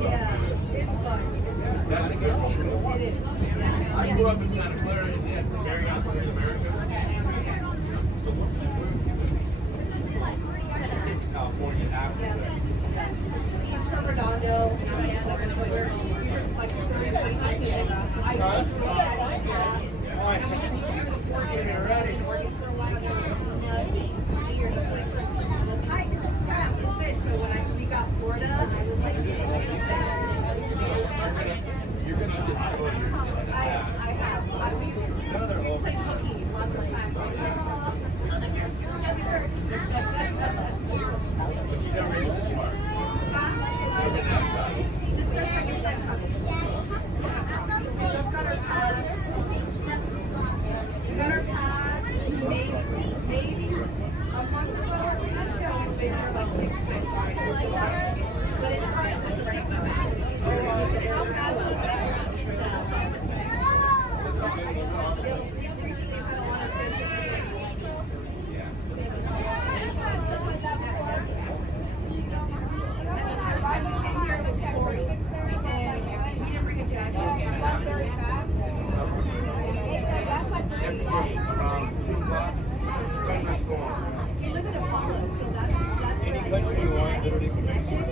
Yeah, it's fun. That's a good one. It is. I grew up in Santa Clara and then carrying out to America. So what's California after that? He's from Redondo. And so we're like 30 minutes. I grew up at Gas. We just moved here to Oregon. Working for a while. Years. It's like, the tiger, it's crap, it's fish. So when we got Florida, I was like, You're going to destroy your I have. We played hooky lots of times. Tell the nurse your stomach hurts. but you never able to smart. This is our second time coming. We just got our pass. We got our pass maybe a month ago. We've been here like 6 times already. But it's fun. Any country you want, literally can make it.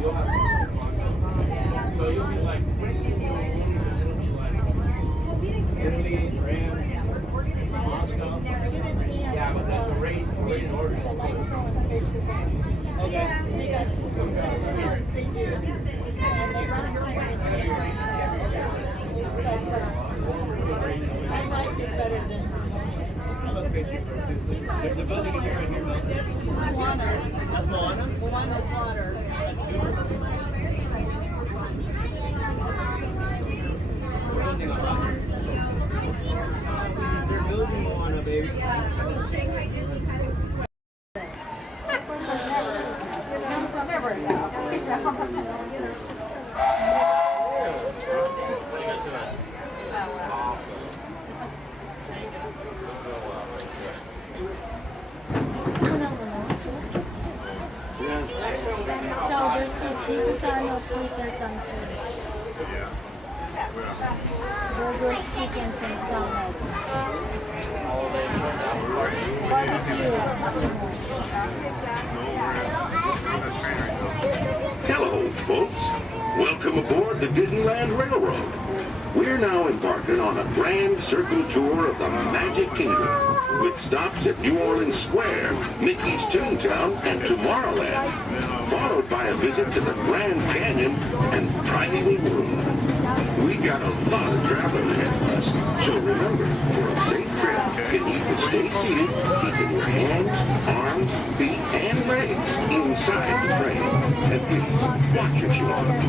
You'll have so you'll be like, it'll be like Italy, France, Moscow. Yeah, but that's the rate in order. Okay. I like it better than I must pay you for it too. The building in here and here. Moana. That's Moana? Moana's water. That's super. We're building a lot here. They're building Moana, baby. Shanghai Disney kind of. Never enough. Chowder soup dito sa ano, Twitter country. Burgers, chickens, and salad. Barbecue. Hello, folks. Welcome aboard the Disneyland Railroad. We're now embarking on a grand circle tour of the Magic Kingdom, with stops at New Orleans Square, Mickey's Toontown, and Tomorrowland, followed by a visit to the Grand Canyon and Tiny World. We got a lot of traveling ahead of us, so remember, for a safe trip, you need to stay seated, keeping your hands, arms, feet, and legs inside the train. And please, watch your shoulder.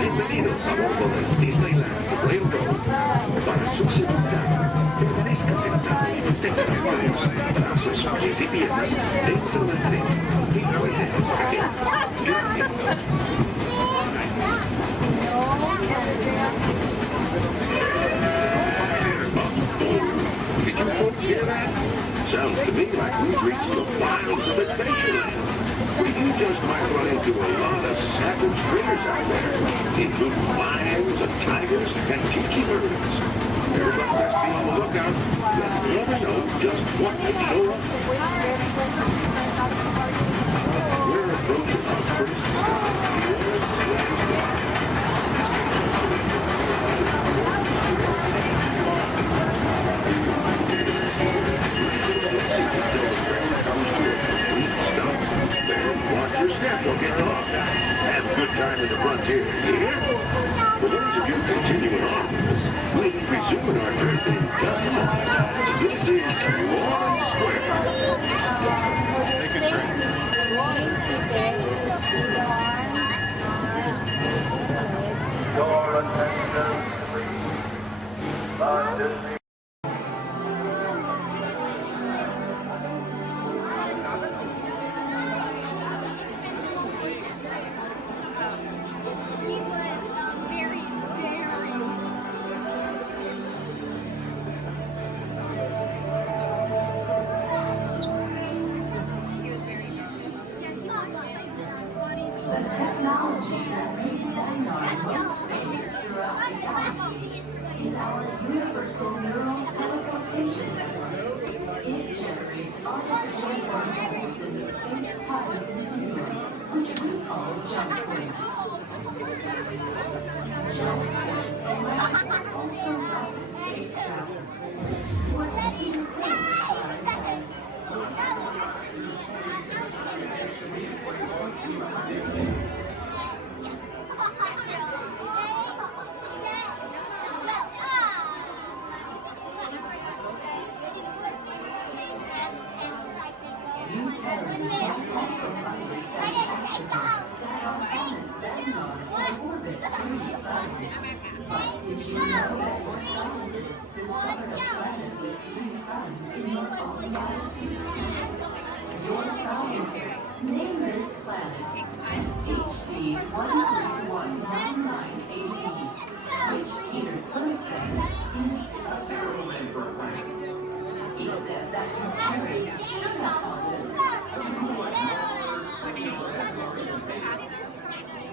Bienvenidos a bordo del Disneyland Railroad. Para su seguridad, permanezca sentado y tenga las manos, brazos, pies y piernas dentro del tren. Y puede escalar. Gracias. Did you folks hear that? Sounds to me like we've reached the wilds of Adventureland. We just might run into a lot of savage critters out there, including lions and tigers and tiki birds. Everybody best be on the lookout. You'll never know just what could show up. We're approaching our first stop. Watch your step, don't get lost. Have a good time in the frontier, yeah? For those of you continuing on with us, we'll be resuming our trip in just a moment. This is New Orleans Square. Take a drink. Your attention, please. technology that makes Xandar most famous throughout the galaxy is our universal neural teleportation network. It generates artificial particles in the space-time continuum, which we call jump points. Jump points allow for ultra-rapid space travel. What do you think this You Terrans have also funded fantastic that our planet Xandar can orbit 3 suns. But did you know that your scientists discovered a planet with 3 suns in your own galaxy? Your scientists named this planet HD 1319918, which Peter Quill said is a terrible name for a planet. He said that you Terrans should have called it.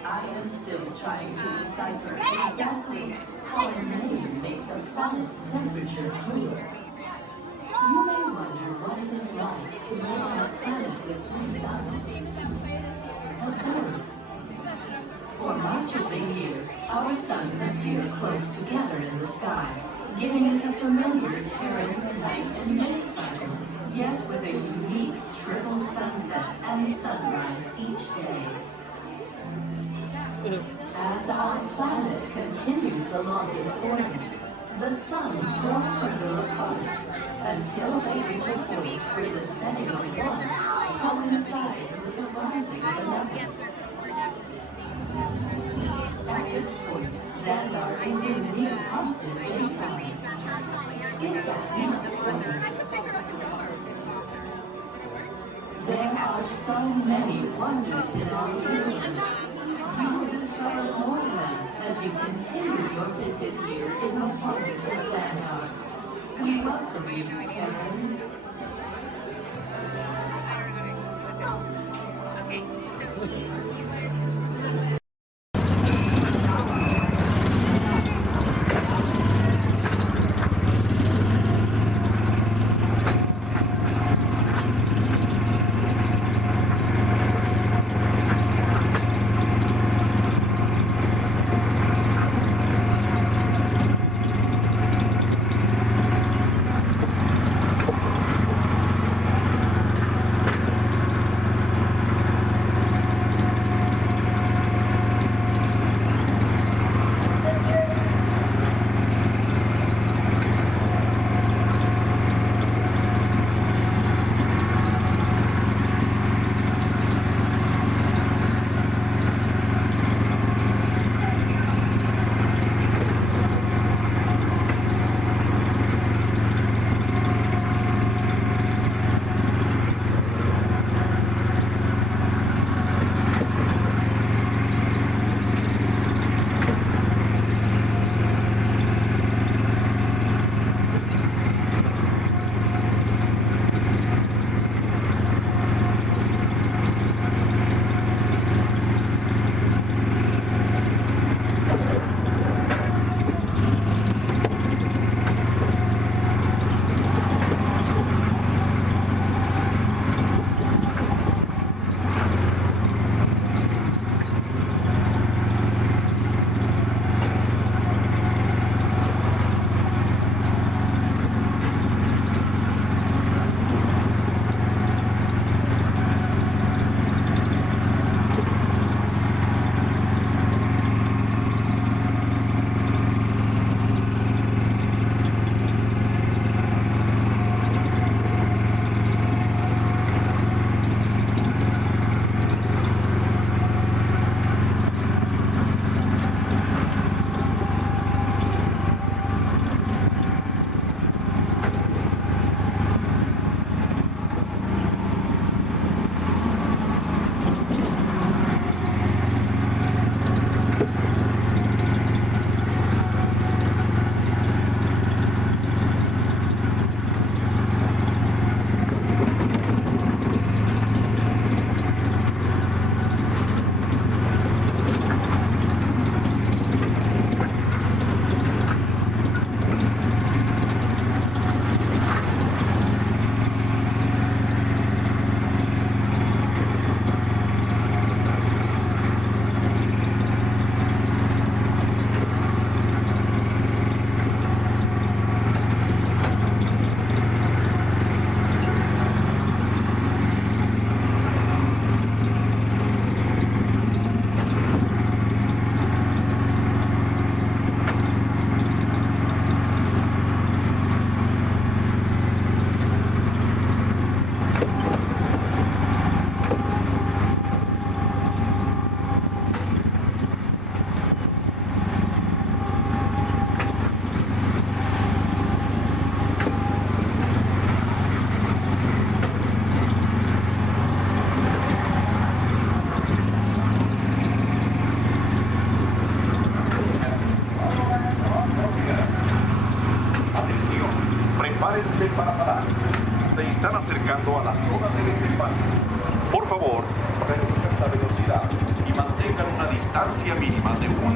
I am still trying to decipher exactly how a name makes a planet's temperature cooler. You may wonder what it is like to live on a planet with 3 suns. Observe. For much of the year, our suns appear close together in the sky, giving it a familiar Terran night and day cycle, yet with a unique triple sunset and sunrise each day. As our planet continues along its orbit, the suns draw further apart until they reach a point where the setting of one coincides with the rising of another. At this point, Xandar is in near constant daytime. Is that not wonderful? There are so many wonders in our universe. You will discover more of them as you continue your visit here in the wonders of Xandar. We welcome you, Terrans. Okay, so he was.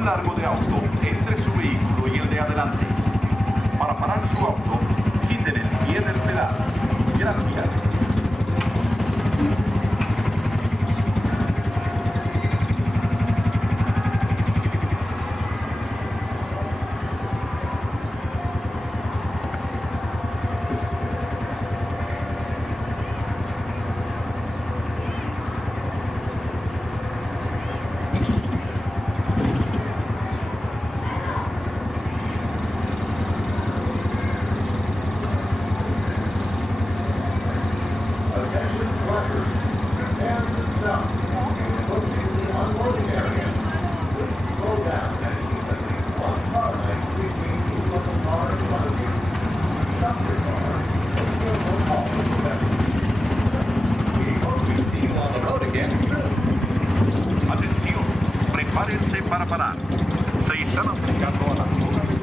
un largo de auto entre su vehículo y el de adelante. Para parar su auto, quiten el pie del pedal. Gracias. Atención, prepárense para parar. Se están acercando a la zona de...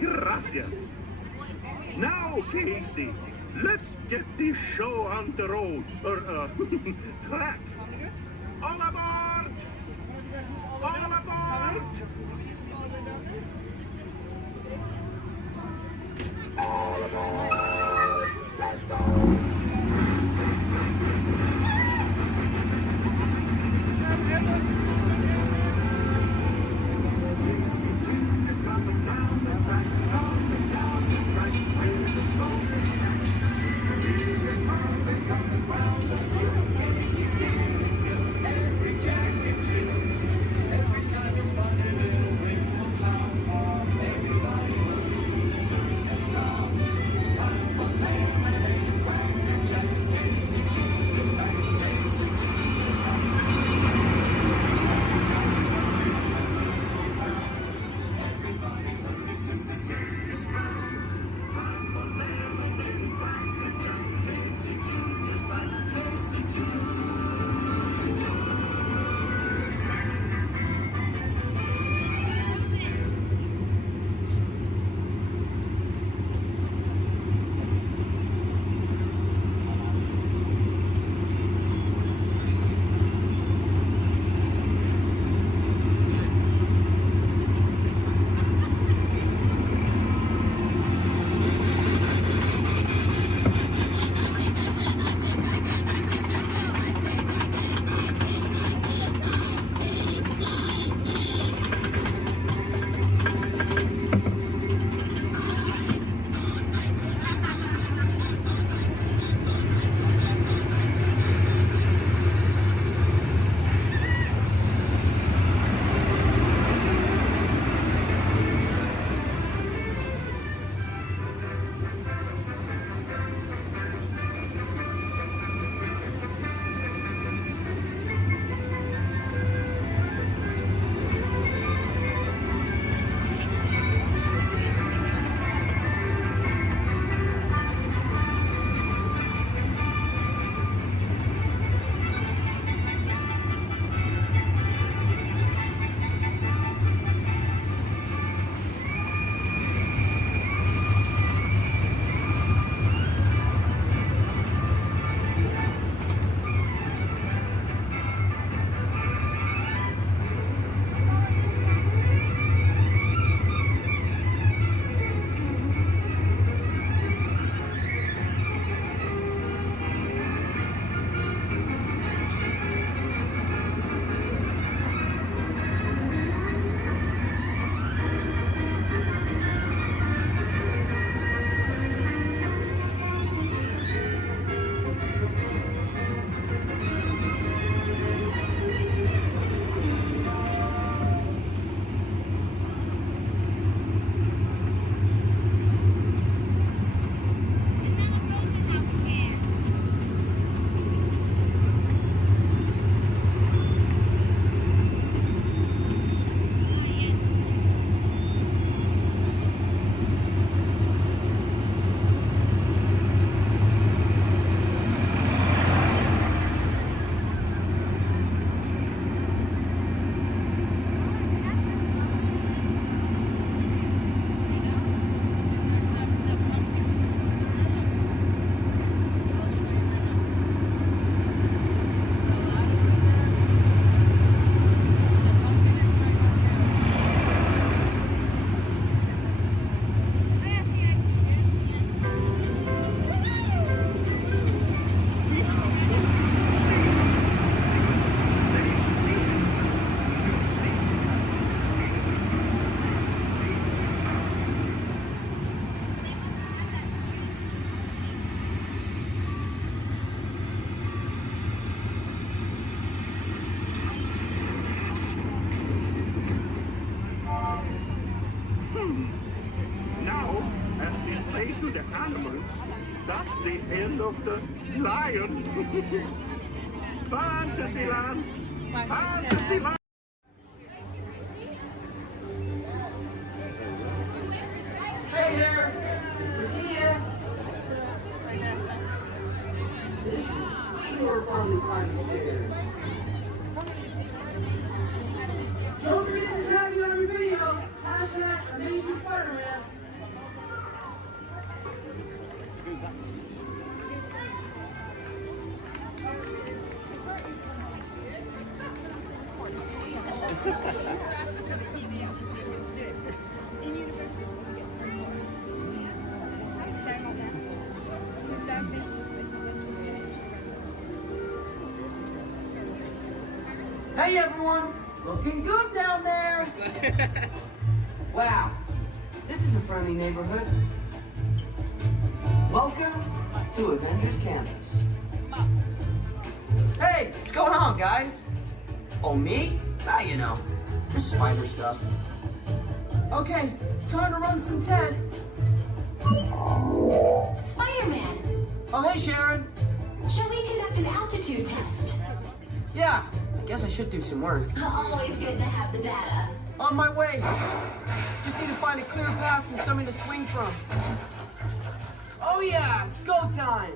Gracias. Now, Casey, let's get this show on the road, or track. All aboard! All aboard! All aboard! Let's go! Every that's the end of the lion. Fantasyland. Fantasyland. Hey there! See ya! This is way more fun than climbing stairs. Don't forget to tag me on your video. # Amazing Spider-Man. Hey everyone! Looking good down there! Wow, this is a friendly neighborhood. Welcome to Avengers Campus. Hey, what's going on, guys? Oh, me? Ah, you know, just spider stuff. Okay, time to run some tests. Spider-Man, Oh, hey, Sharon. shall we conduct an altitude test? Yeah, I guess I should do some work. Always good to have the data. On my way. Just need to find a clear path and something to swing from. Oh yeah, it's go time.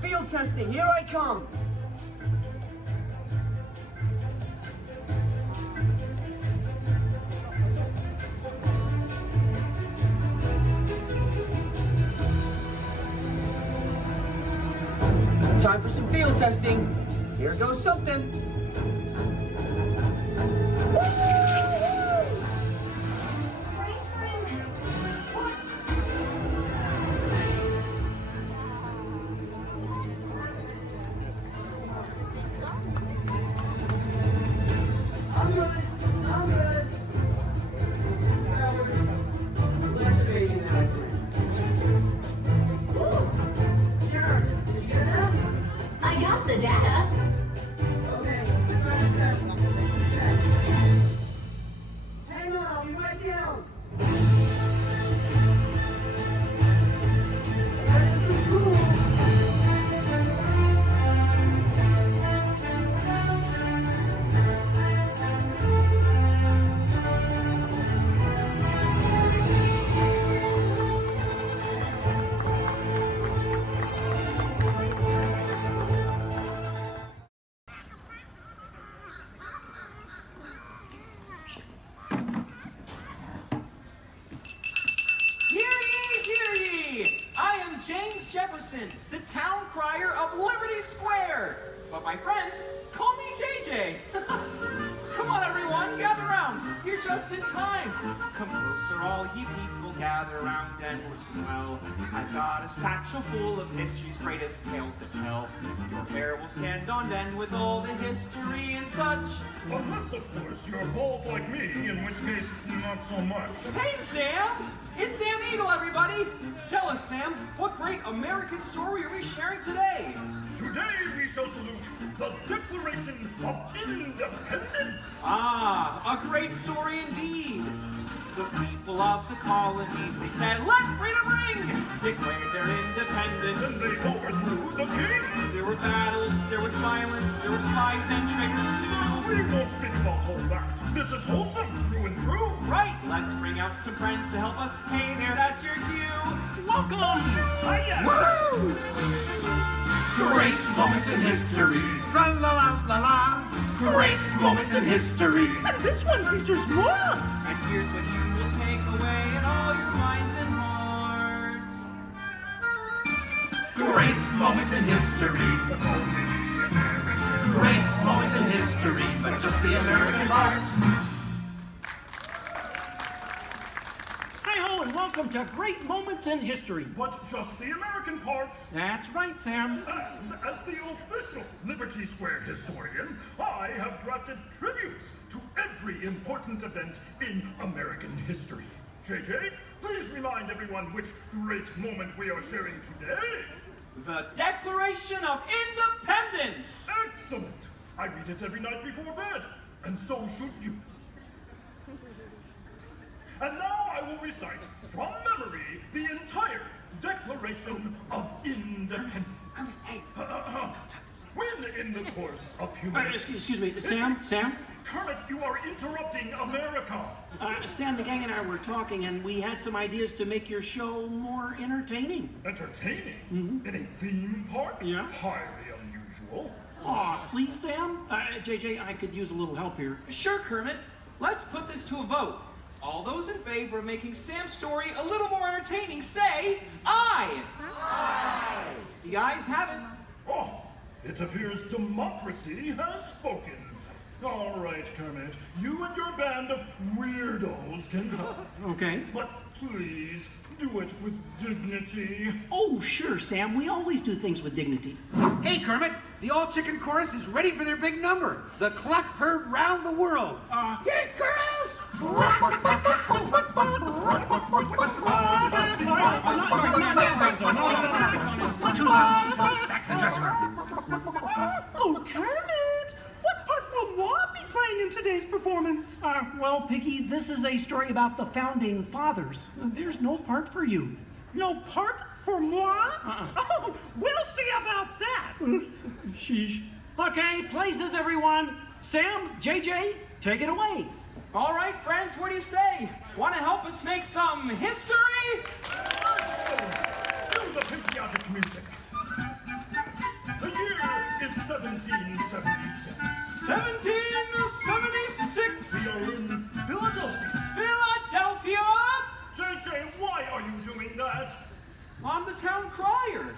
Field testing, here I come. Time for some field testing. Here goes something. Brace for impact. What? I'm good. I'm good. That was less crazy than I thought. Sure. Did you get that? I got the data. Okay. Try to test. Check. Hang on, I'll be right down. This is cool. Hear ye, hear ye! I am James Jefferson, the town crier of Liberty Square. But my friends call me JJ. Come on, everyone, gather round. You're just in time. Come closer, all ye people, gather round and listen well. I've got a satchel full of history's greatest tales to tell. Your hair will stand on end with all the history and such. Unless, of course, you're bald like me, in which case, not so much. Hey, Sam! It's Sam Eagle, everybody! Tell us, Sam, what great American story are we sharing today? Today we shall salute the Declaration of Independence. Ah, a great story indeed. The people of the colonies, they said, let freedom ring! Declared their independence. Then they overthrew the king. There were battles, there was violence, there were spies and traitors too. We won't speak about all that. This is wholesome through and through. Right, let's bring out some friends to help us. Hey there, that's your cue. Welcome! Hiya! Woo! Great moments in history. La la la la la. Great moments in history. And this one features more. And here's what you will take away in all your minds and hearts. Great moments in history. Great moments in history, but just the American parts. Hi-ho, and welcome to Great Moments in History. But just the American parts. That's right, Sam. And as the official Liberty Square historian, I have drafted tributes to every important event in American history. JJ, please remind everyone which great moment we are sharing today. The Declaration of Independence! Excellent! I read it every night before bed, and so should you. And now I will recite from memory the entire Declaration of Independence. When in the course of human... Excuse me, Sam? Kermit, you are interrupting America. Sam, the gang and I were talking, and we had some ideas to make your show more entertaining. Entertaining? In a theme park? Yeah. Highly unusual. Aw, please, Sam? JJ, I could use a little help here. Sure, Kermit. Let's put this to a vote. All those in favor of making Sam's story a little more entertaining, say aye. Aye. The ayes have it. Oh, it appears democracy has spoken. All right, Kermit, you and your band of weirdos can come. Okay. But please, do it with dignity. Oh, sure, Sam. We always do things with dignity. Hey, Kermit, the all-chicken chorus is ready for their big number. The clock heard round the world. Get it, girls! Too soon. Back to the dressing room. Oh, Kermit! What part will Walt be playing in today's performance? Well, Piggy, this is a story about the founding fathers. There's no part for you. No part for moi? Oh, we'll see about that. Sheesh. Okay, places, everyone. Sam, JJ, take it away. All right, friends, what do you say? Want to help us make some history? To the patriotic music. The year is 1776. 1776. We are in Philadelphia. Philadelphia. JJ, why are you doing that? I'm the town crier.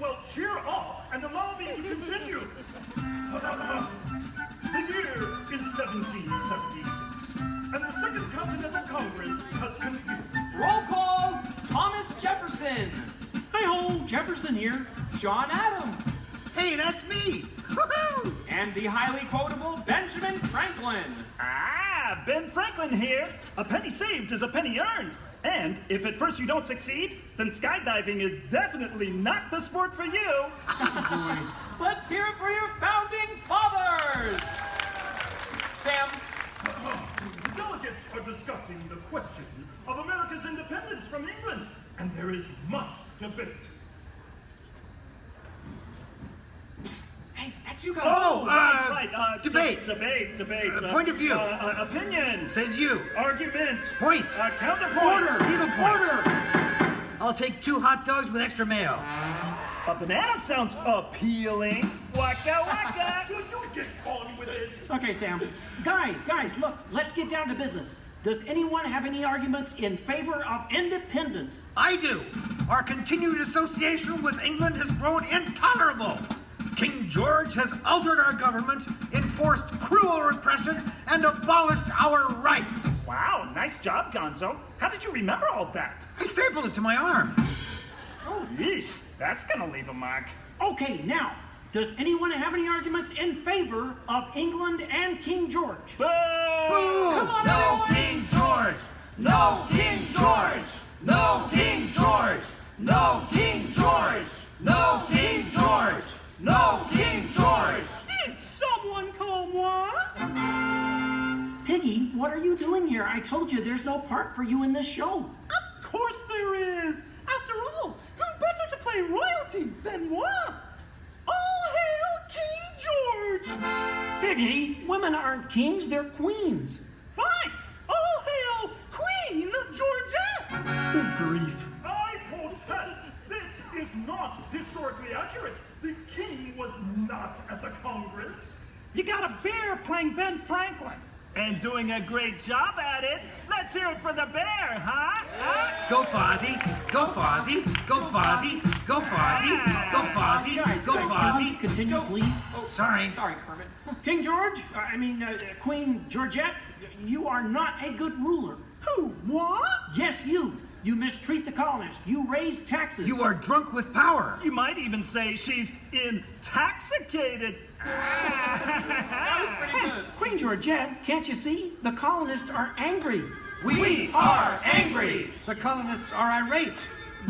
Well, cheer up and allow me to continue. The year is 1776, and the Second Continental Congress has convened. Roll call, Thomas Jefferson. Hi-ho, Jefferson here. John Adams. Hey, that's me. Woohoo! And the highly quotable Benjamin Franklin. Ah, Ben Franklin here. A penny saved is a penny earned. And if at first you don't succeed, then skydiving is definitely not the sport for you. Let's hear it for your founding fathers. Sam. The delegates are discussing the question of America's independence from England, and there is much debate. Psst. Hey, that's you guys. Oh, Right, debate. Debate. Point of view. Opinion. Says you. Argument. Point. Counterpoint. Needlepoint. I'll take 2 hot dogs with extra mayo. A banana sounds appealing. Waka waka. Will you get on with it? Okay, Sam. Guys, look, let's get down to business. Does anyone have any arguments in favor of independence? I do. Our continued association with England has grown intolerable. King George has altered our government, enforced cruel repression, and abolished our rights. Wow, nice job, Gonzo. How did you remember all that? I stapled it to my arm. Oh, yeesh. That's gonna leave a mark. Okay, now, does anyone have any arguments in favor of England and King George? Boo! Boo! on, No everyone! King George! No King George! No King George! No King George! No King George! No King George! Did someone call moi? Piggy, what are you doing here? I told you there's no part for you in this show. Of course there is. After all, who better to play royalty than moi? All hail King George! Piggy, women aren't kings, they're queens. Fine. All hail Queen Georgette! Good grief. I protest. This is not historically accurate. The king was not at the Congress. You got a bear playing Ben Franklin. And doing a great job at it. Let's hear it for the bear, huh? Go Fozzie! Go Fozzie! Go Fozzie! Go Fozzie! Go Fozzie! Go Fozzie! Continue, please. Oh, Sorry. Sorry, Kermit. King George, Queen Georgette, you are not a good ruler. Who? What? Yes, you. You mistreat the colonists. You raise taxes. You are drunk with power. You might even say she's intoxicated. That was pretty good. Queen Georgette, can't you see? The colonists are angry. We are angry. The colonists are irate.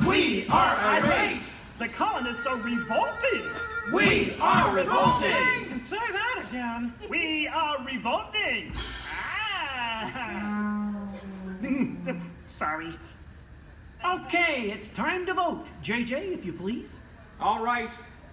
We are irate. The colonists are revolted. We are revolting. And say that again. We are revolting. Ah. Sorry. Okay, it's time to vote. JJ, if you please. All right.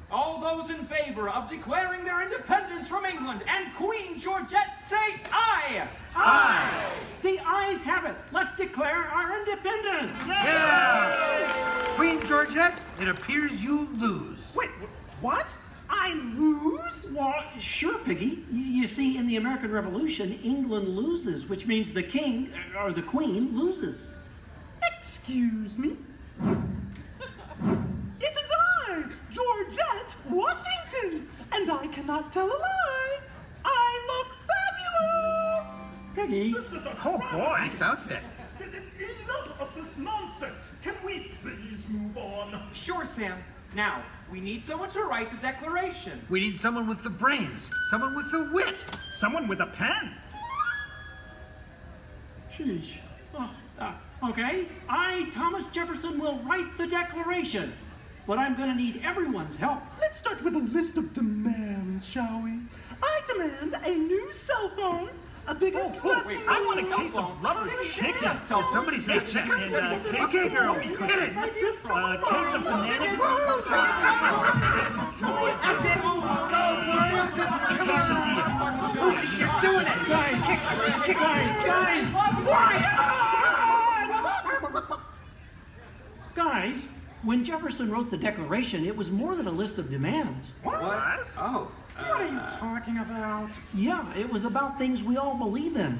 All those in favor of declaring their independence from England and Queen Georgette say aye! Aye! The ayes have it. Let's declare our independence. Yeah! Queen Georgette, it appears you lose. Wait, what? I lose? Well, sure, Piggy. You see, in the American Revolution, England loses, which means the king, or the queen, loses. Excuse me? It is I, Georgette Washington, and I cannot tell a lie. I look fabulous! Piggy. This is a Oh boy, nice outfit. Enough of this nonsense. Can we please move on? Sure, Sam. Now, we need someone to write the declaration. We need someone with the brains, someone with the wit. Someone with a pen. Sheesh. Okay, I, Thomas Jefferson, will write the declaration. But I'm going to need everyone's help. Let's start with a list of demands, shall we? I demand a new cell phone, a bigger dressing room. I want a cell case phone. of rubber chicken. Somebody said chicken. Okay, girls, hit it. Case of banana. You're doing it! Guys! Guys, when Jefferson wrote the Declaration, it was more than a list of demands. What? Oh. What are you talking about? Yeah, it was about things we all believe in.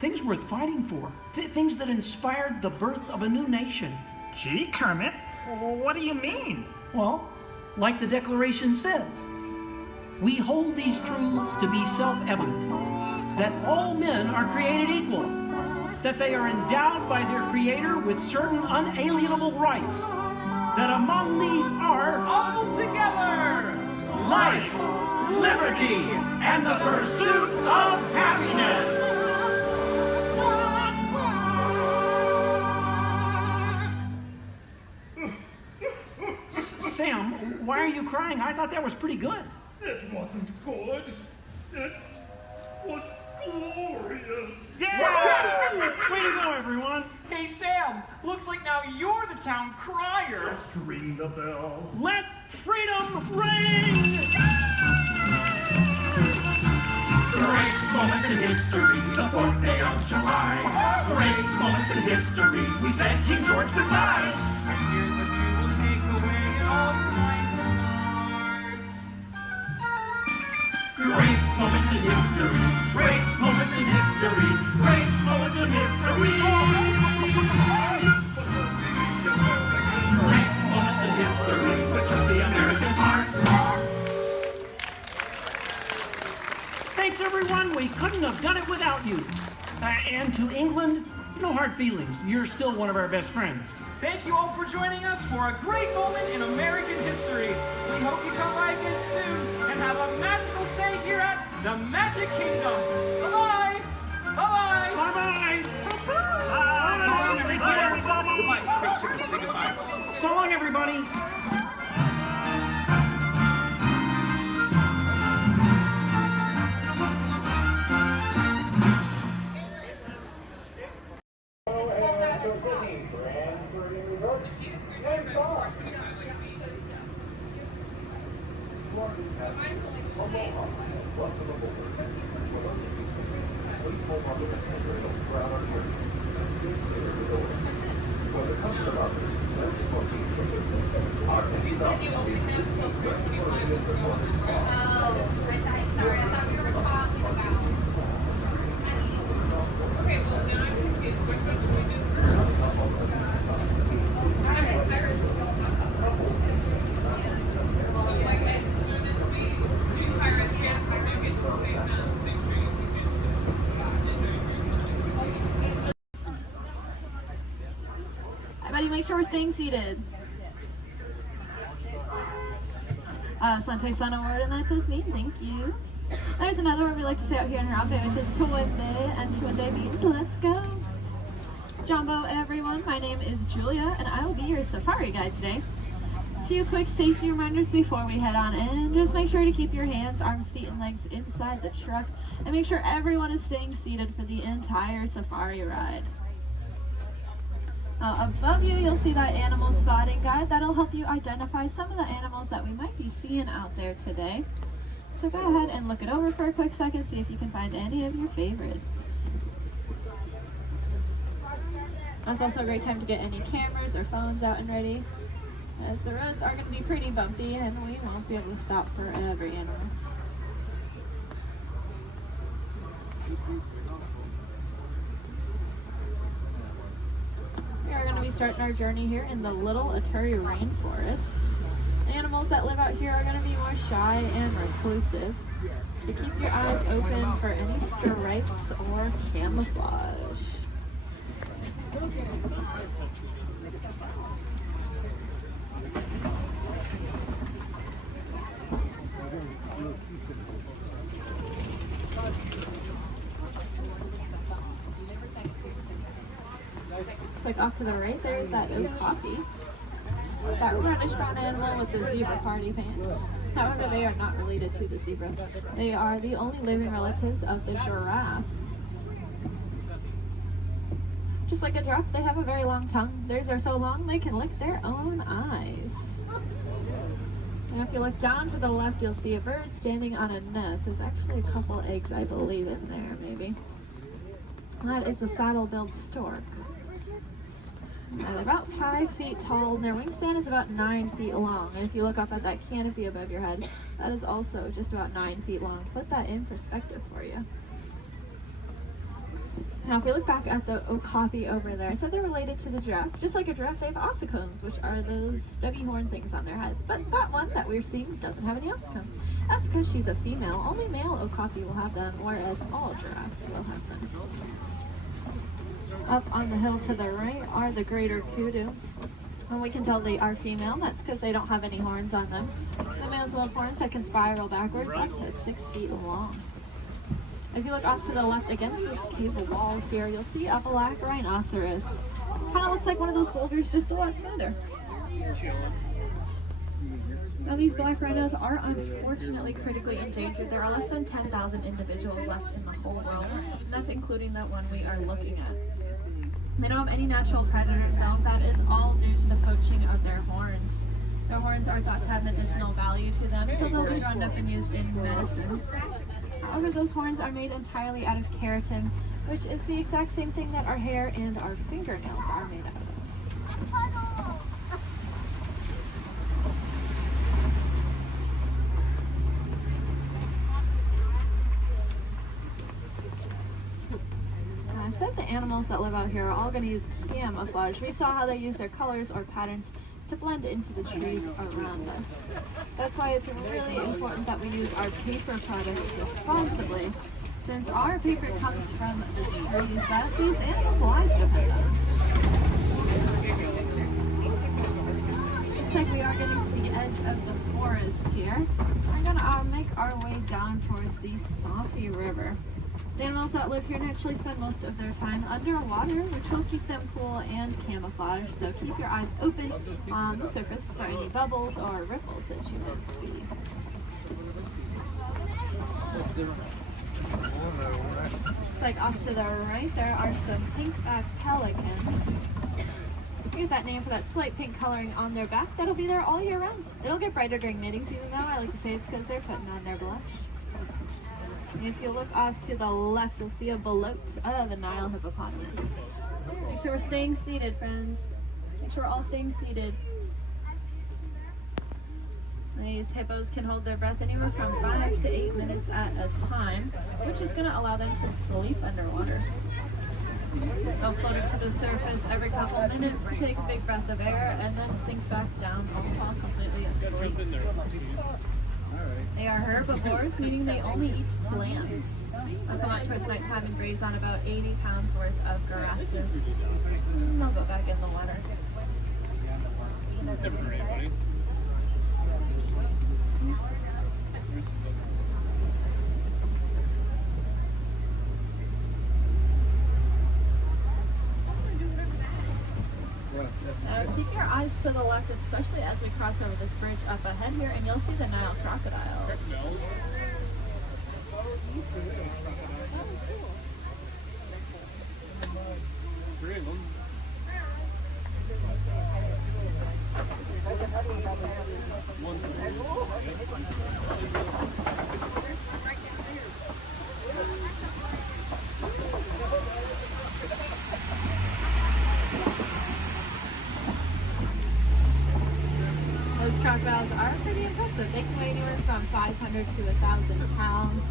Things worth fighting for. Things that inspired the birth of a new nation. Gee, Kermit, what do you mean? Well, like the Declaration says, we hold these truths to be self-evident, that all men are created equal, that they are endowed by their Creator with certain unalienable rights, that among these are All together! life, liberty, and the pursuit of happiness. Sam, why are you crying? I thought that was pretty good. It wasn't good. It was glorious. Yes! Way to go, everyone. Hey, Sam, looks like now you're the town crier. Just ring the bell. Let freedom ring! Great moments in history, the 4th day of July. Great moments in history, we said King George goodbye. And here's what you will take away in all your minds and hearts. Great moments in history, great moments in history, great moments in history. Great moments in history, but just the American parts. Thanks, everyone. We couldn't have done it without you. And to England, no hard feelings. You're still one of our best friends. Thank you all for joining us for a great moment in American history. We hope you come by again soon and have a magical stay here at the Magic Kingdom. Bye-bye. Bye-bye. Bye-bye. Bye-bye. So long, everybody. Everybody make sure we're staying seated. Sante Sana word, and that is me. Thank you. There's another word we like to say out here in Harambe, which is Tuwende, and Tuwende means let's go. Jumbo, everyone. My name is Julia, and I will be your safari guide today. A few quick safety reminders before we head on in. Just make sure to keep your hands, arms, feet, and legs inside the truck, and make sure everyone is staying seated for the entire safari ride. Above you, you'll see that animal spotting guide. That'll help you identify some of the animals that we might be seeing out there today. So go ahead and look it over for a quick second, see if you can find any of your favorites. That's also a great time to get any cameras or phones out and ready, as the roads are going to be pretty bumpy and we won't be able to stop for every animal. We are going to be starting our journey here in the Little Aturi Rainforest. Animals that live out here are going to be more shy and reclusive, so keep your eyes open for any stripes or camouflage. Like off to the right, there's that oak coffee. That reddish brown animal with the zebra party pants. However, they are not related to the zebra. They are the only living relatives of the giraffe. Just like a giraffe, they have a very long tongue. Theirs are so long they can lick their own eyes. And if you look down to the left, you'll see a bird standing on a nest. There's actually a couple eggs, I believe, in there, maybe. That is a saddle-billed stork. They're about 5 feet tall, and their wingspan is about 9 feet long. And if you look up at that canopy above your head, that is also just about 9 feet long. Put that in perspective for you. Now, if we look back at the okapi over there, I said they're related to the giraffe. Just like a giraffe, they have ossicones, which are those stubby horn things on their heads. But that one that we're seeing doesn't have any ossicones. That's because she's a female. Only male okapi will have them, whereas all giraffes will have them. Up on the hill to the right are the greater kudu. And we can tell they are female. That's because they don't have any horns on them. The males will have horns that can spiral backwards up to 6 feet long. If you look off to the left against this cable wall here, you'll see a black rhinoceros. Kind of looks like one of those boulders, just a lot smoother. Now these black rhinos are unfortunately critically endangered. There are less than 10,000 individuals left in the whole world, and that's including the one we are looking at. They don't have any natural predators though. That is all due to the poaching of their horns. Their horns are thought to have medicinal value to them, so they'll be rounded up and used in medicines. However, those horns are made entirely out of keratin, which is the exact same thing that our hair and our fingernails are made out of. I said the animals that live out here are all going to use camouflage. We saw how they use their colors or patterns to blend into the trees around us. That's why it's really important that we use our paper products responsibly, since our paper comes from the trees that these animals' lives depend on. Looks like we are getting to the edge of the forest here. We're going to make our way down towards the Swampy River. The animals that live here naturally spend most of their time underwater, which will keep them cool and camouflaged, so keep your eyes open on the surface for any bubbles or ripples that you might see. Looks like off to the right there are some pink-backed pelicans. We get that name for that slight pink coloring on their back. That'll be there all year round. It'll get brighter during mating season though. I like to say it's because they're putting on their blush. And if you look off to the left, you'll see a belote of the Nile hippopotamus. Make sure we're staying seated, friends. Make sure we're all staying seated. These hippos can hold their breath anywhere from 5 to 8 minutes at a time, which is going to allow them to sleep underwater. They'll float to the surface every couple minutes, take a big breath of air, and then sink back down, all fall completely asleep. They are herbivores, meaning they only eat plants. They'll come out towards nighttime and graze on about 80 pounds worth of grasses. And they'll go back in the water. Keep your eyes to the left, especially as we cross over this bridge up ahead here, and you'll see the Nile crocodile. Those crocodiles are pretty impressive. They can weigh anywhere from 500 to 1,000 pounds,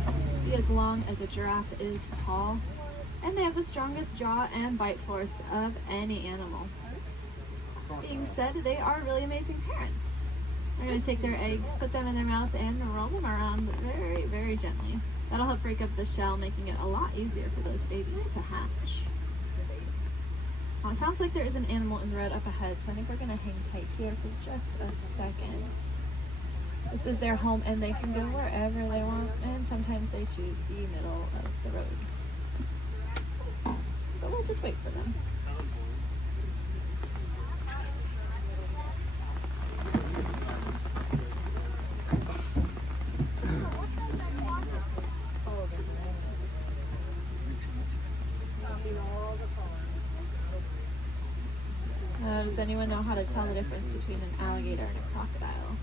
be as long as a giraffe is tall, and they have the strongest jaw and bite force of any animal. Being said, they are really amazing parents. They're going to take their eggs, put them in their mouth, and roll them around very, very gently. That'll help break up the shell, making it a lot easier for those babies to hatch. Well, it sounds like there is an animal in the road up ahead, so I think we're going to hang tight here for just a second. This is their home, and they can go wherever they want, and sometimes they choose the middle of the road. But we'll just wait for them. Does anyone know how to tell the difference between an alligator and a crocodile?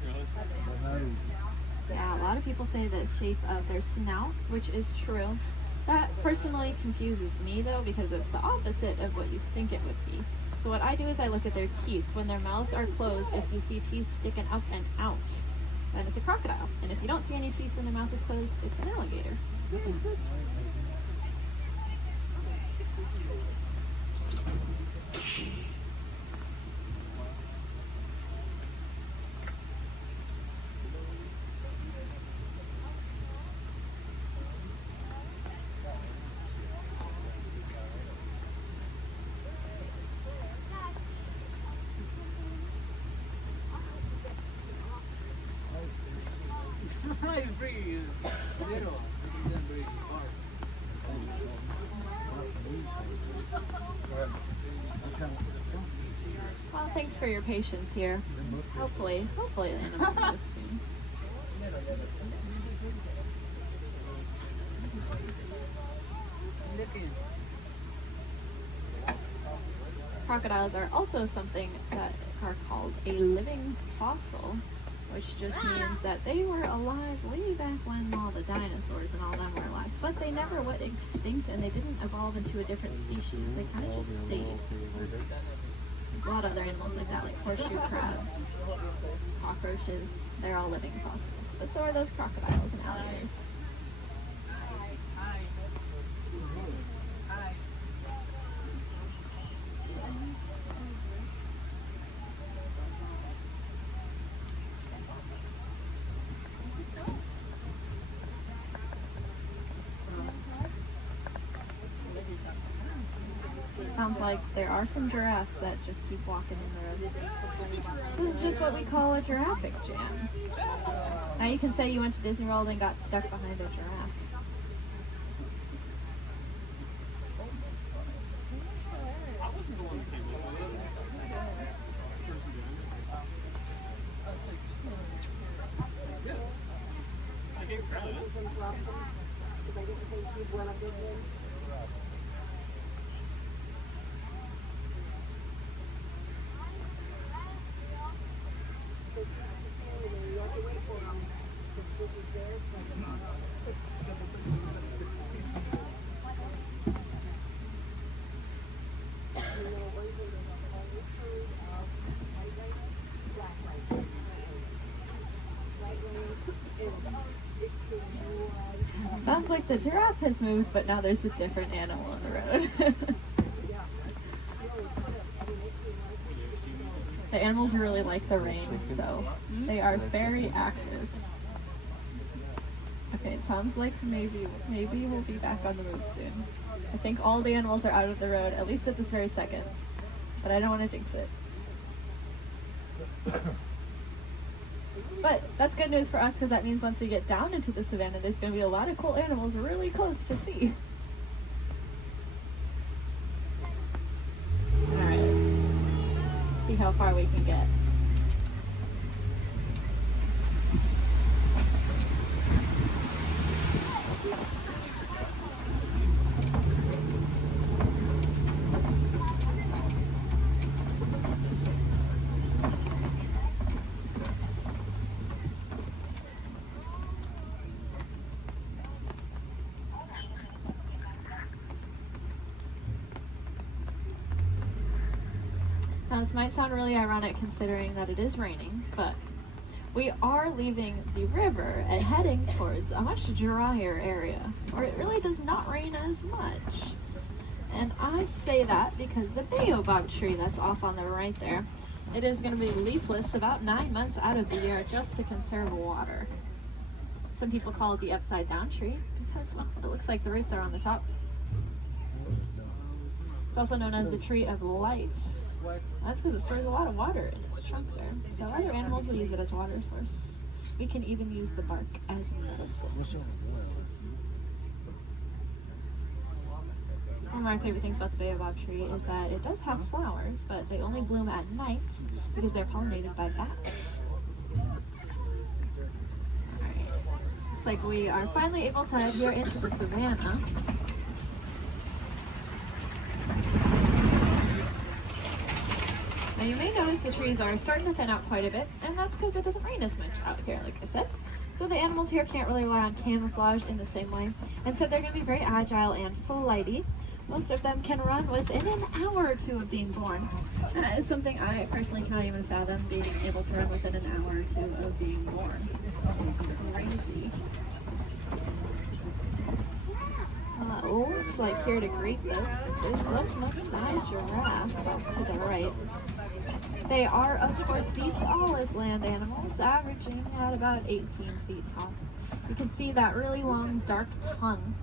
Yeah, a lot of people say the shape of their snout, which is true. That personally confuses me though, because it's the opposite of what you think it would be. So what I do is I look at their teeth. When their mouths are closed, if you see teeth sticking up and out, then it's a crocodile. And if you don't see any teeth when their mouth is closed, it's an alligator. Well, thanks for your patience here. Hopefully the animal will move soon. Crocodiles are also something that are called a living fossil, which just means that they were alive way back when all the dinosaurs and all them were alive. But they never went extinct, and they didn't evolve into a different species. They kind of just stayed. A lot of other animals like that, like horseshoe crabs, cockroaches, they're all living fossils. But so are those crocodiles and alligators. Sounds like there are some giraffes that just keep walking in the road. This is just what we call a giraffic jam. Now you can say you went to Disney World and got stuck behind a giraffe. Sounds like the giraffe has moved, but now there's a different animal on the road. The animals really like the rain, so they are very active. Okay, it sounds like maybe we'll be back on the move soon. I think all the animals are out of the road, at least at this very second. But I don't want to jinx it. But that's good news for us, because that means once we get down into the savannah, there's going to be a lot of cool animals really close to see. Alright. See how far we can get. this might sound really ironic considering that it is raining, but we are leaving the river and heading towards a much drier area where it really does not rain as much. And I say that because the baobab tree that's off on the right there, it is going to be leafless about 9 months out of the year just to conserve water. Some people call it the upside down tree because, well, it looks like the roots are on the top. It's also known as the tree of life. That's because it stores a lot of water in its trunk there. So other animals will use it as water source. We can even use the bark as medicine. One of my favorite things about the baobab tree is that it does have flowers, but they only bloom at night because they're pollinated by bats. Alright, looks like we are finally able to head here into the savannah. Now you may notice the trees are starting to thin out quite a bit, and that's because it doesn't rain as much out here, like I said. So the animals here can't really rely on camouflage in the same way, and so they're going to be very agile and flighty. Most of them can run within an hour or two of being born. And that is something I personally cannot even fathom, being able to run within an hour or two of being born. Crazy. Looks like here to greet us is the Maasai giraffe off to the right. They are, of course, the tallest land animals, averaging at about 18 feet tall. You can see that really long, dark tongue.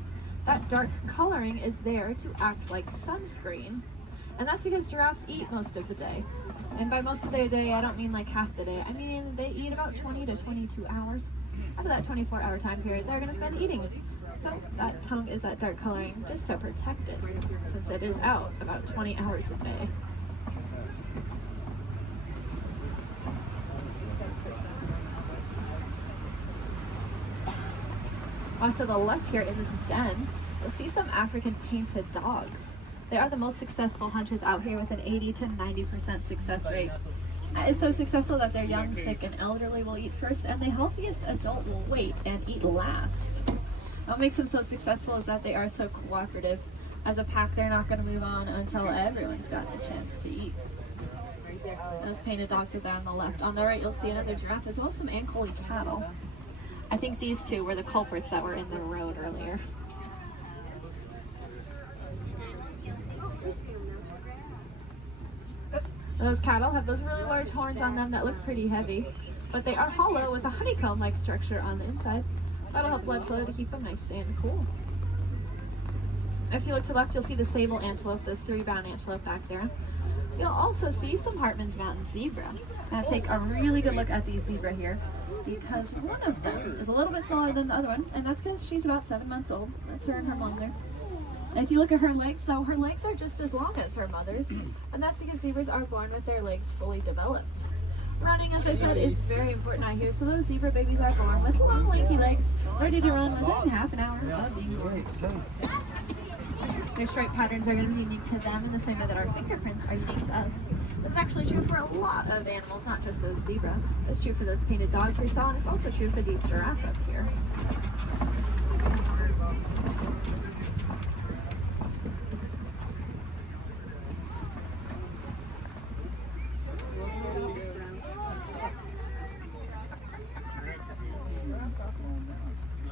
That dark coloring is there to act like sunscreen. And that's because giraffes eat most of the day. And by most of their day, I don't mean like half the day. I mean they eat about 20 to 22 hours. Out of that 24-hour time period, they're going to spend eating. So that tongue is that dark coloring just to protect it, since it is out about 20 hours a day. Off to the left here in this den, you'll see some African painted dogs. They are the most successful hunters out here with an 80 to 90% success rate. That is so successful that their young, sick, and elderly will eat first, and the healthiest adult will wait and eat last. What makes them so successful is that they are so cooperative. As a pack, they're not going to move on until everyone's got the chance to eat. Those painted dogs are there on the left. On the right, you'll see another giraffe, as well as some Ankole cattle. I think these two were the culprits that were in the road earlier. Those cattle have those really large horns on them that look pretty heavy, but they are hollow with a honeycomb-like structure on the inside. That'll help blood flow to keep them nice and cool. If you look to the left, you'll see the sable antelope, those 3 brown antelope back there. You'll also see some Hartman's Mountain zebra. Now take a really good look at the zebra here, because one of them is a little bit smaller than the other one, and that's because she's about 7 months old. That's her and her mom there. And if you look at her legs, though, her legs are just as long as her mother's, and that's because zebras are born with their legs fully developed. Running, as I said, is very important out here, so those zebra babies are born with long, lanky legs, ready to run within half an hour of being born. Their stripe patterns are going to be unique to them in the same way that our fingerprints are unique to us. That's actually true for a lot of animals, not just those zebra. It's true for those painted dogs we saw, and it's also true for these giraffes up here.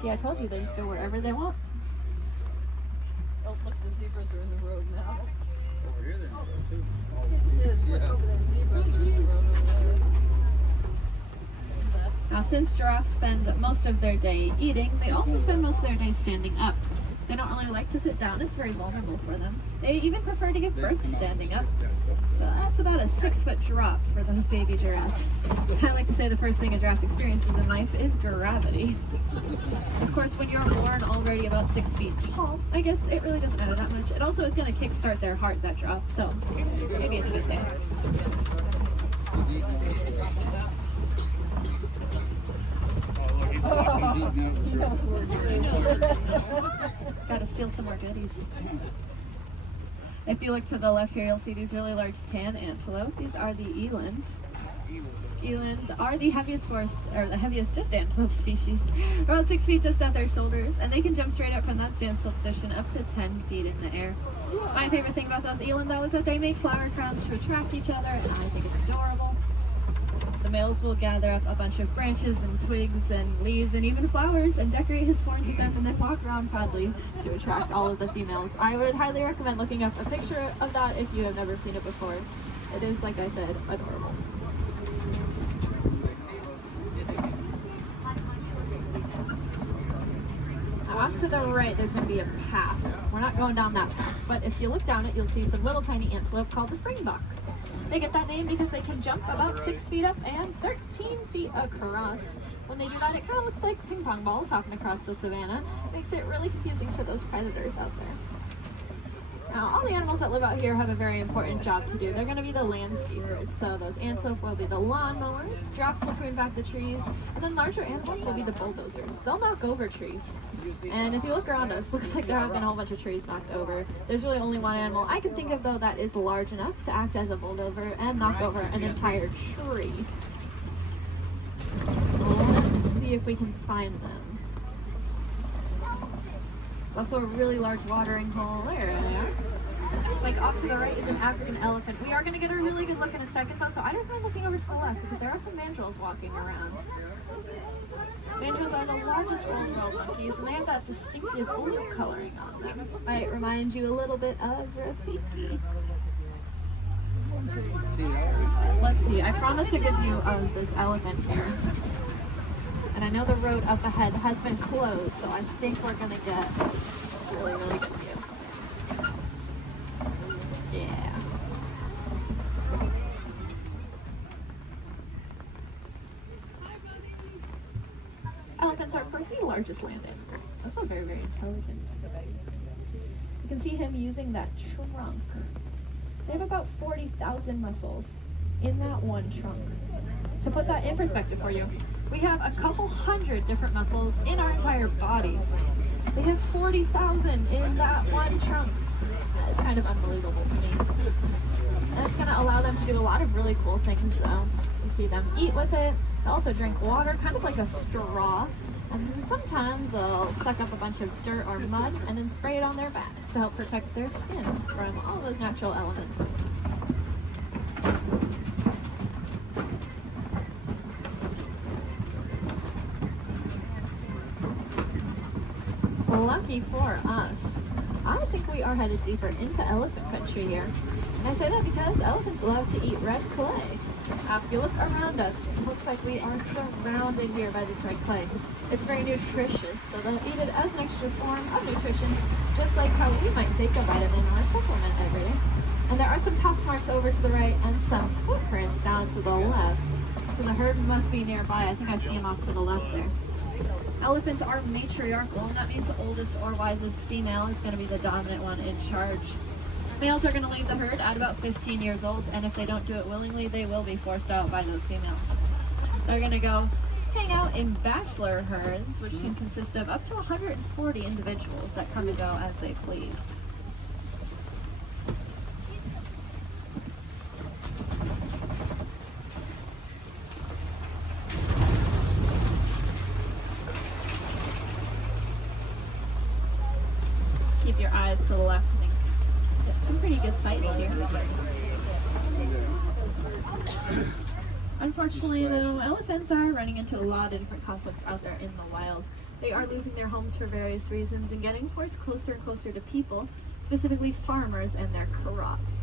See, I told you they just go wherever they want. Oh, look, the zebras are in the road now. Over here they're in the road too. Now, since giraffes spend most of their day eating, they also spend most of their day standing up. They don't really like to sit down. It's very vulnerable for them. They even prefer to give birth standing up. So that's about a 6-foot drop for those baby giraffes. I like to say the first thing a giraffe experiences in life is gravity. Of course, when you're born already about 6 feet tall, I guess it really doesn't matter that much. It also is going to kickstart their heart, that drop, so maybe it's a good thing. Gotta steal some more goodies. If you look to the left here, you'll see these really large tan antelope. These are the eland. Elands are the heaviest just antelope species. About 6 feet just at their shoulders, and they can jump straight up from that standstill position up to 10 feet in the air. My favorite thing about those eland, though, is that they make flower crowns to attract each other, and I think it's adorable. The males will gather up a bunch of branches and twigs and leaves and even flowers and decorate his horns with them and then walk around proudly to attract all of the females. I would highly recommend looking up a picture of that if you have never seen it before. It is, like I said, adorable. Now off to the right there's going to be a path. We're not going down that path, but if you look down it you'll see some little tiny antelope called the springbok. They get that name because they can jump about 6 feet up and 13 feet across. When they do that, it kind of looks like ping pong balls hopping across the savannah. It makes it really confusing for those predators out there. Now, all the animals that live out here have a very important job to do. They're going to be the landscapers. So those antelope will be the lawnmowers, giraffes will prune back the trees, and then larger animals will be the bulldozers. They'll knock over trees. And if you look around us, looks like there have been a whole bunch of trees knocked over. There's really only one animal I can think of, though, that is large enough to act as a bulldozer and knock over an entire tree. Let's see if we can find them. There's also a really large watering hole. There they are. Like off to the right is an African elephant. We are going to get a really good look in a second, though, so I don't mind looking over to the left because there are some mandrills walking around. Mandrills are the largest old-world monkeys, and they have that distinctive blue coloring on them. Might remind you a little bit of Rafiki. Let's see, I promised to give you this elephant here. And I know the road up ahead has been closed, so I think we're going to get a really, really good view. Yeah. Elephants are, of course, the largest land animals. Also very, very intelligent. You can see him using that trunk. They have about 40,000 muscles in that one trunk. To put that in perspective for you, we have a couple hundred different muscles in our entire bodies. They have 40,000 in that one trunk. That is kind of unbelievable to me. And it's going to allow them to do a lot of really cool things, though. You see them eat with it. They also drink water, kind of like a straw. And then sometimes they'll suck up a bunch of dirt or mud and then spray it on their backs to help protect their skin from all those natural elements. Lucky for us, I think we are headed deeper into elephant country here. And I say that because elephants love to eat red clay. If you look around us, it looks like we are surrounded here by this red clay. It's very nutritious, so they'll eat it as an extra form of nutrition, just like how we might take a vitamin or a supplement every day. And there are some tusk marks over to the right and some footprints down to the left. So the herd must be nearby. I think I see them off to the left there. Elephants are matriarchal, and that means the oldest or wisest female is going to be the dominant one in charge. Males are going to leave the herd at about 15 years old, and if they don't do it willingly, they will be forced out by those females. They're going to go hang out in bachelor herds, which can consist of up to 140 individuals that come and go as they please. Keep your eyes to the left and get some pretty good sights here. Unfortunately, though, elephants are running into a lot of different conflicts out there in the wild. They are losing their homes for various reasons and getting forced closer and closer to people, specifically farmers and their crops.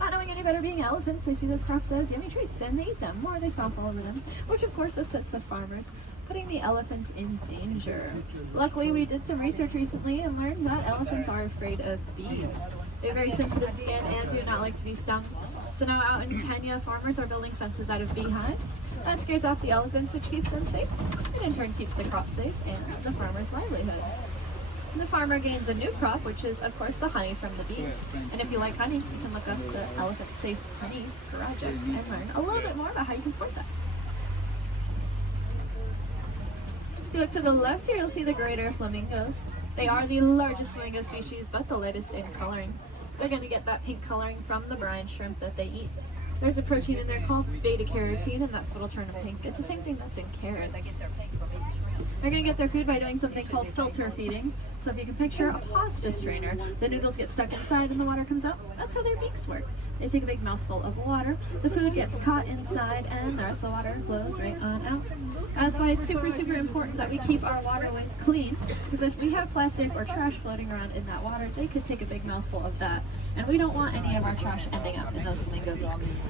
Not knowing any better being elephants, they see those crops as yummy treats and they eat them, or they stomp all over them, which of course upsets the farmers, putting the elephants in danger. Luckily, we did some research recently and learned that elephants are afraid of bees. They have very sensitive skin and do not like to be stung. So now out in Kenya, farmers are building fences out of beehives. That scares off the elephants, which keeps them safe, and in turn keeps the crop safe and the farmer's livelihood. And the farmer gains a new crop, which is, of course, the honey from the bees. And if you like honey, you can look up the Elephant Safe Honey Project and learn a little bit more about how you can support that. If you look to the left here, you'll see the greater flamingos. They are the largest flamingo species, but the lightest in coloring. They're going to get that pink coloring from the brine shrimp that they eat. There's a protein in there called beta carotene, and that's what'll turn them pink. It's the same thing that's in carrots. They're going to get their food by doing something called filter feeding. So if you can picture a pasta strainer, the noodles get stuck inside and the water comes out. That's how their beaks work. They take a big mouthful of water, the food gets caught inside, and the rest of the water flows right on out. That's why it's super, super important that we keep our waterways clean, because if we have plastic or trash floating around in that water, they could take a big mouthful of that. And we don't want any of our trash ending up in those flamingo beaks.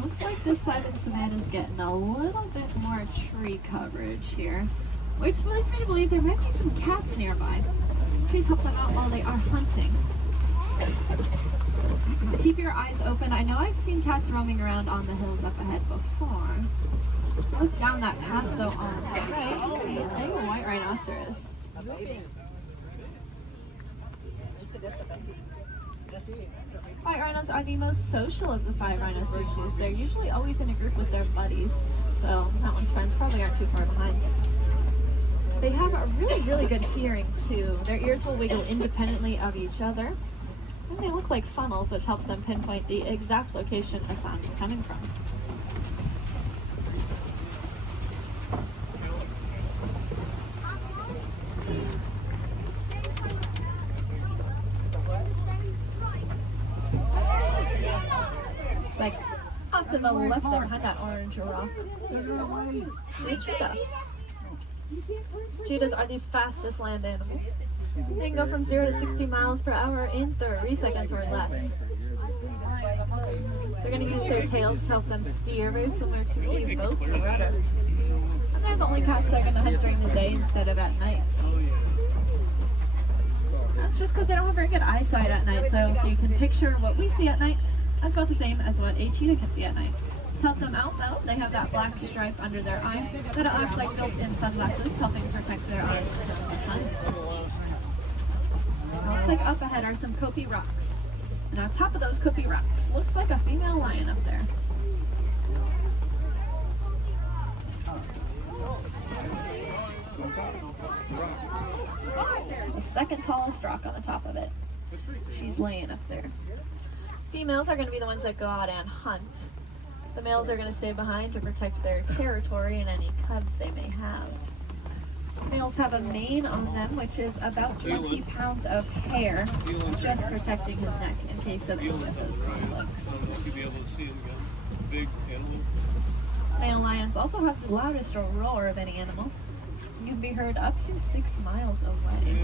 Looks like this side of the savannah is getting a little bit more tree coverage here, which leads me to believe there might be some cats nearby. Please help them out while they are hunting. So keep your eyes open. I know I've seen cats roaming around on the hills up ahead before. Look down that path though on the right. You see a white rhinoceros. White rhinos are the most social of the 5 rhino species. They're usually always in a group with their buddies, so that one's friends probably aren't too far behind. They have a really, really good hearing too. Their ears will wiggle independently of each other, and they look like funnels, which helps them pinpoint the exact location a sound is coming from. It's like up to the left behind that orange rock. See cheetah. Cheetahs are the fastest land animals. They can go from 0 to 60 miles per hour in 30 seconds or less. They're going to use their tails to help them steer, very similar to a boat's rudder. And they're the only cats that are going to hunt during the day instead of at night. That's just because they don't have very good eyesight at night, so if you can picture what we see at night, that's about the same as what a cheetah can see at night. To help them out though, they have that black stripe under their eye that acts like built-in sunglasses, helping protect their eyes from the sun. Looks like up ahead are some Kopi rocks. And on top of those Kopi rocks, looks like a female lion up there. The second tallest rock on the top of it. She's laying up there. Females are going to be the ones that go out and hunt. The males are going to stay behind to protect their territory and any cubs they may have. Males have a mane on them, which is about 20 pounds of hair, just protecting his neck in case of any of those conflicts. Male lions also have the loudest roar of any animal. You can be heard up to 6 miles away.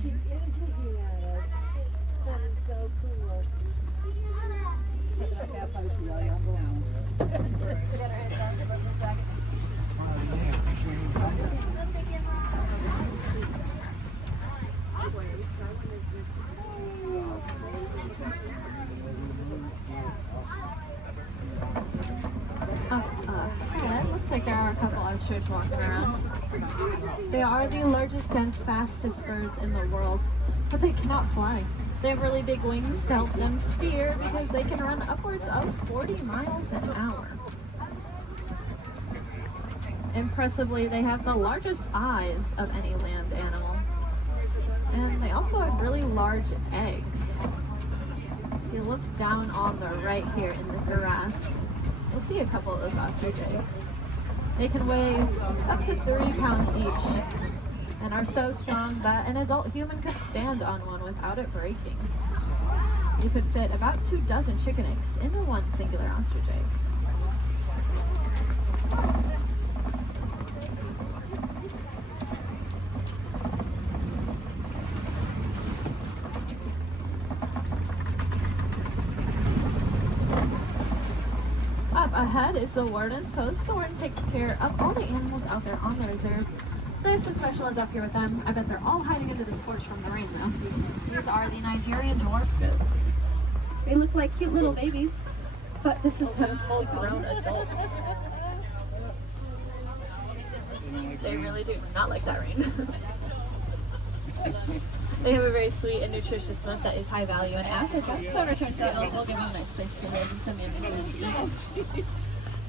She is looking at us. That is so cool. Looks like there are a couple ostriches walking around. They are the largest and fastest birds in the world, but they cannot fly. They have really big wings to help them steer because they can run upwards of 40 miles an hour. Impressively, they have the largest eyes of any land animal. And they also have really large eggs. If you look down on the right here in the grass, you'll see a couple of those ostrich eggs. They can weigh up to 30 pounds each and are so strong that an adult human could stand on one without it breaking. You could fit about 2 dozen chicken eggs into one singular ostrich egg. Up ahead is the Warden's Post. The Warden takes care of all the animals out there on the reserve. There's some special ones up here with them. I bet they're all hiding under this porch from the rain though. These are the Nigerian dwarf goats. They look like cute little babies, but this is them full grown adults. They really do not like that rain. They have a very sweet and nutritious milk that is high value in Africa. So in return for that, we'll give them a nice place to live and some animals to eat.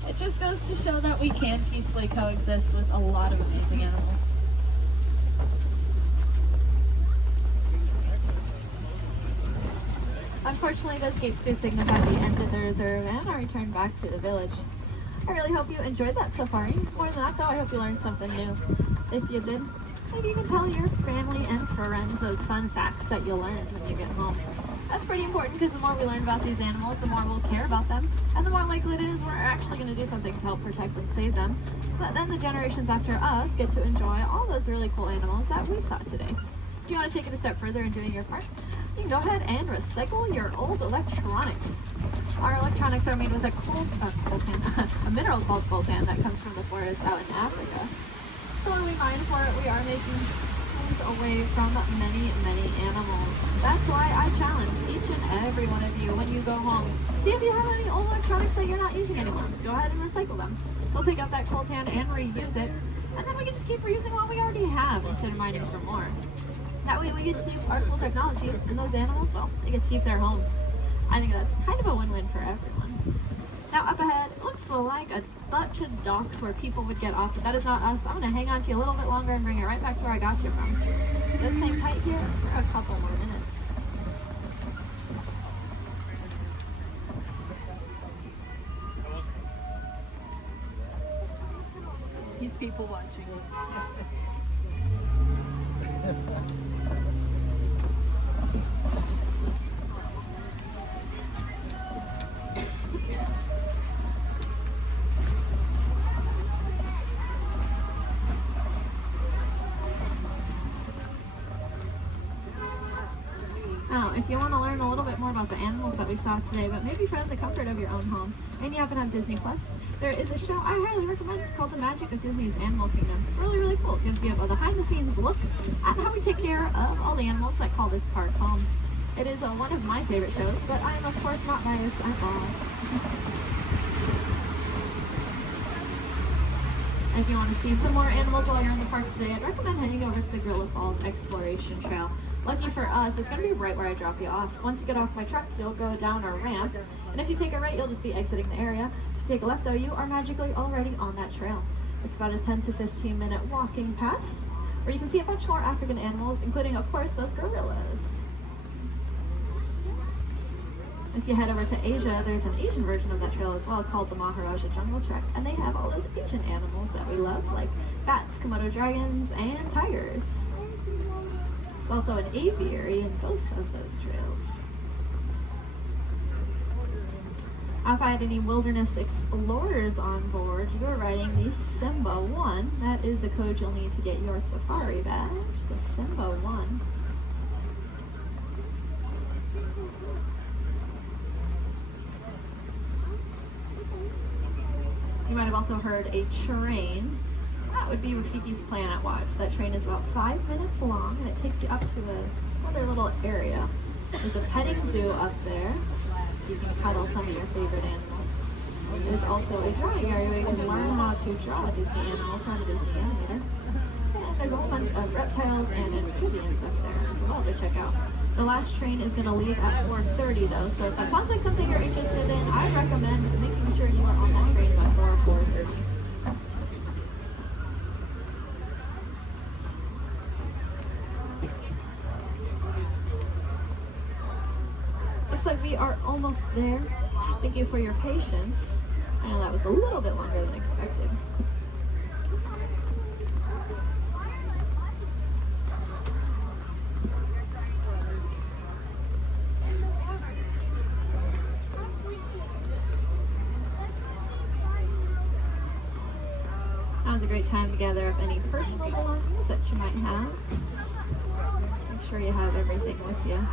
It just goes to show that we can peacefully coexist with a lot of amazing animals. Unfortunately, those gates do signify the end of the reserve and our return back to the village. I really hope you enjoyed that safari. More than that though, I hope you learned something new. If you did, maybe you can tell your family and friends those fun facts that you'll learn when you get home. That's pretty important because the more we learn about these animals, the more we'll care about them, and the more likely it is we're actually going to do something to help protect and save them, so that then the generations after us get to enjoy all those really cool animals that we saw today. Do you want to take it a step further in doing your part? You can go ahead and recycle your old electronics. Our electronics are made with a mineral called coltan that comes from the forest out in Africa. So when we mine for it, we are making things away from many, many animals. That's why I challenge each and every one of you when you go home. See if you have any old electronics that you're not using anymore. Go ahead and recycle them. We'll take out that coltan and reuse it, and then we can just keep reusing what we already have instead of mining for more. That way we get to use our cool technology, and those animals, well, they get to keep their homes. I think that's kind of a win-win for everyone. Now up ahead, it looks like a bunch of docks where people would get off, but that is not us. I'm going to hang on to you a little bit longer and bring it right back to where I got you from. Just hang tight here for a couple more minutes. He's people watching. Now, if you want to learn a little bit more about the animals that we saw today, but maybe from the comfort of your own home, and you happen to have Disney Plus, there is a show I highly recommend. It's called The Magic of Disney's Animal Kingdom. It's really, really cool. It gives you a behind-the-scenes look at how we take care of all the animals that call this park home. It is one of my favorite shows, but I am, of course, not biased at all. If you want to see some more animals while you're in the park today, I'd recommend heading over to the Gorilla Falls Exploration Trail. Lucky for us, it's going to be right where I drop you off. Once you get off my truck, you'll go down a ramp, and if you take a right, you'll just be exiting the area. If you take a left, though, you are magically already on that trail. It's about a 10 to 15 minute walking path, where you can see a bunch more African animals, including, of course, those gorillas. If you head over to Asia, there's an Asian version of that trail as well called the Maharaja Jungle Trek, and they have all those Asian animals that we love, like bats, Komodo dragons, and tigers. It's also an aviary in both of those trails. If I had any wilderness explorers on board, you are riding the Simba 1. That is the code you'll need to get your safari badge, the Simba 1. You might have also heard a train. That would be Rafiki's Planet Watch. That train is about 5 minutes long, and it takes you up to another little area. There's a petting zoo up there, so you can cuddle some of your favorite animals. There's also a drawing area where you can learn how to draw Disney animals on a Disney animator. And there's a whole bunch of reptiles and amphibians up there as well to check out. The last train is going to leave at 4:30 though, so if that sounds like something you're interested in, I recommend making sure you are on that train before 4:30. Looks like we are almost there. Thank you for your patience. I know that was a little bit longer than expected. Now's a great time to gather up any personal belongings that you might have. Make sure you have everything with you.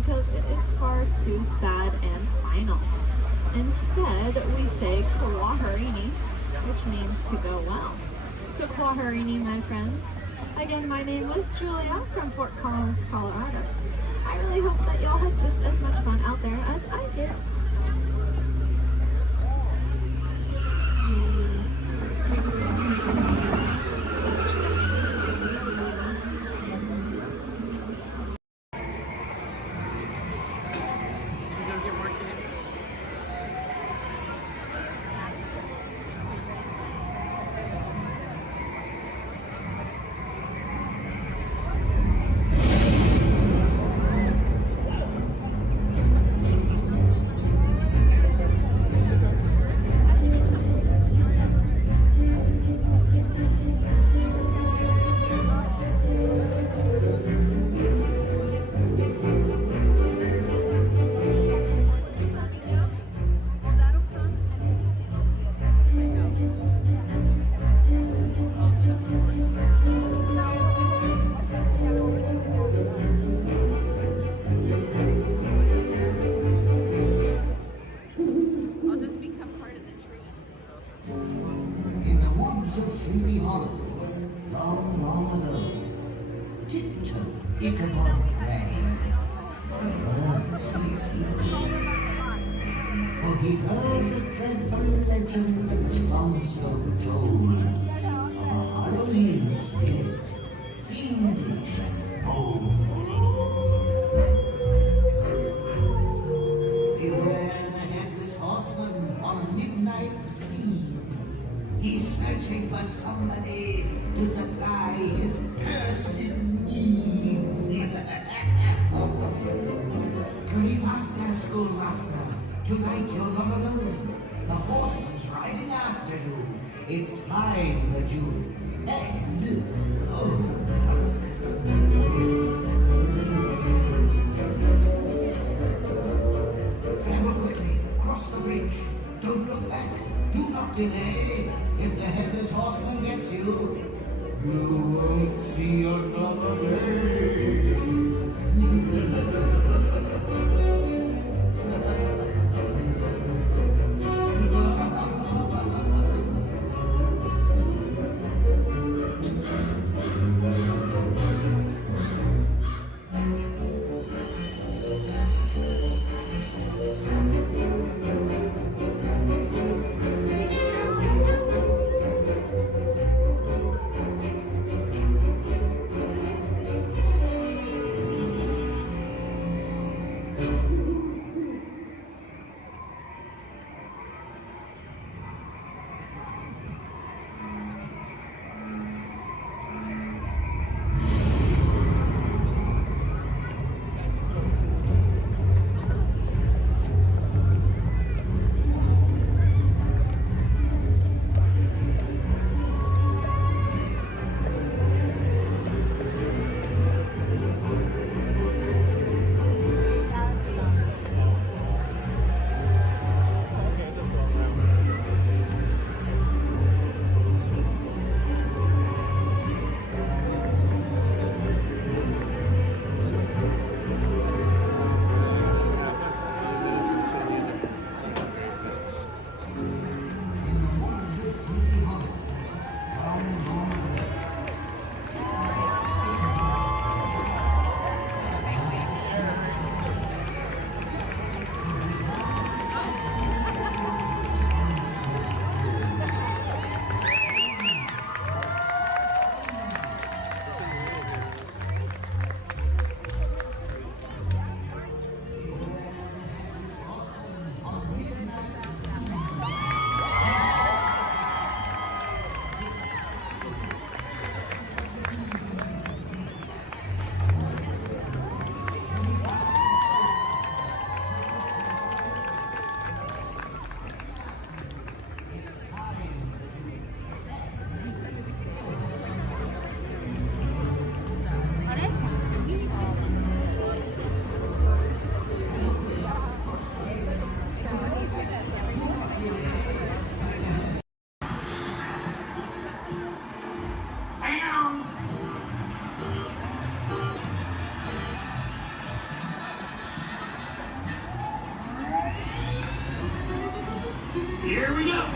because it is far too sad and final. Instead, we say Kwaharini, which means to go well. So Kwaharini, my friends. Again, my name was Julia from Fort Collins, Colorado. I really hope that y'all have just as much fun out there as I did. Here we go.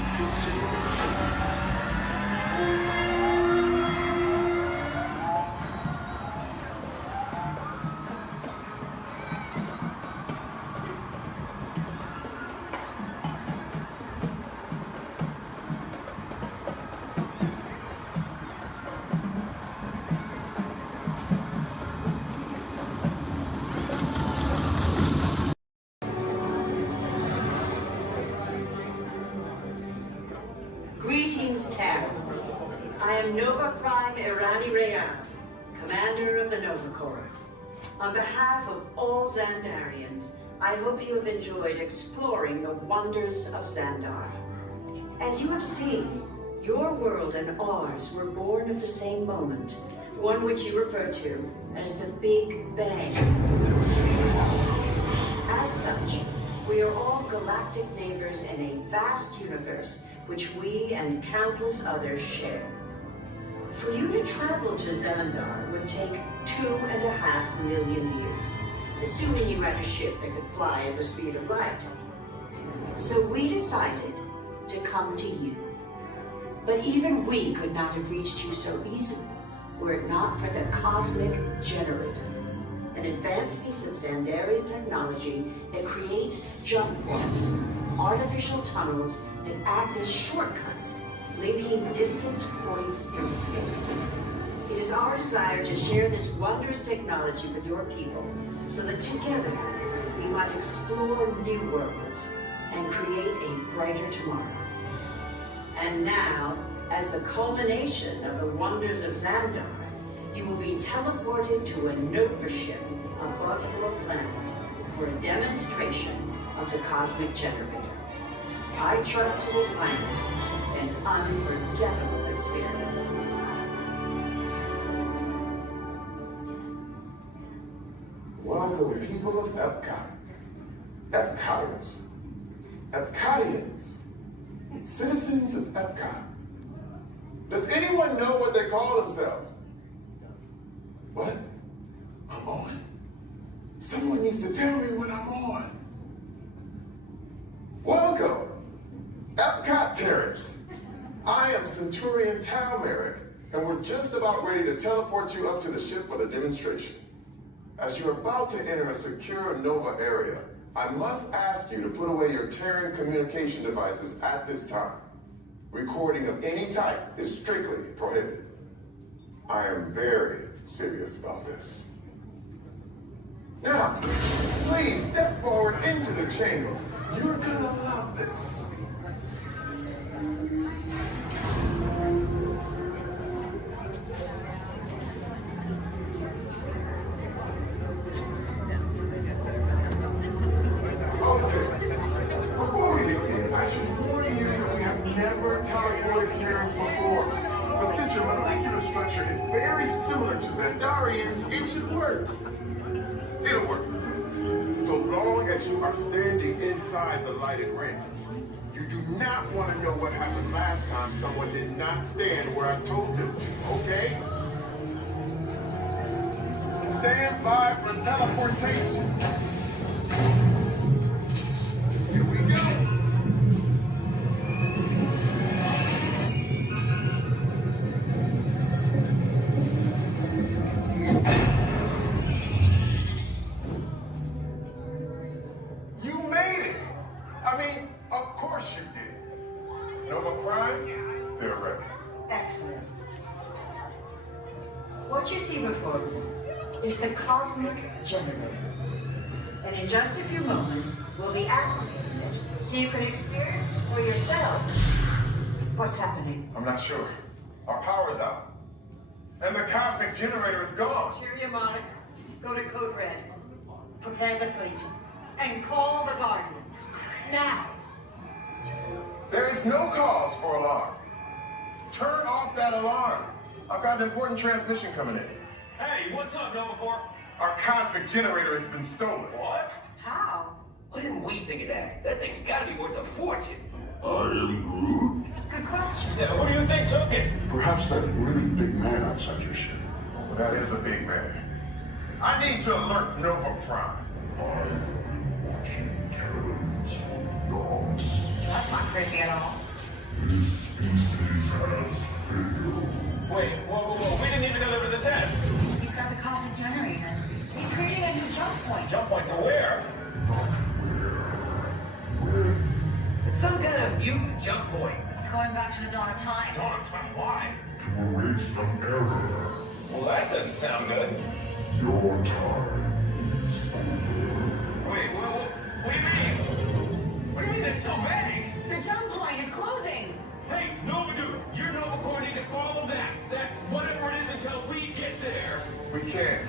Greetings, Terrans. I am Nova Prime Irani Rayan, commander of the Nova Corps. On behalf of all Xandarians, I hope you have enjoyed exploring the wonders of Xandar. As you have seen, your world and ours were born of the same moment, one which you refer to as the Big Bang. As such, we are all galactic neighbors in a vast universe which we and countless others share. For you to travel to Xandar would take 2.5 million years, assuming you had a ship that could fly at the speed of light. So we decided to come to you. But even we could not have reached you so easily were it not for the Cosmic Generator, an advanced piece of Xandarian technology that creates jump points, artificial tunnels that act as shortcuts, linking distant points in space. It is our desire to share this wondrous technology with your people so that together we might explore new worlds and create a brighter tomorrow. And now, as the culmination of the wonders of Xandar, you will be teleported to a Nova ship above your planet for a demonstration of the Cosmic Generator. I trust you will find it an unforgettable experience. Welcome, people of Epcot, Epcoters, Epcotians, citizens of Epcot. Does anyone know what they call themselves? What? I'm on? Someone needs to tell me when I'm on. Welcome, Epcot Terrans. I am Centurion Talmeric, and we're just about ready to teleport you up to the ship for the demonstration. As you're about to enter a secure Nova area, I must ask you to put away your Terran communication devices at this time. Recording of any type is strictly prohibited. I am very serious about this. Now, please step forward into the chamber. You're gonna love this. Before we begin, I should warn you that we have never teleported Terrans before. But since your molecular structure is very similar to Xandarians, it should work. It'll work. So long as you are standing inside the lighted ring. You do not want to know what happened last time someone did not stand where I told them to, okay? Stand by for teleportation. Here we go. You made it. I mean, of course you did. Nova Prime, they're ready. Excellent. What you see before you is the Cosmic Generator. And in just a few moments, we'll be activating it so you can experience for yourself what's happening. I'm not sure. Our power's out. And the Cosmic Generator is gone. Cheerio, Monarch. Go to Code Red. Prepare the fleet. And call the Guardians. Now. There is no cause for alarm. Turn off that alarm. I've got an important transmission coming in. Hey, what's up, Nova Corps? Our Cosmic Generator has been stolen. What? How? Why didn't we think of that? That thing's gotta be worth a fortune. I am Groot. Good question. Yeah, who do you think took it? Perhaps that really big man outside your ship. Well, that is a big man. I need to alert Nova Prime. I am watching Terrans from dogs. That's not creepy at all. This species has failed. Wait, whoa. We didn't even know there was a test. He's got the cosmic generator. He's creating a new jump point. Jump point to where? It's some kind of mutant jump point. It's going back to the dawn of time. Dawn of time, why? To erase an error. Well, that doesn't sound good. Your time is over. Wait, what do you mean? What do you mean that's so vague? The jump point is closing. Hey, Novadude, your Nova Corps need to follow that whatever it is until we get there. We can't.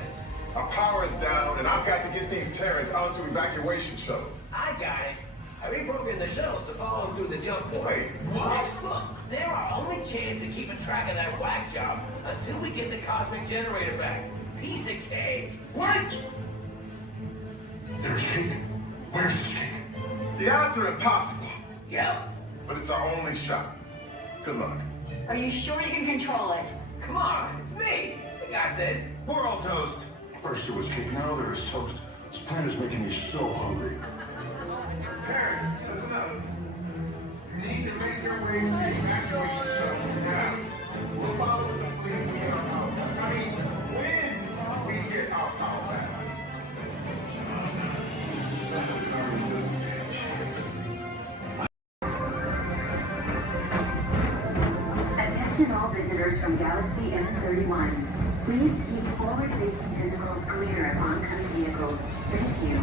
Our power is down, and I've got to get these Terrans onto evacuation shuttles. I got it. I reprogrammed the shuttles to follow them through the jump point. Wait, what? Look, they're our only chance of keeping track of that whack job until we get the cosmic generator back. Piece of cake. What? There's cake. Where's this cake? The odds are impossible, Yep. but it's our only shot. Good luck. Are you sure you can control it? Come on, it's me. I got this. We're all toast. First there was cake, now there is toast. This plan is making me so hungry. Terrans, listen up. You need to make your way to the evacuation shuttles now. We'll follow with the fleet when we get our power back. I mean, when we get our power back. Attention all visitors from Galaxy M31. Please keep forward-facing tentacles clear of oncoming vehicles. Thank you.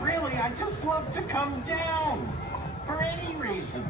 Really, I just love to come down. For any reason.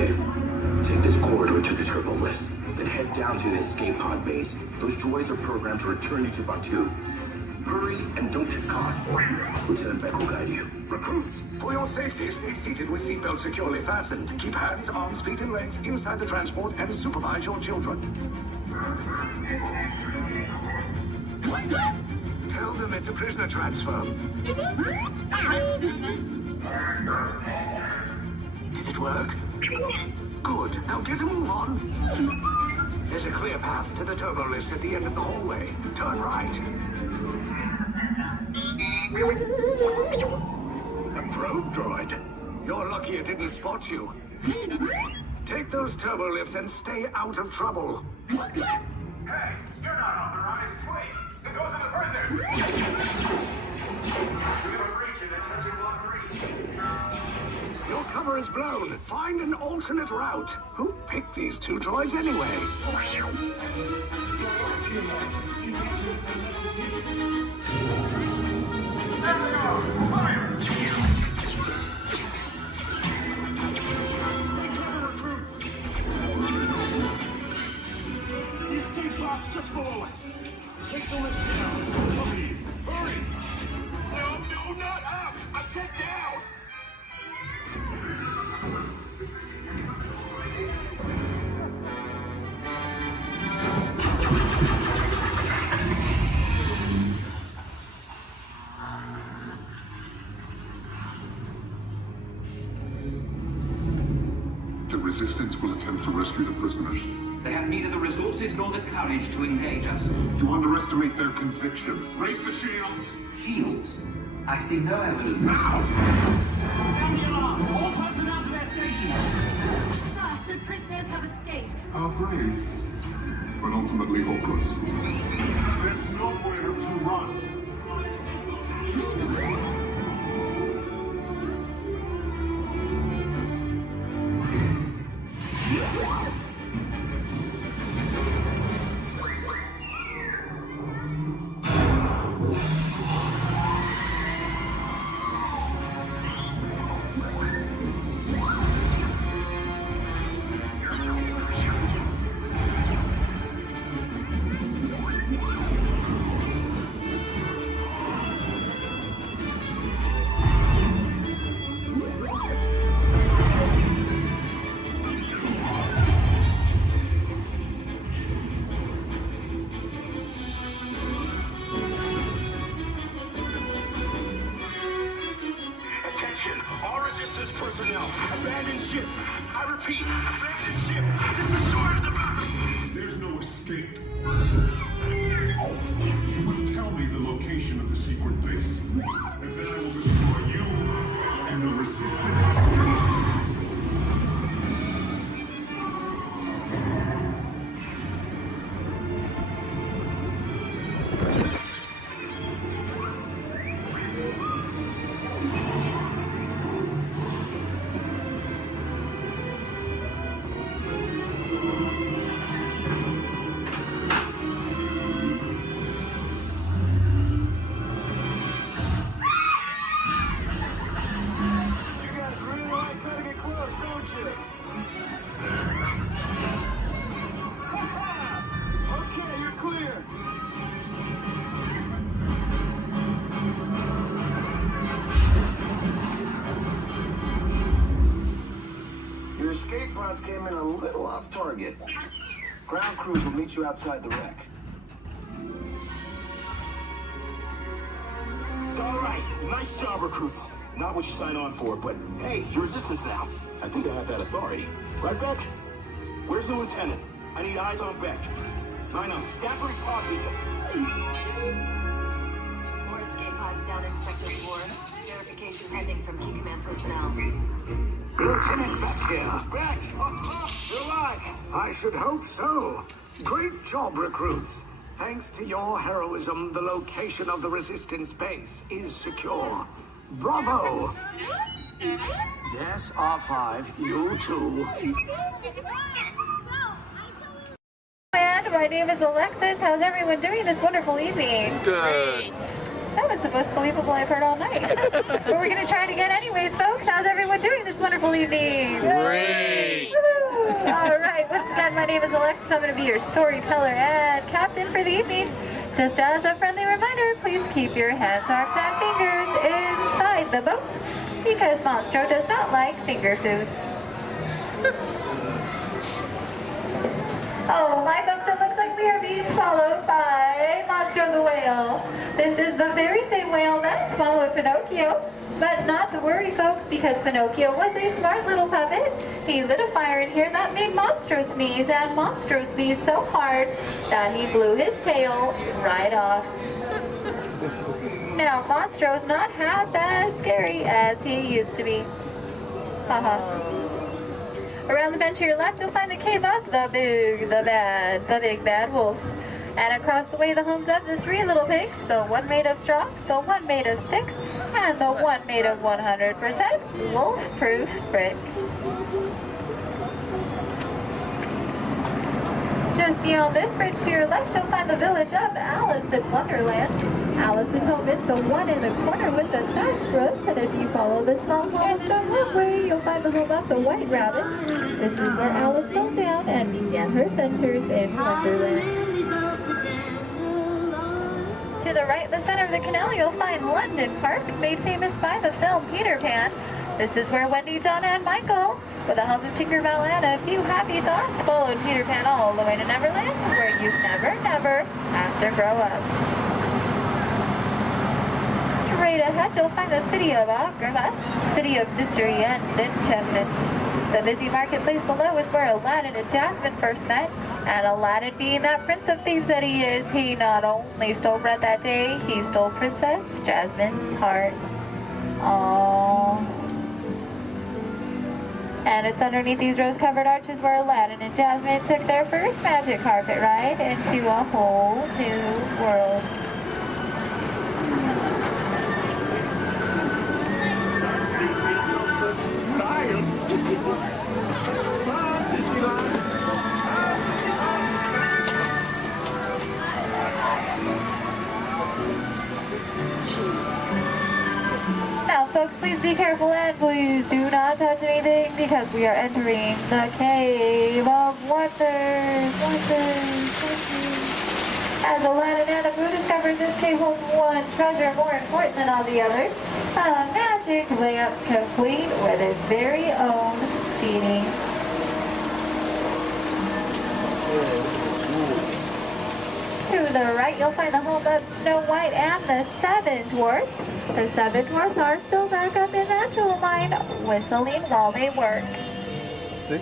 Okay. Take this corridor to the turbo lift. Then head down to the escape pod base. Those droids are programmed to return you to Batu. Hurry and don't get caught. Lieutenant Beck will guide you. Recruits, for your safety, stay seated with seatbelts securely fastened. Keep hands, arms, feet, and legs inside the transport and supervise your children. Tell them it's a prisoner transfer. Did it work? Good. Now get a move on. There's a clear path to the turbo lifts at the end of the hallway. Turn right. A probe droid. You're lucky it didn't spot you. Take those turbo lifts and stay out of trouble. Hey, you're not authorized. Wait, it goes to the prisoners. We have a breach in attention block 3. Your cover is blown. Find an alternate route. Who picked these two droids anyway? There they are! Fire! Recruits! The escape pod's just below us. Take the list down. Hurry! Hurry! No, not up! I said down! The Resistance will attempt to rescue the prisoners. They have neither the resources nor the courage to engage us. You underestimate their conviction. Raise the shields! Shields? I see no evidence. Now! Sound the alarm! All personnel to their stations! Sir, the prisoners have escaped. How brave, but ultimately hopeless. There's nowhere to run. Personnel, abandon ship. I repeat, abandon ship. Just as short as about. There's no escape. You will tell me the location of the secret base, and then I will destroy you and the Resistance. Your escape pods came in a little off target. Ground crews will meet you outside the wreck. All right, nice job, recruits. Not what you signed on for, but hey, you're Resistance now. I think I have that authority. Right, Beck? Where's the lieutenant? I need eyes on Beck. 9-0, Scaffold's pod beacon. More escape pods down in Sector 4. Verification pending from Key Command personnel. Lieutenant Beck here. Beck! You're alive! I should hope so. Great job, recruits. Thanks to your heroism, the location of the Resistance base is secure. Bravo! Yes, R5, you too. And my name is Alexis. How's everyone doing this wonderful evening? Good. That was the most believable I've heard all night. But we're going to try it again anyways, folks. How's everyone doing this wonderful evening? Great. again, my name is Alexis. I'm going to be your storyteller and captain for the evening. Just as a friendly reminder, please keep your hands, arms, and fingers inside the boat because Monstro does not like finger food. Oh, my folks, it looks like we are being swallowed by Monstro the whale. This is the very same whale that swallowed Pinocchio. But not to worry, folks, because Pinocchio was a smart little puppet. He lit a fire in here that made Monstro sneeze, and Monstro sneezed so hard that he blew his tail right off. Now, Monstro's not half as scary as he used to be. Haha. Around the bend to your left, you'll find the cave of the big bad wolf. And across the way, the homes of the three little pigs, the one made of straw, the one made of sticks, and the one made of 100% wolf-proof brick. Just beyond this bridge to your left, you'll find the village of Alice in Wonderland. Alice's home is the one in the corner with the thatched roof, and if you follow the small cobblestone walkway, you'll find the home of the White Rabbit. This is where Alice fell down and began her adventures in Wonderland. To the right in the center of the canal, you'll find London Park, made famous by the film Peter Pan. This is where Wendy, John, and Michael, with a hum of Tinkerbell and a few happy thoughts, followed Peter Pan all the way to Neverland, where you never have to grow up. Straight ahead, you'll find the city of Agrabah, city of mystery and enchantment. The busy marketplace below is where Aladdin and Jasmine first met, and Aladdin, being that prince of thieves that he is, he not only stole bread that day, he stole Princess Jasmine's heart. Aww. And it's underneath these rose-covered arches where Aladdin and Jasmine took their first magic carpet ride into a whole new world. Now, folks, please be careful and please do not touch anything because we are entering the Cave of Wonders. As Aladdin and Abu discovered, this cave holds one treasure more important than all the others. A magic lamp complete with its very own genie. To the right, you'll find the home of Snow White and the Seven Dwarfs. The Seven Dwarfs are still back up in that jewel mine, whistling while they work. See?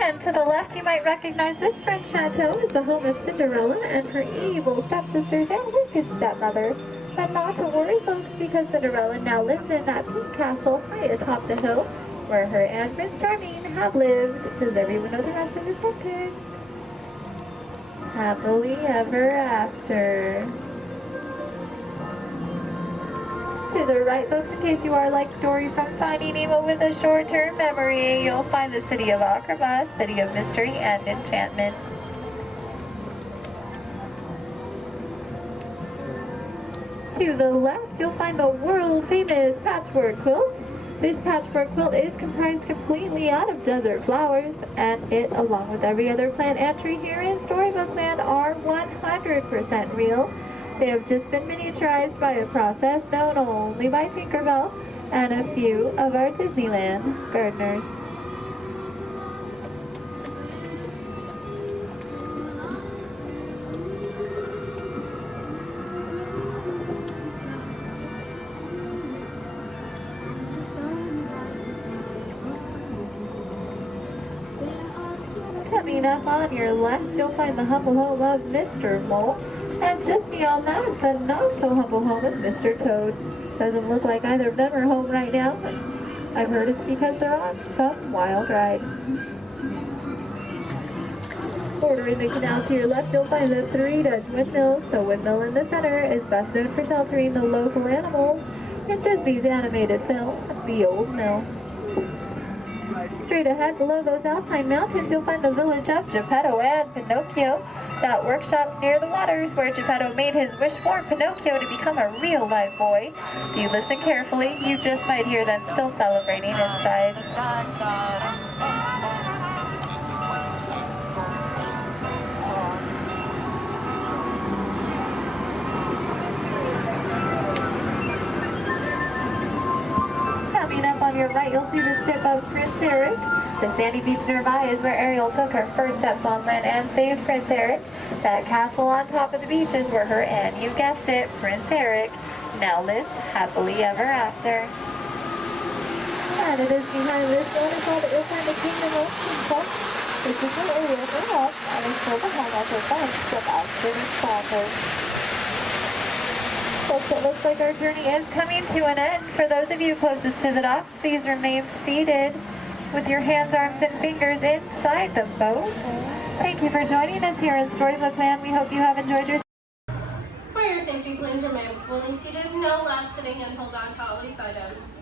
And to the left, you might recognize this French chateau as the home of Cinderella and her evil stepsisters and wicked stepmother. But not to worry, folks, because Cinderella now lives in that pink castle high atop the hill, where her and Prince Charming have lived. Does everyone know the rest of the sentence? Happily ever after. To the right, folks, in case you are like Dory from Finding Nemo with a short-term memory, you'll find the city of Agrabah, city of mystery and enchantment. To the left, you'll find the world-famous patchwork quilt. This patchwork quilt is comprised completely out of desert flowers, and it, along with every other plant and tree here in Storybook Land, are 100% real. They have just been miniaturized by a process known only by Tinkerbell and a few of our Disneyland gardeners. Coming up on your left, you'll find the humble home of Mr. Mole. And just beyond that is the not-so-humble home of Mr. Toad. Doesn't look like either of them are home right now. I've heard it's because they're on some wild ride. Bordering the canal to your left, you'll find the 3 Dutch windmills. The windmill in the center is best known for sheltering the local animals in Disney's animated film, The Old Mill. Straight ahead below those alpine mountains, you'll find the village of Geppetto and Pinocchio. That workshop near the waters where Geppetto made his wish for Pinocchio to become a real live boy. If you listen carefully, you just might hear them still celebrating inside. Coming up on your right, you'll see the ship of Prince Eric. The sandy beach nearby is where Ariel took her first steps on land and saved Prince Eric. That castle on top of the beach is where her and, you guessed it, Prince Eric, now lives happily ever after. And it is behind this waterfall that you'll find the Kingdom of Kingdom. This is an area for Walt and is still the home of her bunch of outfitted sponsors. Folks, it looks like our journey is coming to an end. For those of you closest to the dock, please remain seated with your hands, arms, and fingers inside the boat. Thank you for joining us here in Storybook Land. We hope you have enjoyed your... For your safety, please remain fully seated. No lap sitting, and hold on to all these items.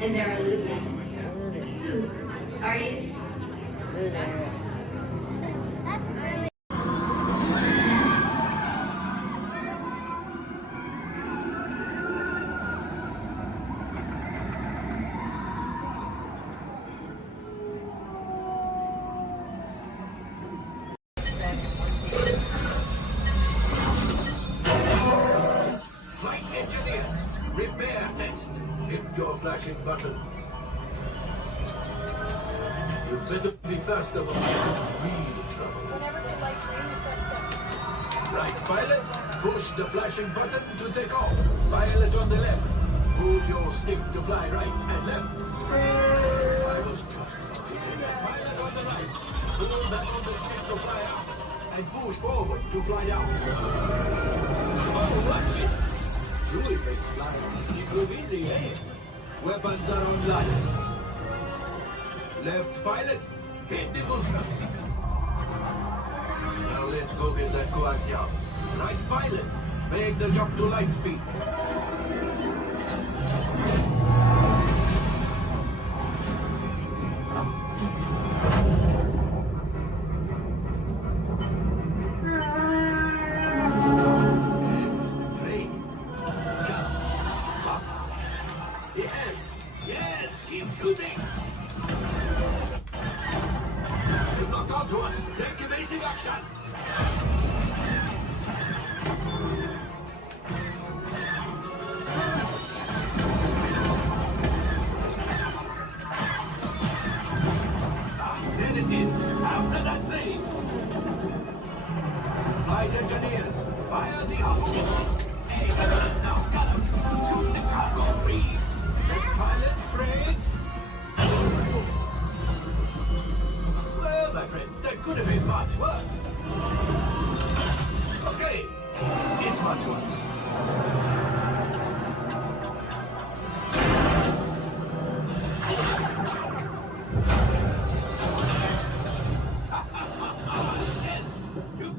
And there are losers. Who are you? Flight engineer, repair test. Hit your flashing buttons. You better be faster or you're in real trouble. Right, pilot, push the flashing button to take off. Pilot on the left. Move your stick to fly right and left. I was just pilot on the right. Pull back on the stick to fly out. And push forward to fly down. Oh, watch it! Truly makes flying prove easy, eh? Weapons are online. Left pilot, hit the booster. Now let's go get that coaxium. Right pilot, make the jump to light speed. Yes, keep shooting. You've knocked onto us. Take evasive action. There it is. After that plane. Flight engineers, fire the outboard. Hey, now colors. Shoot the cargo free. Pilot brakes. Well, my friends, that could have been much worse. Okay, it's much worse.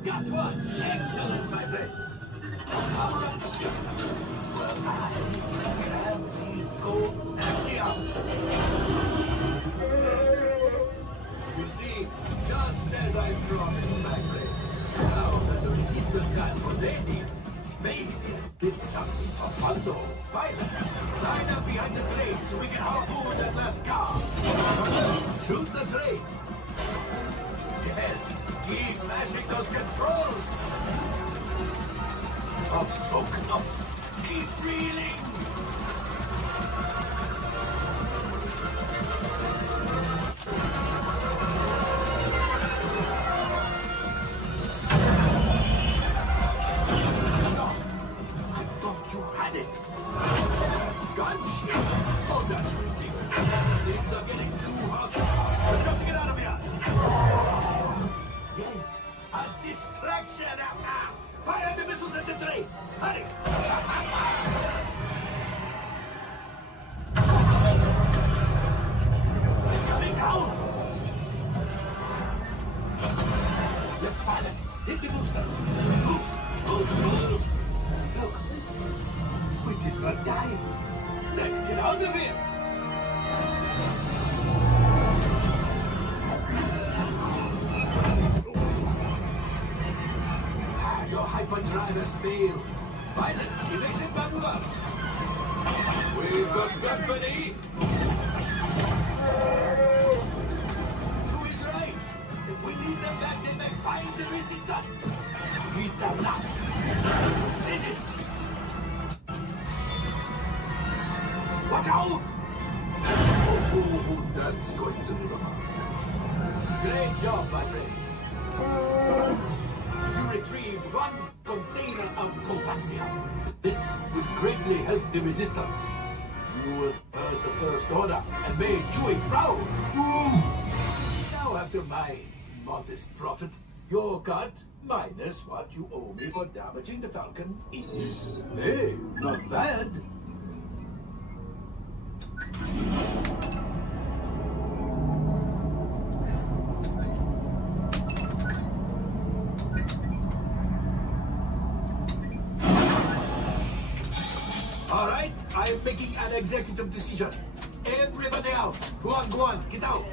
Got one! Excellent, my friends! Power up ship! Well, I have the coaxium! You see, just as I promised, my friend, now that the resistance has ready, maybe did something for Baldo. Pilot, line up behind the train so we can harpoon that last car. First, shoot the train. Yes, keep mashing those controls. Up so close. Keep reeling. Oh, that's ridiculous. Things are getting too hot. We've got to get out of here. Yes, a distraction. Fire the missiles at the train. Hurry. It's coming down. Left pilot, hit the boosters. Boost. Look, we did not die. Let's get out of here! Your hyperdrivers failed. Pilots, evasive maneuvers. We've got company! True is right. If we lead them back, they may find the resistance. He's the last. Finish! Watch out! Oh, that's going to be hard. Great job, my friends. You retrieved one container of coaxium. This would greatly help the resistance. You will earn the first order and made Chewie proud. Now, after my modest profit, your cut minus what you owe me for damaging the Falcon is, hey, not bad. All right, I am making an executive decision. Everybody out. Go on, get out.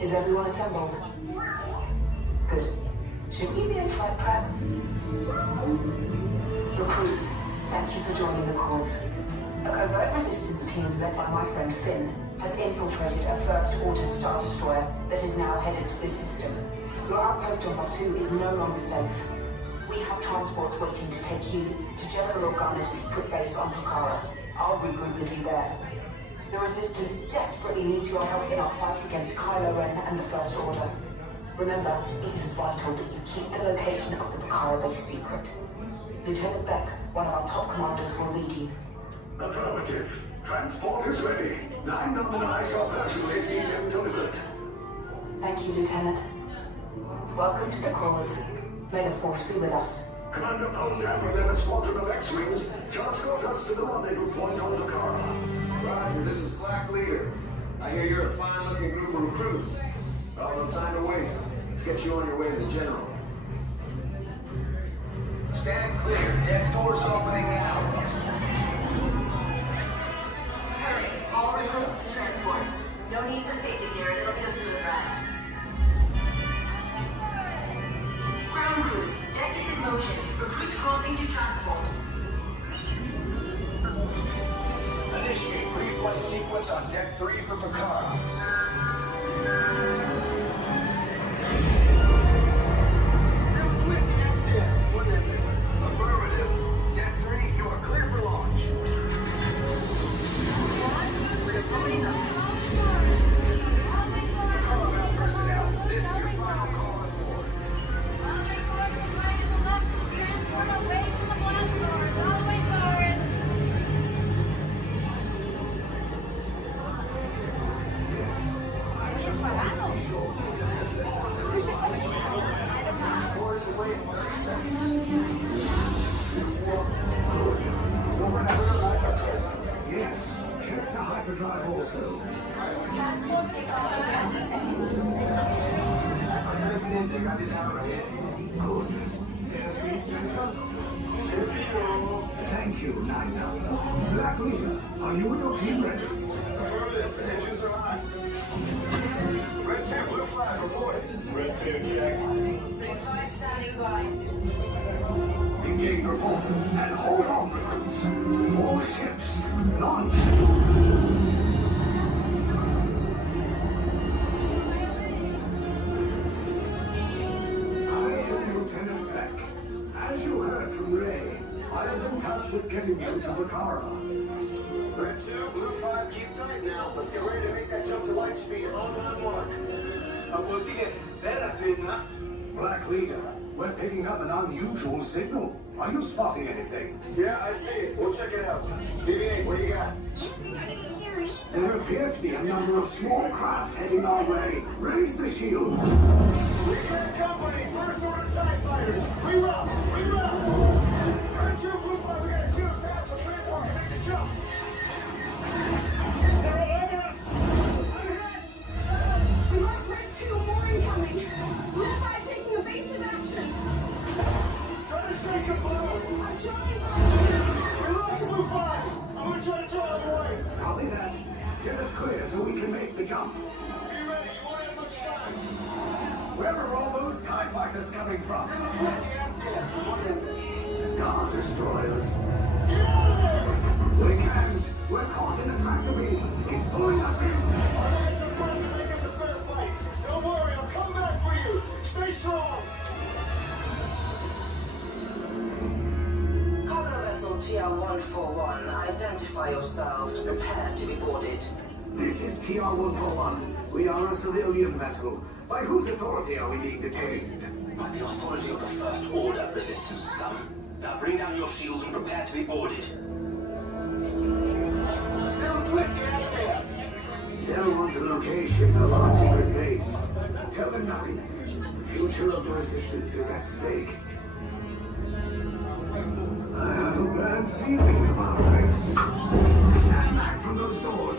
Is everyone assembled? Good. Should we be in flight prep? Recruits, thank you for joining the cause. A covert resistance team led by my friend Finn has infiltrated a First Order Star Destroyer that is now headed to this system. Your outpost on Batu is no longer safe. We have transports waiting to take you to General Organa's secret base on Pucara. I'll regroup with you there. The Resistance desperately needs your help in our fight against Kylo Ren and the First Order. Remember, it is vital that you keep the location of the Pucara base secret. Lieutenant Beck, one of our top commanders, will lead you. Affirmative. Transport is ready. 9 on the I shall personally see them delivered. Thank you, Lieutenant. Welcome to the cause. May the Force be with us. Commander Poltam and a squadron of X-Wings shall escort us to the rendezvous point on Pucara. Roger, this is Black Leader. I hear you're a fine-looking group of recruits. Well, no time to waste. Let's get you on your way to the general. Stand clear. Deck doors opening now. Hurry, all recruits to transport. No need for safety gear, it'll be a smooth ride. Ground crews, deck is in motion. Recruits crossing to transport. Initiate pre-flight sequence on Deck 3 for Picard. Affirmative. Deck 3, you are clear for launch. Picard personnel, this is your final call on board. Transport away from the blast doors, all the way forward. Doors away in 30 seconds. Yes, check the hyperdrive also. Transport takeoff in 20 seconds. Good. Airspeed sensor? Thank you, Nina. Black Leader, are you and your team ready? Affirmative. Engines are hot. Red 2, blue flag reporting. Red 2, check. Blue 5 standing by. Engage repulsors and hold on, recruits. More ships. Launch. Lieutenant Beck. As you heard from Ray, I have been tasked with getting you to Vakara. Red 2, blue 5, keep tight now. Let's get ready to make that jump to light speed on mark. Black Leader, we're picking up an unusual signal. Are you spotting anything? Yeah, I see it. We'll check it out. BB-8, what do you got? There appear to be a number of small craft heading our way. Raise the shields. We got company. First order TIE fighters. Reroute. Red 2, blue 5, we got a clear path so transport can make the jump. They're all over us. We lost Red 2, more incoming. Blue 5 taking evasive action. Try to shake him, Blue. I'm trying. We lost Blue 5. I'm going to try to draw him away. Copy that. Get us clear so we can make the jump. Be ready. You won't have much time. Where are all those TIE fighters coming from? Star Destroyers. Get out of there! We can't. We're caught in a tractor beam. It's pulling us in. I'll get some friends and make this a fair fight. Don't worry, I'll come back for you. Stay strong. Cargo vessel TR-141, identify yourselves and prepare to be boarded. This is TR-141. We are a civilian vessel. By whose authority are we being detained? By the authority of the First Order, Resistance scum. Now bring down your shields and prepare to be boarded. They'll want the location of our secret base. Tell them nothing. The future of the Resistance is at stake. I have a bad feeling about this. Stand back from those doors.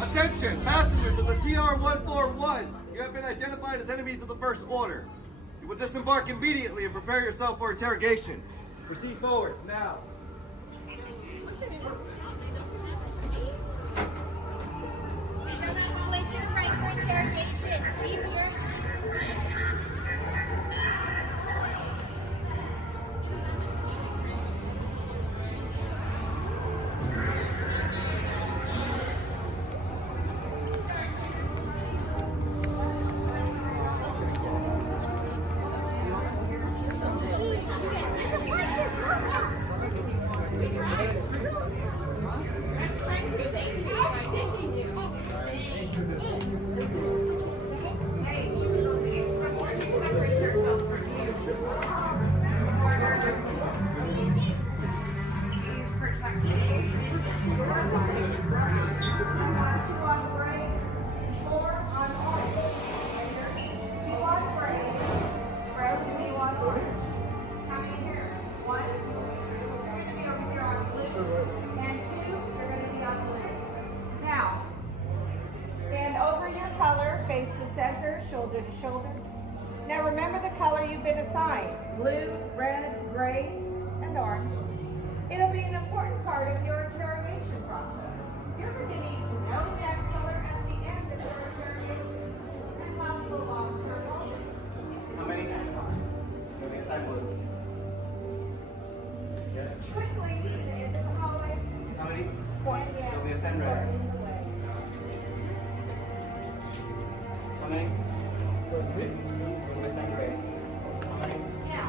Attention, passengers of the TR-141. You have been identified as enemies of the First Order. You will disembark immediately and prepare yourself for interrogation. Proceed forward, now. Down that hallway to your right for interrogation. Keep your... shoulder to shoulder. Now remember the color you've been assigned: blue, red, gray, and orange. It'll be an important part of your interrogation process. You're going to need to know that color at the end of your interrogation and possible long-term motive. How many? You'll be assigned blue. Quickly to the end of the hallway. How many? 4. You'll be assigned red. How many? You'll be assigned gray. How many? Now,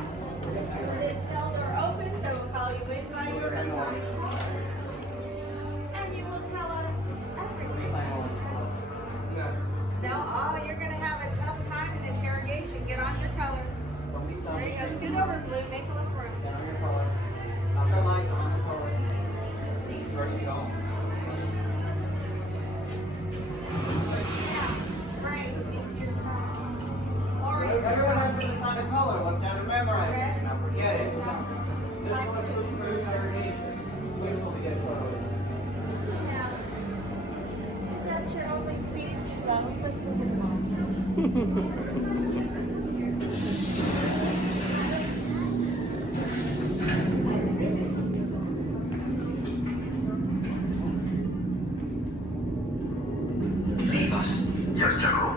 this cell door opens, I will call you in by your assigned color. And you will tell us everything. No, oh, you're going to have a tough time in interrogation. Get on your color. There you go. Scoot over, Blue. Make a little room. Get on your color. Not the lights, on the color. Where do you go? Everyone has been assigned a color. Look down and memorize it. Do not forget it. This was for interrogation. Which will be a trouble. Is that your only speed? Slow. Let's move it along. Leave us. Yes, General.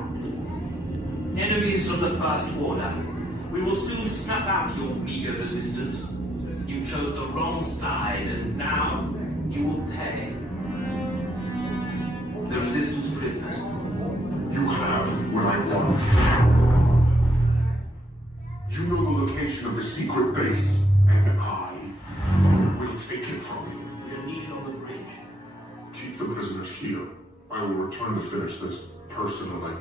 Enemies of the First Order, we will soon snuff out your meager resistance. You chose the wrong side, and now you will pay. The Resistance prisoners. You have what I want. You know the location of the secret base, and I will take it from you. You're needed on the bridge. Keep the prisoners here. I will return to finish this personally.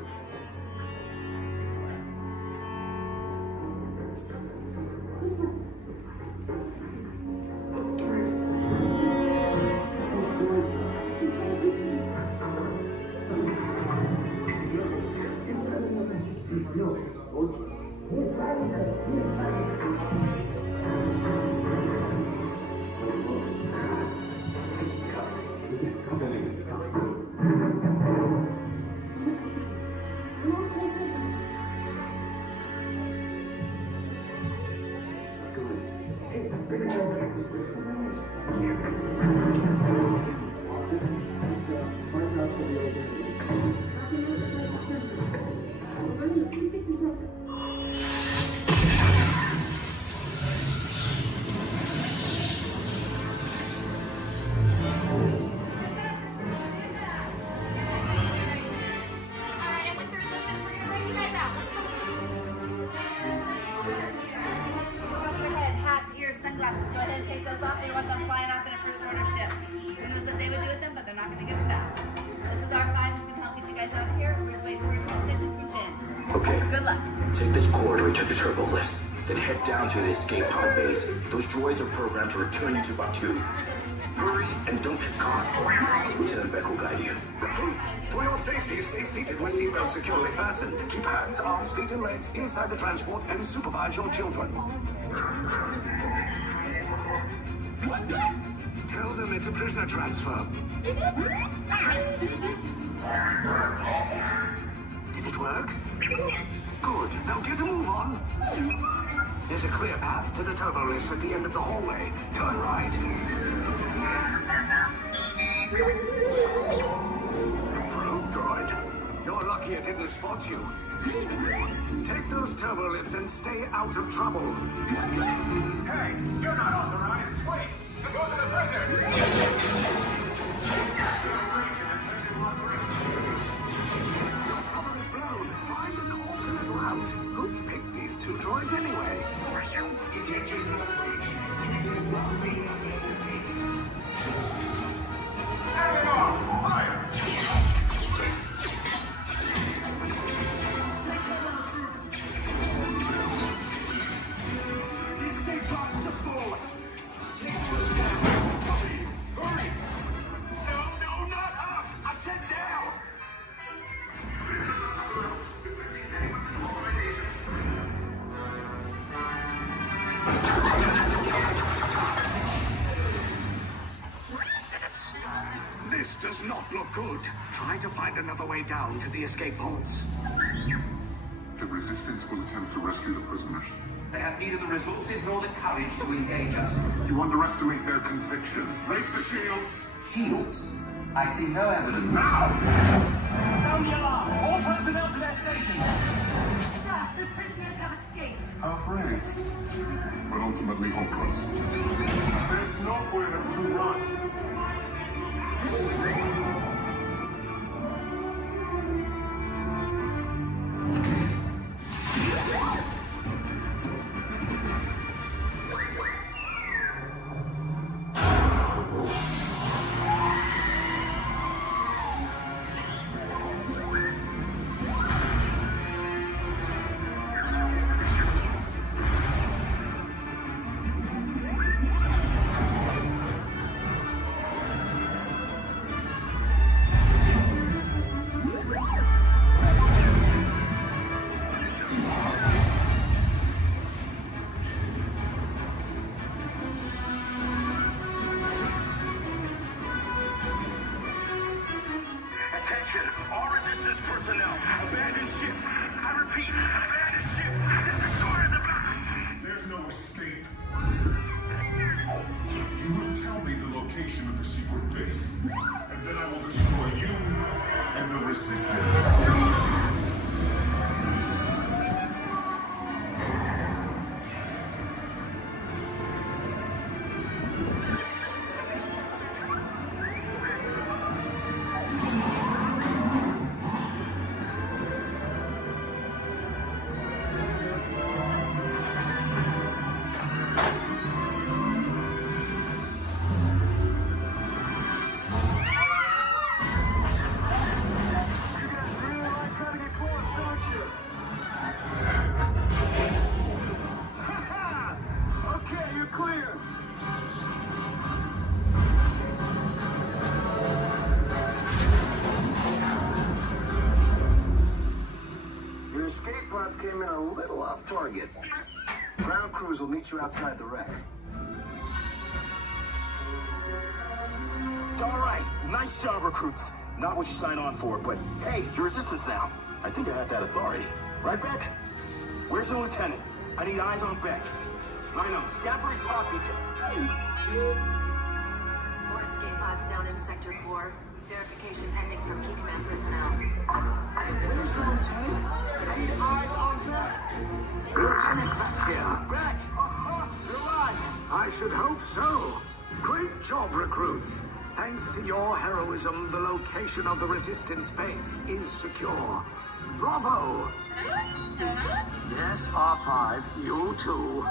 Take this corridor to the turbo lift, then head down to the escape pod base. Those droids are programmed to return you to Batu. Hurry and don't get caught. Lieutenant Beck will guide you. Recruits, for your safety, stay seated with seatbelts securely fastened. Keep hands, arms, feet, and legs inside the transport and supervise your children. Tell them it's a prisoner transfer. Did it work? Good. Now get a move on. There's a clear path to the turbo lifts at the end of the hallway. Turn right. Probe droid. You're lucky it didn't spot you. Take those turbo lifts and stay out of trouble. Hey, you're not authorized. Wait, go to the prisoner. Cover is blown. Find an alternate route. Who picked these two droids anyway? Detention at bridge. Prisoners not seen at the Fire! The escape pod just below us. Take those down. Copy. Hurry! No, not up! I said down! This does not look good. Try to find another way down to the escape pods. Resistance will attempt to rescue the prisoners. They have neither the resources nor the courage to engage us. You underestimate their conviction. Raise the shields! Shields? I see no evidence. Now! Sound the alarm! All personnel to their stations! Sir, the prisoners have escaped. How brave, but ultimately hopeless. There's nowhere to run. Personnel, abandon ship. I repeat, abandon ship. This destroyer's about. There's no escape. You will tell me the location of the secret base, and then I will destroy you and the Resistance. Came in a little off target. Ground crews will meet you outside the wreck. All right, nice job, recruits. Not what you signed on for, but hey, you're Resistance now. I think I have that authority. Right, Beck? Where's the lieutenant? I need eyes on Beck. I know, Scaffold's poppy. More escape pods down in Sector 4. Verification pending from Key Command personnel. Where's the lieutenant? I need eyes on Beck. Lieutenant Beck here. Beck! You're alive! I should hope so. Great job, recruits. Thanks to your heroism, the location of the Resistance base is secure. Bravo! Yes, R5, you too.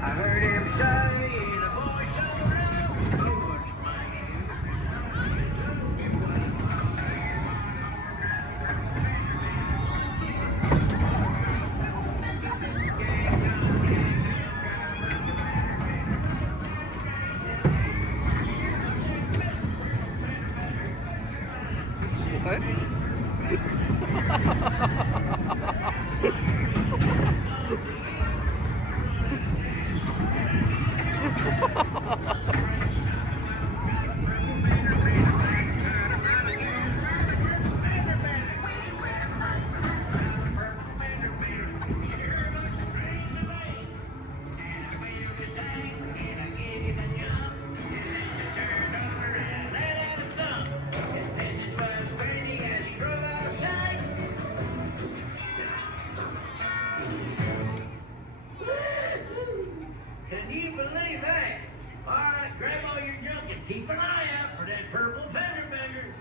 I heard him say in a voice of love, oh, what's my Can you believe that? All right, grab all your junk and keep an eye out for that purple fender bender.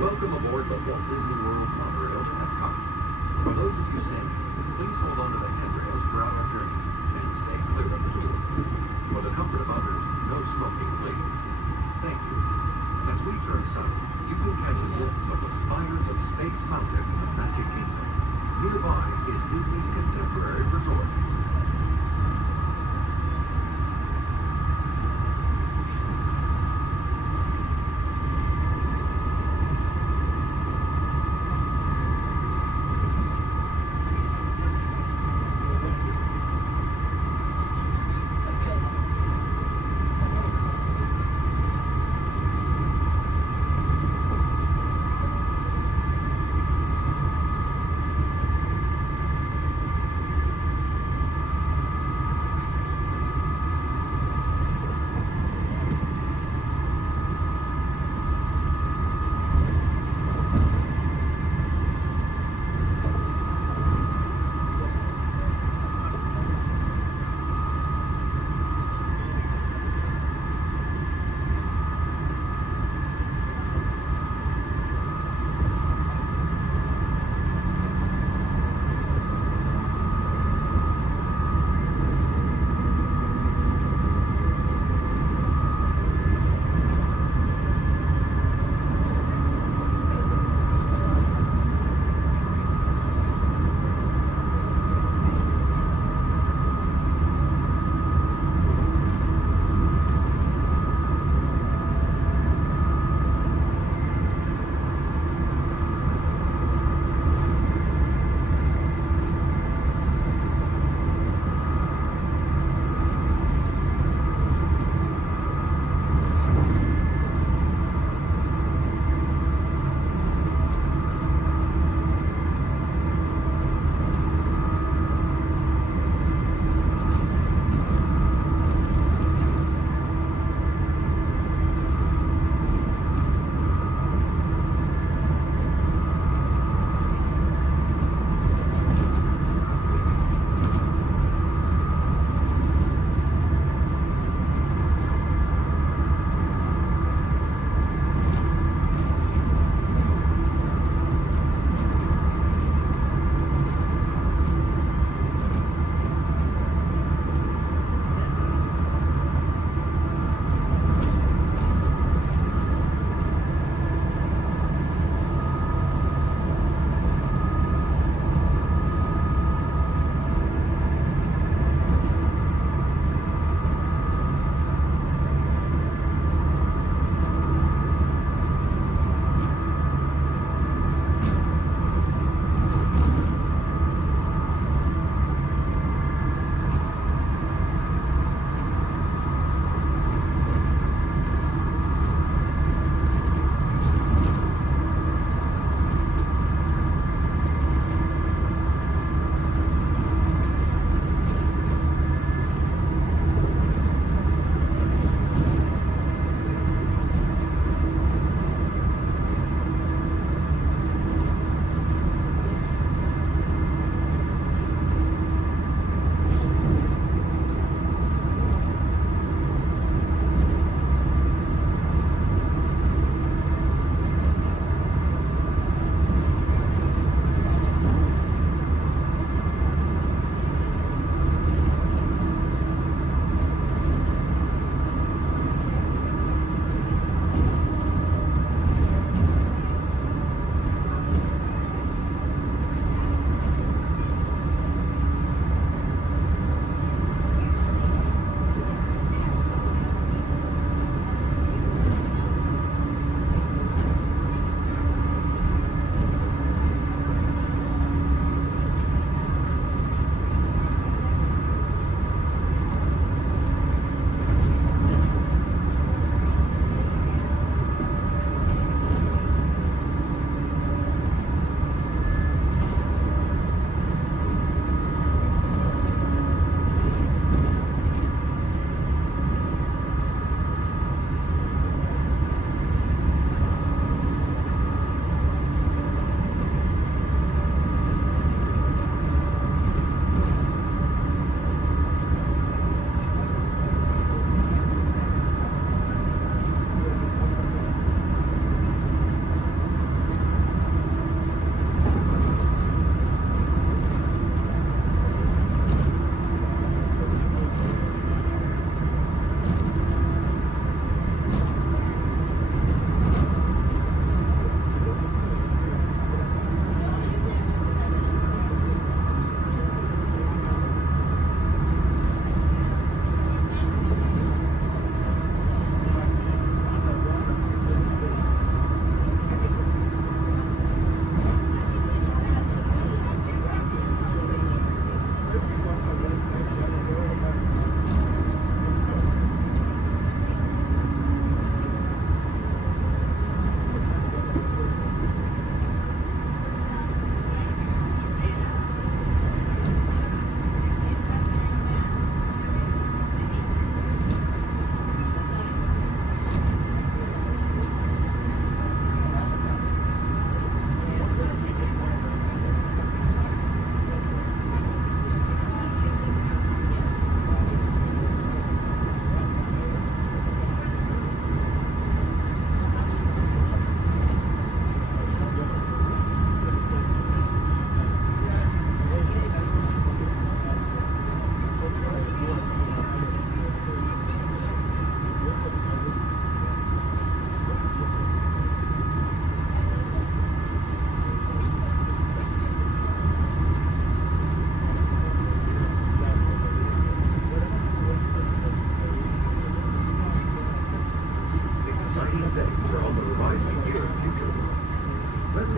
Welcome aboard the Walt Disney World monorail to Epcot. For those of you staying, please hold on to the handrails throughout our journey and stay clear of the door. For the comfort of others, no smoking, please. Thank you. As we turn south, you can catch a glimpse of the spires of Space Mountain in the Magic Kingdom. Nearby is Disney's contemporary resort.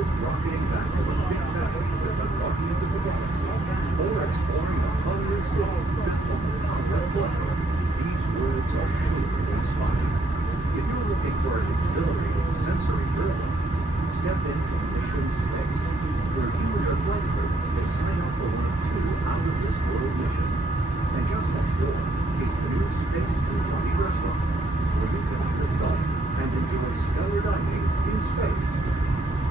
this rocketing back to the big battle with the Guardians of the Galaxy, or exploring the hundred cities that hold the power of blood, these worlds are sure to inspire. If you're looking for an exhilarating sensory thriller, step into Mission Space, where you and your flight crew will sign up for one of 2 out-of-this-world missions. And just next door is the new Space 220 restaurant, where you can eat adult and enjoy stellar dining in space.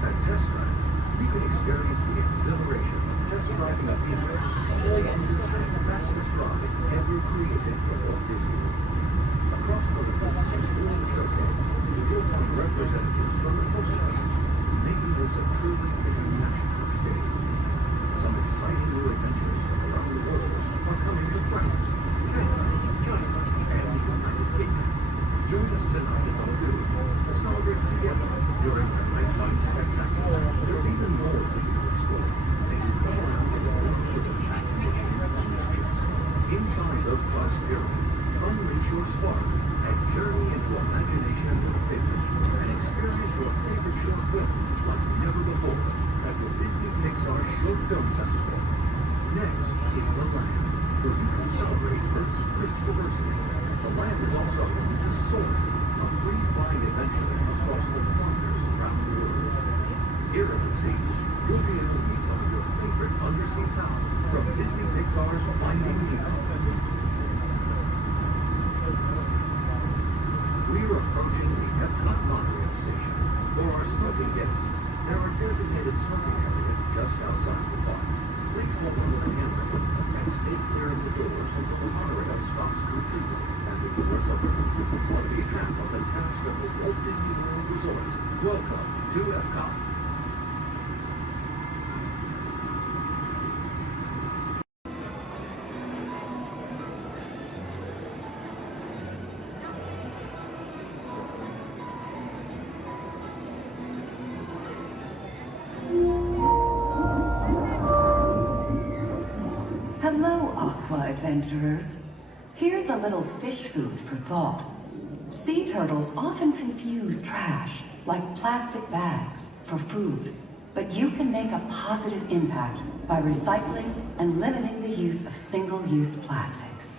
At Test Drive, you can experience the exhilaration of test driving a vehicle all on the same fastest ride ever created for Walt Disney World. Across the river is World Showcase, you'll find representatives from the coastline, making this a truly international experience. Some exciting new adventures from around the world are coming to France, Canada, China, and the United Kingdom. Join us tonight at the Lagoon to celebrate together during the nighttime spectacular. There's even more for you to explore. They can come around in the world of activities. Inside the Plus Pyramids, unleash your spark and journey into imagination with pictures and experience your favorite short films like never before at the Disney Pixar Short Film Festival. Next is the Land, where you can celebrate Earth's rich diversity. The Land is also home to Soaring, a free flying adventure across the wonders around the world. Here at the sea, you'll be able to meet some of your favorite undersea pals from Disney Pixar's Finding Nemo. We're approaching the Epcot monorail station. For our smoking guests, there are designated smoking areas just outside the park. Please hold on to the handrail and stay clear of the doors until the monorail stops completely and the doors open. On behalf of the cast of the Walt Disney World Resort, welcome to Epcot. Hello, Aqua Adventurers. Here's a little fish food for thought. Sea turtles often confuse trash, like plastic bags, for food. But you can make a positive impact by recycling and limiting the use of single-use plastics.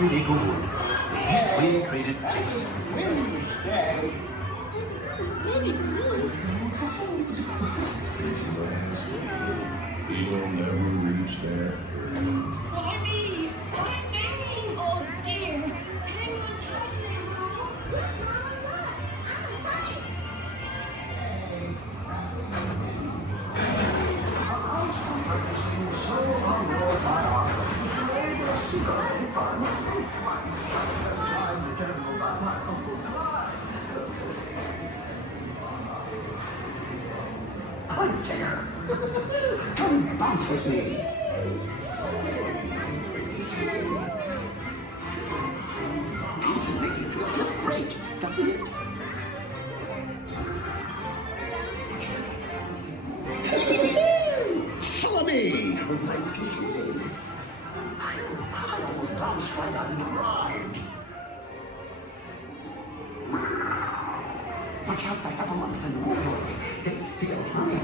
everyday gold. The Eastway Traded Place. He'll never reach there. Bonnie! Bonnie! Oh dear! Can't even talk to them, Mom. Look, Mama, look! I'm a fight! I dare. Come bounce with me. Dancing makes you feel just great, doesn't it? Follow me! My little I almost bounced right out of the ride. Watch out for everyone in the water. They steal honey.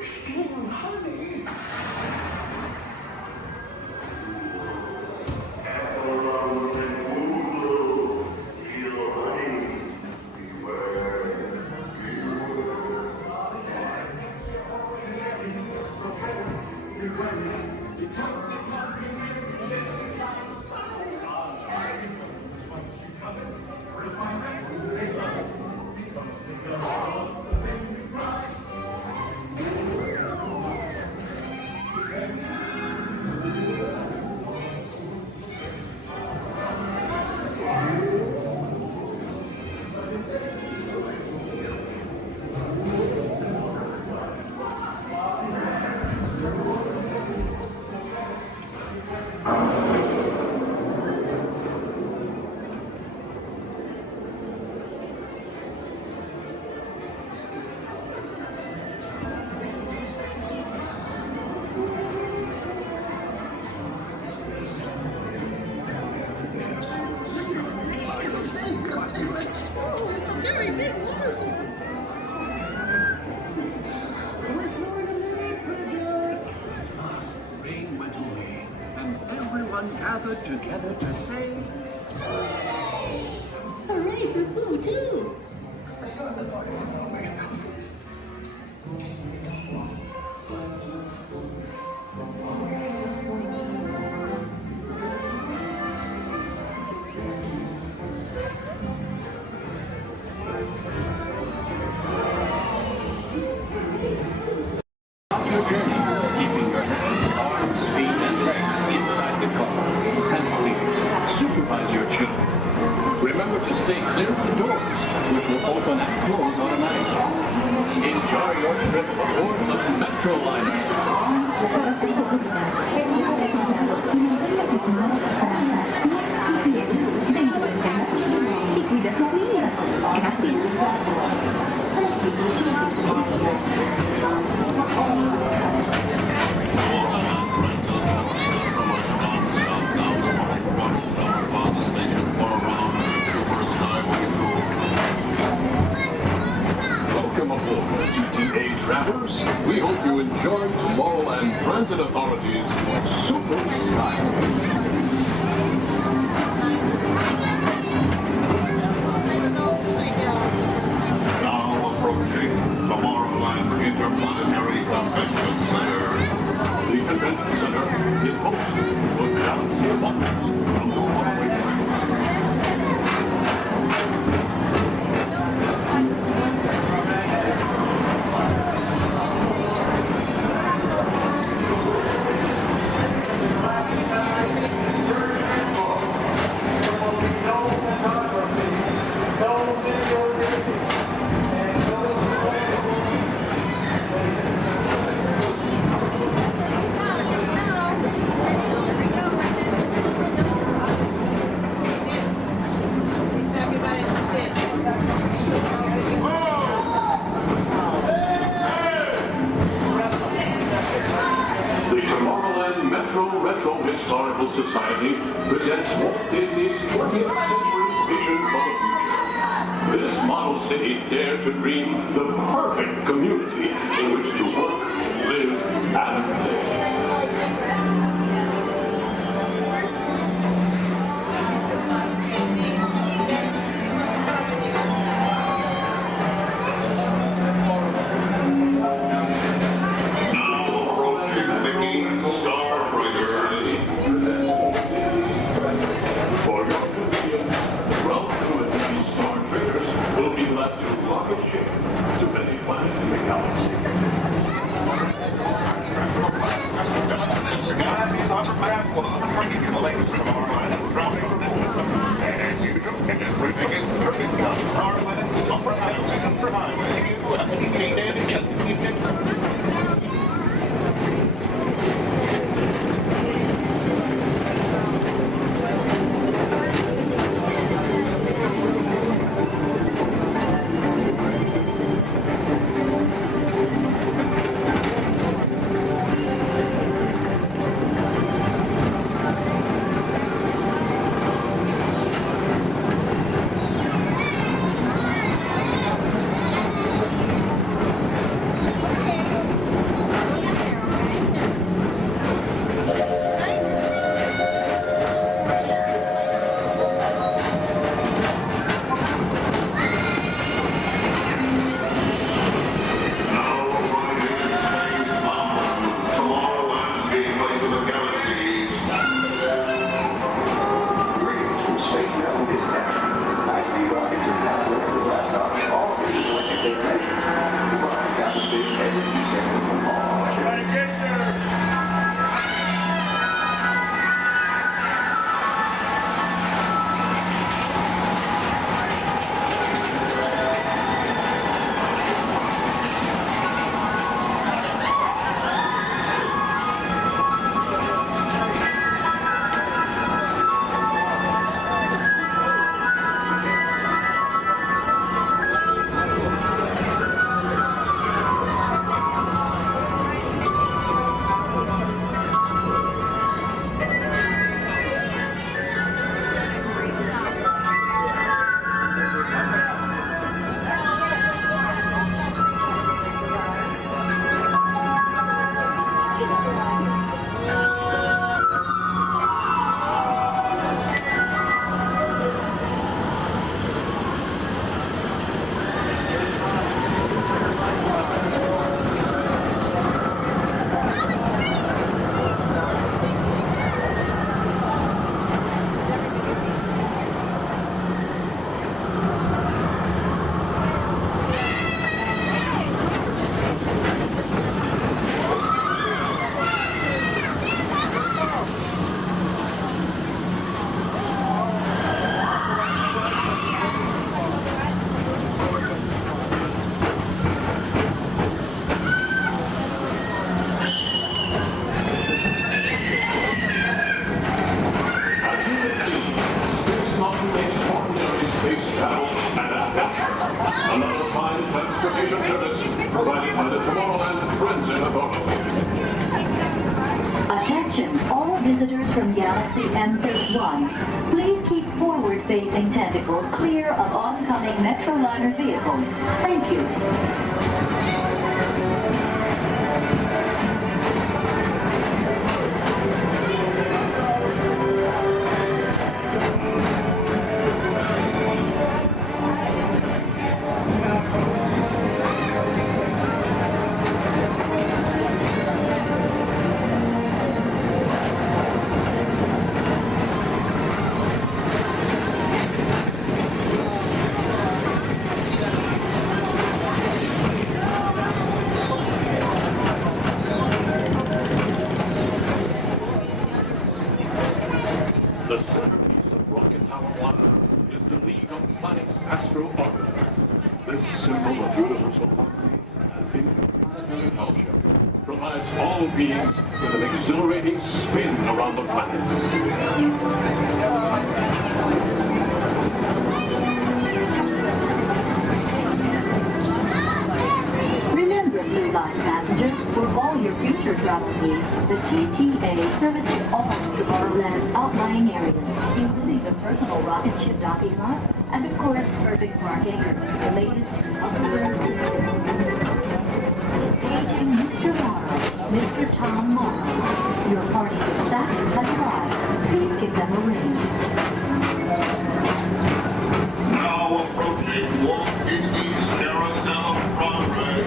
Steal honey? Rain went away, and everyone gathered together to say, Hooray for Boo, too! Your journey, keeping your hands, arms, feet, and legs inside the car. And please, supervise your children. Remember to stay clear of the doors, which will open and close automatically. Enjoy your trip aboard the Metroliner. Y cuida a sus niños. Gracias. Welcome aboard, CTA travelers. We hope you enjoy Tomorrowland Transit Authority's Super Skyway. Now approaching Tomorrowland Interplanetary Convention Center. The convention center is home to a galaxy of wonders from the faraway planets. The Tomorrowland Metro Retro Historical Society presents Walt Disney's 20th century vision for the future. This model city dared to dream the perfect community in which to work, live, and play. Attention, all visitors from Galaxy M31. Please keep forward-facing tentacles clear of oncoming Metroliner vehicles. Thank you. The centerpiece of Rocket Tower 1 is the League of Planets Astro Orbiter. This symbol of universal harmony and interplanetary culture provides all beings with an exhilarating spin around the planets. Remember, Blue Line passengers, for all your future travel needs, the TTA services all of Tomorrowland's outlying areas, including the personal rocket ship docking lot, and of course, perfect parking, the latest upgrade. Paging Mr. Morrow, Mr. Tom Morrow. Your party with Zach has arrived. Please give them a ring. Now approaching Walt Disney's Carousel of Progress.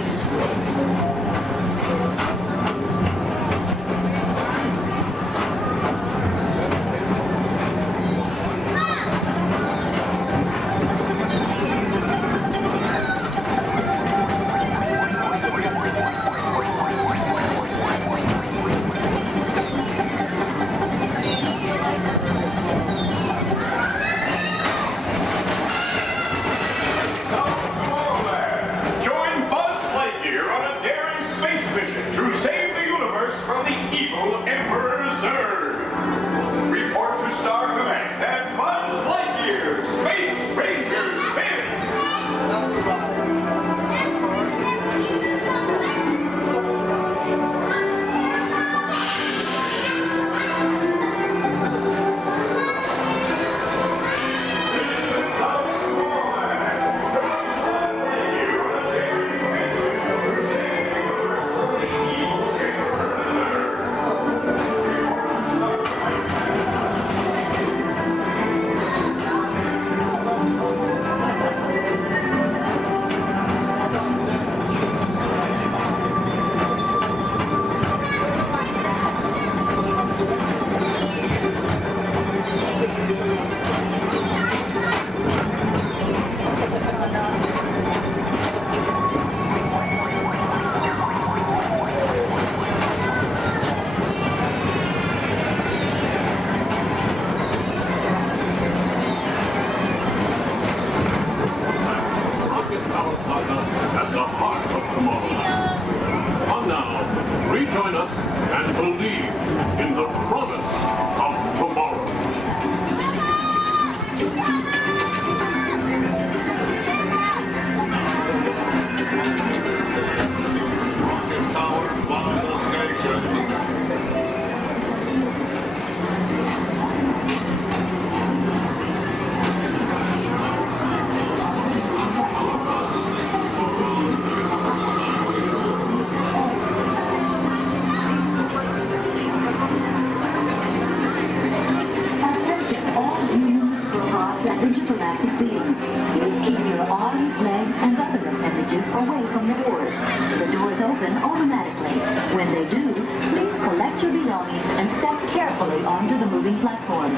rewards. The doors open automatically. When they do, please collect your belongings and step carefully onto the moving platform.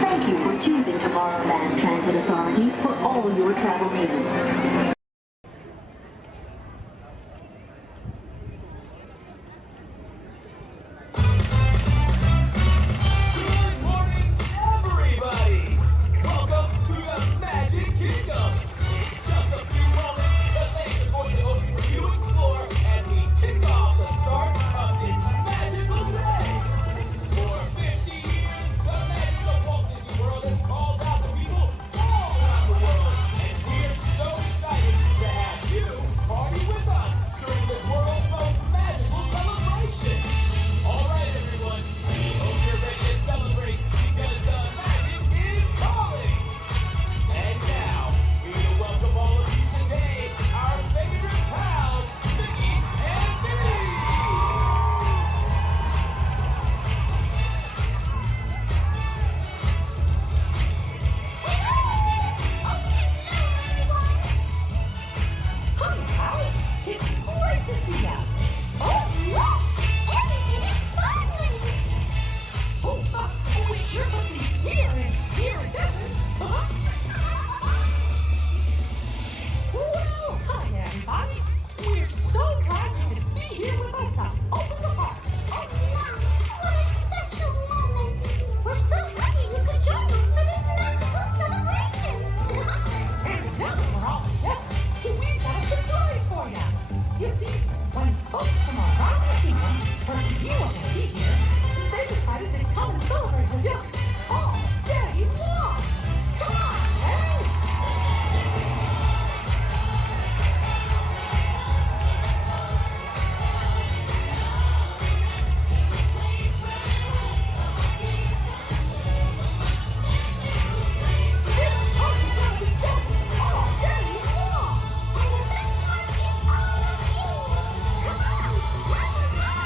Thank you for choosing Tomorrowland Transit Authority for all your travel needs. Everybody, welcome to the Magic Kingdom. In just a few moments, the lanes are going to open for you to explore as we kick off the start of this magical day. For 50 years, the magic of Walt Disney World has called out to people all around the world, and we are so excited to have you party with us during the world's most magical celebration. All right, everyone, we hope you're ready to celebrate because the magic is calling. And now, we will welcome all of you today, our favorite pals, Mickey and Minnie. Hi, pals. It's great to see ya. Oh, look! Everything is sparkling! We sure must be here in iridescence. Well, hi, everybody. We're so glad you could be here with us to open the park. Oh, wow. What a special moment. We're so happy you could join us for this magical celebration. And now that we're all together, we've got a surprise for you. You see, when folks from around the kingdom heard you were going to be here, they decided to come and celebrate with you all day long. Come on, hey! This party's gonna be dancing all day long. And the best part is all of you. Come on, run along.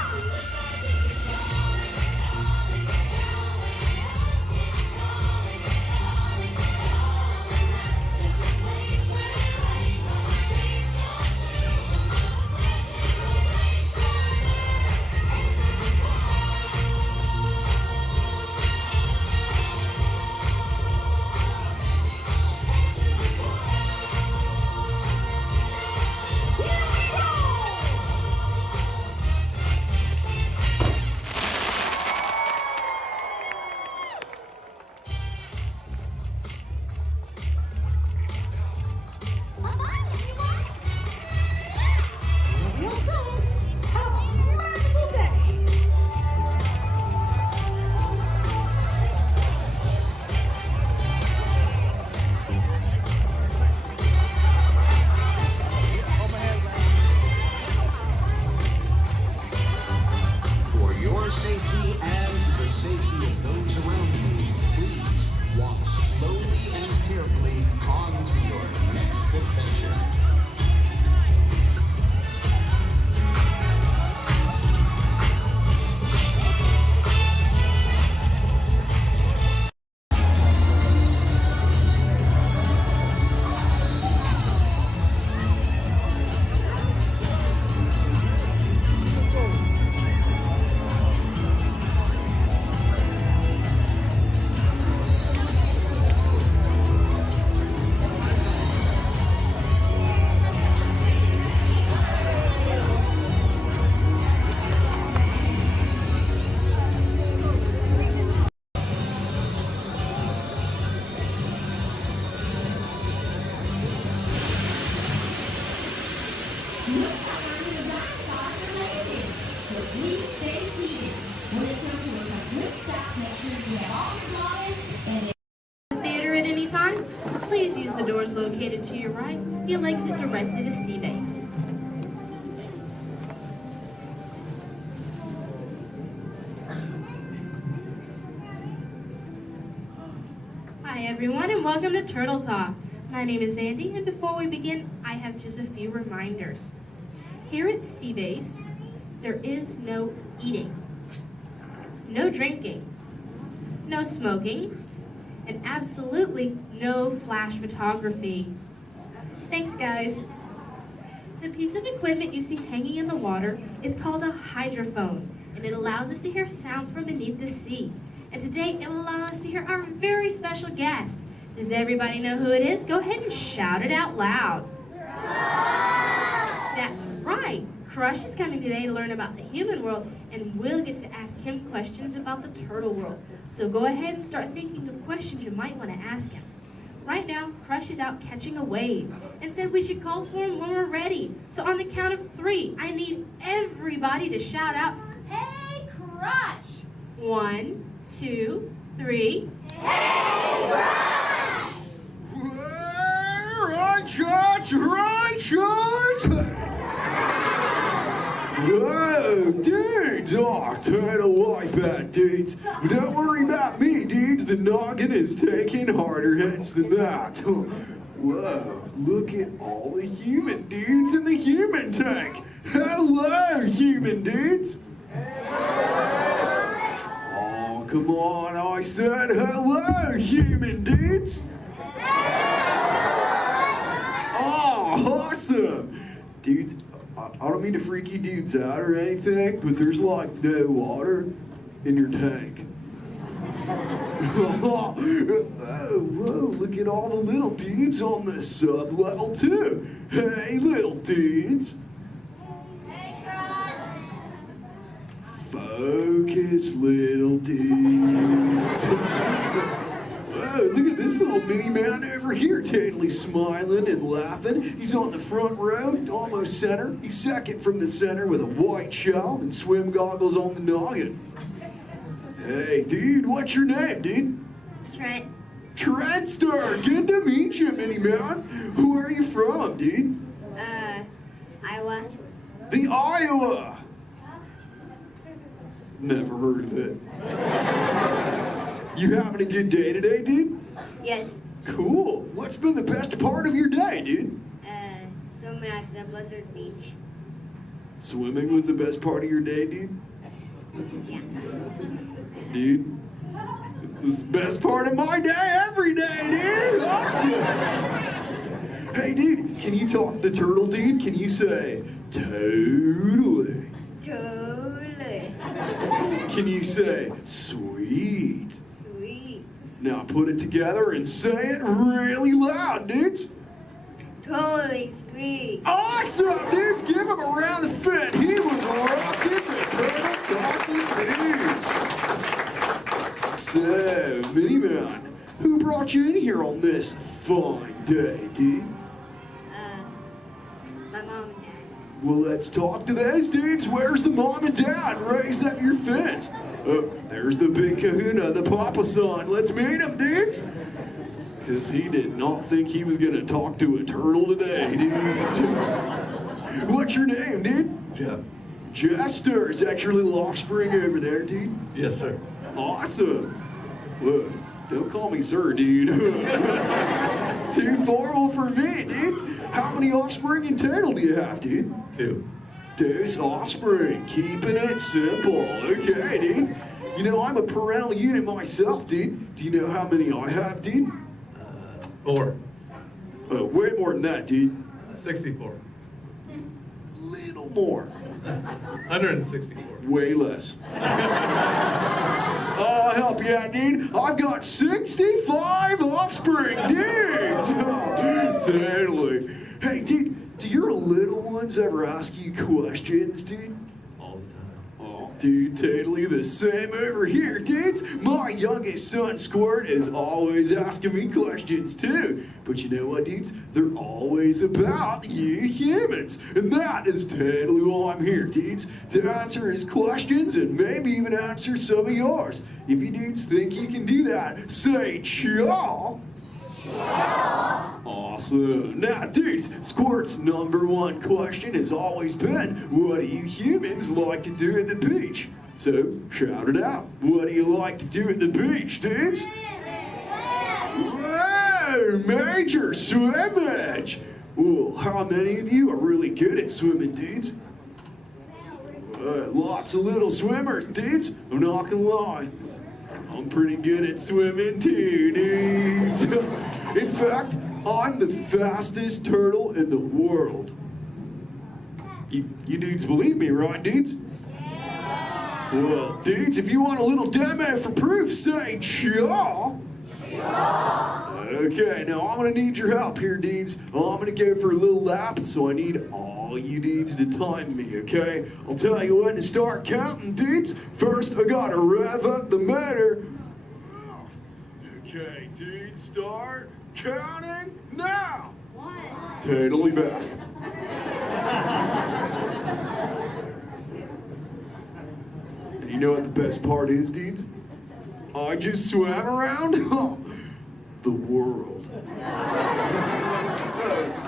Bye-bye, everyone. See you real soon. Have a magical day. For your safety and the safety of those around you, please walk slowly and carefully on to your next adventure. Theater at any time, please use the doors located to your right. You'll exit directly to Sea Base. Hi everyone and welcome to Turtle Talk. My name is Andy and before we begin, I have just a few reminders. Here at Sea Base, there is no eating, no drinking, no smoking, and absolutely no flash photography. Thanks, guys. The piece of equipment you see hanging in the water is called a hydrophone, and it allows us to hear sounds from beneath the sea. And today it will allow us to hear our very special guest. Does everybody know who it is? Go ahead and shout it out loud. That's right. Crush is coming today to learn about the human world, and we'll get to ask him questions about the turtle world. So go ahead and start thinking of questions you might want to ask him. Right now, Crush is out catching a wave and said we should call for him when we're ready. So on the count of 3, I need everybody to shout out, "Hey, Crush!" 1, 2, 3. Hey, Crush! Righteous! Whoa, dudes! Oh, turtle like that, dudes. But don't worry about me, dudes. The noggin is taking harder hits than that. Whoa, look at all the human dudes in the human tank. Hello, human dudes. Oh, come on, I said hello, human dudes. Oh, awesome. Dudes, I don't mean to freak you dudes out or anything, but there's like no water in your tank. Oh, whoa, look at all the little dudes on this sub-level too. Hey, little dudes. Focus, little dudes. Whoa, look at this little mini man over here, totally smiling and laughing. He's on the front row, almost center. He's second from the center with a white shell and swim goggles on the noggin. Hey, dude, what's your name, dude? Trent. Trentster, good to meet you, mini man. Who are you from, dude? Iowa. The Iowa. Never heard of it. You having a good day today, dude? Yes. Cool. What's been the best part of your day, dude? Swimming at the Blizzard Beach. Swimming was the best part of your day, dude? Yeah. Dude, this is the best part of my day every day, dude! Awesome! Hey, dude, can you talk the turtle, dude? Can you say, totally? Totally. Can you say, sweet? Sweet. Now put it together and say it really loud, dudes. Totally sweet. Awesome, dudes! Give him a round of fit. He was rocking the Turtle Coffee News. So, Mini Man, who brought you in here on this fine day, dude? My mom and dad. Well, let's talk to those dudes. Where's the mom and dad? Raise up your fence. Oh, there's the big kahuna, the papa son. Let's meet him, dudes. Because he did not think he was going to talk to a turtle today, dudes. What's your name, dude? Jeff. Jester. Is that your little offspring over there, dude? Yes, sir. Awesome. Whoa, don't call me sir, dude. Too formal for me, dude. How many offspring in total do you have, dude? 2. 2 offspring. Keeping it simple. Okay, dude. You know, I'm a parental unit myself, dude. Do you know how many I have, dude? 4. Way more than that, dude. 64. Little more. 164. Way less. I'll help you out, dude. I've got 65 offspring, dudes. Totally. Hey, dude, do your little ones ever ask you questions, dude? All the time. Oh, dude, totally the same over here, dudes. My youngest son, Squirt, is always asking me questions, too. But you know what, dudes? They're always about you humans. And that is totally why I'm here, dudes. To answer his questions and maybe even answer some of yours. If you dudes think you can do that, say chaw. Awesome. Now, dudes, Squirt's #1 question has always been, what do you humans like to do at the beach? So, shout it out. What do you like to do at the beach, dudes? Whoa, major swimmage. Well, how many of you are really good at swimming, dudes? Lots of little swimmers, dudes. I'm not gonna lie. I'm pretty good at swimming too, dudes. In fact, I'm the fastest turtle in the world. You dudes believe me, right, dudes? Well, dudes, if you want a little demo for proof, say chaw. Okay, now I'm gonna need your help here, dudes. I'm gonna go for a little lap, so I need all you dudes to time me, okay? I'll tell you when to start counting, dudes. First, I gotta rev up the motor. Okay, dudes, start counting now. 1. Totally back. And you know what the best part is, dudes? I just swam around the world.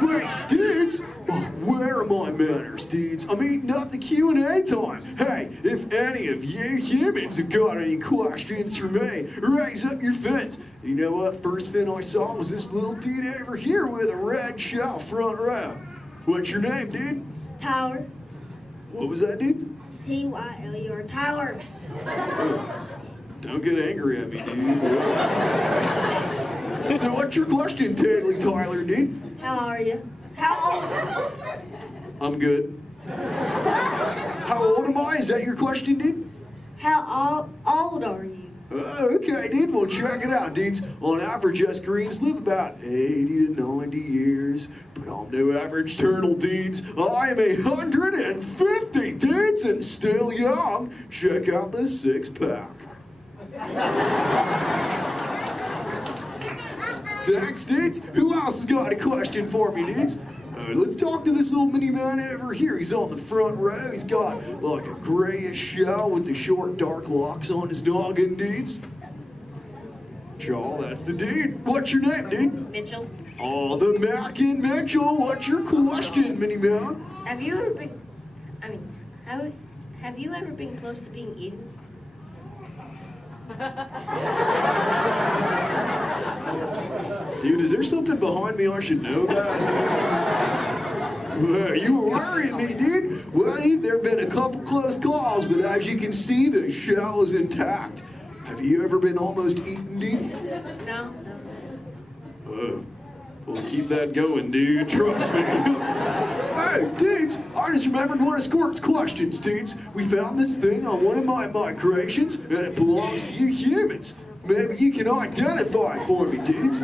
Wait, dudes, where are my manners, dudes? I'm eating up the Q&A time. Hey, if any of you humans have got any questions for me, raise up your fins. You know what? First fin I saw was this little dude over here with a red shell front row. What's your name, dude? Tyler. What was that, dude? Tyler. Tyler. Don't get angry at me, dude. So what's your question, Tadley Tyler, dude? How are you? How old are you? I'm good. How old am I? Is that your question, dude? How old are you? Okay, dude. Well, check it out, dudes. On average, us Koreans live about 80 to 90 years. But I'm no average turtle, dudes. I am 150, dudes, and still young. Check out this 6-pack. Thanks, dudes. Who else has got a question for me, dudes? Let's talk to this little mini man over here. He's on the front row. He's got like a grayish shell with the short, dark locks on his noggin, dudes. Chaw, that's the dude. What's your name, dude? Mitchell. Oh, the Mackin Mitchell. What's your question, mini man? Have you ever been? Have you ever been close to being eaten? Dude, is there something behind me I should know about? Well, you were worrying me, dude. Well, there have been a couple close calls, but as you can see, the shell is intact. Have you ever been almost eaten, dude? No. We'll keep that going, dude. Trust me. Hey, dudes, I just remembered one of Squirt's questions, dudes. We found this thing on one of my migrations, and it belongs to you humans. Maybe you can identify it for me, dudes.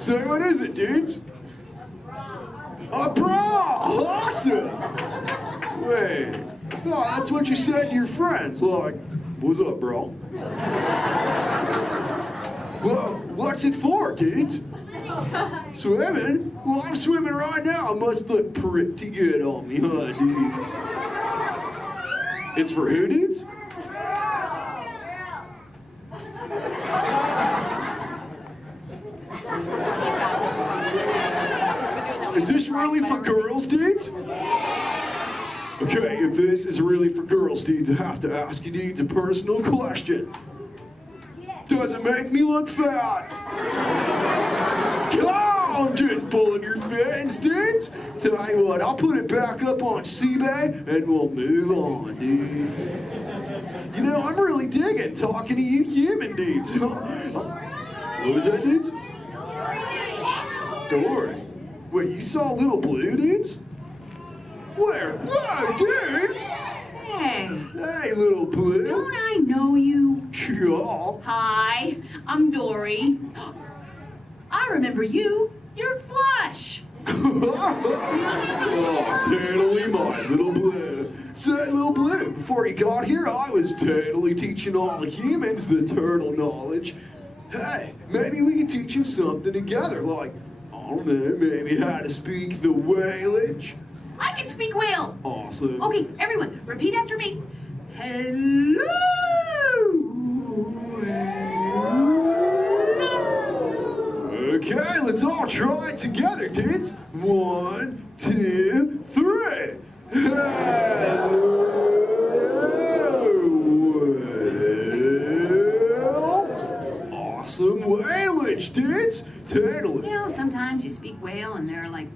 So what is it, dudes? A bra! Awesome! Wait, I thought that's what you said to your friends. Like, what's up, bro? Well, what's it for, dudes? Swimming? Well, I'm swimming right now. I must look pretty good on me, huh, dudes? It's for who, dudes? Is this really for girls, dudes? Okay, if this is really for girls, dudes, I have to ask you, dudes, a personal question. Does it make me look fat? Oh, I'm just pulling your fins, dudes. Tell you what, I'll put it back up on eBay and we'll move on, dudes. You know, I'm really digging talking to you human dudes. What was that, dudes? Dory. Wait, you saw Little Blue, dudes? Where? Whoa, dudes! Hey. Hey, Little Blue. Don't I know you? Yeah. Hi, I'm Dory. I remember you. You're Flush. Oh, totally mine, Little Blue. Say, Little Blue, before you got here, I was totally teaching all the humans the turtle knowledge. Hey, maybe we can teach you something together, like, I don't know, maybe how to speak the whalage. I can speak whale. Awesome. Okay, everyone, repeat after me. Hello. Okay, let's all try it together, dudes. 1, 2, 3. Hello. Awesome whalage, dudes. Totally. You know, sometimes you speak whale and there are like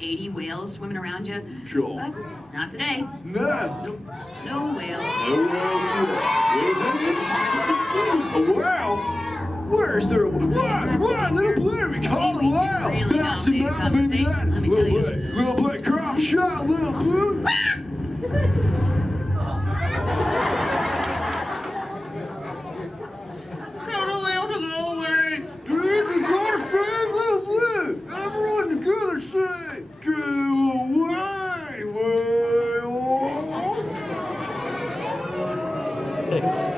80 whales swimming around you. Sure. But not today. No. Nope. No whales. No whales today. What is that? Try to speak sea. A whale? Where's their... Why, little blue, we call it loud. That's a mountain, baby, that. Little black crop shot, little blue. Everyone together say, go away, Thanks.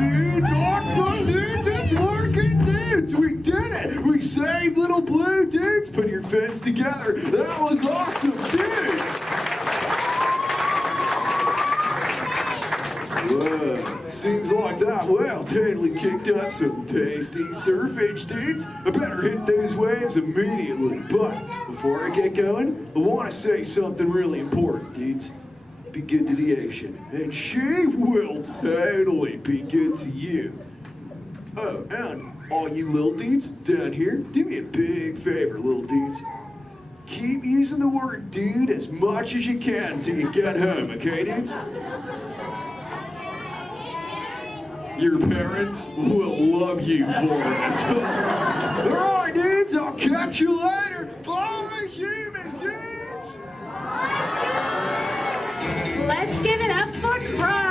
Dudes, awesome, dudes, it's working, dudes. We did it. We saved little blue, dudes. Put your fins together. That was awesome, dudes. Whoa, seems like that whale totally kicked up some tasty surfage, dudes. I better hit those waves immediately. But before I get going, I want to say something really important, dudes. Be good to the ocean, and she will totally be good to you. Oh, and all you little dudes down here, do me a big favor, little dudes. Keep using the word dude as much as you can till you get home, okay, dudes? Your parents will love you for it. All right, dudes, I'll catch you later. Bye, human dudes. Let's give it up for Cry.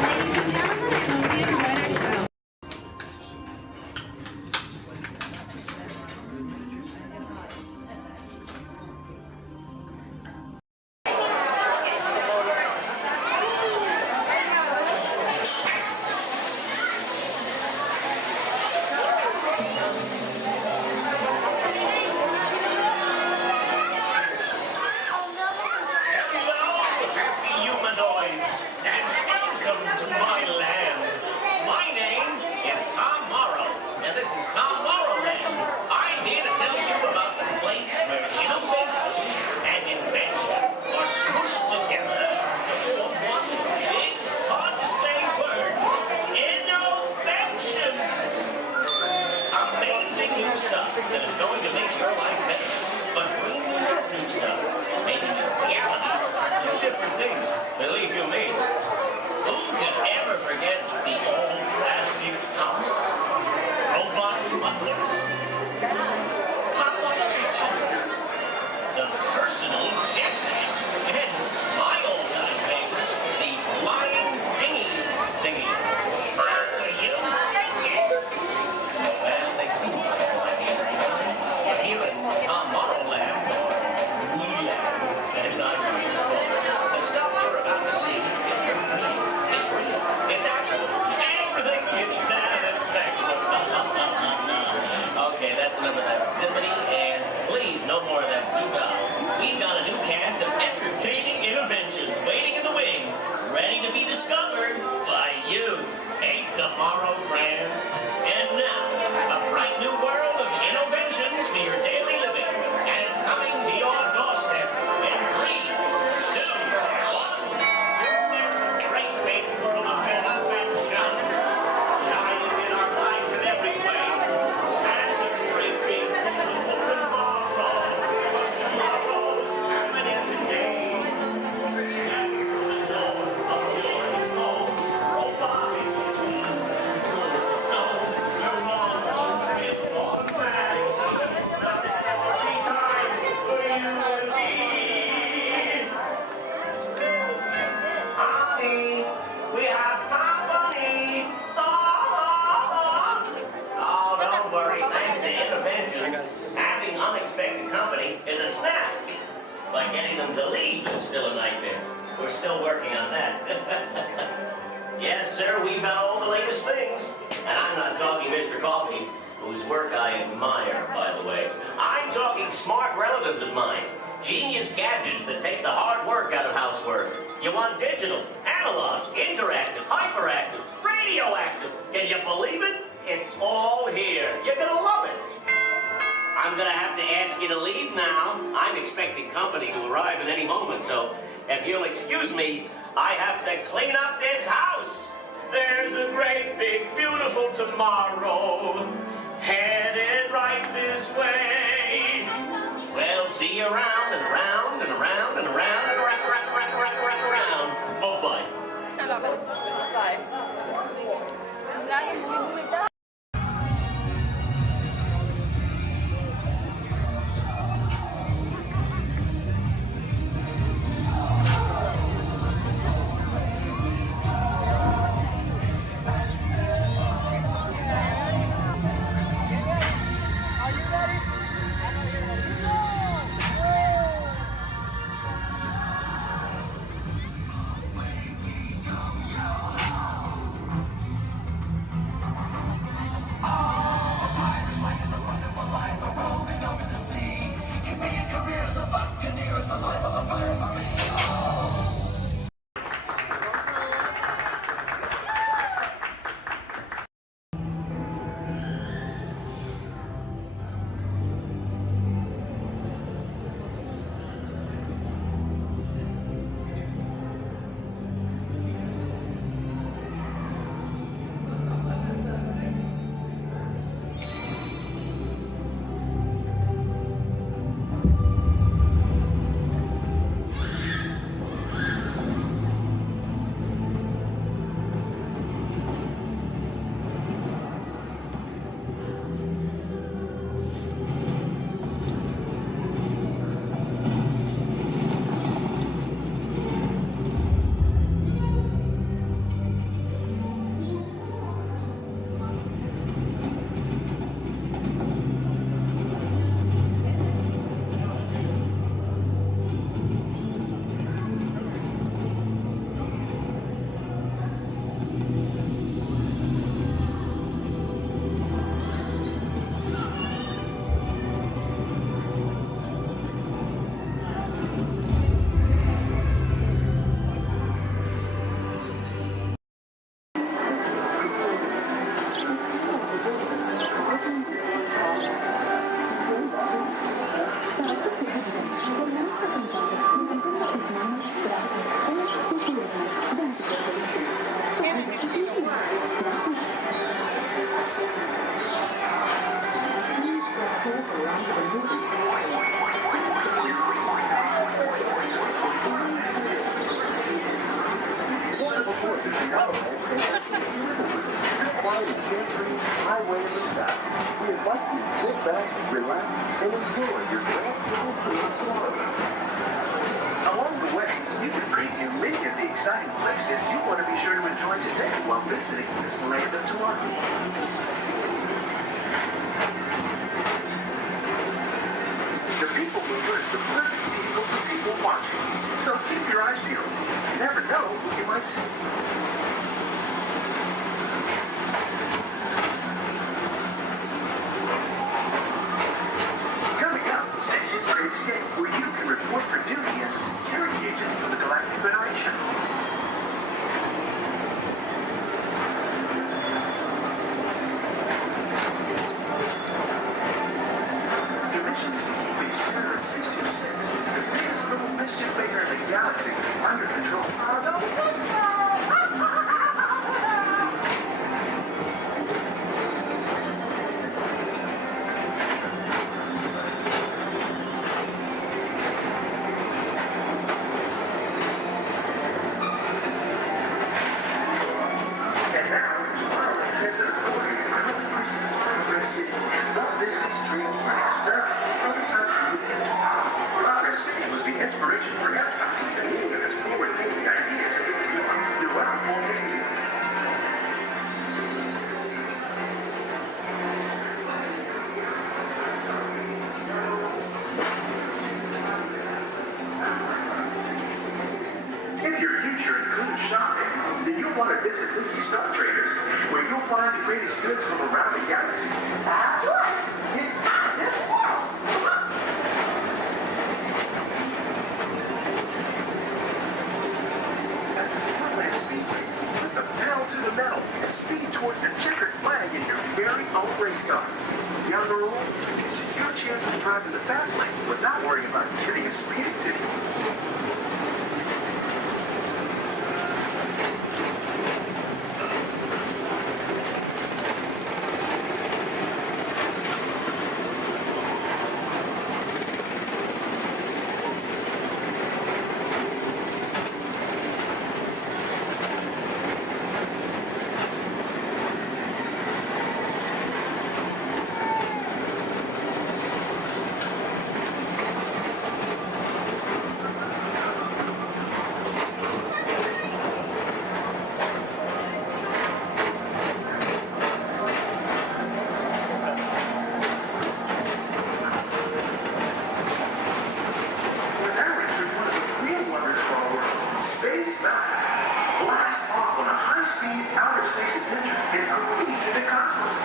Ladies and gentlemen, I hope you enjoyed our show. unexpected company is a snap. But getting them to leave is still a nightmare. We're still working on that. Yes, sir, we've got all the latest things. And I'm not talking Mr. Coffee, whose work I admire, by the way. I'm talking smart relatives of mine. Genius gadgets that take the hard work out of housework. You want digital, analog, interactive, hyperactive, radioactive. Can you believe it? It's all here. You're gonna love it. I'm gonna have to ask you to leave now. I'm expecting company to arrive at any moment, so if you'll excuse me, I have to clean up this house. There's a great, big, beautiful tomorrow headed right this way. Well, see you around and around and around and around and around and around and around. Oh, bye. we invite you to sit back, relax, and enjoy your grand little tour of Florida. Along the way, you can preview many of the exciting places you want to be sure to enjoy today while visiting this land of tomorrow. The People Mover is the perfect vehicle for people watching. So keep your eyes peeled. You never know who you might see. Coming up, Station's Great Escape, where you can report for duty as a security agent for the Galactic Federation. Your mission is to keep Experiment 626, the biggest little mischief maker in the galaxy, under control. And now, tomorrow intends to report your currently precedes Progress City, Walt Disney's dream for an experimental prototype movie tomorrow. Progress City was the inspiration for Epcot, and many of its forward-thinking ideas have been realized throughout Walt Disney World. If your future includes shopping, then you'll want to visit Leaky Star Traders, where you'll find the greatest goods from around the galaxy. That's right. It's out of this world. At the Disneyland Speedway, put the pedal to the metal and speed towards the checkered flag in your very own race car. Down the road, this is your chance to drive in the fast lane without worrying about getting a speeding ticket. We're now entering one of the real wonders of our world, Space Mountain. Blast off on a high-speed outer space adventure and compete in the cosmos.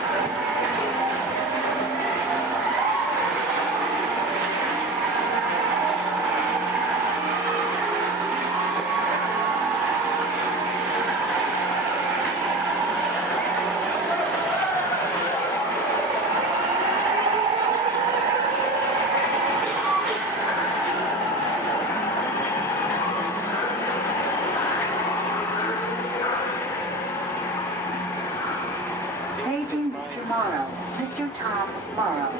Paging Mr. Morrow, Mr. Tom Morrow.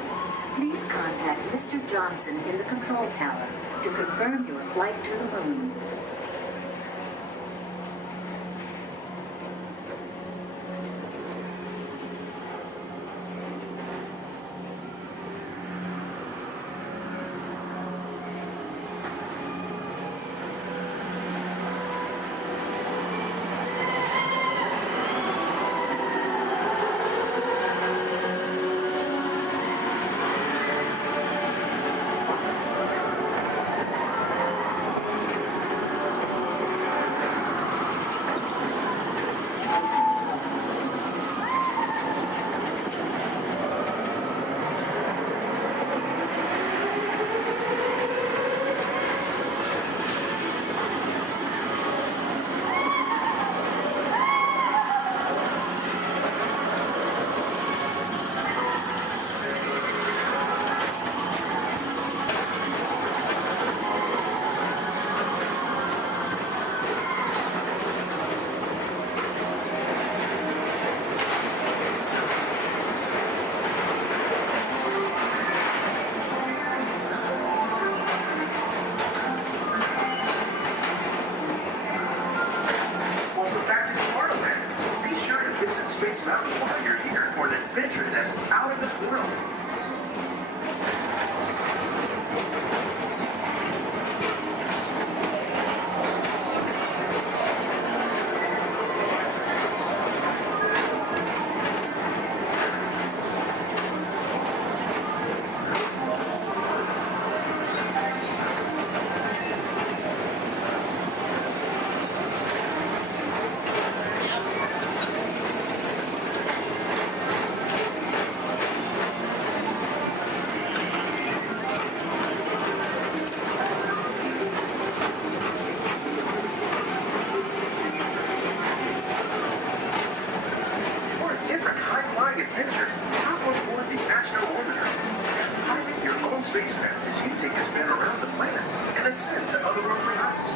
Please contact Mr. Johnson in the control tower to confirm your flight to the moon. swirl. For a different high-flying adventure, hop on board the Astro Orbiter. Pilot your own spacecraft as you take a spin around the planet and ascend to otherworldly heights.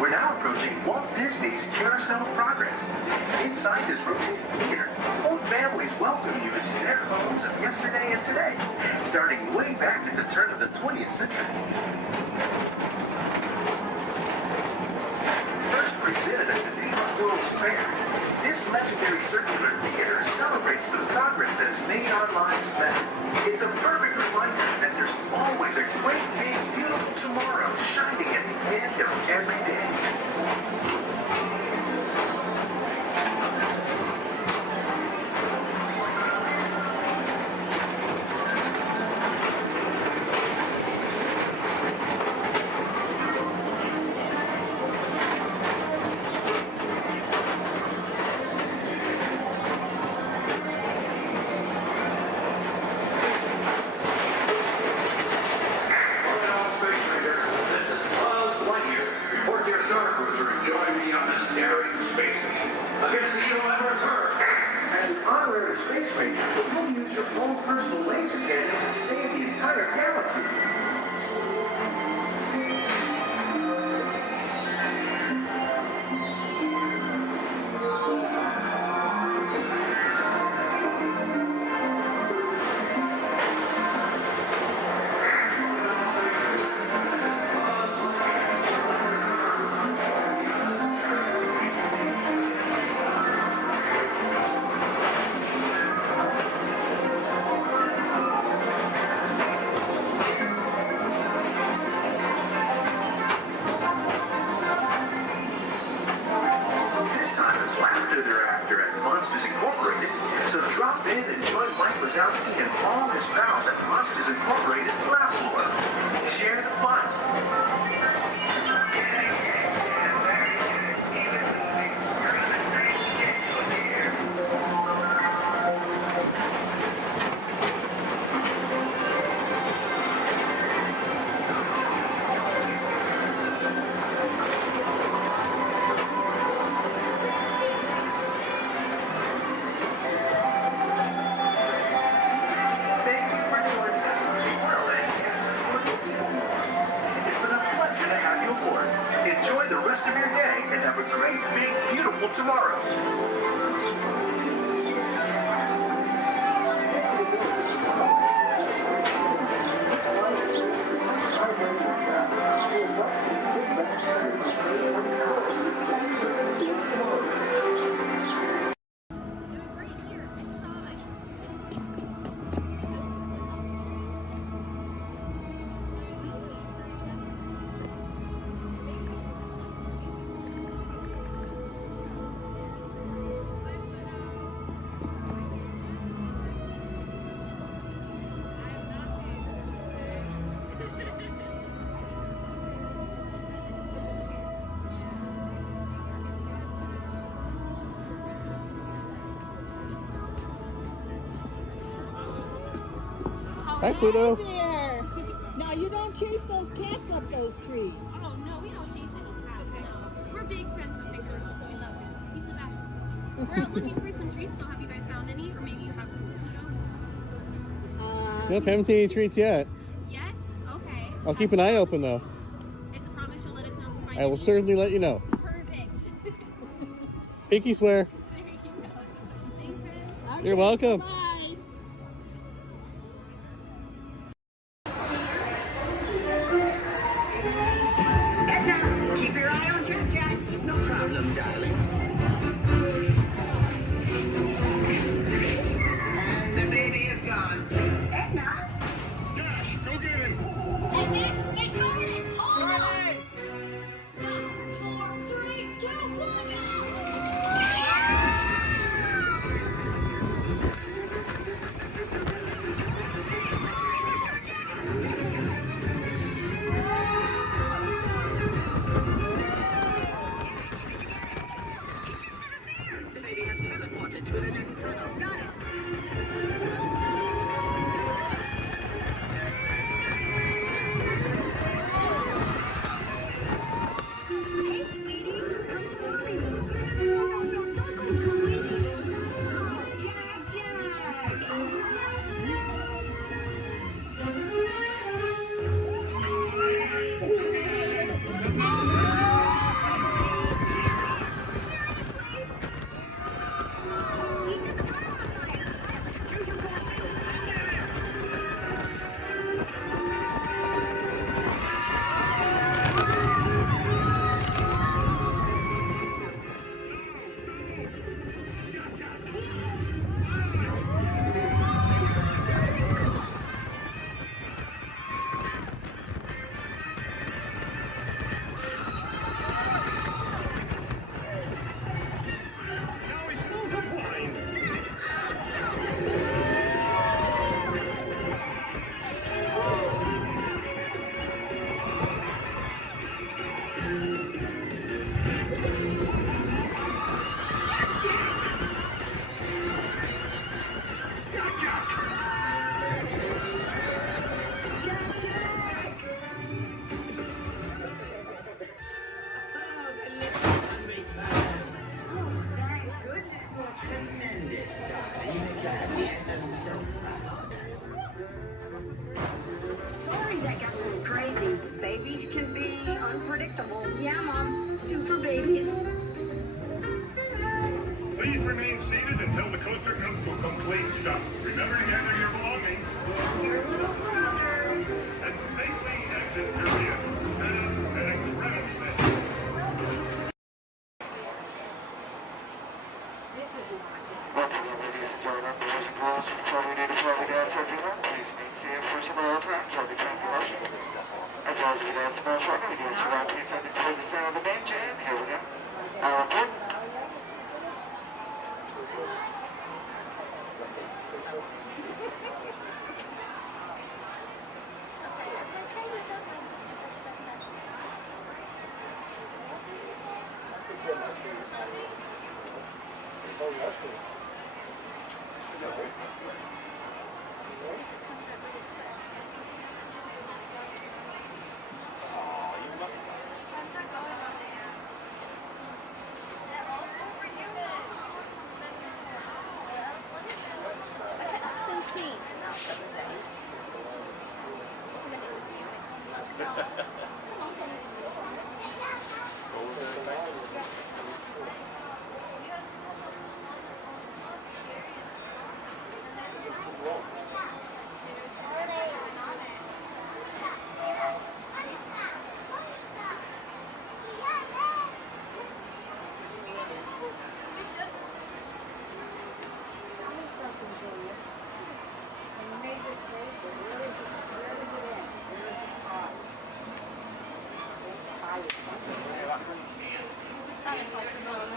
We're now approaching Walt Disney's Carousel of Progress. Inside this rotating theater, full families welcome you into their homes of yesterday and today, starting way back at the turn of the 20th century. First presented at the New York World's Fair, this legendary circular theater celebrates the progress that has made our lives better. It's a perfect reminder that there's always a great, big, beautiful tomorrow shining at the end of every day. As an honorary space ranger, you'll use your own personal laser cannon to save the entire galaxy. This time it's laughter they're after at Monsters Incorporated. So drop in and join Mike Wazowski and all his pals at Monsters Incorporated Laugh Floor. Share the fun. Thank you for joining us on Tomorrowland It's been a pleasure to have you aboard. Enjoy the rest of your day and have a great, big, beautiful tomorrow. Hi, Pluto. There. Now you don't chase those cats up those trees. Oh no, we don't chase any cats. No, we're big friends of Pickles. We love him. He's the best. We're out looking for some treats. So have you guys found any, or maybe you have some? Nope, haven't seen any treats yet. Yet? Okay. I'll keep an eye open though. It's a promise. You'll let us know if you find I will any. certainly let you know. Perfect. Pinky swear. There you go. Thanks, Ren. You're welcome. Bye. action period. And an incredible Welcome, ladies and gentlemen, boys and girls, Terminator Charlie Gas Everyone. Please maintain first of all time, Charlie Train Promotion. As well as the gas small shortly, we get around 3 seconds for the sound of the bench, and here we go. Our report.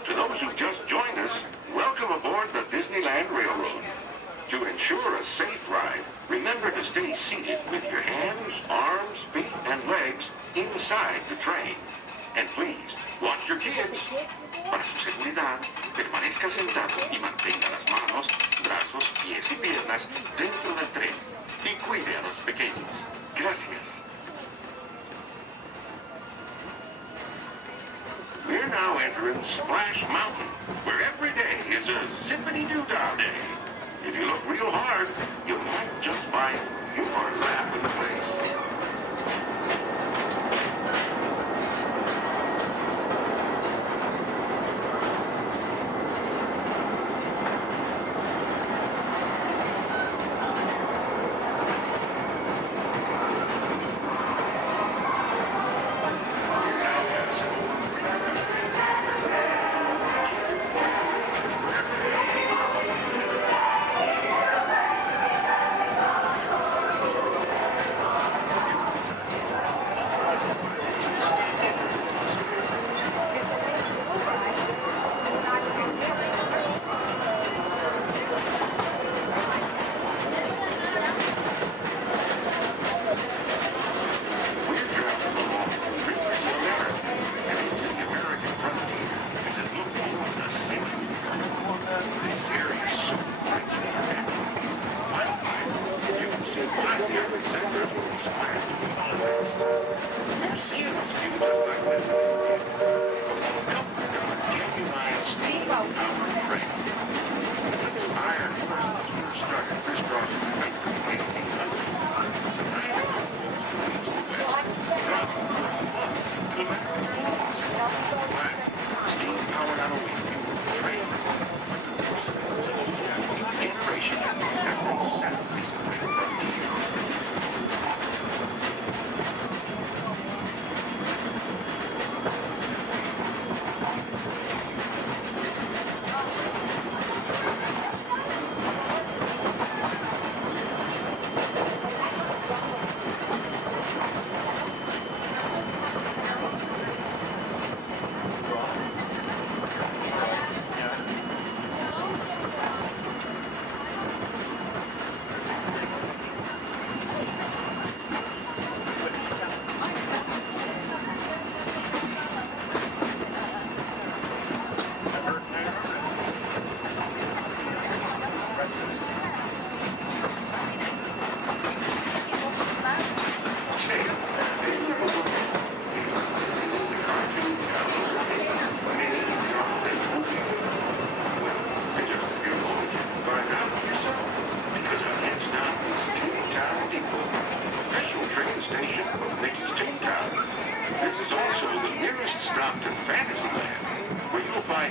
To those who just joined us, welcome aboard the Disneyland Railroad. To ensure a safe ride, remember to stay seated with your hands, arms, feet, and legs inside the train. And please, watch your kids. Para su seguridad, permanezca sentado y mantenga las manos, brazos, pies y piernas dentro del tren. Y cuide a los pequeños. Gracias. We're now entering Splash Mountain, where every day is a zippity-doo-dah day. If you look real hard, you might just find your lap in the place.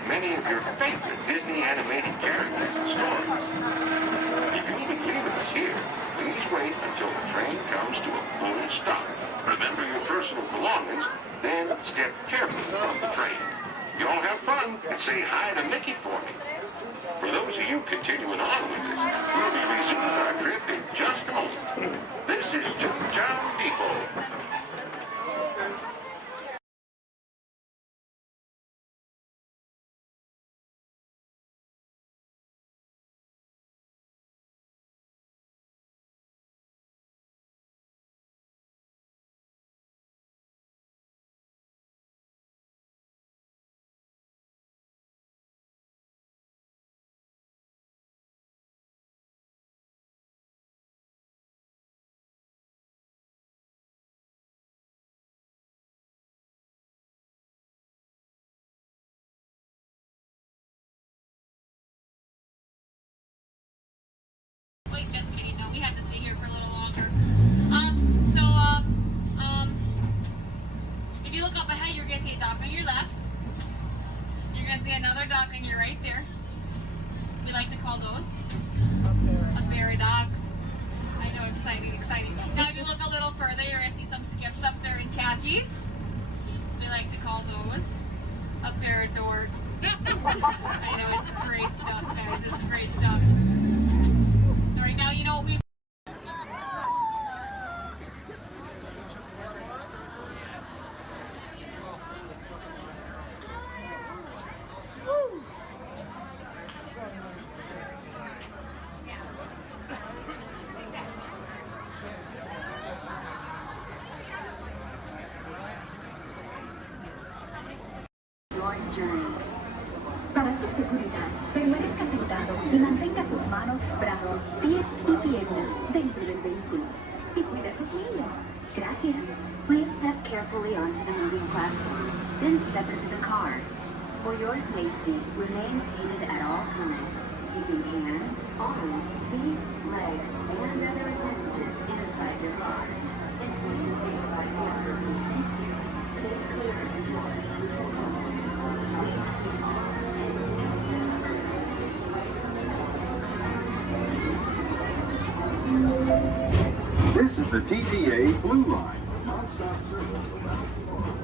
Many of your favorite Disney animated characters and stories. If you'll be leaving us here, please wait until the train comes to a full stop. Remember your personal belongings, then step carefully from the train. Y'all have fun and say hi to Mickey for me. For those of you continuing on with us, we'll be resuming our trip in just a moment. This is Toontown Depot. Wait, just kidding. No, we have to stay here for a little longer. If you look up ahead, you're gonna see a dock on your left. You're gonna see another dock on your right there. We like to call those a ferry dock. I know, exciting, exciting. Now, if you look a little further, you're gonna see some skips up there in khaki. We like to call those a ferry door. I know, it's great stuff, guys. It's great stuff. Right now, you know what we. Your journey. Para su seguridad, permanezca sentado y mantenga sus manos, brazos, pies y piernas dentro del vehículo. Y cuide a sus niños. Gracias. Please step carefully onto the moving platform, then step into the car. For your safety, remain seated at all times, keeping hands, arms, feet, legs, and other appendages inside your car. And please stay by the other people. Stay clear of the doors. Please keep all This is the TTA Blue Line, non-stop service around tomorrow.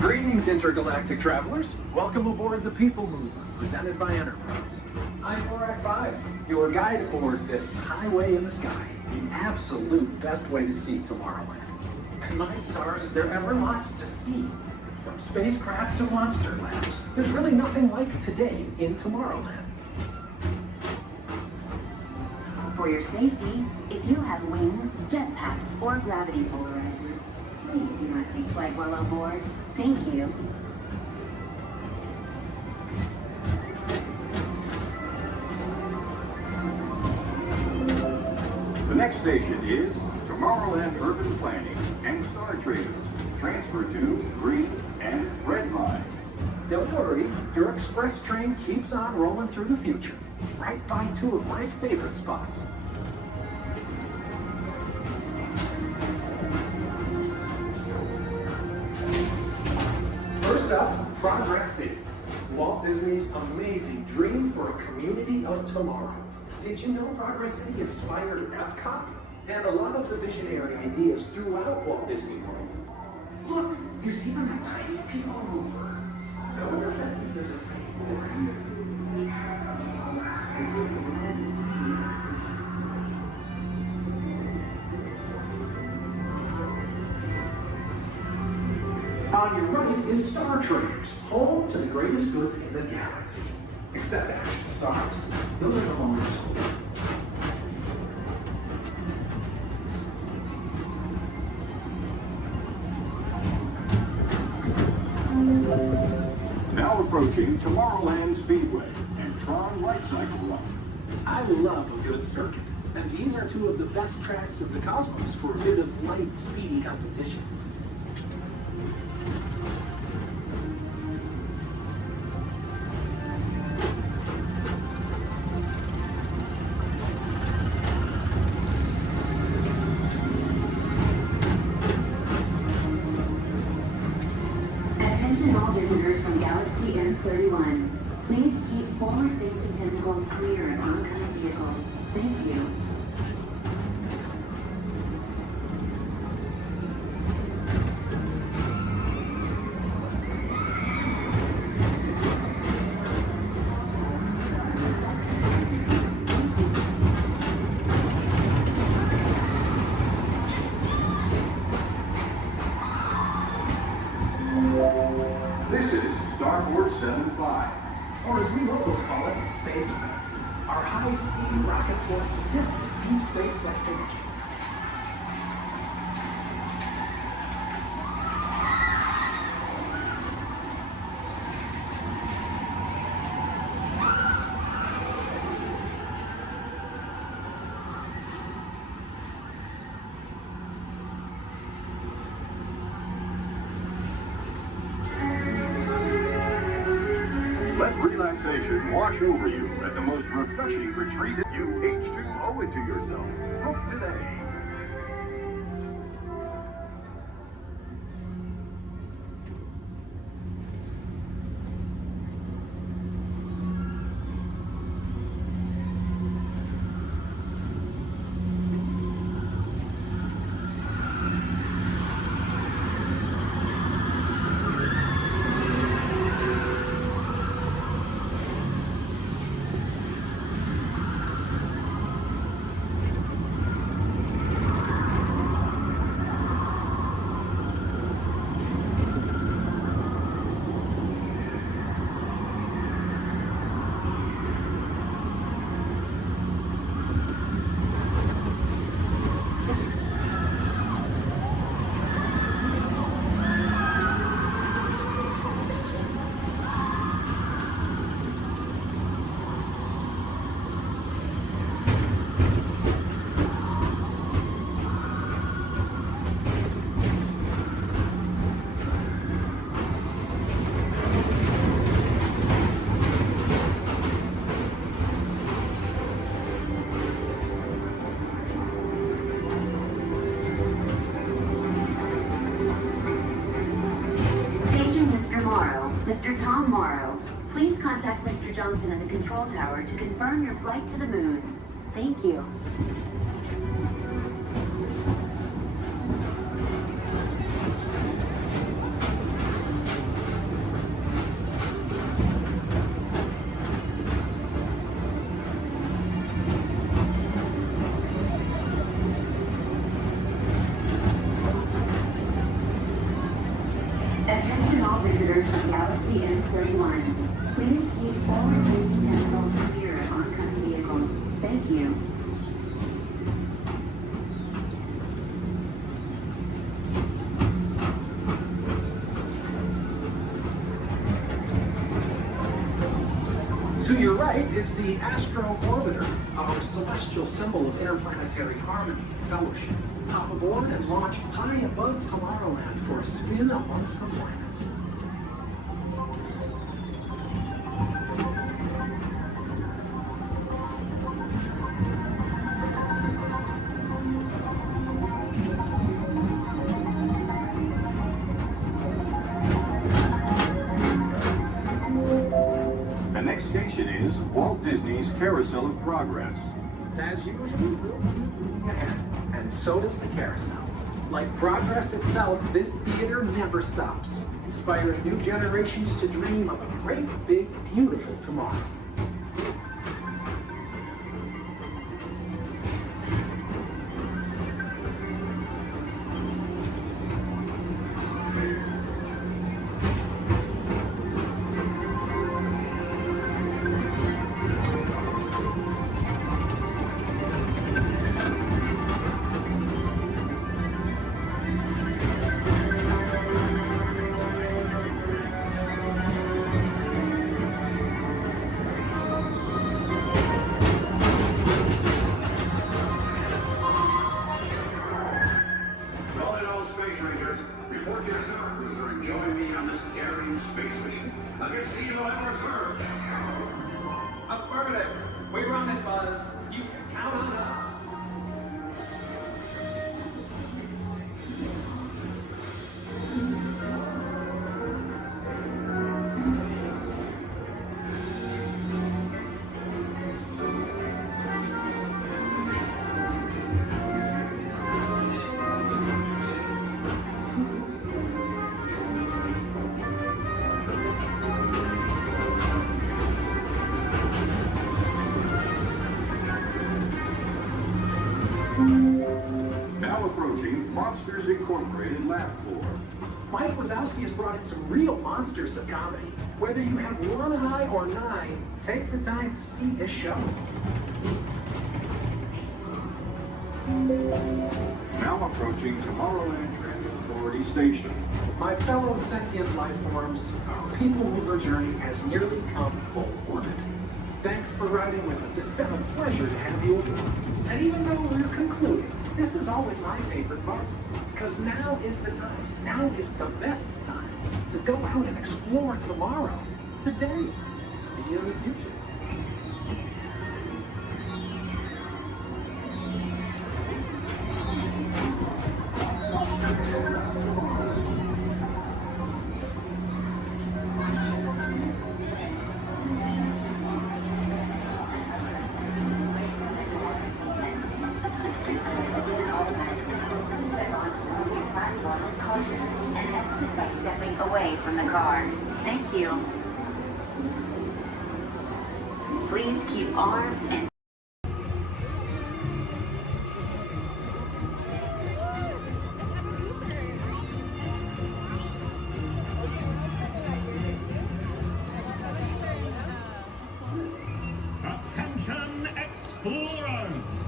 Greetings, intergalactic travelers. Welcome aboard the People Mover, presented by Enterprise. I'm Borak 5, your guide aboard this highway in the sky, the absolute best way to see Tomorrowland. And my stars, is there ever lots to see? From spacecraft to monster labs, there's really nothing like today in Tomorrowland. For your safety, if you have wings, jetpacks, or gravity polarizers, please do not take flight while aboard. Thank you. The next station is Tomorrowland Urban Planning and Star Traders. Transfer to green and red lines. Don't worry, your express train keeps on rolling through the future, right by two of my favorite spots. First up, Progress City, Walt Disney's amazing dream for a community of tomorrow. Did you know Progress City inspired Epcot? And a lot of the visionary ideas throughout Walt Disney World. Look, there's even a tiny people mover. I wonder if there's a tiny mover. On your right is Star Traders, home to the greatest goods in the galaxy. Except action stars. Those are the longer sold. Now approaching Tomorrowland Speedway and Tron Light Cycle Run. I love a good circuit, and these are two of the best tracks in the cosmos for a bit of light, speedy competition. Attention all all visitors from Galaxy M31. Please keep forward-facing tentacles clear of oncoming vehicles. Thank you. This is Starport 75. Or as we locals call it, Space Mountain. Our high-speed rocket port to distant deep space destinations. Let relaxation wash over you at the most refreshing retreat. You H2O it to yourself. Book today. Mr. Tom Morrow, please contact Mr. Johnson in the control tower to confirm your flight to the moon. Thank you. Attention all visitors from Galaxy M31. Please keep forward-facing tentacles clear of oncoming vehicles. Thank you. To your right is the Astro Orbiter, our celestial symbol of interplanetary harmony and fellowship. Hop aboard and launch high above Tomorrowland for a spin amongst the planets. The next station is Walt Disney's Carousel of Progress. As usual, we'll keep moving ahead, and so does the carousel. Like progress itself, this theater never stops, inspiring new generations to dream of a great, big, beautiful tomorrow. Space Rangers, report to your star cruiser and join me on this daring space mission against the evil Emperor Zurg. Affirmative. We run it, Buzz. You can count on us. Monsters Incorporated lab floor. Mike Wazowski has brought in some real monsters of comedy. Whether you have one eye or 9, take the time to see this show. Now approaching Tomorrowland Transit Authority Station. My fellow sentient life forms, our people mover journey has nearly come full orbit. Thanks for riding with us. It's been a pleasure to have you aboard. And even though we're concluding, this is always my favorite part. Because now is the time. Now is the best time to go out and explore tomorrow. Today. See you in the future. And exit by stepping away from the car. Thank you. Please keep arms and Attention explorers!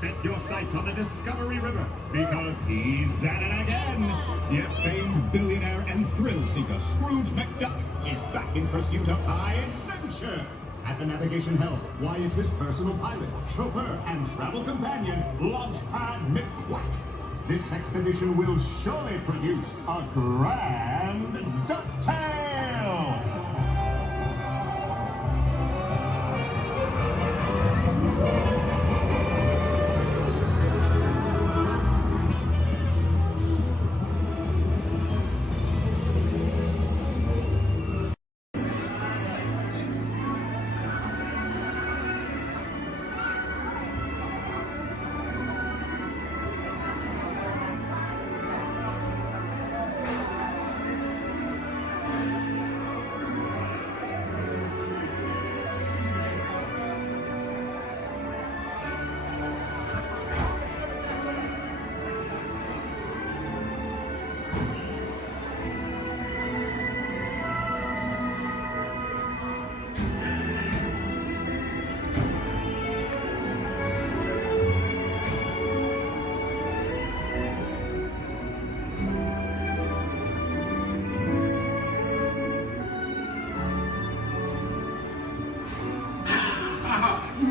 Set your sights on the Discovery River, because he's at it again. Yes, famed billionaire and thrill seeker Scrooge McDuck is back in pursuit of high adventure. At the navigation helm, why, it's his personal pilot, chauffeur, and travel companion, Launchpad McQuack. This expedition will surely produce a grand ducktail!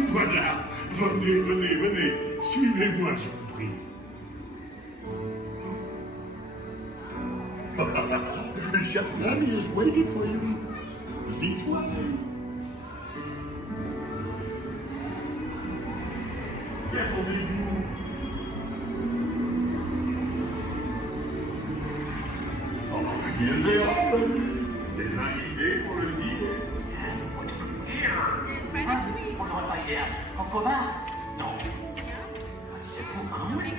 Voilà, venez, venez, venez, suivez-moi, je vous prie. Chef Rami is waiting for you. This way. Des invités pour le dîner. On n'aurait pas idée à Papa? Non. C'est pour un oui.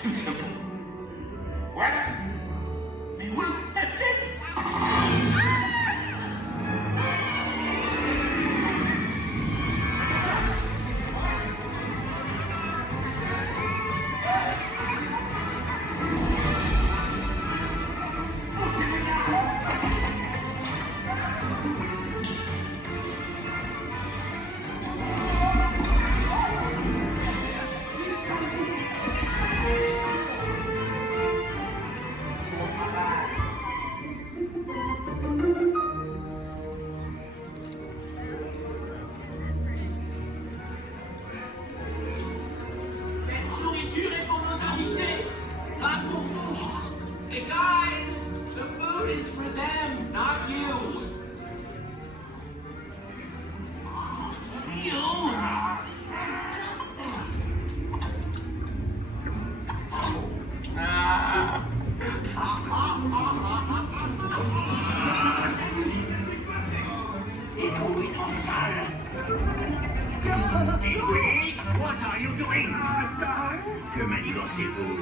Tout simplement. Voilà. Mais oui, that's it. What are you doing? Que manigancez-vous?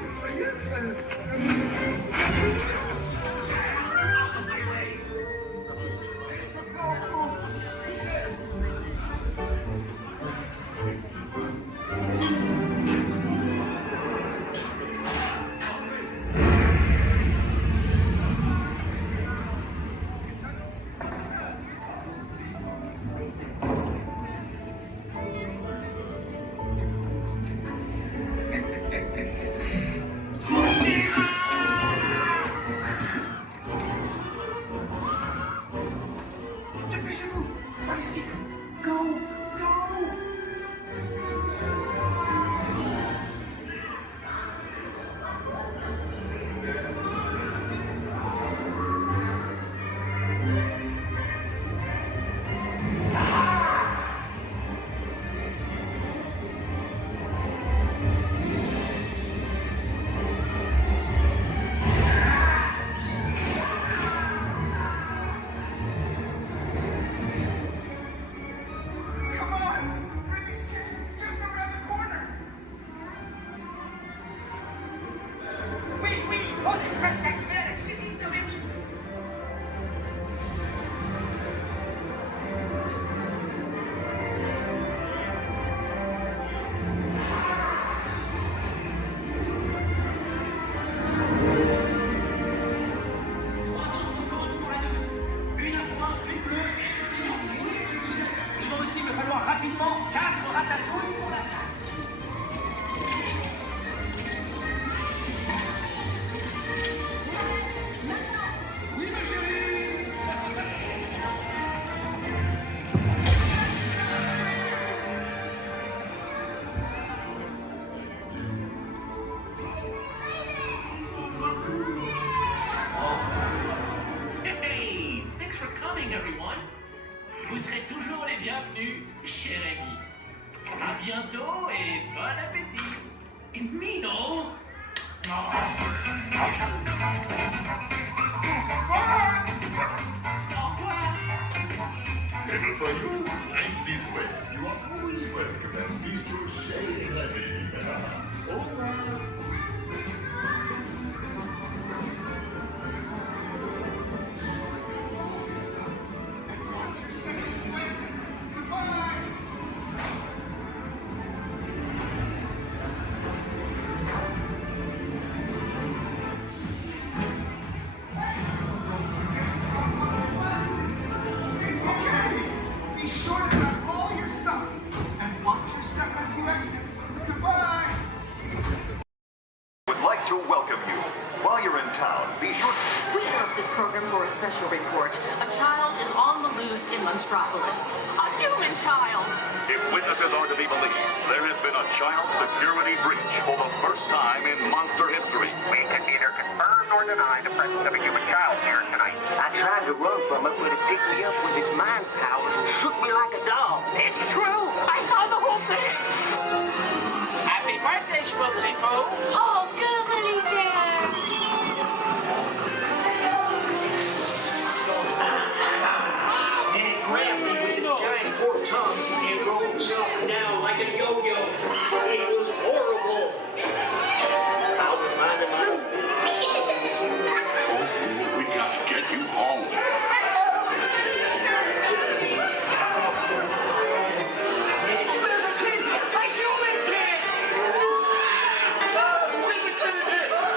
par ici. Go! Go! Vous serez toujours les bienvenus, cher ami. À bientôt et bon appétit. Mino. Never for you, right this way. You are always welcome at Bistro Chez Rémi. Au revoir. Be sure to grab all your stuff and watch your step as you exit. Goodbye. Would like to welcome you. While you're in town, be sure. We interrupt this program for a special report. A child is on the loose in Monstropolis. A human child. If witnesses are to be believed, there has been a child security breach for the first time in monster history. We can neither confirm nor deny the presence of a human child here tonight. I tried to run from it, but it picked me up with its mind powers and shook me like a dog. It's true. I saw the whole thing. Happy birthday, Schmoozy Poo. Oh, goodly bear. And it grabbed me with its giant fork tongue and rolled me up and down like a yo-yo. It was horrible. I was minding my own business. We gotta get you home. There's a kid! A human kid!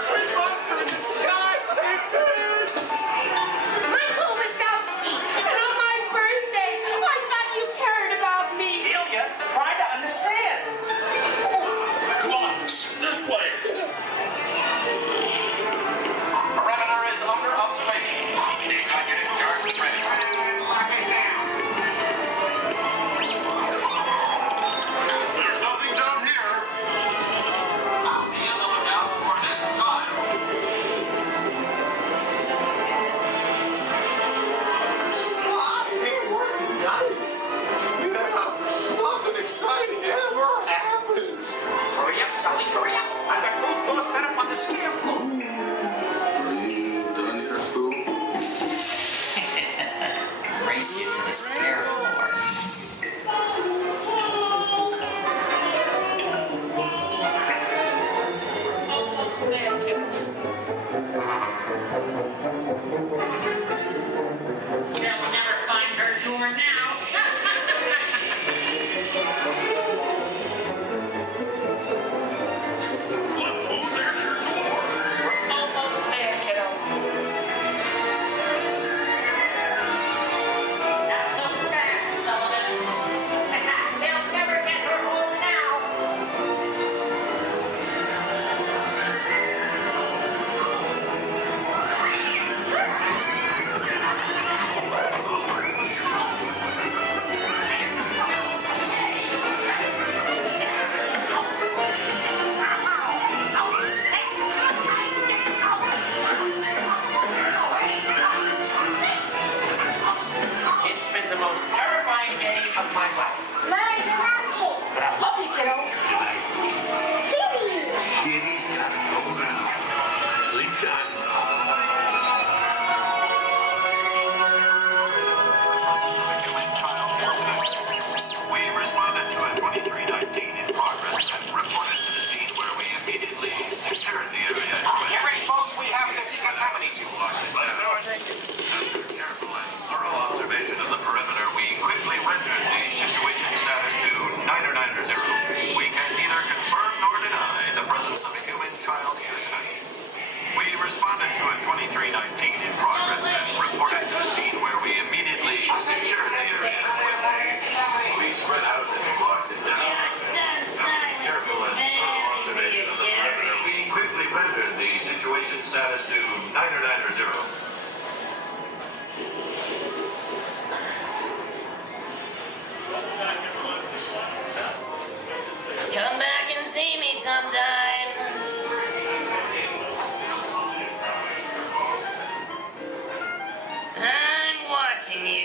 Sweet monster in the sky! Save me! Michael Wazowski, and on my birthday, I thought you cared about me. Celia, try to understand. Come on, this way. Perimeter is under observation. Decon unit charged and ready. Lock it down. There's nothing down here. Be on the lookout for this child. I hate working nights. Yeah, nothing exciting ever happens. Hurry up, Sully, hurry up. I've got those doors set up on the scare floor. Are you done here, Stu? Race you to the scare floor. They'll never find her door now. Look, there's your door. We're almost there, kiddo. Not so fast, Sullivan. They'll never get her home now.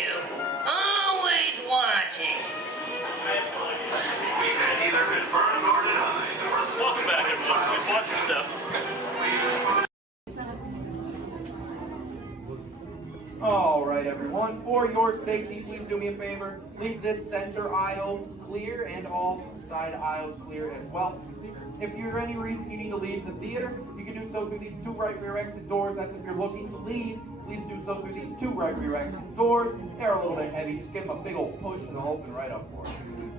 you. Always watching. We can neither confirm nor deny. Welcome back, everyone. Please watch your step. All right, everyone. For your safety, please do me a favor. Leave this center aisle clear and all side aisles clear as well. If for any reason you need to leave the theater, you can do so through these two right rear exit doors. That's if you're looking to leave. Please do so through these two right rear exit doors. They're a little bit heavy. Just give them a big old push and they'll open right up for you.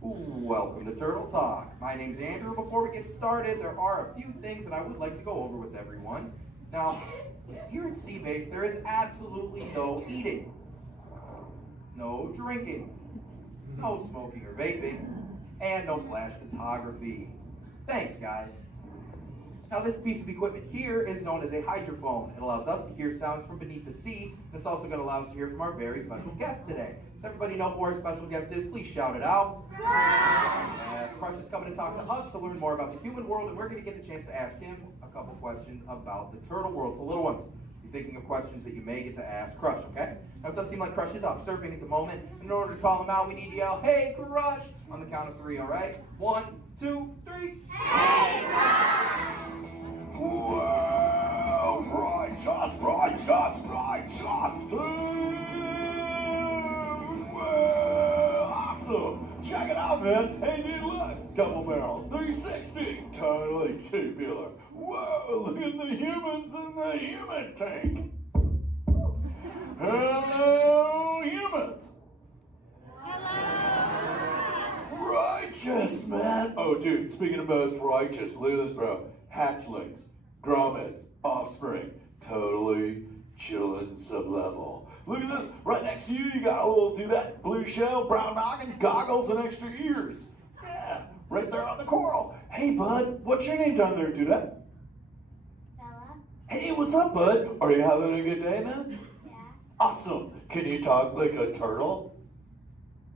Welcome to Turtle Talk. My name's Andrew. Before we get started, there are a few things that I would like to go over with everyone. Now, here at Seabase, there is absolutely no eating, no drinking, no smoking or vaping, and no flash photography. Thanks, guys. Now, this piece of equipment here is known as a hydrophone. It allows us to hear sounds from beneath the sea, and it's also going to allow us to hear from our very special guest today. Does everybody know who our special guest is? Please shout it out. Crush is coming to talk to us to learn more about the human world, and we're going to get the chance to ask him a couple questions about the turtle world. So, little ones, be thinking of questions that you may get to ask Crush, okay? Now, it does seem like Crush is out surfing at the moment. In order to call him out, we need to yell, "Hey, Crush!" on the count of 3, all right? 1, 2, 3. Hey, Crush! Well, righteous, dude! Well, awesome! Check it out, man! Hey, dude, look! Double barrel, 360, totally tubular. Whoa, look at the humans in the human tank! Hello, humans! Righteous, man! Oh, dude, speaking of most righteous, look at this, bro. Hatchlings, grommets, offspring, totally chillin' sub-level. Look at this, right next to you, you got a little dudette, blue shell, brown noggin, goggles, and extra ears. Yeah, right there on the coral. Hey, bud, what's your name down there, dudette? Bella. Hey, what's up, bud? Are you having a good day, man? Yeah. Awesome. Can you talk like a turtle?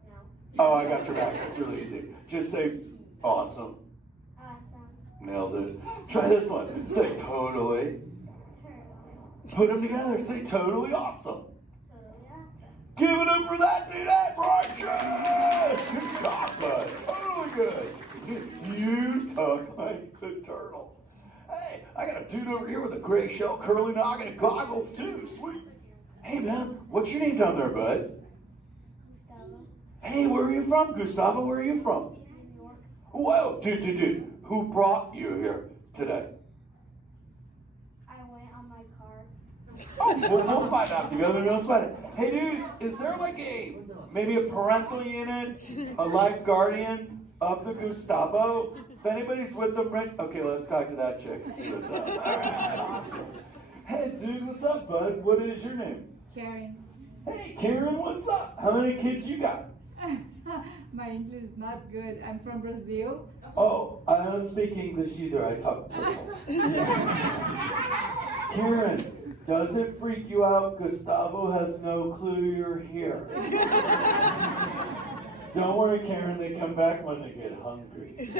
No. Oh, I got your back. It's really easy. Just say, awesome. Awesome. Nailed it. Try this one. Say totally. Put them together. Say totally awesome. Totally awesome. Give it up for that dude. That righteous. Good job, bud. Totally good. You talk like the turtle. Hey, I got a dude over here with a gray shell, curly noggin, and goggles too. Sweet. Hey, man, what's your name down there, bud? Gustavo. Hey, where are you from, Gustavo? Where are you from? New York. Whoa, dude. Who brought you here today? I went on my car. Oh, we'll find out together. Don't sweat it. Hey, dudes, is there like maybe a parental unit, a life guardian of the Gustavo? If anybody's with them, right? Okay, let's talk to that chick and see what's up. All right, awesome. Hey, dude, what's up, bud? What is your name? Karen. Hey, Karen, what's up? How many kids you got? My English is not good. I'm from Brazil. Oh, I don't speak English either. I talk turtle. Karen, does it freak you out? Gustavo has no clue you're here. Don't worry, Karen. They come back when they get hungry.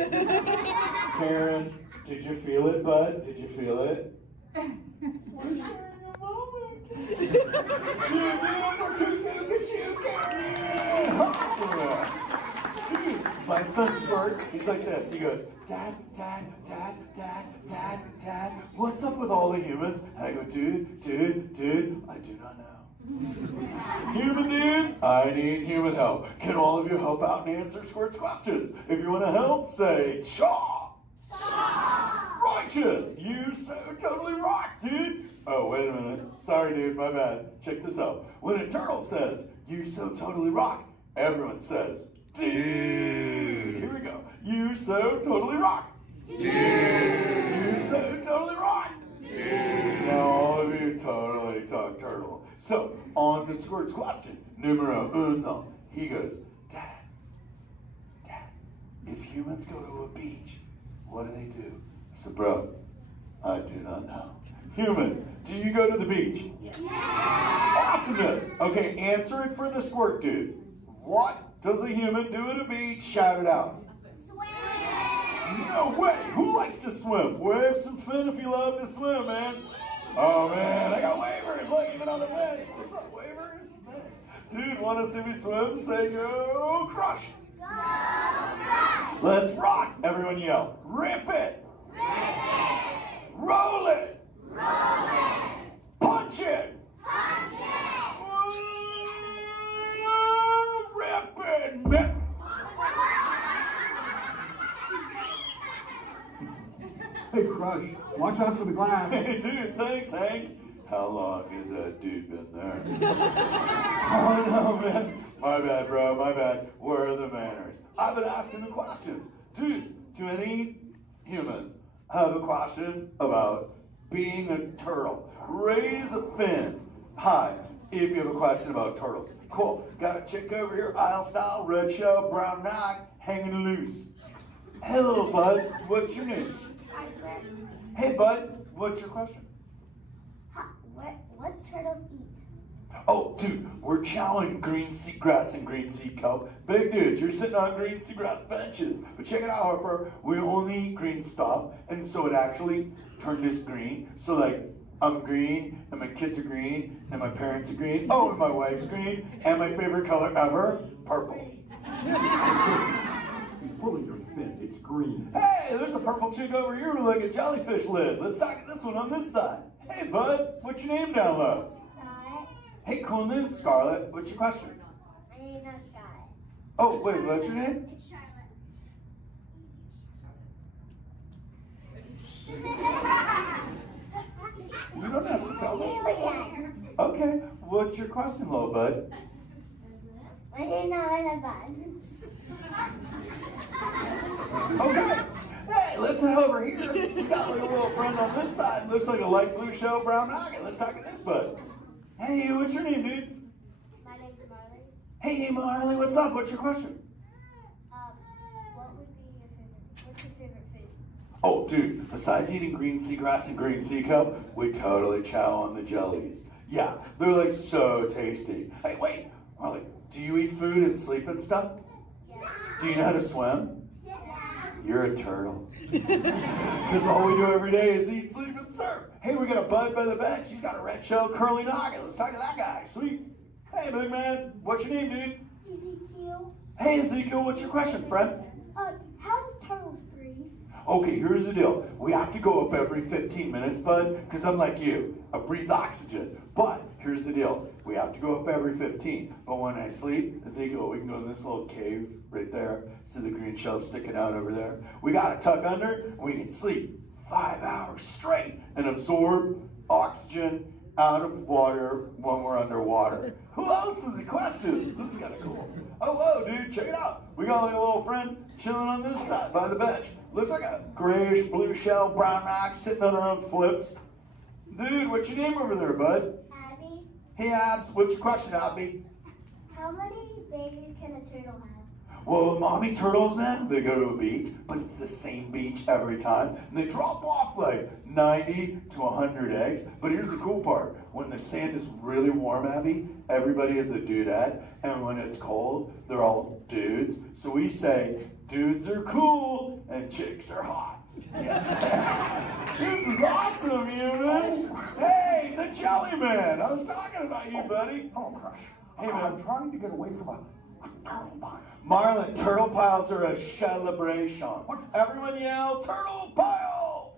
Karen, did you feel it, bud? Did you feel it? We're sharing a moment. Look at you, Karen. Awesome. Dude, my son's smart. He's like this. He goes, Dad, what's up with all the humans? And I go, dude, I do not know. Human dudes, I need human help. Can all of you help out and answer Squirt's questions? If you want to help, say, Chaw! Righteous! You so totally rock, dude! Oh, wait a minute. Sorry, dude, my bad. Check this out. When a turtle says, you so totally rock, everyone says, dude! Here we go. You so totally rock! Dude! You so totally rock! Dude! Now all of you totally talk turtle. So, on to Squirt's question. Numero uno. He goes, Dad, if humans go to a beach, what do they do? I said, bro, I do not know. Humans, do you go to the beach? Yeah. Awesomeness. Okay, answer it for the Squirt dude. What does a human do at a beach? Shout it out. Swim! No way! Who likes to swim? Wave some fin if you love to swim, man. Oh man, I got wavers, look, even on the bench. What's up, wavers? Nice. Dude, want to see me swim? Say go crush. Go crush. Let's rock. Everyone yell, rip it. Rip it. Roll it. Roll it. Punch it. Punch it. Rip it. Rip. Hey, Crush, watch out for the glass. Hey, dude, thanks, Hank. How long has that dude been there? Oh, no, man. My bad, bro, my bad. Where are the manners? I've been asking the questions. Dudes, do any humans have a question about being a turtle? Raise a fin. Hi, if you have a question about turtles. Cool. Got a chick over here, aisle style, red shell, brown knock, hanging loose. Hello, bud. What's your name? Hey, bud, what's your question? What turtles eat? Oh, dude, we're chowing green seagrass and green sea kelp. Big dudes, you're sitting on green seagrass benches. But check it out, Harper. We only eat green stuff, and so it actually turned this green. So, like, I'm green, and my kids are green, and my parents are green. Oh, and my wife's green, and my favorite color ever, purple. He's pulling your fin. It's green. Hey, there's a purple chick over here with like a jellyfish lid. Let's talk this one on this side. Hey, bud, what's your name down low? Scarlet. Hey, cool name, Scarlet. What's your question? My name's not Scarlet. Oh, wait, what's your name? It's Charlotte. You don't have to tell me. Okay, what's your question, little bud? My name's not bad. Okay. Hey, let's head over here. We got like a little friend on this side. Looks like a light blue shell, brown noggin. Let's talk to this bud. Hey, what's your name, dude? My name's Marley. Hey, Marley, what's up? What's your question? What would be your favorite? What's your favorite food? Oh, dude, besides eating green seagrass and green sea kelp, we totally chow on the jellies. Yeah, they're like so tasty. Hey, wait, Marley, do you eat food and sleep and stuff? Yeah. Do you know how to swim? Yeah. You're a turtle. Because all we do every day is eat, sleep, and surf. Hey, we got a bud by the bench. He's got a red shell curly noggin. Let's talk to that guy. Sweet. Hey, big man. What's your name, dude? Ezekiel. Hey, Ezekiel. What's your question, friend? How does turtles breathe? Okay, here's the deal. We have to go up every 15 minutes, bud, because I'm like you. I breathe oxygen. But here's the deal. We have to go up every 15. But when I sleep, Ezekiel, we can go in this little cave right there. See the green shell sticking out over there? We got to tuck under, and we can sleep 5 hours straight and absorb oxygen out of water when we're underwater. Who else has a question? This is kind of cool. Oh, whoa, dude, check it out. We got like a little friend chilling on this side by the bench. Looks like a grayish blue shell, brown knock, sitting on her own flips. Dude, what's your name over there, bud? Abby. Hey, Abs, what's your question, Abby? How many babies can a turtle have? Well, mommy turtles, man, they go to a beach, but it's the same beach every time. And they drop off like 90 to 100 eggs. But here's the cool part. When the sand is really warm, Abby, everybody is a dudette. And when it's cold, they're all dudes. So we say, dudes are cool and chicks are hot. Yeah. This is awesome, humans. Hey, the Jelly Man. I was talking about you, buddy. Oh, Crush. Hey, man. I'm trying to get away from a turtle pile. Marlin, turtle piles are a celebration. Everyone yell, turtle pile!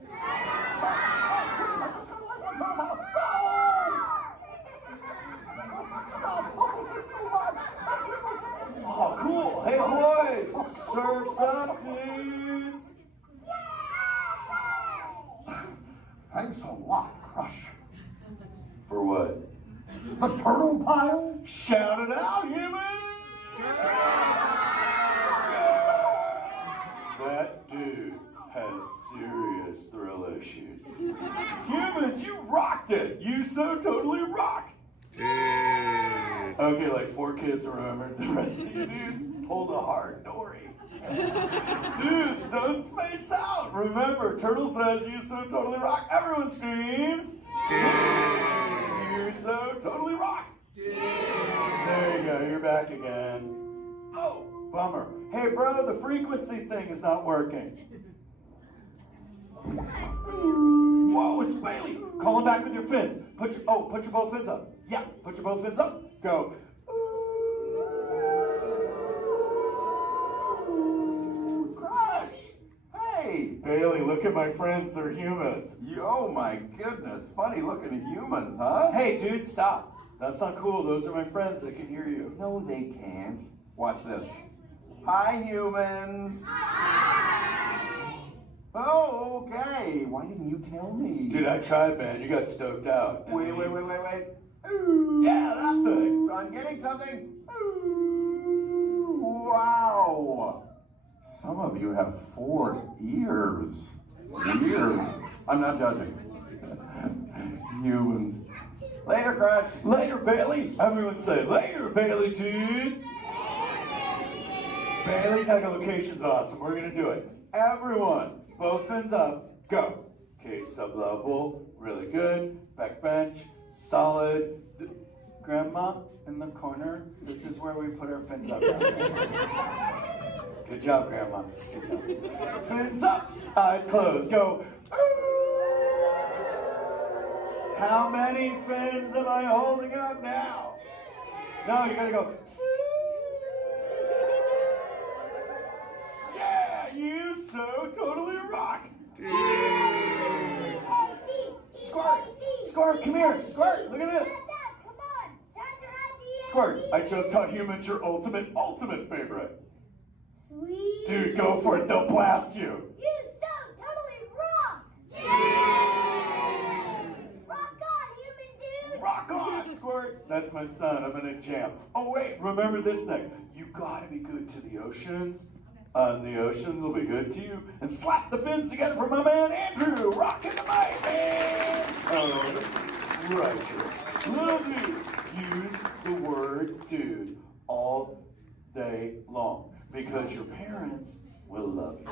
Oh, cool. Hey, boys, surf's up, dudes. Thanks a lot, Crush. For what? The turtle pile? Shout it out, humans! That dude has serious thrill issues. Humans, you rocked it! You so totally rock! Okay, like 4 kids remembered. The rest of you dudes pulled a hard dory. Dudes, don't space out! Remember, Turtle says you so totally rock. Everyone screams! You so totally rock! There you go, you're back again. Oh, bummer. Hey, bro, the frequency thing is not working. Whoa, it's Bailey. Call him back with your fins. Put your both fins up. Yeah, put your both fins up. Go. Crush! Hey! Bailey, look at my friends. They're humans. Oh my goodness, funny looking humans, huh? Hey, dude, stop. That's not cool. Those are my friends. They can hear you. No, they can't. Watch this. Hi, humans. Oh, okay. Why didn't you tell me? Dude, I tried, man. You got stoked out. Wait. Ooh. Yeah, that thing. I'm getting something. Ooh. Wow. Some of you have 4 ears. Weird. I'm not judging. Humans. Later, Crush. Later, Bailey. Everyone say, later, Bailey, dude. Bailey's echolocation's awesome. We're going to do it. Everyone, both fins up. Go. Okay, sub-level. Really good. Back bench. Solid. Grandma, in the corner. This is where we put our fins up. Good job, Grandma. Good job. Fins up. Eyes closed. Go. How many fins am I holding up now? No, you gotta go. Yeah, you so totally rock. Squirt, come here. Squirt, look at this. Squirt, I just taught humans your ultimate favorite. Sweet. Dude, go for it. They'll blast you. You so totally rock. Rock on, human dude. Rock on, Squirt. That's my son. I'm in a jam. Oh, wait. Remember this thing. You gotta be good to the oceans. And the oceans will be good to you. And slap the fins together for my man Andrew. Rockin' the mic, man. Oh, righteous. Lovely. Use the word dude all day long. Because your parents will love you.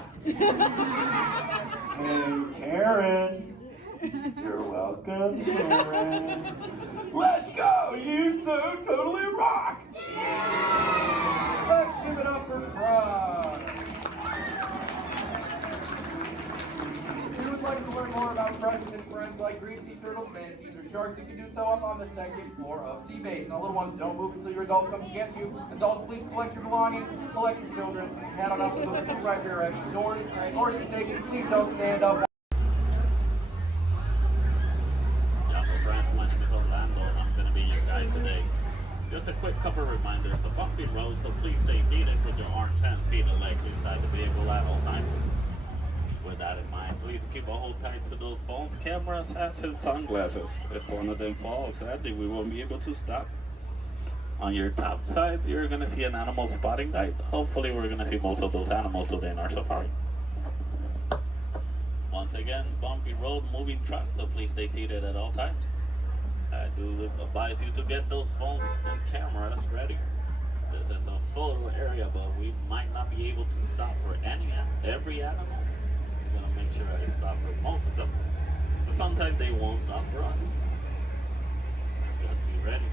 Hey, Karen. You're welcome, Karen. Let's go! You so totally rock! Let's give it up for Crush. If you would like to learn more about Crush and his friends like green sea turtles, manatees, or sharks, you can do so up on the 2nd floor of Sea Base. Now, little ones, don't move until your adult comes to get you. Adults, please collect your belongings, collect your children, head on up to those 2 right directions. Doors, in order to safety, please don't stand up. I'm going to be your guide today. Just a quick couple reminders. A bumpy road, so please stay seated. Put your arms, hands, feet, and legs inside the vehicle at all times. With that in mind, please keep a hold tight to those phones, cameras, hats, and sunglasses. If one of them falls, sadly, we won't be able to stop. On your top side, you're going to see an animal spotting guide. Hopefully, we're going to see most of those animals today in our safari. Once again, bumpy road, moving truck, so please stay seated at all times. I do advise you to get those phones and cameras ready. This is a photo area, but we might not be able to stop for every animal. I'm gonna make sure I stop for most of them. But sometimes they won't stop for us. Just be ready.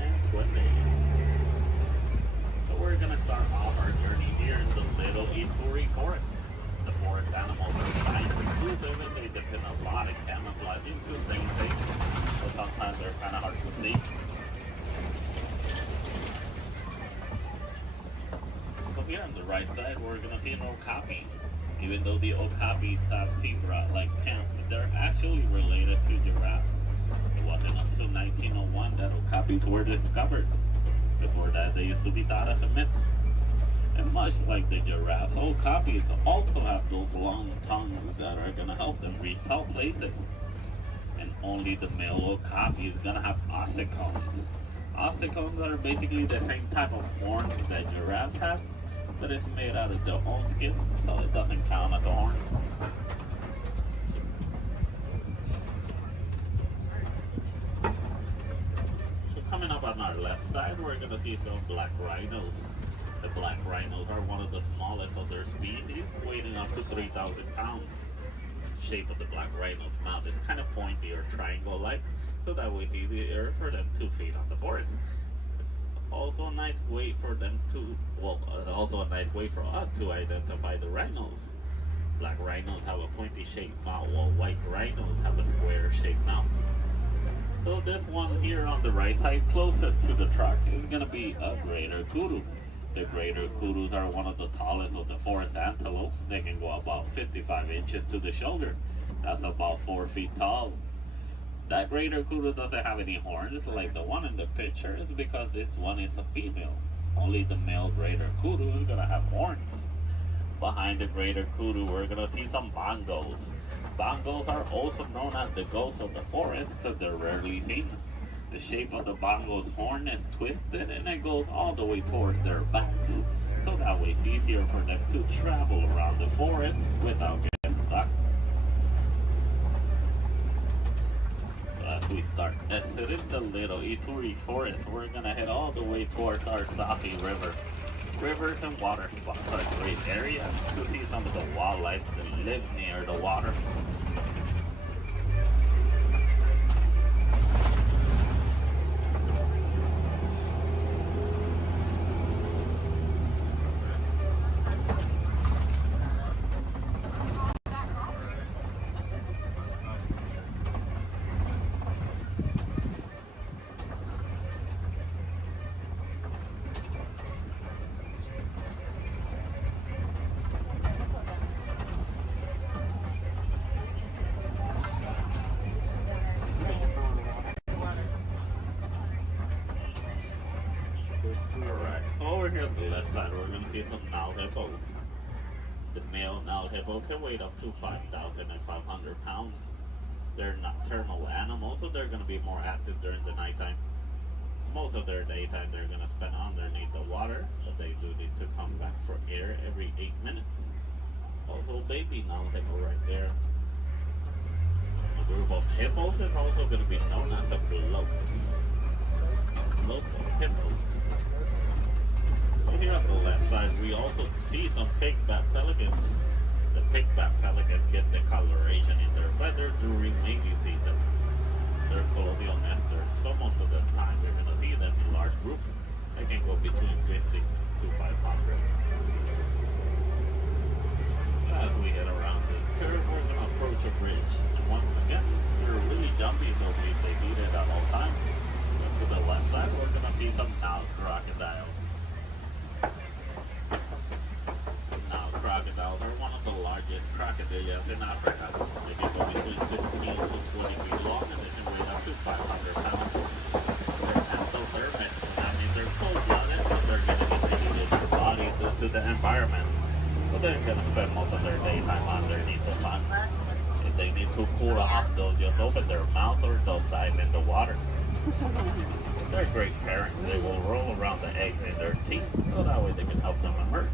And 20. So we're gonna start off our journey here in the Little Ituri Forest. The forest animals are kind of exclusive and they depend a lot of camouflage into things so sometimes they're kind of hard to see. So here on the right side we're going to see an okapi. Even though the okapis have zebra-like pants, they're actually related to giraffes. It wasn't until 1901 that okapis were discovered. Before that they used to be thought as a myth. And much like the giraffes, okapis also have those long tongues that are going to help them reach tall places. And only the male okapi is going to have ossicones. Ossicones are basically the same type of horns that giraffes have, but it's made out of their own skin, so it doesn't count as a horn. So coming up on our left side, we're going to see some black rhinos. The black rhinos are one of the smallest of their species, weighing up to 3,000 pounds. The shape of the black rhino's mouth is kind of pointy or triangle-like, so that way it's easier for them to feed on the forest. It's also a nice way for them to, well, also a nice way for us to identify the rhinos. Black rhinos have a pointy shaped mouth, while white rhinos have a square shaped mouth. So this one here on the right side, closest to the truck, is going to be a greater kudu. The greater kudus are one of the tallest of the forest antelopes. They can go about 55 inches to the shoulder. That's about 4 feet tall. That greater kudu doesn't have any horns like the one in the picture. It's because this one is a female. Only the male greater kudu is going to have horns. Behind the greater kudu, we're going to see some bongos. Bongos are also known as the ghosts of the forest because they're rarely seen. The shape of the bongo's horn is twisted and it goes all the way towards their backs. So that way it's easier for them to travel around the forest without getting stuck. So as we start exiting the little Ituri forest, we're going to head all the way towards our Safi River. Rivers and water spots are great areas to see some of the wildlife that lives near the water. The male Nile hippo can weigh up to 5,500 pounds. They're nocturnal animals, so they're going to be more active during the nighttime. Most of their daytime they're going to spend underneath the water, but they do need to come back for air every 8 minutes. Also, baby Nile hippo right there. A group of hippos is also going to be known as a bloat. Bloat of hippos. So here on the left side, we also see some pigbat pelicans. The pigbat pelicans get the coloration in their feathers during mating season. They're colonial nesters, so most of the time we're going to see them in large groups. They can go between 50 to 500. As we head around this curve, we're going to approach a bridge. And once again, they're really jumpy, so they need it at all times. And to the left side, we're going to see some Nile crocodiles. Crocodiles are one of the largest crocodiles in Africa. They can go between 15 to 20 feet long and they can weigh up to 500 pounds. They're endothermic, that means they're cold-blooded, but they're getting integrated in their body due to the environment. So they're going to spend most of their daytime underneath the sun. If they need to cool off, they'll just open their mouth or they'll dive in the water. They're great parents. They will roll around the eggs in their teeth, so that way they can help them emerge.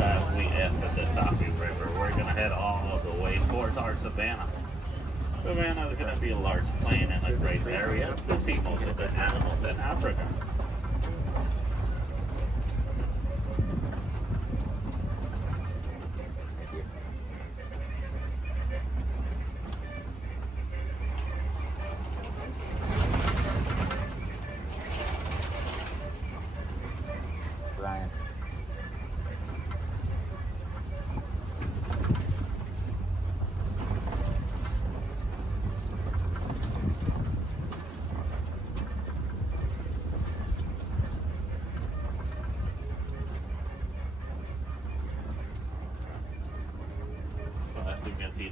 As we exit the Safi River, we're going to head all the way towards our savannah. Savannah is going to be a large plain and a great area to see most of the animals in Africa. Ryan.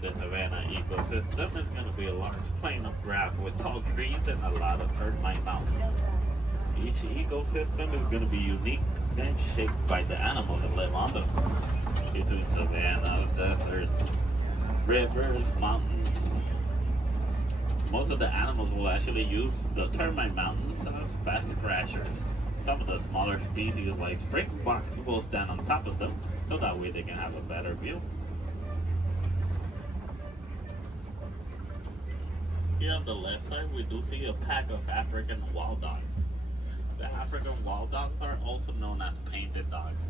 The savanna ecosystem is going to be a large plain of grass with tall trees and a lot of termite mountains. Each ecosystem is going to be unique and shaped by the animals that live on them. Between savanna, deserts, rivers, mountains. Most of the animals will actually use the termite mountains as fast crashers. Some of the smaller species like springboks will stand on top of them so that way they can have a better view. Here on the left side, we do see a pack of African wild dogs. The African wild dogs are also known as painted dogs.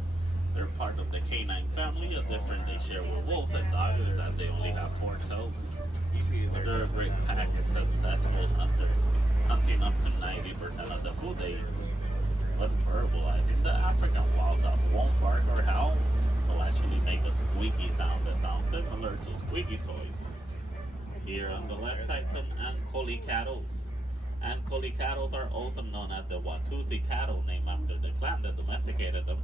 They're part of the canine family, a difference they share with wolves and dogs is that they only have 4 toes. But they're a great pack and successful hunters, hunting up to 90% of the food they eat. But verbalizing the African wild dog won't bark or howl, will actually make a squeaky sound that sounds similar to squeaky toys. Here on the left side, some Ankole cattle. Ankole cattle are also known as the Watusi cattle, named after the clan that domesticated them.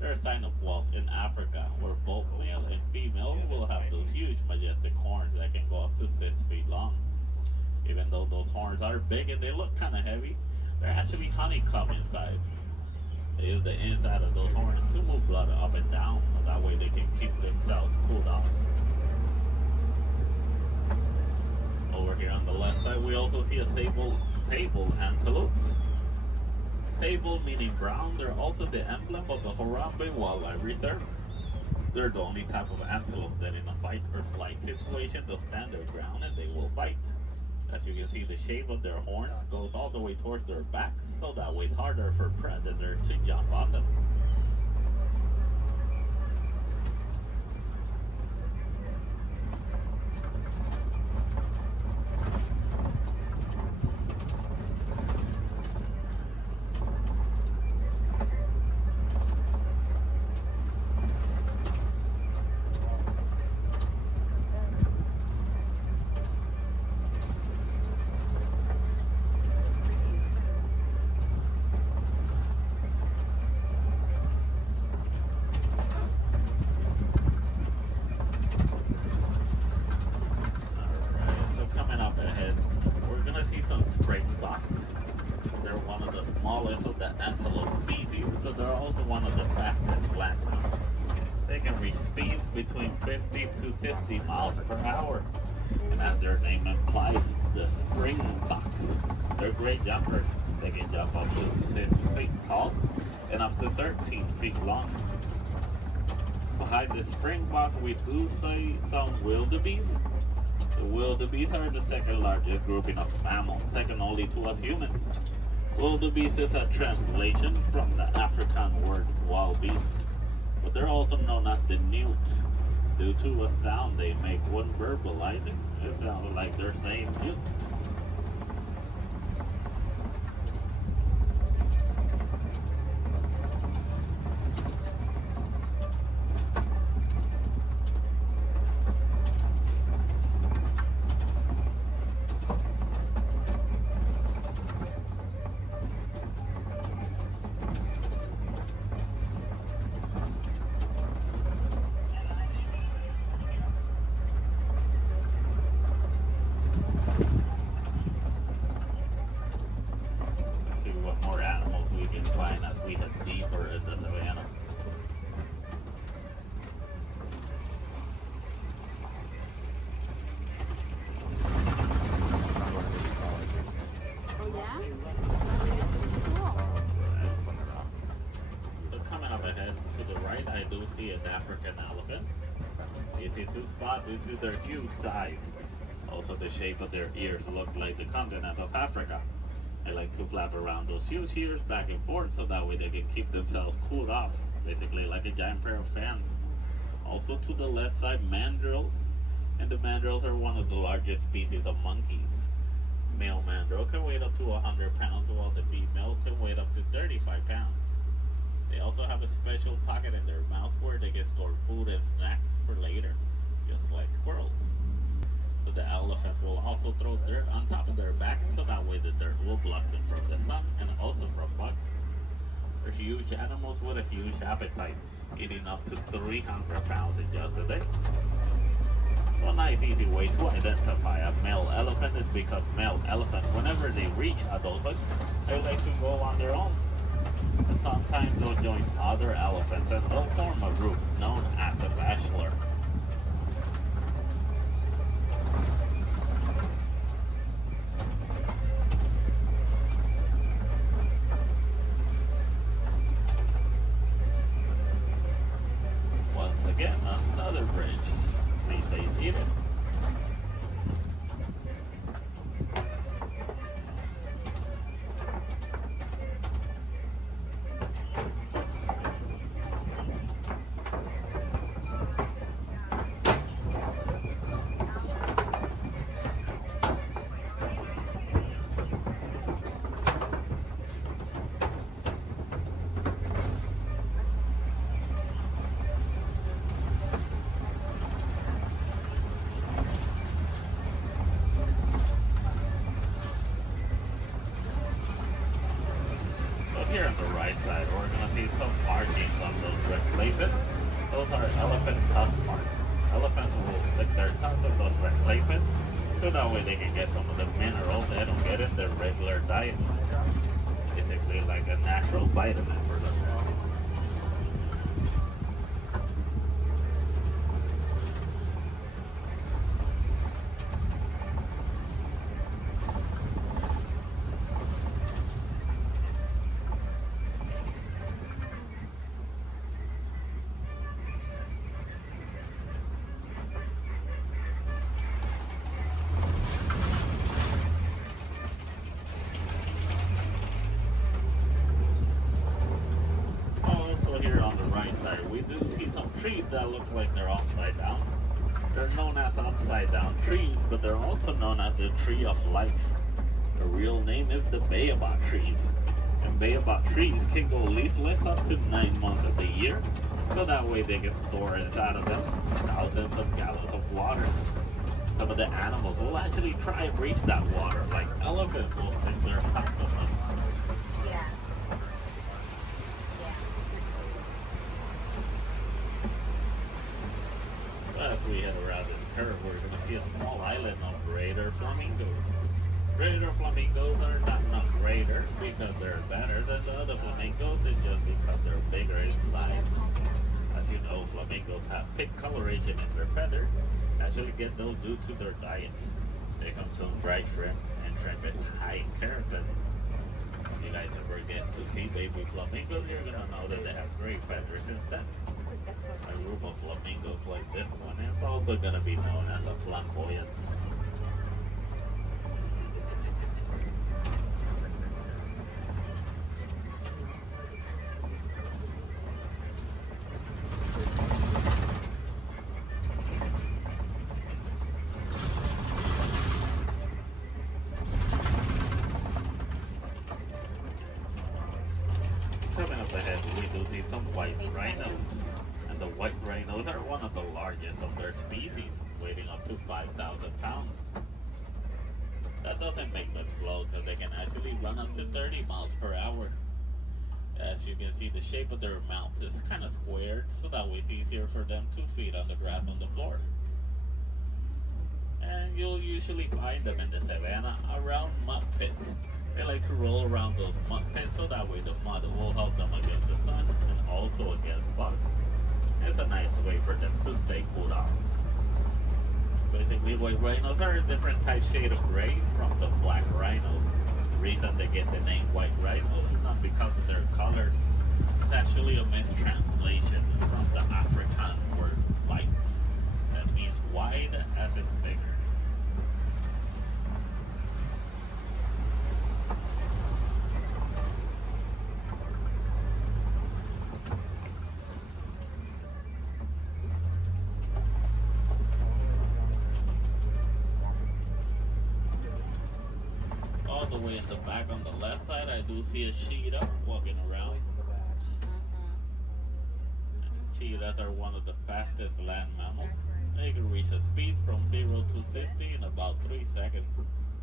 They're a sign of Walt in Africa, where both male and female will have those huge, majestic horns that can go up to 6 feet long. Even though those horns are big and they look kind of heavy, they're actually honeycomb inside. They use the inside of those horns to move blood up and down, so that way they can keep themselves cooled off. Over here on the left side, we also see a sable antelope. Sable meaning brown, they're also the emblem of the Harambe Wildlife Reserve. They're the only type of antelope that in a fight or flight situation they'll stand their ground and they will fight. As you can see, the shape of their horns goes all the way towards their backs, so that way it's harder for predators to jump on them. Between 50 to 60 miles per hour. And as their name implies, the spring fox. They're great jumpers. They can jump up to 6 feet tall and up to 13 feet long. Behind the spring fox, we do see some wildebeest. The wildebeest are the second largest grouping of mammals, second only to us humans. Wildebeest is a translation from the African word wild beast. But they're also known as the newts due to a sound they make when verbalizing. It sounds like they're saying newt. Due to their huge size. Also, the shape of their ears look like the continent of Africa. They like to flap around those huge ears back and forth so that way they can keep themselves cooled off, basically like a giant pair of fans. Also to the left side, mandrills. And the mandrills are one of the largest species of monkeys. Male mandrill can weigh up to 100 pounds while the female can weigh up to 35 pounds. They also have a special pocket in their mouths where they can store food and snacks for later, just like squirrels. So the elephants will also throw dirt on top of their backs so that way the dirt will block them from the sun and also from bugs. They're huge animals with a huge appetite, eating up to 300 pounds in just a day. So a nice easy way to identify a male elephant is because male elephants, whenever they reach adulthood, they like to go on their own. And sometimes they'll join other elephants and they'll form a group known as a bachelor. Once again, another bridge. Please stay seated. side, we're gonna see some markings on those red clay pits. Those are elephant tusk marks. Elephants will stick their tusks on those red clay pits, so that way they can get some of the minerals they don't get in their regular diet. Basically like a natural vitamin for them. Trees that look like they're upside down. They're known as upside down trees, but they're also known as the tree of life. The real name is the baobab trees. And baobab trees can go leafless up to 9 months of the year, so that way they can store inside of them thousands of gallons of water. Some of the animals will actually try and reach that water, like elephants will stick their tusks on them. As we head around this curve, we're going to see a small island of greater flamingos. Greater flamingos are not greater because they're better than the other flamingos, it's just because they're bigger in size. As you know, flamingos have pink coloration in their feathers, actually get those due to their diets. They consume dried shrimp, and shrimp is high in keratin. If you guys ever get to see baby flamingos, you're going to know that they have great feathers instead. A group of flamingos like this one is also going to be known as a flamboyant. Coming up ahead, we do see some white rhinos. The white rhinos are one of the largest of their species, weighing up to 5,000 pounds. That doesn't make them slow because they can actually run up to 30 miles per hour. As you can see, the shape of their mouth is kind of squared, so that way it's easier for them to feed on the grass on the floor. And you'll usually find them in the savannah around mud pits. They like to roll around those mud pits, so that way the mud will help them against the sun and also against bugs. It's a nice way for them to stay cooled off. Basically, white rhinos are a different type shade of gray from the black rhinos. The reason they get the name white rhino is not because of their colors. It's actually a mistranslation from the African word white. That means wide as in big. The way in the back on the left side, I do see a cheetah walking around. Cheetahs are one of the fastest land mammals. They can reach a speed from 0 to 60 in about 3 seconds.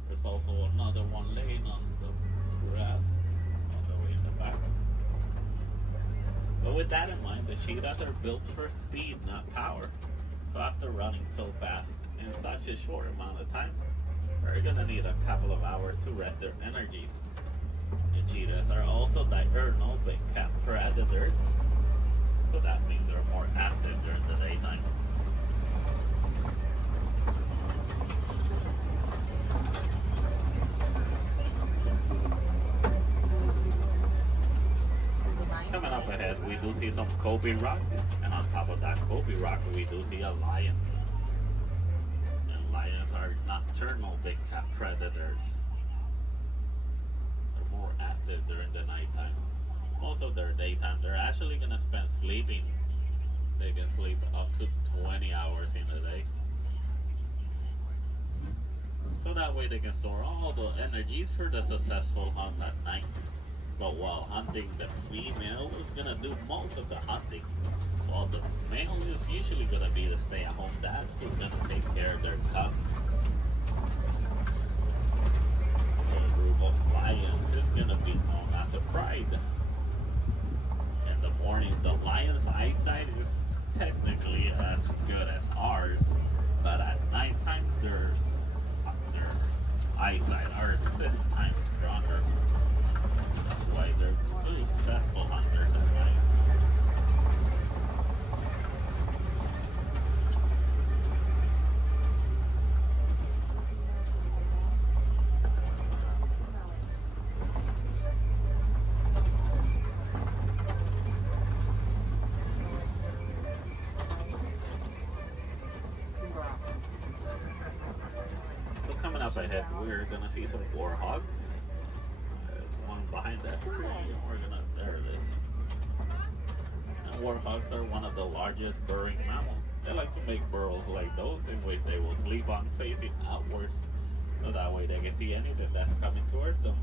There's also another one laying on the grass on the way in the back. But with that in mind, the cheetahs are built for speed, not power. So after running so fast in such a short amount of time, they're gonna need a couple of hours to rest their energies. The cheetahs are also diurnal big cat predators, so that means they're more active during the daytime. Coming up ahead, we do see some Kobe rocks, and on top of that Kobe rock, we do see a lion. Lions are nocturnal big cat predators. They're more active during the nighttime. Most of their daytime, they're actually going to spend sleeping. They can sleep up to 20 hours in a day. So that way they can store all the energies for the successful hunt at night. But while hunting, the female is going to do most of the hunting. While the male is usually going to be the stay-at-home dad who's going to take care of their cubs. So a group of lions is going to be known as a pride. eyesight are 6 times stronger. That's why they're so successful hunters at night. So coming up ahead, we're gonna see some warhogs. There's one behind that tree, and we're gonna, there it is. And warhogs are one of the largest burrowing mammals. They like to make burrows like those in which they will sleep on facing outwards, so that way they can see anything that's coming towards them.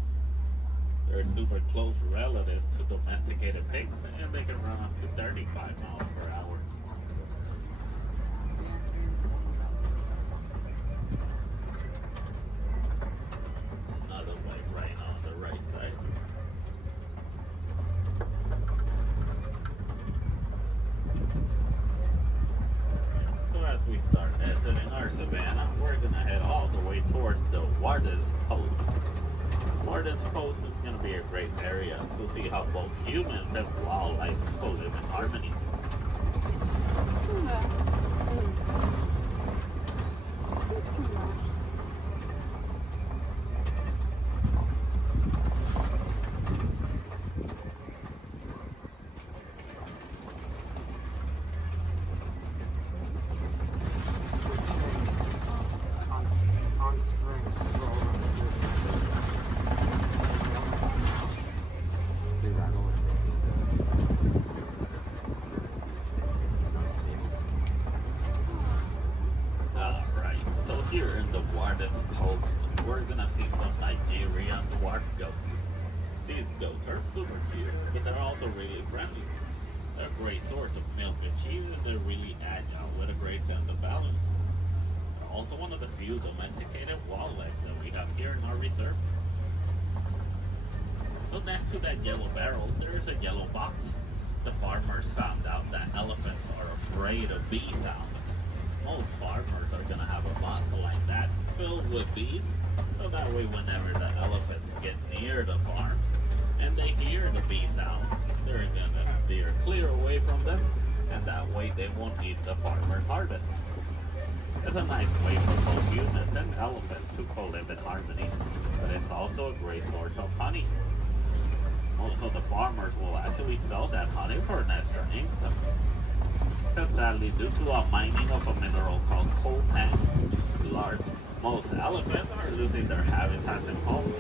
They're super close relatives to domesticated pigs, and they can run up to 35 miles per hour. Another white rhino on the right side. So as we start exiting our savannah, we're gonna head all the way towards the Warden's Post. Warden's Post is gonna be a great area to see how both humans and wildlife will live in harmony. Alright, so here in the Warden's Post, we're gonna see some Nigerian dwarf goats. These goats are super cute, but they're also really friendly. They're a great source of milk and cheese, and they're really agile with a great sense of balance. They're also one of the few domesticated wildlife that we have here in our reserve. So next to that yellow barrel, there is a yellow box. The farmers found out that elephants are afraid of bee sounds. Most farmers are gonna have a box like that filled with bees, so that way whenever the elephants get near the farms and they hear the bee sounds, they're gonna steer clear away from them, and that way they won't eat the farmer's harvest. It's a nice way for both humans and elephants to co-live in harmony, but it's also a great source of honey. Also, the farmers will actually sell that honey for an extra income. Because sadly, due to a mining of a mineral called coltan, most elephants are losing their habitats and homes,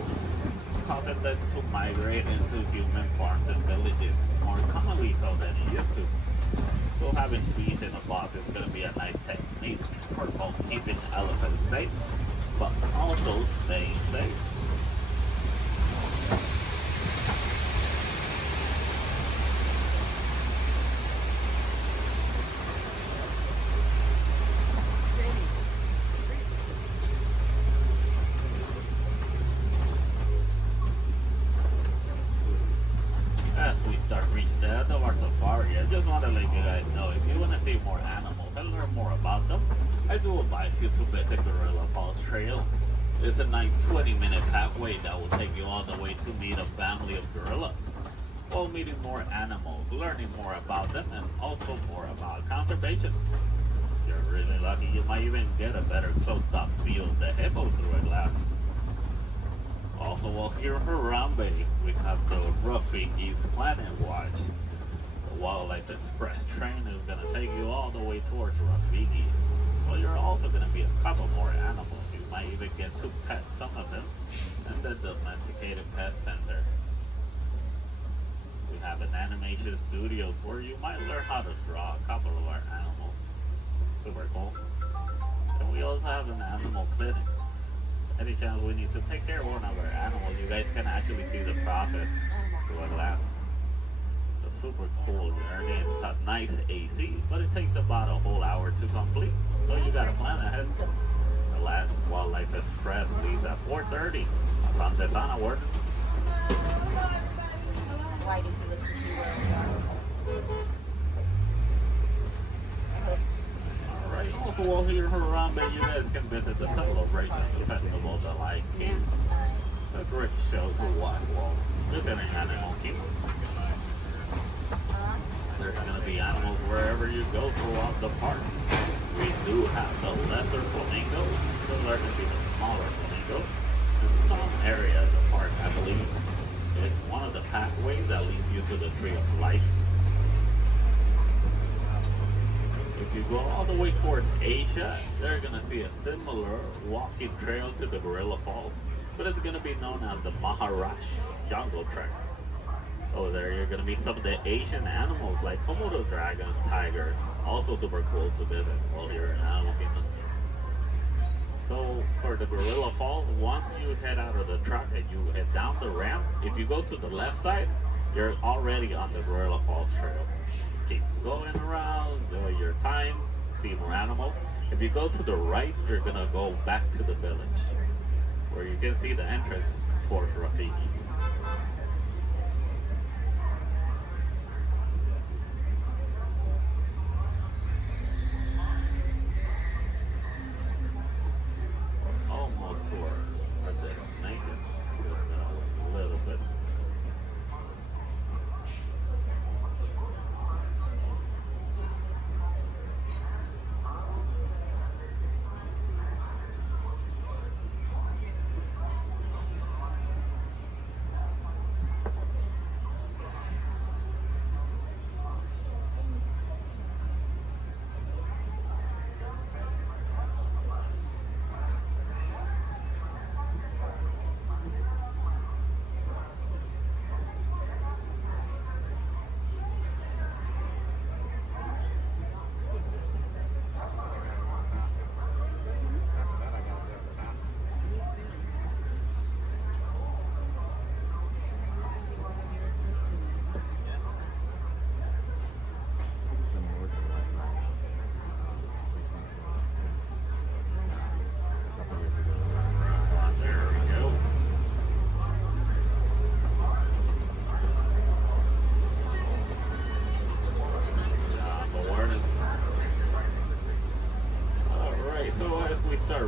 causing them to migrate into human farms and villages more commonly so than it used to. So having bees in a box is going to be a nice technique for both keeping elephants safe, but also staying safe. As we start reaching the end of our safari, I just want to let you guys know, if you want to see more animals and learn more about them, I do advise you to visit Gorilla Falls Trail. It's a nice 20-minute pathway that will take you all the way to meet a family of gorillas, while meeting more animals, learning more about them, and also more about conservation. If you're really lucky, you might even get a better close-up view of the hippo through a glass. Also, while here in Harambe, we have the Rafiki's Planet Watch. The Wildlife Express train is going to take you all the way towards Rafiki. Well, you're also going to meet a couple more animals. You might even get to pet some of them in the Domesticated Pet Center. We have an animation studio where you might learn how to draw a couple of our animals. Super cool. And we also have an animal clinic. Any chance we need to take care of one of our animals, you guys can actually see the process through a glass. It's super cool journey. It's got nice AC, but it takes about a whole hour to complete. So you gotta plan ahead. The last Wildlife Express leaves at 4:30. Asante Sana, word. Right into the Alright, also while here in Harambe, you guys can visit the celebration festivals like Okay. A great show to watch. Well, there's an animal kingdom. There's going to be animals wherever you go throughout the park. We do have the lesser flamingos. Those are going to be the smaller flamingos. In some area of the park, I believe, it's one of the pathways that leads you to the Tree of Life. If you go all the way towards Asia, they're going to see a similar walking trail to the Gorilla Falls, but it's going to be known as the Maharashtra Jungle Trek. Over there, you're going to meet some of the Asian animals like Komodo dragons, tigers, also super cool to visit while you're in Animal Kingdom. So for the Gorilla Falls, once you head out of the truck and you head down the ramp, if you go to the left side, you're already on the Gorilla Falls trail. Keep going around, enjoy your time, see more animals. If you go to the right, you're going to go back to the village, where you can see the entrance towards Rafiki. Almost to our destination. Just a little bit.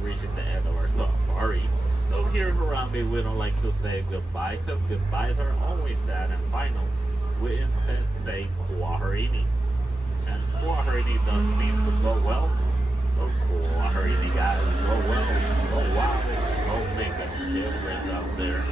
Reaching the end of our safari. So here in Harambe, we don't like to say goodbye because goodbyes are always sad and final. We instead say Kuaharini. And Kuaharini does mean to go well. So Kuaharini guys, go well, go wild, go make a difference out there.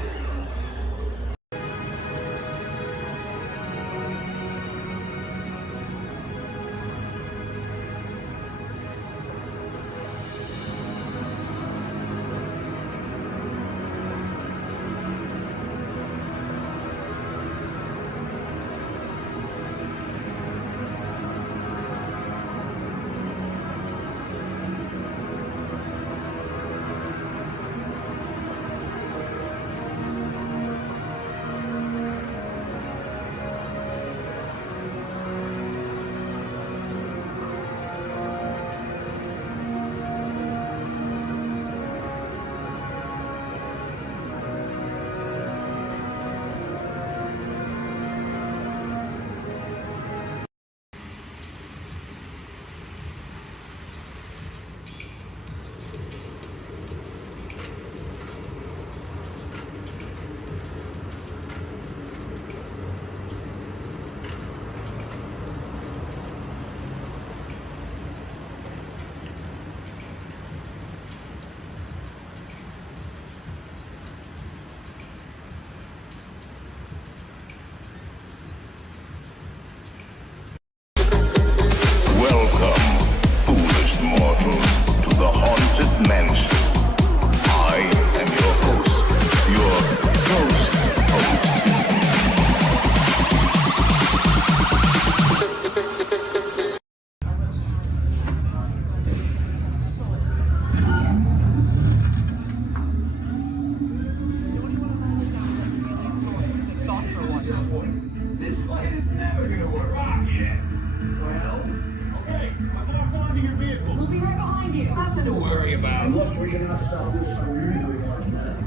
Unless we cannot stop this unusually large demand.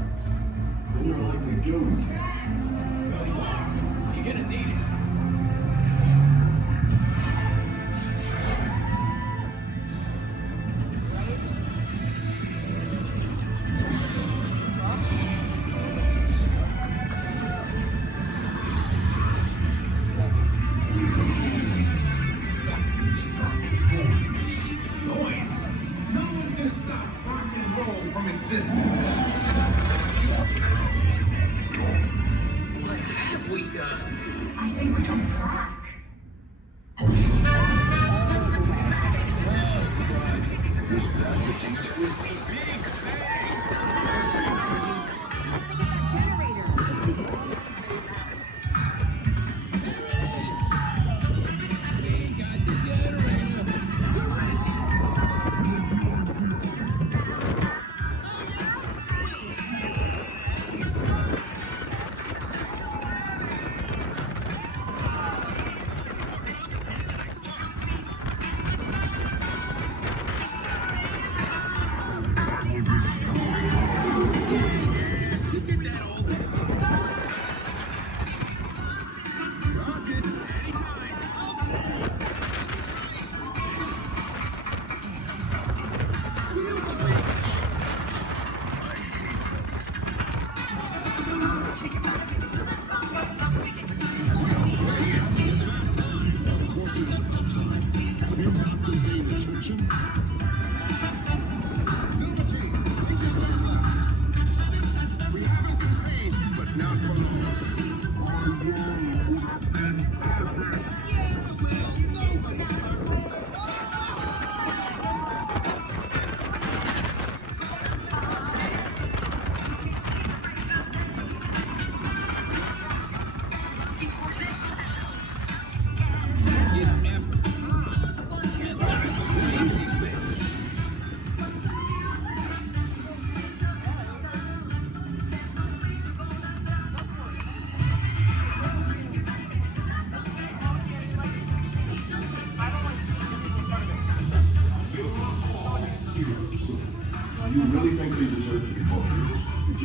And you're likely doomed. You're gonna need it.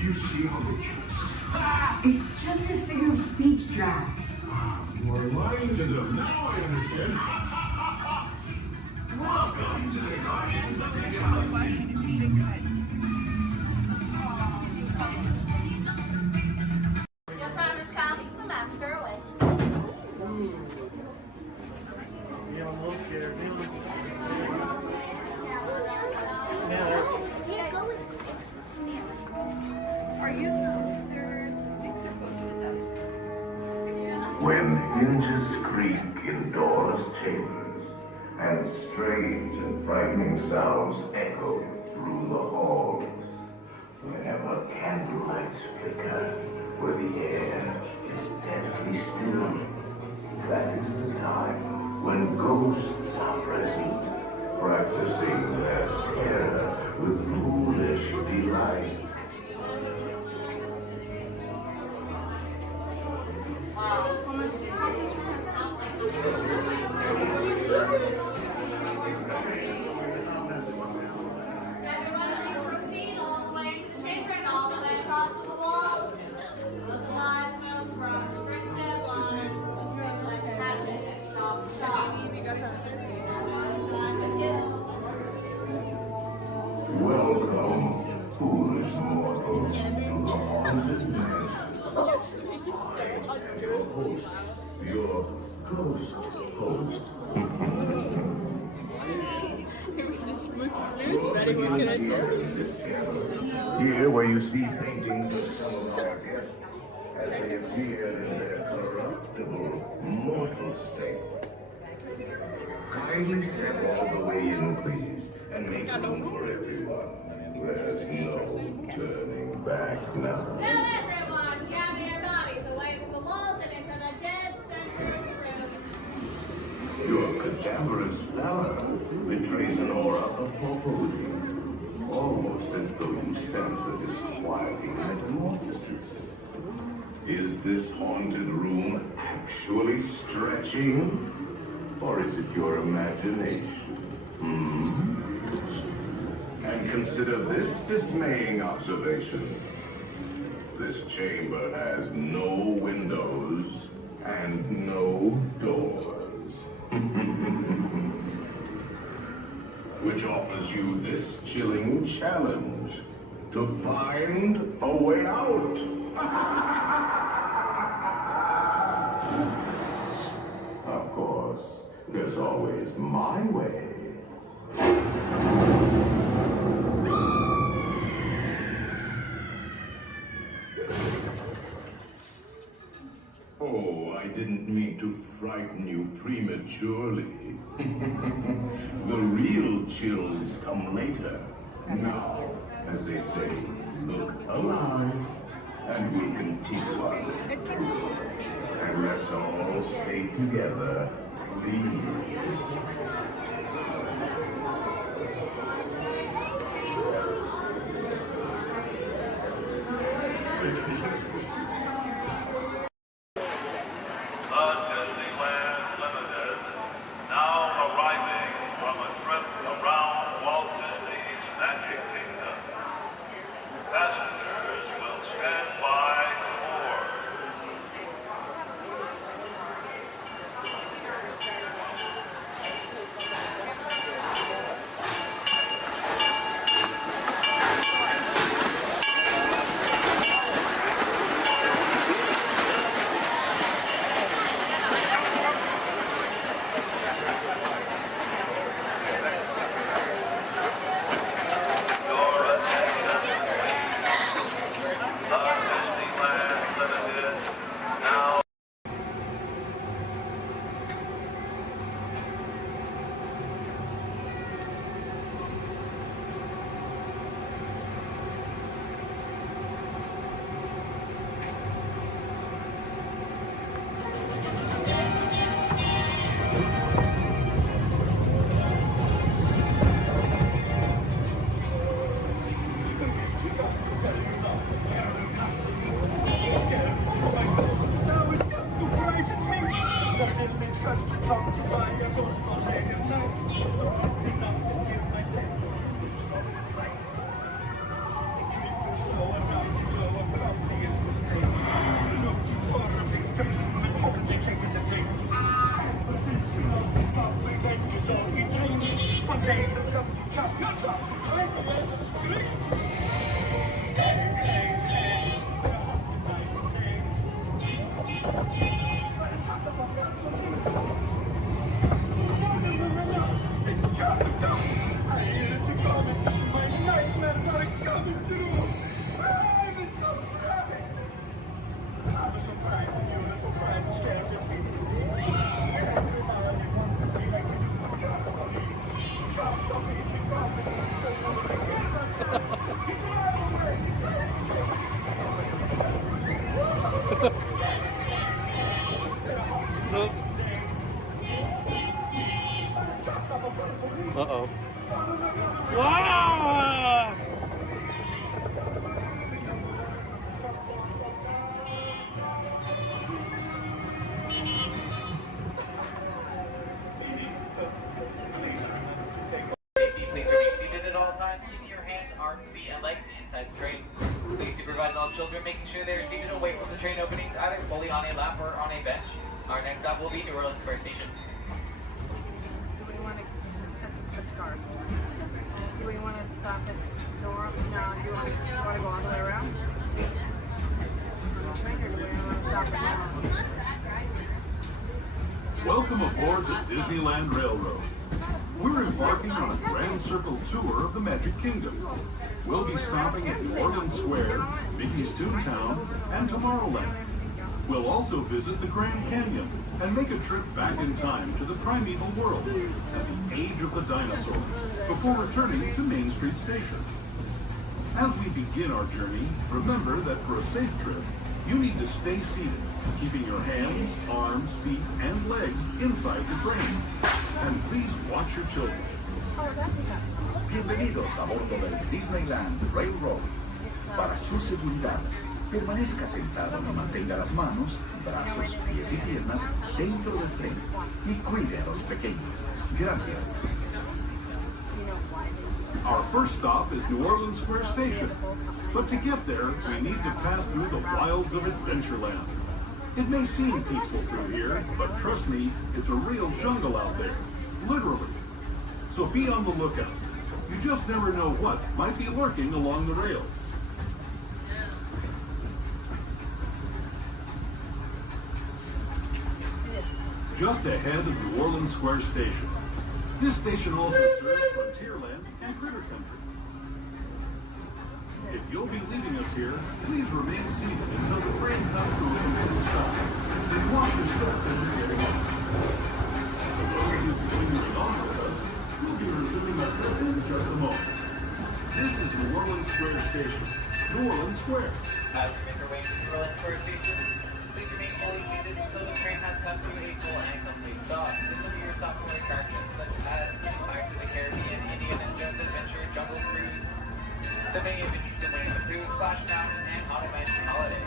you see how they just... It's just a figure of speech, Drax. You are lying to them. Now I understand. Welcome to the Guardians of the Galaxy. Your time has come. The master awaits. Yeah, I'm a little scared. Are you closer to Sticks or closer to Seven? When hinges creak in doorless chambers, and strange and frightening sounds echo through the halls, whenever candlelights flicker, where the air is deathly still, that is the time when ghosts are present, practicing their terror with foolish delight. Proceed all the way to the chamber and all the way across the walls. Look alive, folks, for our strict deadline. It's going to like a hatchet and chop. Welcome, foolish mortals, to the haunted mansion. Your host, your ghost host. Here where you see paintings of some of our guests as they appeared in their corruptible, mortal state. Kindly step all the way in, please, and make room for everyone. There's no turning back now. Now everyone, gather your bodies away from the walls and into the dead center of the room. Your cadaverous pallor betrays an aura of foreboding, almost as though you sense a disquieting metamorphosis. Is this haunted room actually stretching? Or is it your imagination? And consider this dismaying observation. This chamber has no windows and no doors. Which offers you this chilling challenge to find a way out. Of course, there's always my way. Oh, I didn't mean to frighten you prematurely. The real chills come later. Now, as they say, look alive, and we'll continue on. And let's all stay together, please. Disneyland Limited, now arriving from a trip around Walt Disney's Magic Kingdom. Passengers will stand by to board. Uh-oh. Wow! Please remain seated at all times, keeping your hands, arms, feet, and legs inside the train. Please supervise all children, making sure they are seated away from the train openings, either fully on a lap or on a bench. Our next stop will be New Orleans Square Station. Do we want to the scarf? Do we want to stop at Nora? No, do you want to go all the way around? Or do we want to stop at Nora? Welcome aboard the Disneyland Railroad. We're embarking on a grand circle tour of the Magic Kingdom. We'll be stopping at New Orleans Square, Mickey's Toontown, and Tomorrowland. We'll also visit the Grand Canyon and make a trip back in time to the primeval world at the age of the dinosaurs before returning to Main Street Station. As we begin our journey, remember that for a safe trip, you need to stay seated, keeping your hands, arms, feet, and legs inside the train. And please watch your children. Bienvenidos a bordo del Disneyland Railroad. Para su seguridad, permanezca sentado y mantenga las manos, brazos, pies y piernas dentro del tren y cuide a los pequeños. Gracias. Our first stop is New Orleans Square Station. But to get there, we need to pass through the wilds of Adventureland. It may seem peaceful through here, but trust me, it's a real jungle out there. Literally. So be on the lookout. You just never know what might be lurking along the rails. Just ahead is New Orleans Square Station. This station also serves Frontierland and Critter Country. If you'll be leaving us here, please remain seated until the train comes to a complete stop. Then watch your step as you're getting on. For those of you continuing on with us, we'll be resuming our trip in just a moment. This is New Orleans Square Station. New Orleans Square. As we make our way to New Orleans Square Station, please remain fully seated until the train has come to a full and complete stop. This will be your stop for attractions such as Pirates of the Caribbean, Indiana Jones Adventure, Jungle Cruise, the many adventures of Winnie the Pooh, Splash Mountain, and Haunted Mansion Holiday.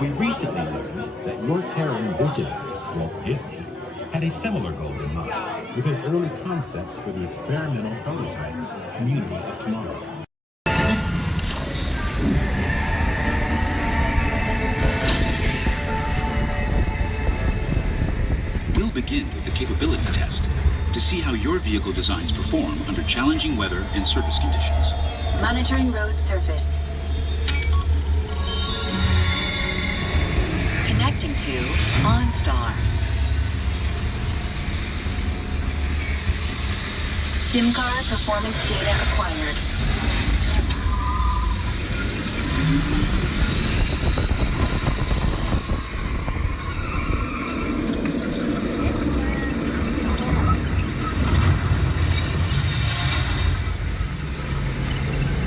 We recently learned that your Terran visionary, Walt Disney, had a similar goal in mind with his early concepts for the experimental prototype Community of Tomorrow. We'll begin with the capability test to see how your vehicle designs perform under challenging weather and surface conditions. Monitoring road surface. Connecting to OnStar. SIM card performance data acquired.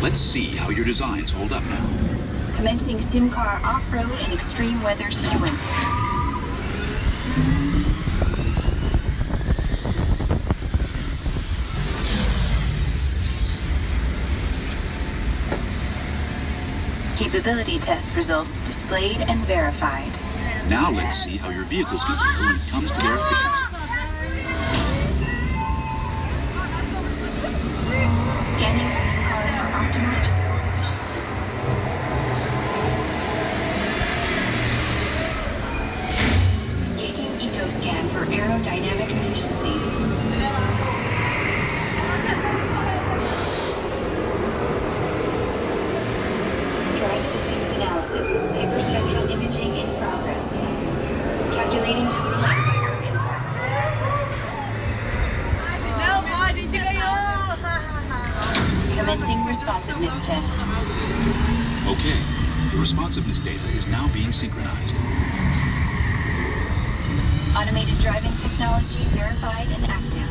Let's see how your designs hold up now. Commencing SIM car off-road and extreme weather sequence. Capability test results displayed and verified. Now let's see how your vehicles compare when it comes to their efficiency. Scanning SIM card for optimal eco efficiency. Engaging eco scan for aerodynamic efficiency. Drive systems analysis. Hyperspectral imaging in progress. Calculating total environment impact. Commencing responsiveness test. Okay, the responsiveness data is now being synchronized. Automated driving technology verified and active.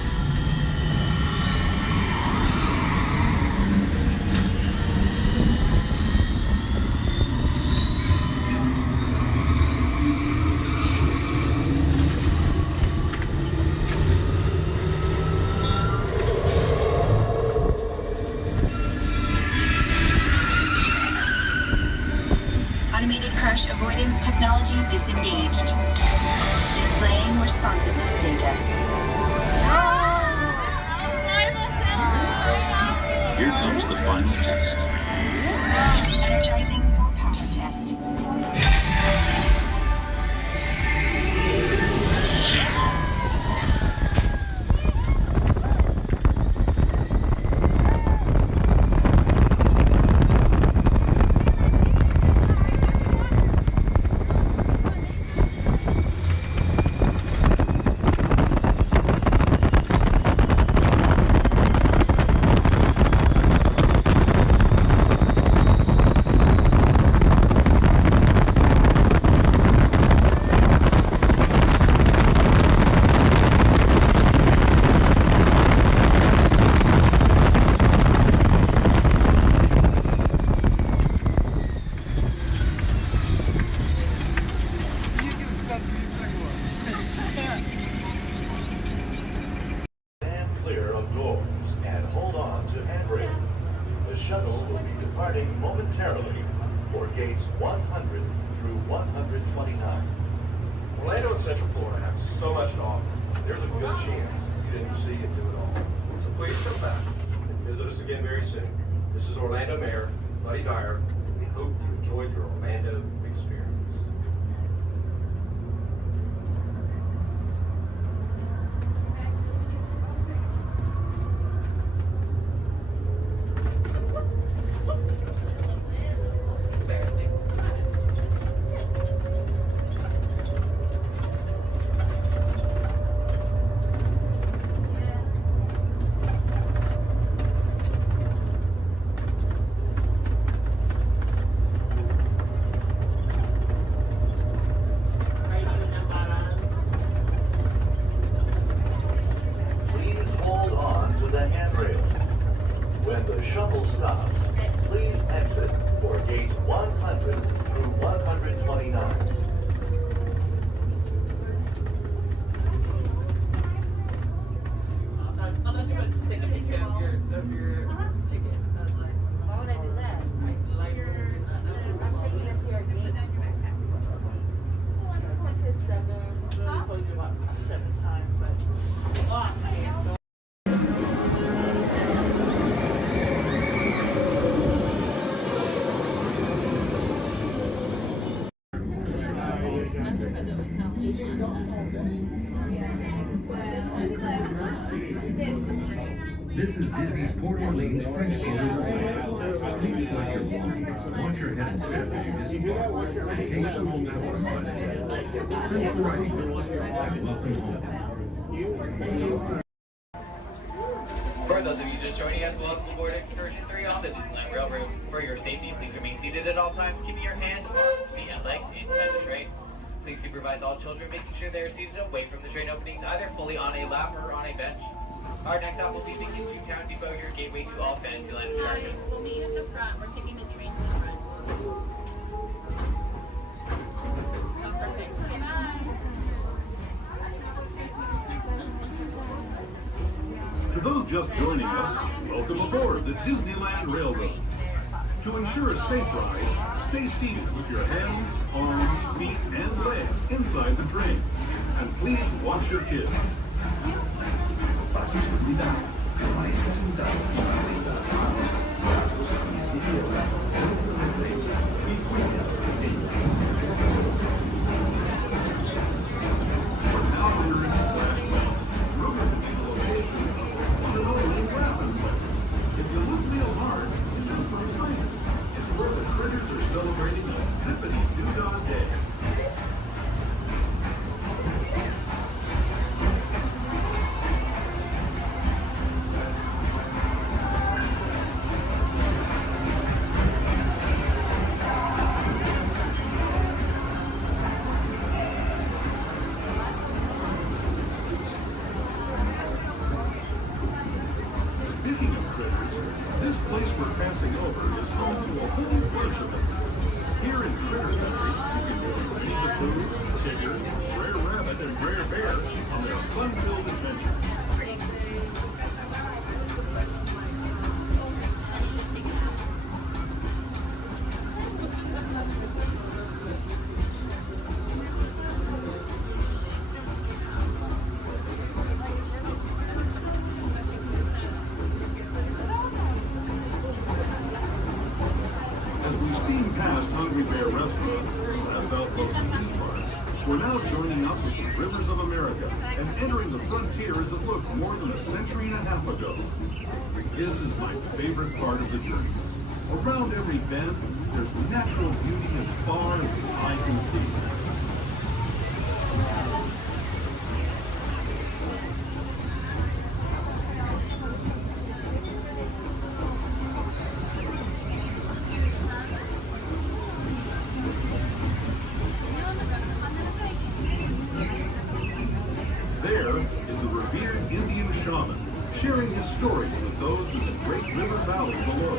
Crash avoidance technology disengaged. Displaying responsiveness data. Here comes the final test. Energizing for power test. departing momentarily for gates 100 through 129. Orlando and Central Florida have so much to offer. There's a good chance you didn't see and do it all. So please come back and visit us again very soon. This is Orlando Mayor Buddy Dyer. We hope you enjoyed your Orlando experience. Please hold on to the handrail. When the shuttle stops, please exit for gate 100 through 129. Unless you want to take a picture of your ticket. Why would I do that? I'm taking this here again. I went to 7. Really told you about 7 times, but I can't go. This is Disney's Port Orleans French Quarter Resort. Please collect your belongings, watch your head and step as you disembark, and take some home children on it. Thanks for riding with us. Welcome home. For those of you just joining us, welcome aboard Excursion 3 on the Disneyland Railroad. For your safety, please remain seated at all times, keeping your hands off feet and legs inside the train. Please supervise all children, making sure they are seated away from the train openings, either fully on a lap or on a bench. Our next stop will be Mickey's Toontown Depot, your gateway to all Fantasyland attractions. We'll meet at the front. We're taking the train to the front. Oh, perfect. Good night. To those just joining us, welcome aboard the Disneyland Railroad. To ensure a safe ride, stay seated with your hands, arms, feet, and legs inside the train. And please watch your kids. Para su seguridad, permanezca sentado y mantenga las manos, brazos, pies y piernas dentro del tren y cuide a los pequeños. We're now entering Splash Mountain, rumored to be the location of the one and only Rabbit Place. If you look real hard, you're just for a second. It's where the critters are celebrating a zippity-doo-dah day. Speaking of critters, this place we're passing over is home to a whole bunch of them. Here in Critter Country, you can join Winnie the Pooh, Tigger, Brer Rabbit, and Brer Bear on their fun-filled adventures. As we steam past Hungry Bear Restaurant, last outpost in these parts, we're now joining up with the Rivers of America and entering the frontier as it looked more than a century and a half ago. This is my favorite part of the journey. Around every bend, there's natural beauty as far as the eye can see. There is the revered Indian shaman, sharing his stories with those in the great river valley below.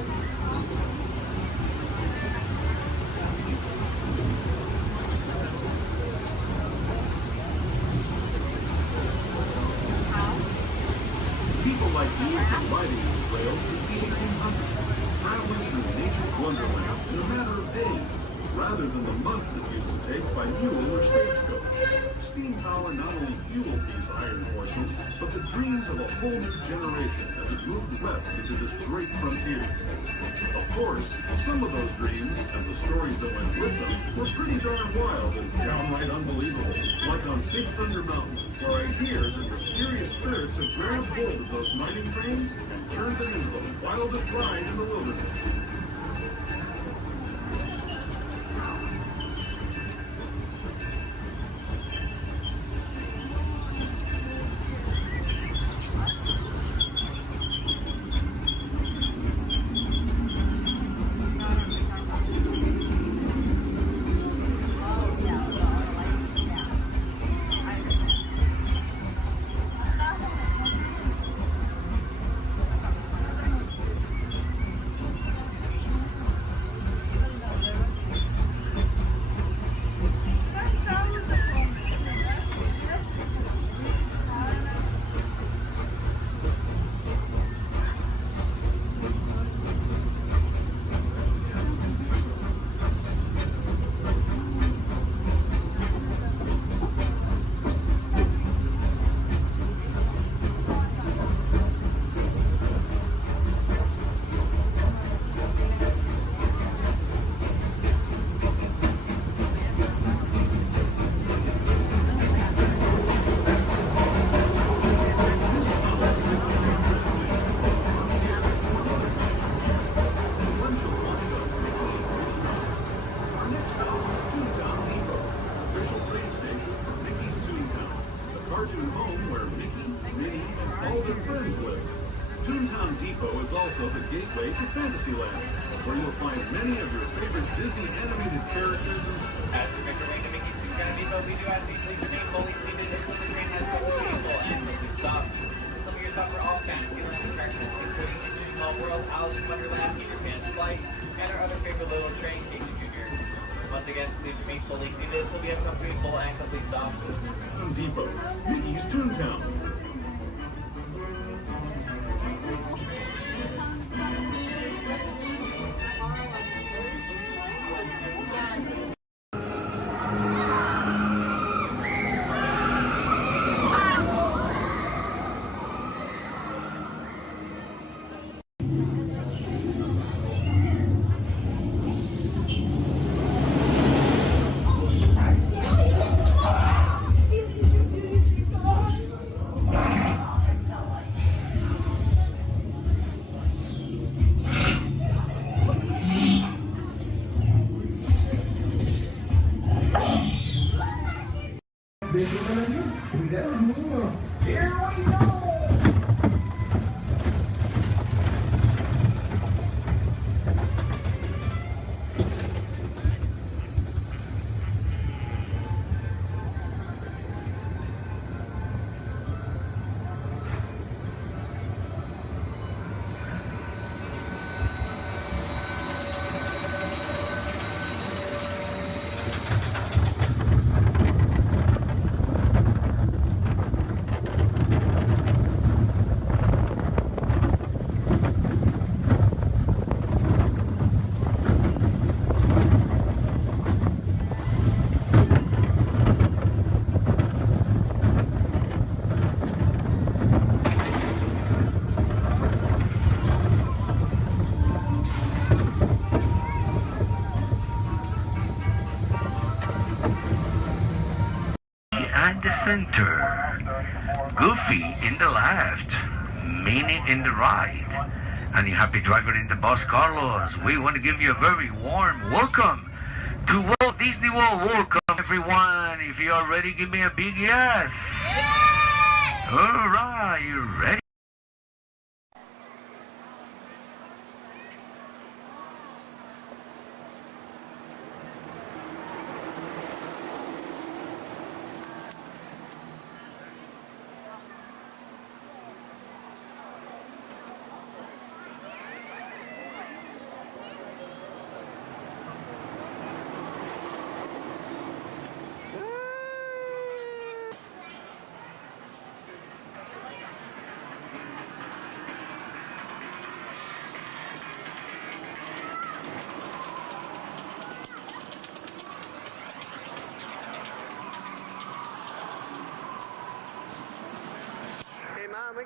rather than the months it used to take by mule or stagecoach. Steam power not only fueled these iron horses, but the dreams of a whole new generation as it moved west into this great frontier. Of course, some of those dreams and the stories that went with them were pretty darn wild and downright unbelievable, like on Big Thunder Mountain, where I hear that mysterious spirits have grabbed hold of those mining trains and turned them into the wildest ride in the wilderness. Gateway to Fantasyland, where you'll find many of your favorite Disney animated characters and As we make our way to Mickey's Toontown Depot, we do ask you please remain fully seated until the train has come to a full and complete stop. Some of your stops are all Fantasyland attractions, including Into Small World, Alice in Wonderland, Peter Pan's Flight, and our other favorite little train, Casey Jr. Once again, please remain fully seated until we have come to a full and complete stop. Depot, Mickey's Toontown. And the center, Goofy in the left, Minnie in the right, and your happy driver in the bus, Carlos. We want to give you a very warm welcome to Walt Disney World. Welcome, everyone. If you are ready, give me a big yes. Yes! All right, you ready?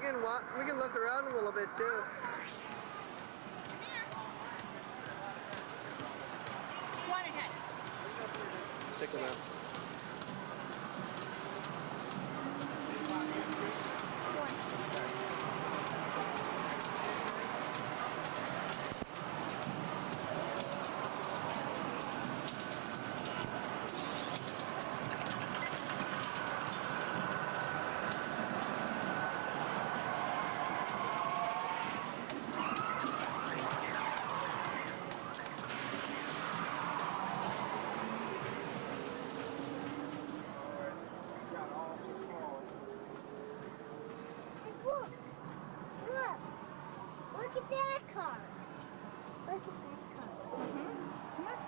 We can look around a little bit too. One ahead. Stick them out. Look at that car. Look at that car. Come on.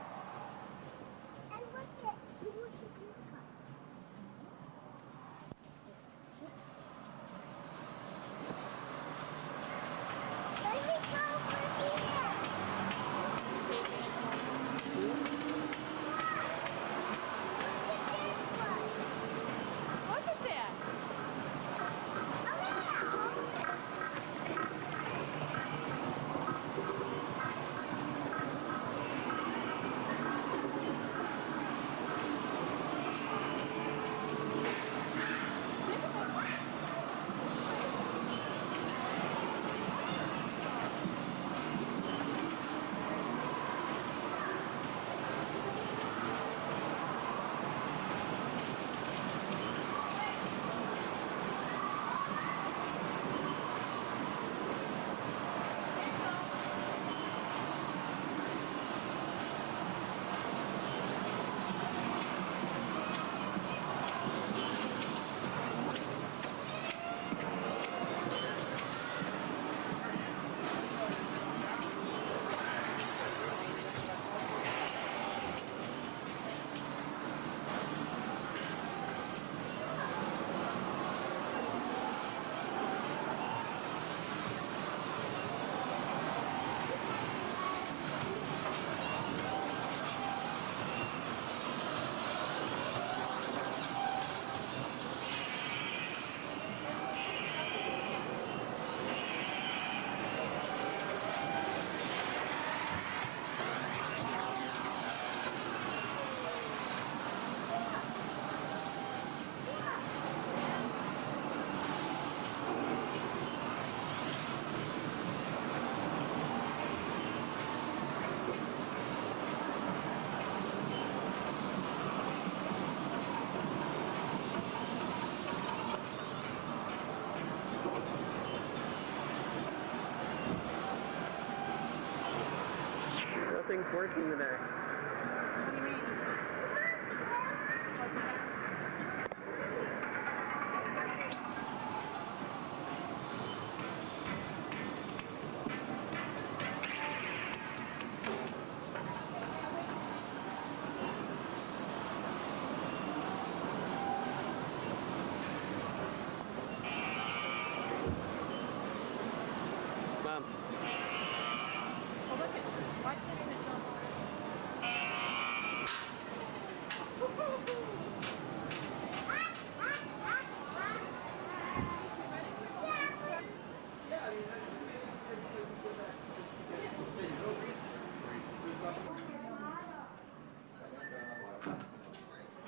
And look at this car. Let me go over here. Look at that. Nothing's working today. Mom. Oh, look at watch this.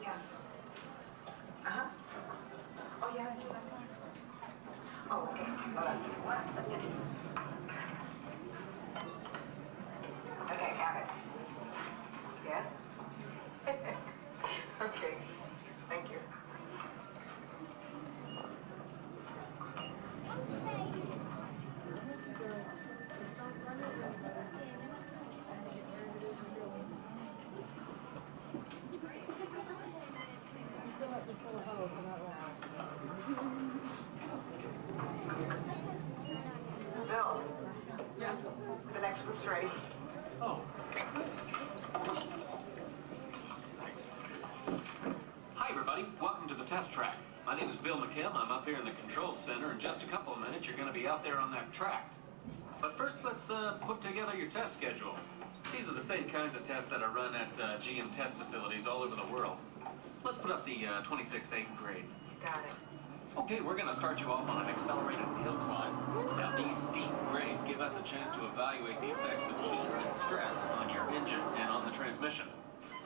Yeah. Uh-huh. Oh, yeah, I see that car. Oh, okay. Hold on. 1 second. Okay, got it. Yeah? Okay. Thank you. Bill. Yeah. The next group's ready. Oh. Thanks. Hi, everybody. Welcome to the test track. My name is Bill McKim. I'm up here in the control center. In just a couple of minutes, you're going to be out there on that track. But first, let's put together your test schedule. These are the same kinds of tests that are run at GM test facilities all over the world. Let's put up the 26 8 grade. Got it. Okay, we're going to start you off on an accelerated hill climb. Now, these steep grades give us a chance to evaluate the effects of heat and stress on your engine and on the transmission.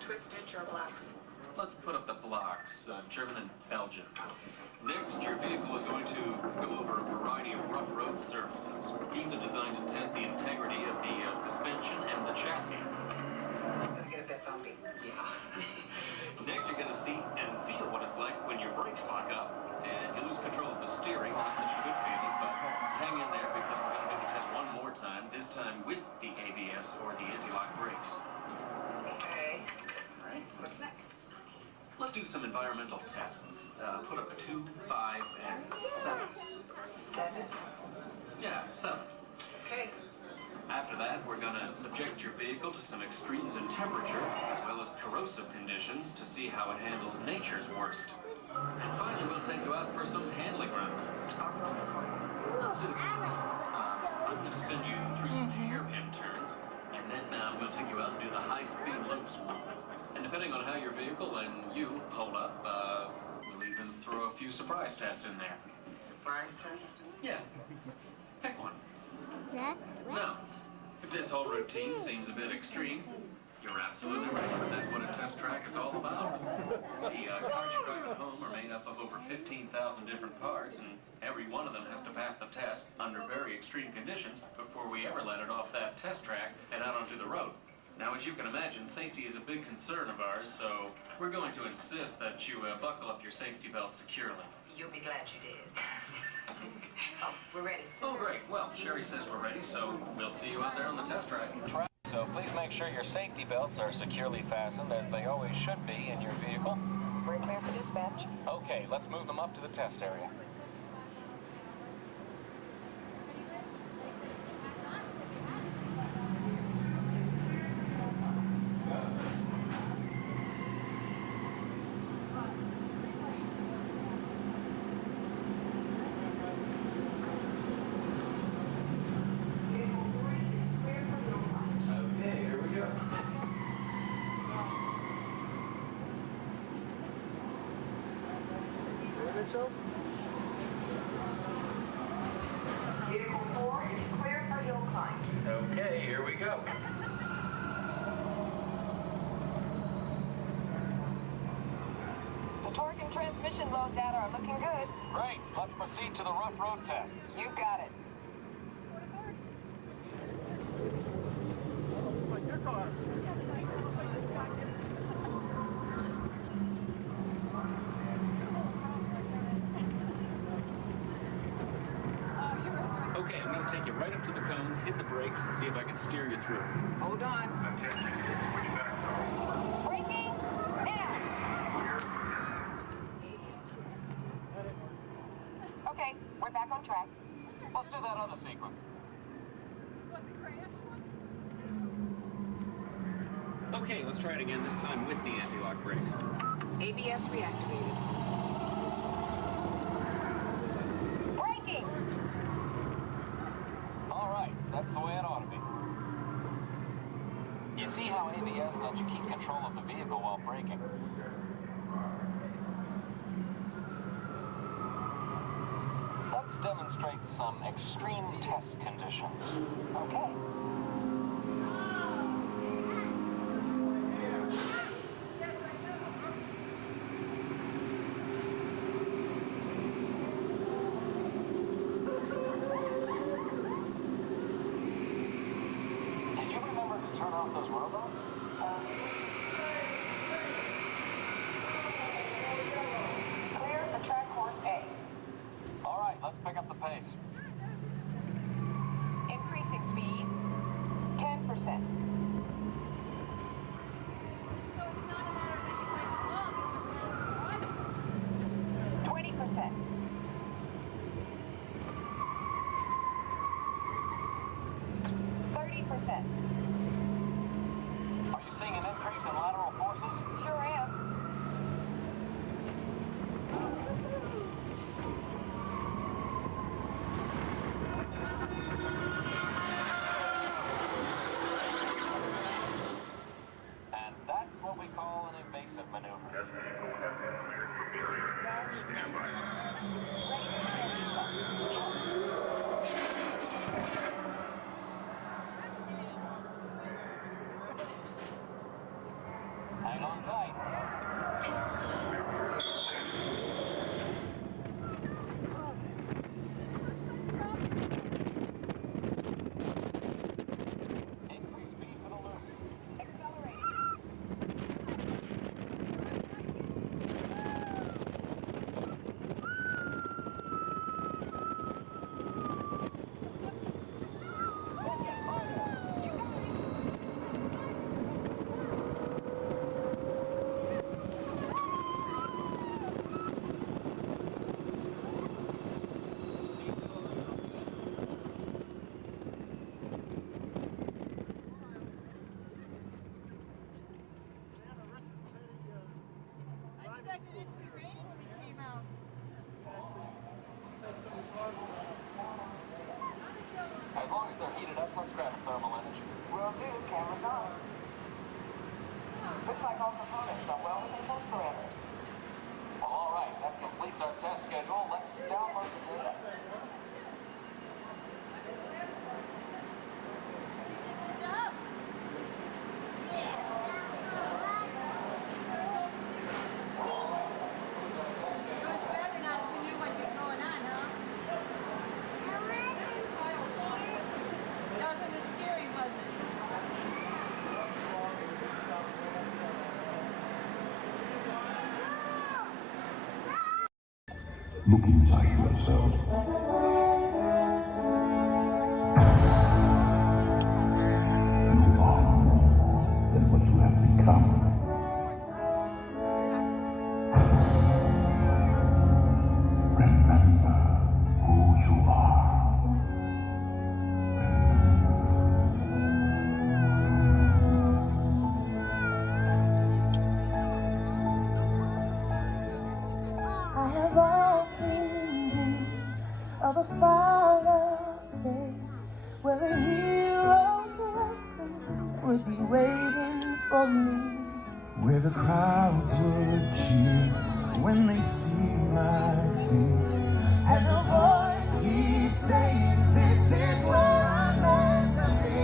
Twist stitch or blocks? Let's put up the blocks, German and Belgian. Next, your vehicle is going to go over a variety of rough road surfaces. These are designed to test the integrity of the suspension and the chassis. It's going to get a bit bumpy. Yeah. Next, you're going to see and feel what it's like when your brakes lock up and you lose control of the steering. Not such a good feeling, but hang in there because we're going to do the test one more time, this time with the ABS or the anti-lock brakes. Okay. All right. What's next? Let's do some environmental tests. Put up 2, 5, and 7. 7? Yeah, 7. Okay. After that, we're going to subject your vehicle to some extremes in temperature, as well as corrosive conditions, to see how it handles nature's worst. And finally, we'll take you out for some handling runs. Let's do the I'm going to send you through some hairpin turns, and then we'll take you out and do the high-speed loops. And depending on how your vehicle and you hold up, we'll even throw a few surprise tests in there. Surprise test? Yeah. Pick one. Jack? Now, if this whole routine seems a bit extreme, you're absolutely right. That's what a test track is all about. The cars you drive at home are made up of over 15,000 different parts, and every one of them has to pass the test under very extreme conditions before we ever let it off that test track and out onto the road. Now, as you can imagine, safety is a big concern of ours, so we're going to insist that you buckle up your safety belt securely. You'll be glad you did. Oh, we're ready. Oh, great. Well, Sherry says we're ready, so we'll see you out there on the test track. So please make sure your safety belts are securely fastened, as they always should be in your vehicle. We're clear for dispatch. Okay, let's move them up to the test area. Okay, here we go. Mitchell? Vehicle 4 is clear for hill climb. Okay, here we go. The torque and transmission load data are looking good. Great, let's proceed to the rough road tests. You got it. It's like your car. Okay, I'm going to take you right up to the cones, hit the brakes, and see if I can steer you through. Hold on. Braking now. Okay, we're back on track. Let's do that other sequence. Okay, let's try it again, this time with the anti-lock brakes. ABS reactivated. Braking! All right, that's the way it ought to be. You see how ABS lets you keep control of the vehicle while braking. Let's demonstrate some extreme test conditions. Okay. Turn off those robots? Clear for track course A. All right, let's pick up the pace. Increasing speed, 10%. So it's not a matter of how 20%. 30%. Are you seeing an increase in lateral forces? Sure am. And that's what we call an evasive maneuver. Test vehicle has been cleared for carrier. Stand by. on tight. Increase speed for the loop. Accelerate. As long as they're heated up, let's grab a thermal image. Will do. Cameras on. Looks like all components are well within test parameters. Well, all right. That completes our test schedule. Let's download the data. Look inside yourself. You are more than what you have become. Remember who you are. I have all dreamed of a fireplace where a hero's weapon would be waiting for me. Where the crowds would cheer when they see my face, And the voice keeps saying, this is where I'm meant to be.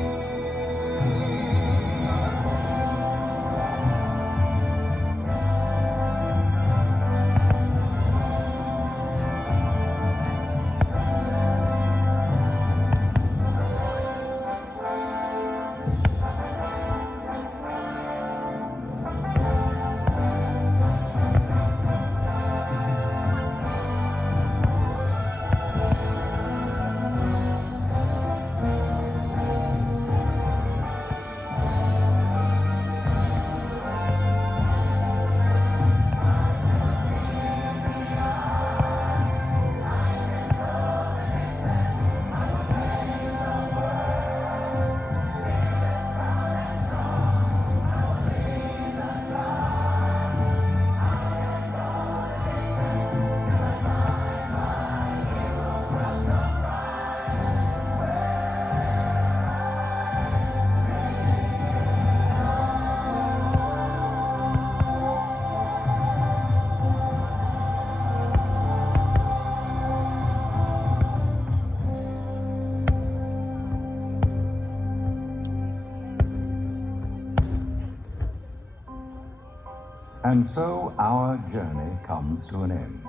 And so our journey comes to an end,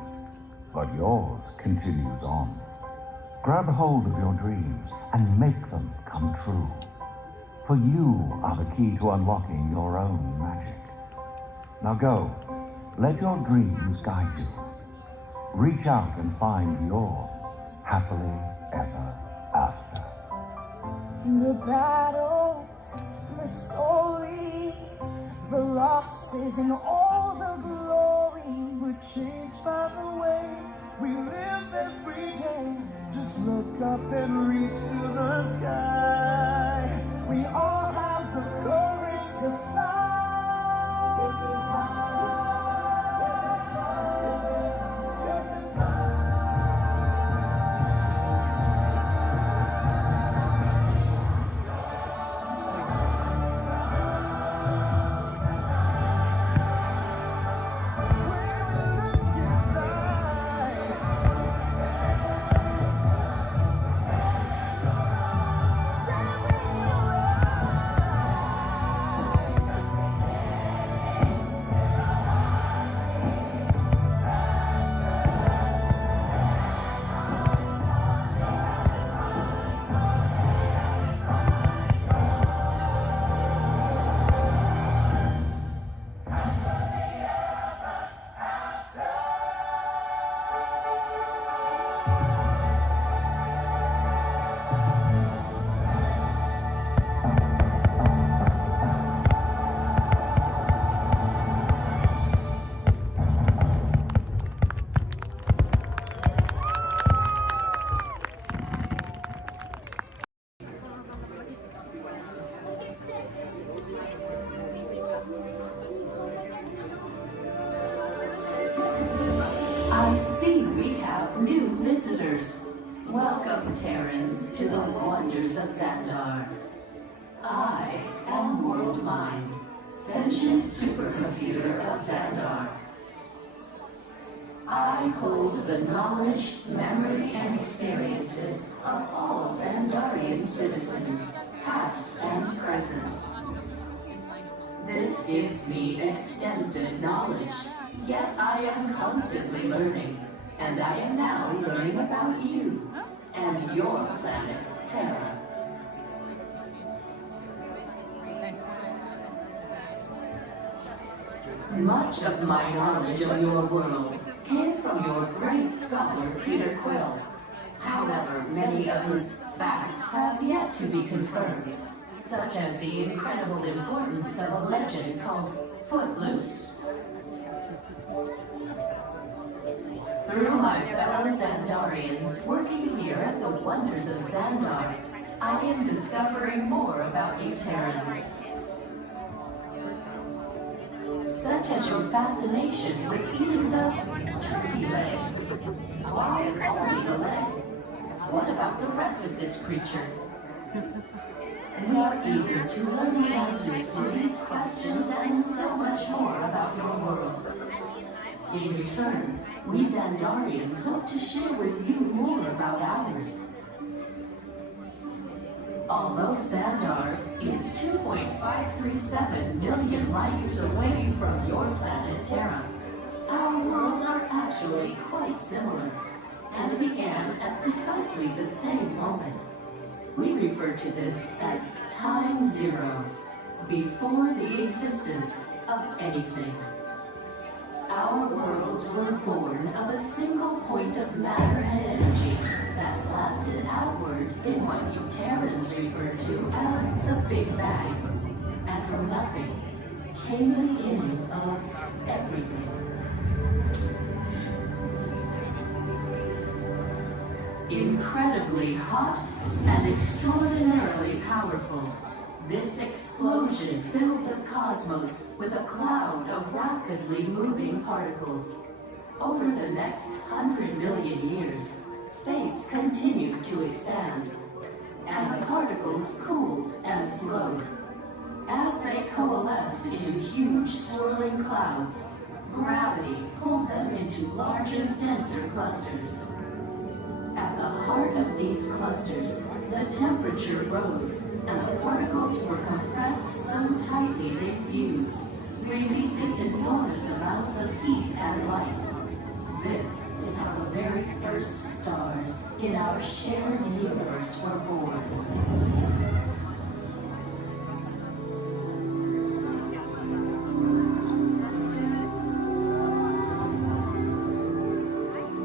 but yours continues on. Grab hold of your dreams and make them come true. For you are the key to unlocking your own magic. Now go, let your dreams guide you. Reach out and find your happily ever after. The battles, the stories, the losses, and all the glory were changed by the way we live every day. Just look up and reach to the sky. We all have the courage to fly. Welcome, Terrans, to the wonders of Xandar. I am World Mind, sentient supercomputer of Xandar. I hold the knowledge, memory, and experiences of all Xandarian citizens, past and present. This gives me extensive knowledge, yet I am constantly learning, and I am now learning about you and your planet, Terra. Much of my knowledge of your world came from your great scholar, Peter Quill. However, many of his facts have yet to be confirmed, such as the incredible importance of a legend called Footloose. Through my fellow Xandarians working here at the wonders of Xandar, I am discovering more about you Terrans. Such as your fascination with eating the turkey leg. Why only the leg? What about the rest of this creature? We are eager to learn the answers to these questions and so much more about your world. In return, we Xandarians hope to share with you more about ours. Although Xandar is 2.537 million light years away from your planet Terra, our worlds are actually quite similar and began at precisely the same moment. We refer to this as time zero, before the existence of anything. Our worlds were born of a single point of matter and energy that lasted outward in what you Terrans refer to as the Big Bang. And from nothing came the beginning of everything. Incredibly hot and extraordinarily powerful, this explosion filled the cosmos with a cloud of rapidly moving particles. Over the next 100 million years, space continued to expand, and the particles cooled and slowed. As they coalesced into huge swirling clouds, gravity pulled them into larger, denser clusters. At the heart of these clusters, the temperature rose, and the particles were compressed so tightly they fused, releasing enormous amounts of heat and light. This is how the very first stars in our shared universe were born.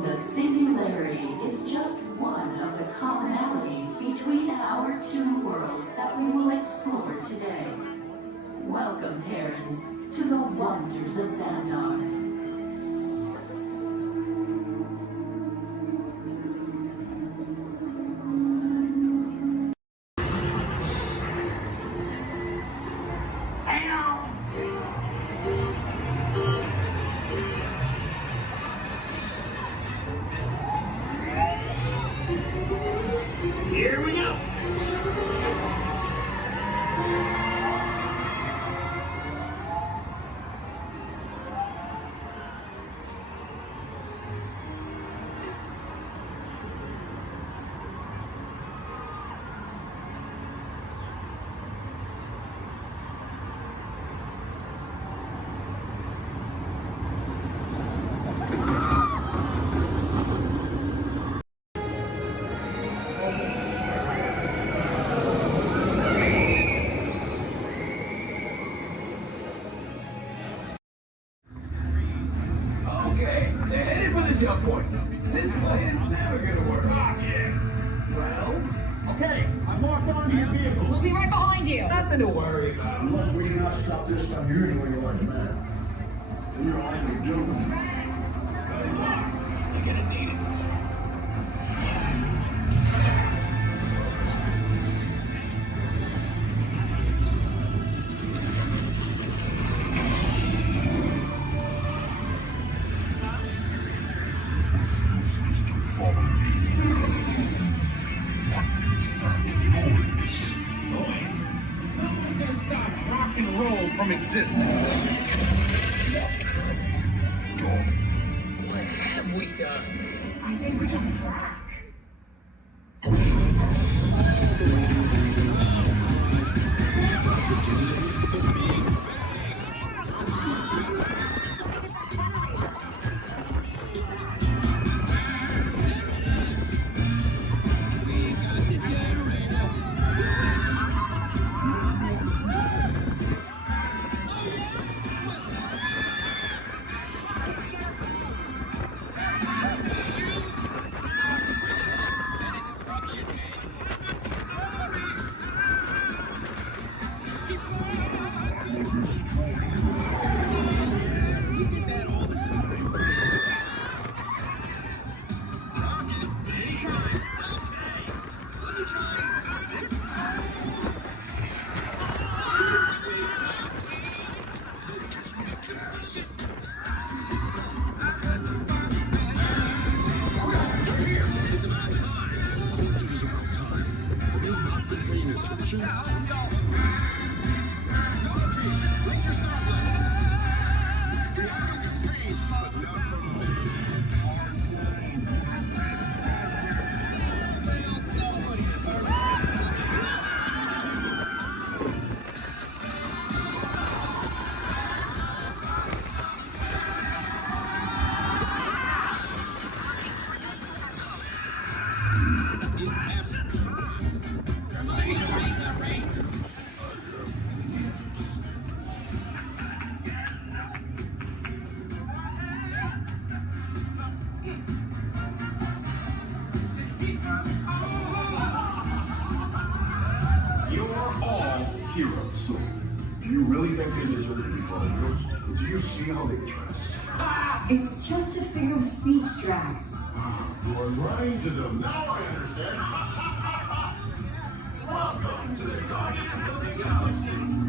The singularity is just one of the commonalities between our two worlds that we will explore today. Welcome, Terrans, to the wonders of Xandar. Here we go. Okay, they're headed for the jump point. This plan's never gonna work. Well, okay, I'm locked onto your vehicle. We'll be right behind you. Nothing to worry about. Unless we cannot stop this unusually large man. We're likely doomed. Good luck. You're gonna need it. Seems to follow me. existence. What have we done? I think we're jumping back. Heroes. Do you really think they deserve to be called heroes? Do you see how they dress? It's just a figure of speech, Drax. You are lying to them. Now I understand. Welcome to the Guardians of the Galaxy.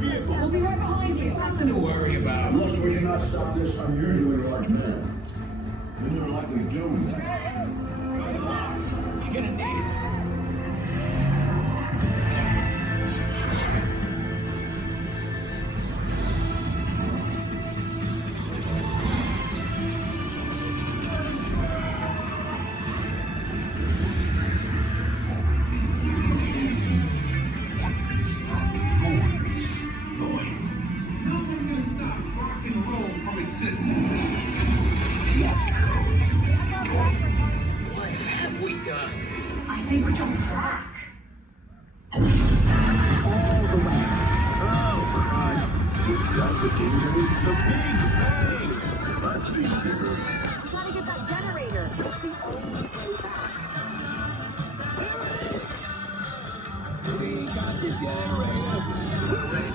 your vehicle. We'll be right behind you. Nothing to worry about. Unless we cannot stop this unusually large man, then you're likely doomed. Good luck. You're gonna need it. What have we done? I think we're going back. All the way. Oh, Christ. That's the big bang. Let's be bigger. Gotta get that generator. It's the only way back. We got the generator.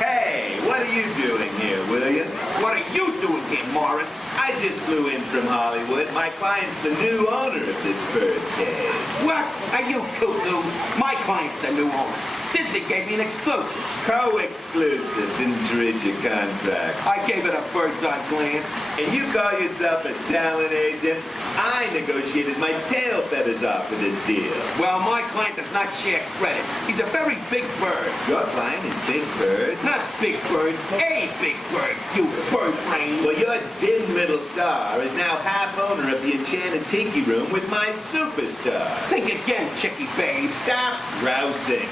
Hey, what are you doing here, William? What are you doing here, Morris? I just flew in from Hollywood. My client's the new owner of this birdcage. What? Are you cuckoo? My client's the new owner. Disney gave me an exclusive. Co-exclusive. Didn't read your contract. I gave it a bird's-eye glance. And you call yourself a talent agent? I negotiated my tail feathers off for this deal. Well, my client does not share credit. He's a very big bird. Your client is Big Bird? Not Big Bird, a Big Bird, you bird brain. Well, your dim little star is now half owner of the Enchanted Tiki Room with my superstar. Think again, Chickie Babe. Stop grousing.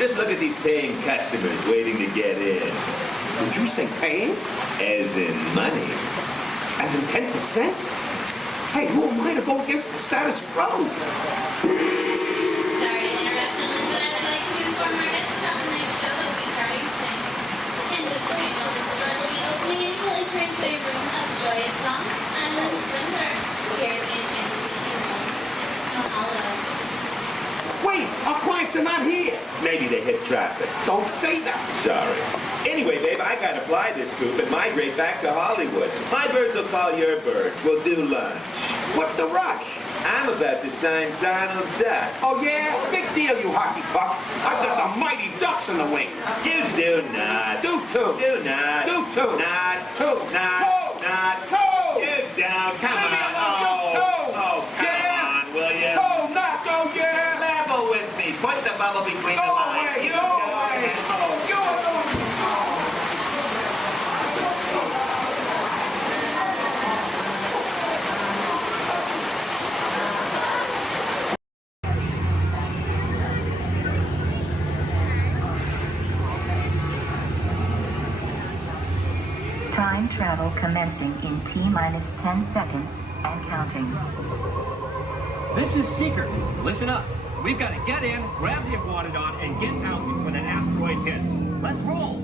Just look at these paying customers waiting to get in. Did you say paying? As in money. As in 10%? Hey, who am I to go against the status quo? Sorry to interrupt, gentlemen, but I would like to inform our guests about tonight's show that will be starting soon. In just a few moments, the door will be opening and you will enter into a room of joyous songs and the splendor. Here is the Enchanted Tiki Room. Mahalo. Wait, our clients are not here. Maybe they hit traffic. Don't say that. Sorry. Anyway, babe, I gotta fly this coop and migrate back to Hollywood. My birds will call your birds. We'll do lunch. What's the rush? I'm about to sign Donald Duck. Oh, yeah? Big deal, you hockey puck. I've got the mighty Ducks in the wing. You do not. Do too. Do not. Do too. Not. Two. Not. Two. Not. Two. You don't. Come Leave me on. alone, Oh, come on, will you? Two. Not two, yeah. Level with me. Put the bubble between the Go lines. away. You Go go away. ahead. Oh, Go away. Time travel commencing in T-minus 10 seconds and counting. This is Seeker. Listen up. We've got to get in, grab the Iguanodon, and get out before that asteroid hits. Let's roll.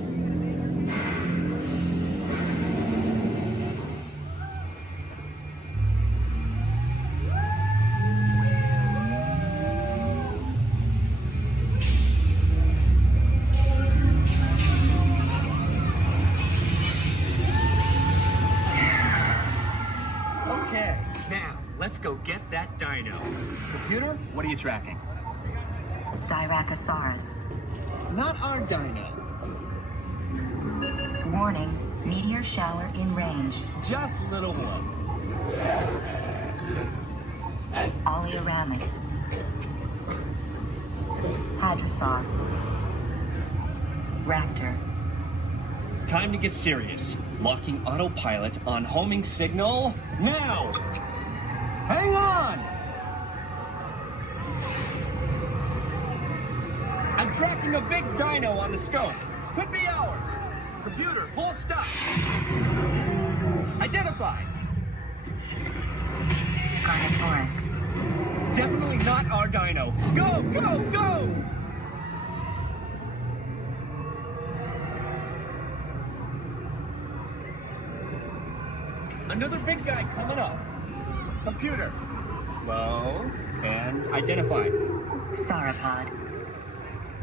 Okay, now let's go get that dino. Computer, what are you tracking? Styracosaurus. Not our dino. Warning, meteor shower in range. Just little one. Oleoramus. Hadrosaur. Raptor. Time to get serious. Locking autopilot on homing signal now. Hang on! I'm tracking a big dino on the scope. Could be ours. Computer, full stop. Identified. Carnotaurus. Definitely not our dino. Go, go, go! Another big guy coming up. Computer. Slow and identified. Sauropod.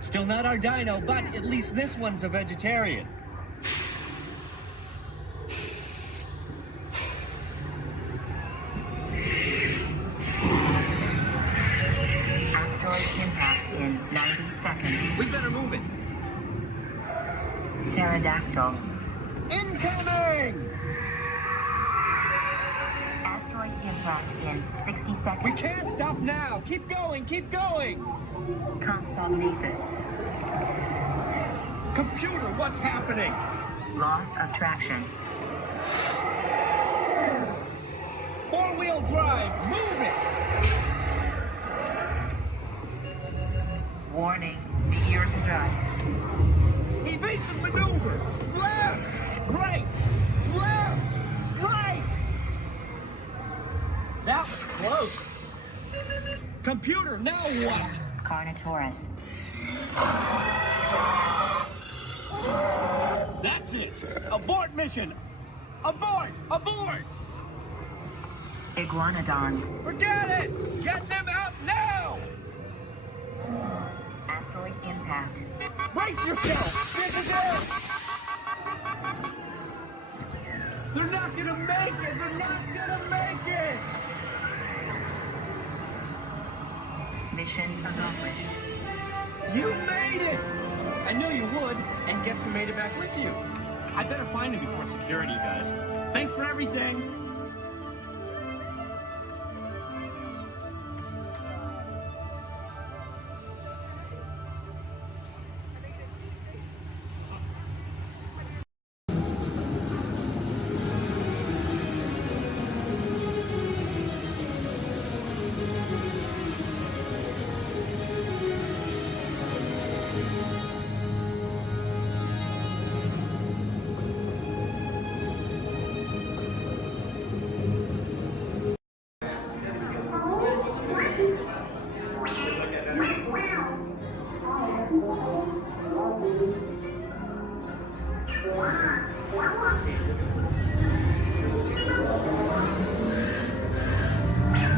Still not our dino, but at least this one's a vegetarian. Asteroid impact in 90 seconds. We better move it. Pterodactyl. Incoming! Asteroid impact in 60 seconds. We can't stop now. Keep going, keep going. Compsognathus. Computer, what's happening? Loss of traction. Four-wheel drive, move it! Warning, the ears are dry. Evasive maneuver! Left! Right! Left! Right! That was close. Computer, now what? Carnotaurus. That's it! Abort mission! Abort! Abort! Iguanodon. Forget it! Get them out now! Asteroid impact. Brace yourself! This is it! They're not gonna make it! They're not gonna make it! Mission accomplished. You made it! I knew you would, and guess who made it back with you? I better find him before security does. Thanks for everything!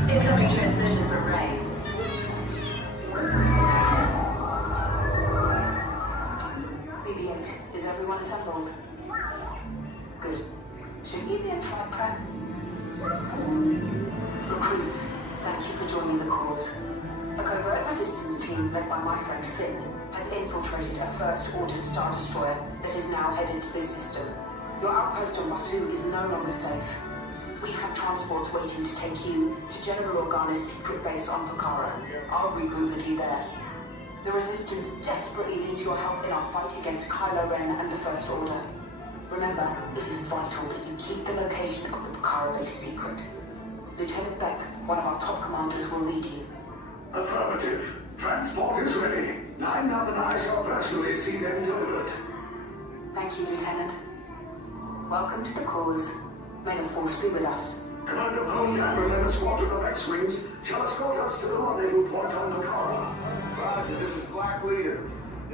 Incoming transmission from Ray. BB-8, is everyone assembled? Good. Shouldn't you be in flight prep? Recruits, thank you for joining the cause. A covert resistance team led by my friend Finn has infiltrated a First Order Star Destroyer that is now headed to this system. Your outpost on Batu is no longer safe. We have transports waiting to take you to General Organa's secret base on Pucara. I'll regroup with you there. The Resistance desperately needs your help in our fight against Kylo Ren and the First Order. Remember, it is vital that you keep the location of the Pucara base secret. Lieutenant Beck, one of our top commanders, will lead you. Affirmative. Transport is ready. Line up and I shall personally see them delivered. Thank you, Lieutenant. Welcome to the cause. May the Force be with us. Commander Poltan and a squadron of X-Wings shall escort us to the rendezvous point on Pucara. Roger, this is Black Leader.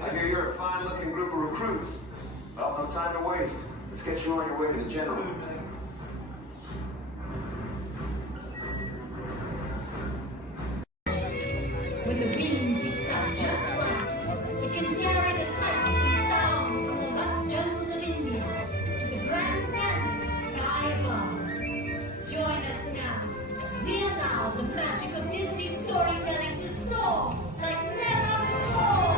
I hear you're a fine-looking group of recruits. Well, no time to waste. Let's get you on your way to the General. When the wind picks up just right, it can carry the sights and sounds from the lush jungles of India to the grand canvas of sky above. Join us now as we allow the magic of Disney storytelling to soar like never before.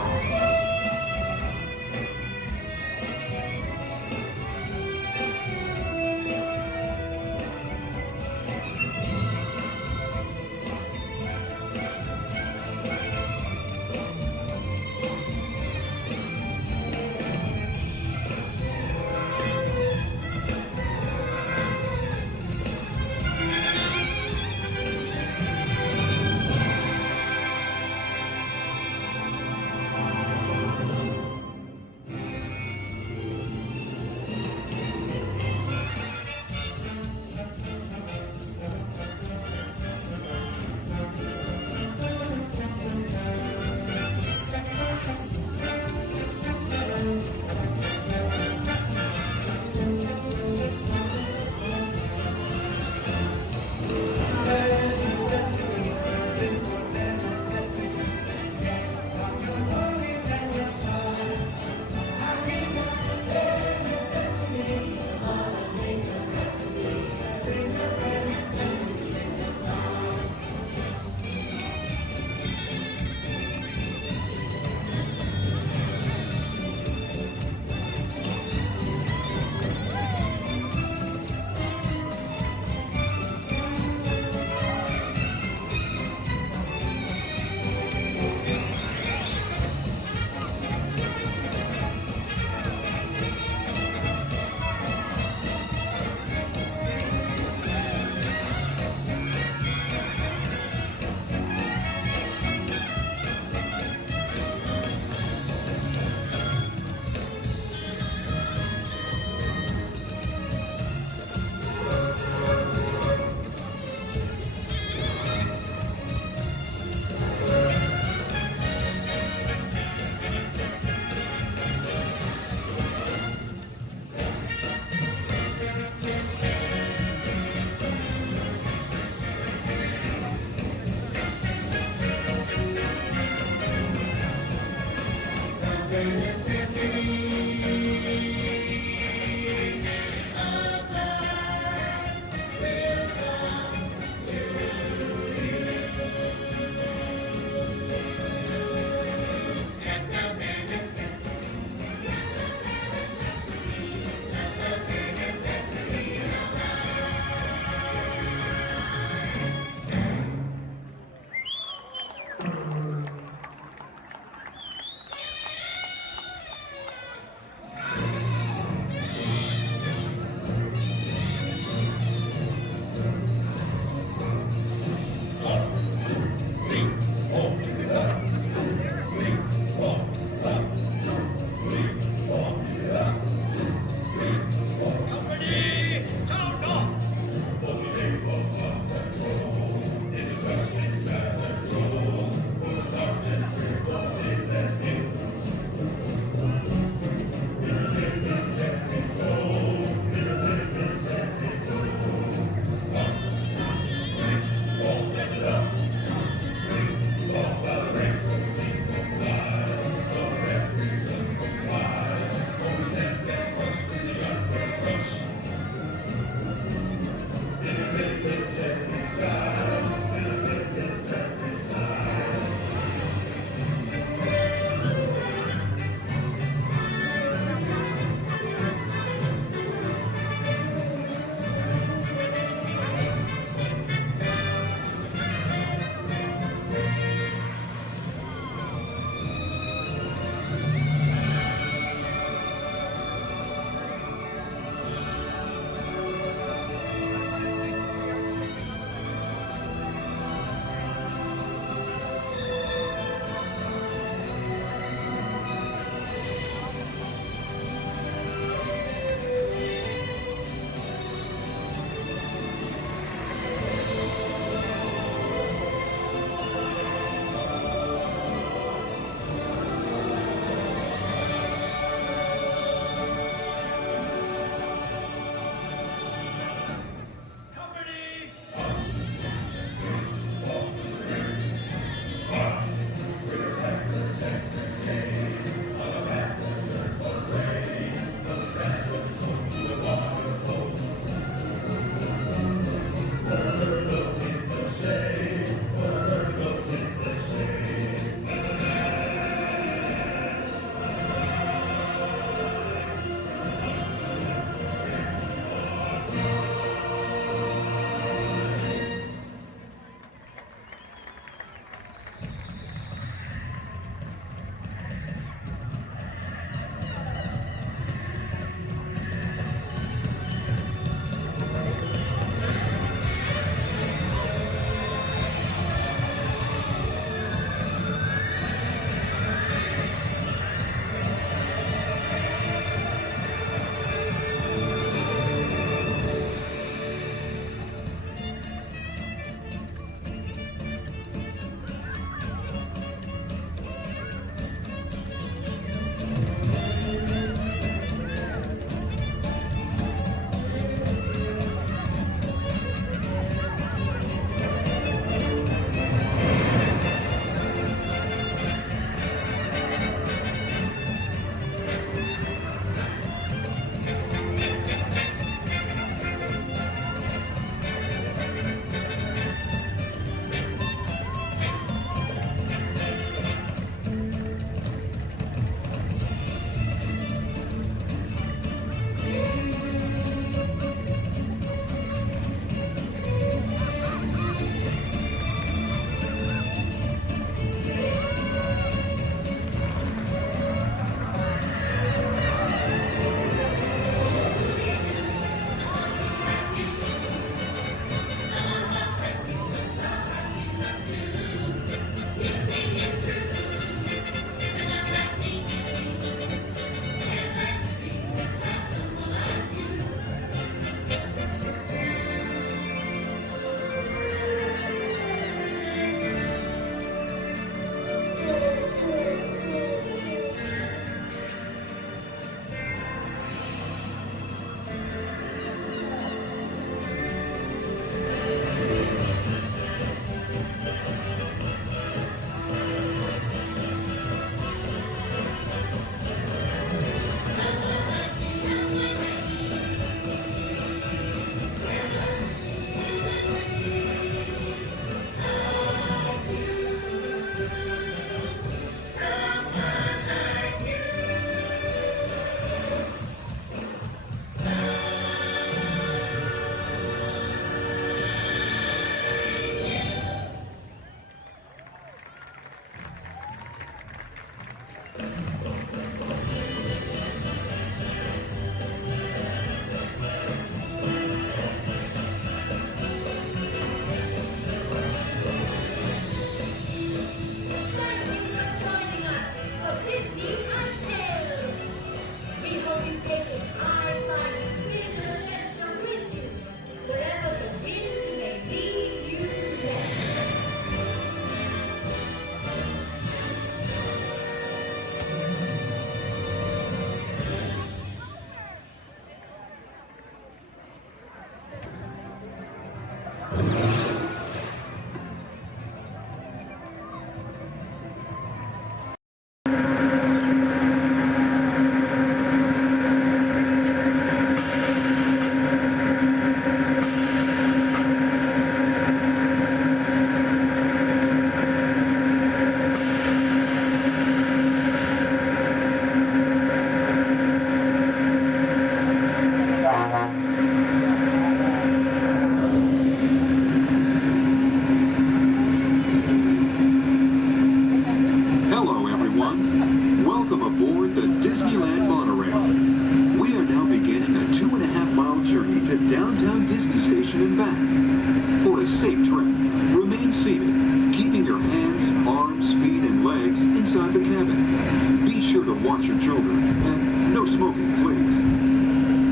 watch your children. And no smoking, please.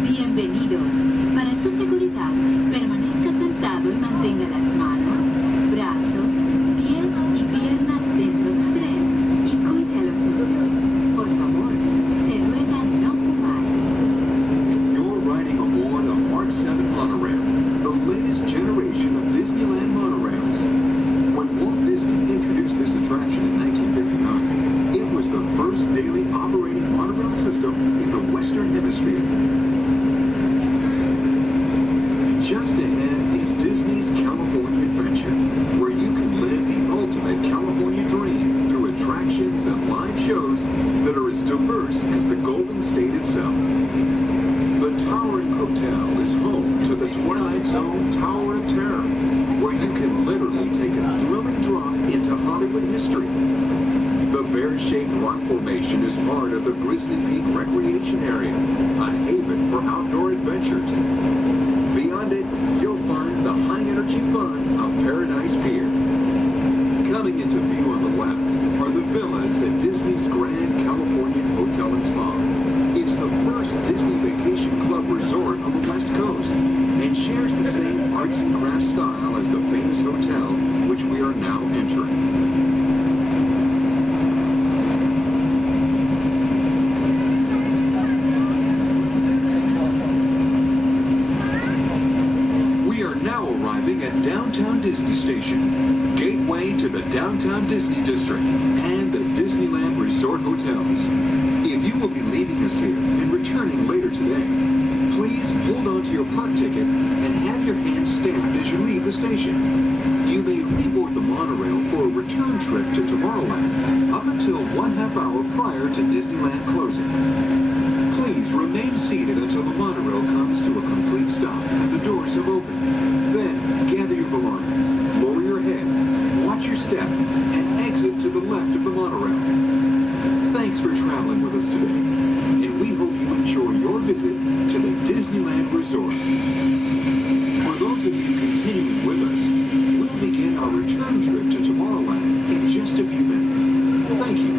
Bienvenidos. Para su seguridad, permanezca sentado y mantenga las manos, brazos, pies y piernas dentro del tren y cuide a los niños. Por favor, se ruega no fumar. You're riding aboard a Mark 7 monorail, the latest generation of Disneyland monorails. When Walt Disney introduced this attraction in 1959, it was the first daily operating monorail system in the Western Hemisphere. Just ahead is Disney's California Adventure, where you can live the ultimate California dream through attractions and live shows that are as diverse as the Golden State itself. The Towering Hotel is home to the Twilight Zone Tower of Terror, where you can literally take a thrilling drop into Hollywood history. The bear-shaped rock formation is part of the Grizzly Peak Recreation Area, a haven for outdoor adventures. Beyond it, you'll find the high-energy fun of Paradise Pier. Coming into view on the left are the villas at Disney's Grand Californian Hotel and Spa. It's the first Disney Vacation Club resort on the West Coast and shares the same arts and crafts style as the famous hotel, which we are now entering. Arriving at Downtown Disney Station, gateway to the Downtown Disney District and the Disneyland Resort Hotels. If you will be leaving us here and returning later today, please hold on to your park ticket and have your hands stamped as you leave the station. You may reboard the monorail for a return trip to Tomorrowland up until 1/2 hour prior to Disneyland closing. Please remain seated until the monorail comes to a complete stop and the doors have opened. Then, gather your belongings, lower your head, watch your step, and exit to the left of the monorail. Thanks for traveling with us today, and we hope you enjoy your visit to the Disneyland Resort. For those of you continuing with us, we'll begin our return trip to Tomorrowland in just a few minutes. Thank you.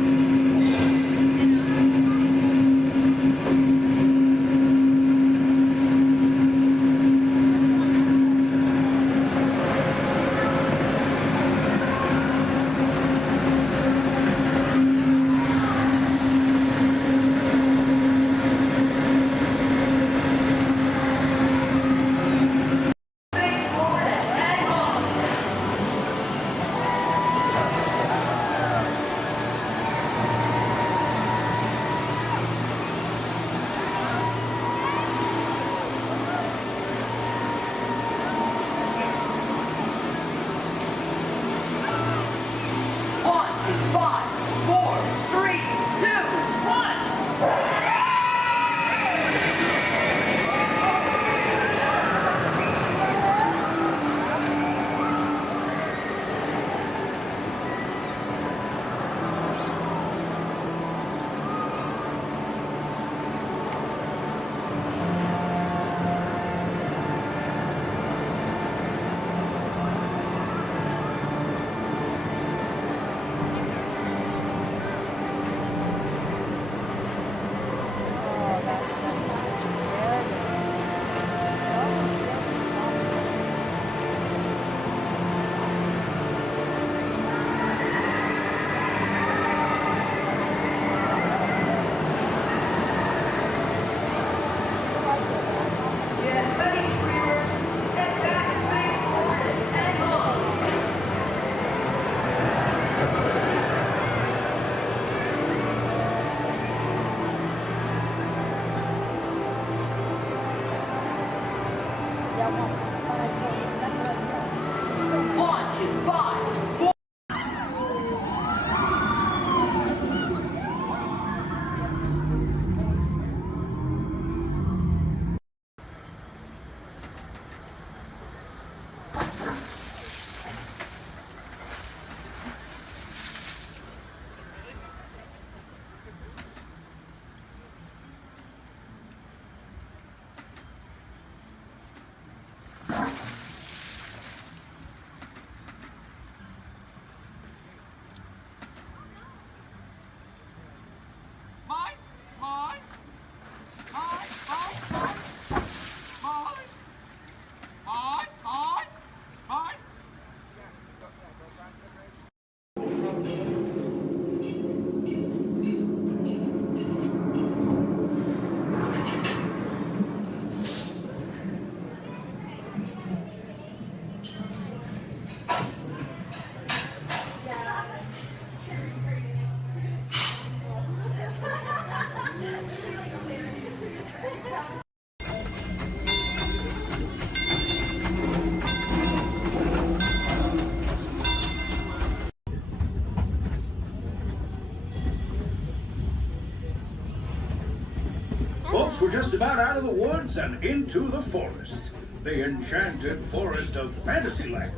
adults were just about out of the woods and into the forest. The enchanted forest of Fantasyland,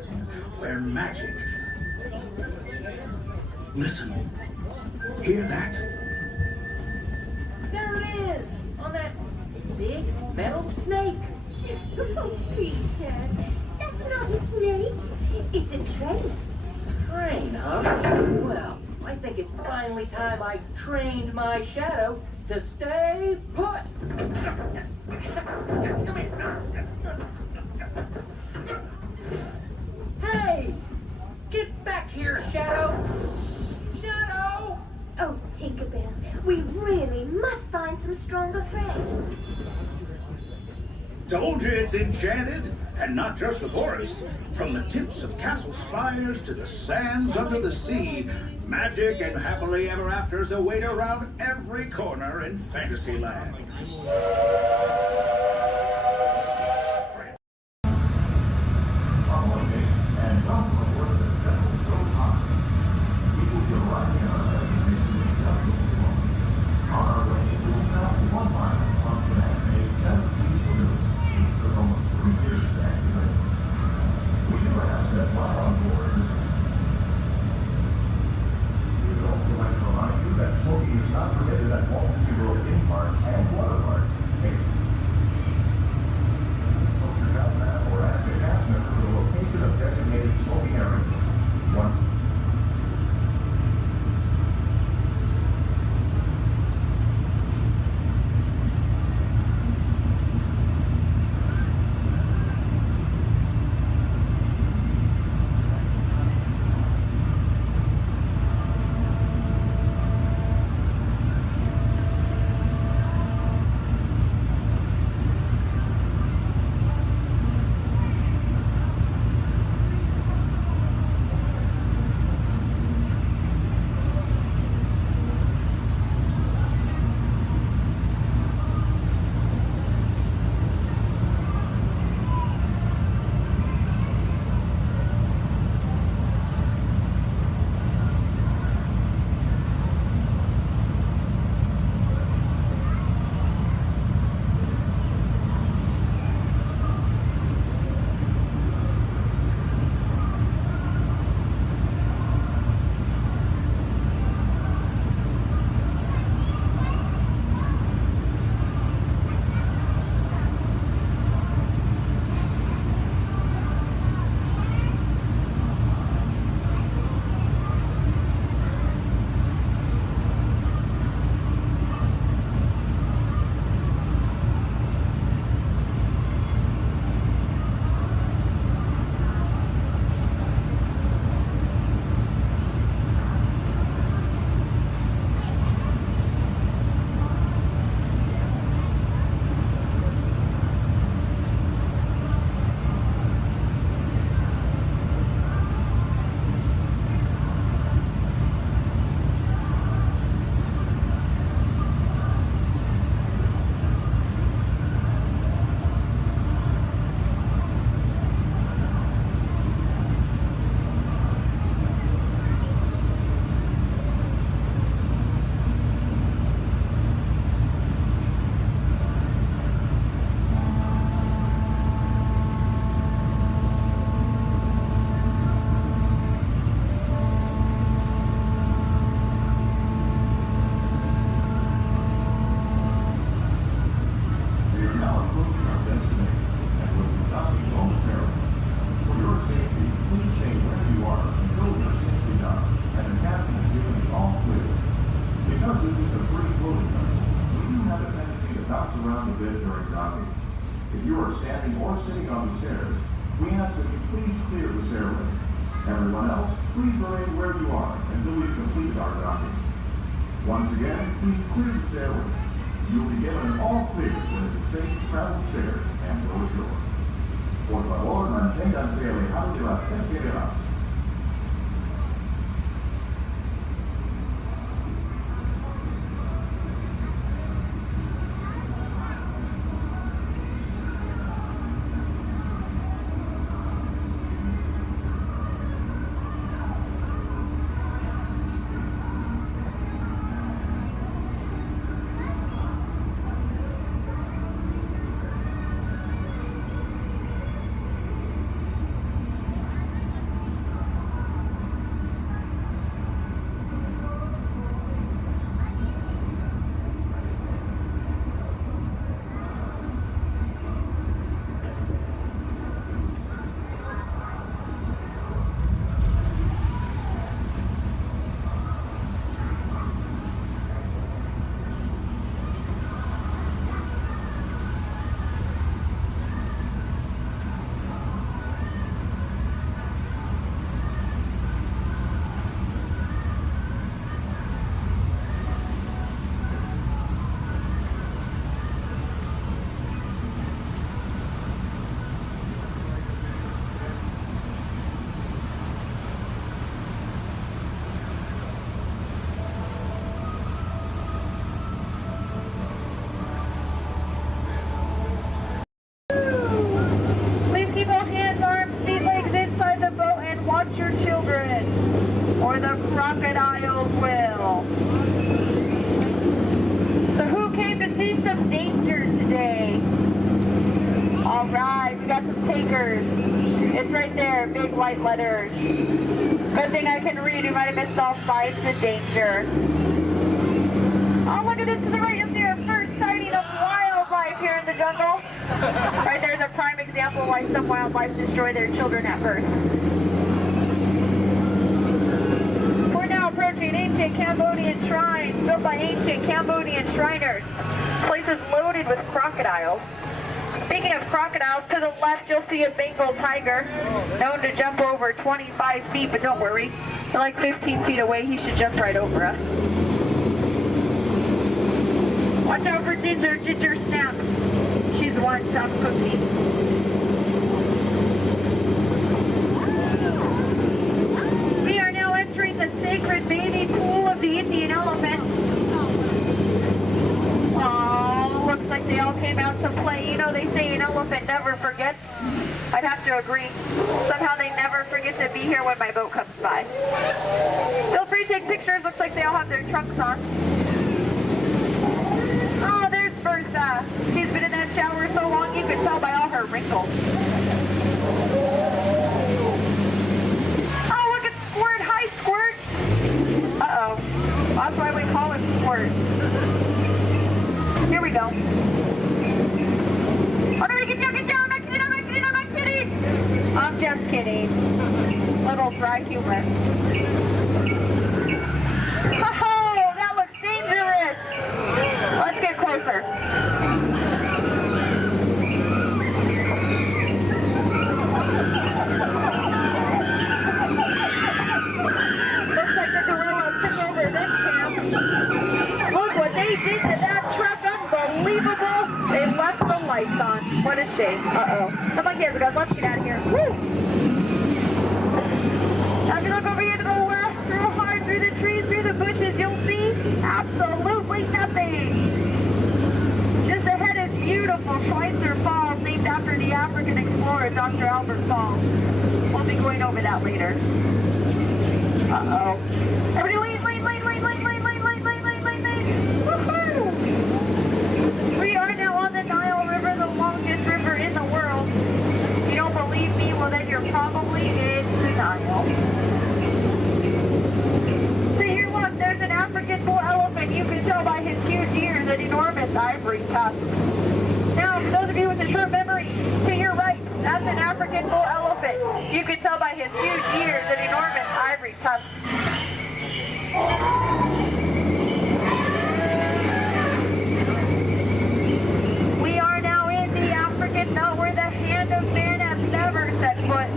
where magic... Listen. Hear that? There it is! On that big metal snake! Oh, Peter, that's not a snake. It's a train. Train, huh? Well, I think it's finally time I trained my shadow to stay put! Come here! Hey! Get back here, Shadow! Shadow! Oh, Tinkerbell, we really must find some stronger thread. Told you it's enchanted, and not just the forest. From the tips of castle spires to the sands under the sea, magic and happily ever afters await around every corner in Fantasyland. Smoking is not permitted at Walt Disney World theme parks and water parks. Or ask a cast member for the location of designated smoking areas. Once standing or sitting on the stairs, we ask that you please clear the stairway. Everyone else, please remain where you are until we've completed our docking. Once again, please clear the stairway. You'll be given an all clear when it is safe to travel stairs and go ashore. Por favor, manténganse alejados de las escaleras. white letters. Good thing I can read. You might have missed all signs of danger. Oh, look at this to the right. You'll see our first sighting of wildlife here in the jungle. Right there's a prime example of why some wildlife destroy their children at birth. We're now approaching ancient Cambodian shrines built by ancient Cambodian Shriners. This place is loaded with crocodiles. Speaking of crocodiles, to the left you'll see a Bengal tiger, known to jump over 25 feet, but don't worry, they're like 15 feet away, he should jump right over us. Watch out for Ginger, Ginger snaps. She's the one top cookie. We are now entering the sacred bathing pool of the Indian elephant. Oh, looks like they all came out to play. You know, they say an elephant never forgets. I'd have to agree. Somehow they never forget to be here when my boat comes by. Feel free to take pictures. Looks like they all have their trunks on. Oh, there's Bertha. She's been in that shower so long you can tell by all her wrinkles. Oh, look at Squirt. Hi, Squirt. Uh-oh. That's why we call it Squirt. Here we go. Oh, no, get down, get down. I'm not kidding, I'm not kidding, I'm not kidding. I'm just kidding. Little dry humor. Oh, that looks dangerous. Let's get closer. Looks like the gorilla took over this camp. Look what they did to that truck. Unbelievable. They left the lights on. What a shame. Uh-oh. Come on, kids. Guys, let's get out of here. Woo! Now, if you look over here to the left, real hard through the trees, through the bushes, you'll see absolutely nothing. Just ahead is beautiful Schweitzer Falls, named after the African explorer, Dr. Albert Falls. We'll be going over that later. Uh-oh. Everybody lean, lean, lean, lean, lean, lean, lean, lean, lean, lean, lean, lean. Woohoo! We are now on the Nile River, the longest river in the world. You don't believe me? Well, then you're probably in the Nile. So here, look, there's an African bull elephant. You can tell by his huge ears and enormous ivory tusks. Now, for those of you with a short memory, to your right, that's an African bull elephant. You can tell by his huge ears and enormous ivory tusks. We are now in the African belt where the hand of man has never set foot.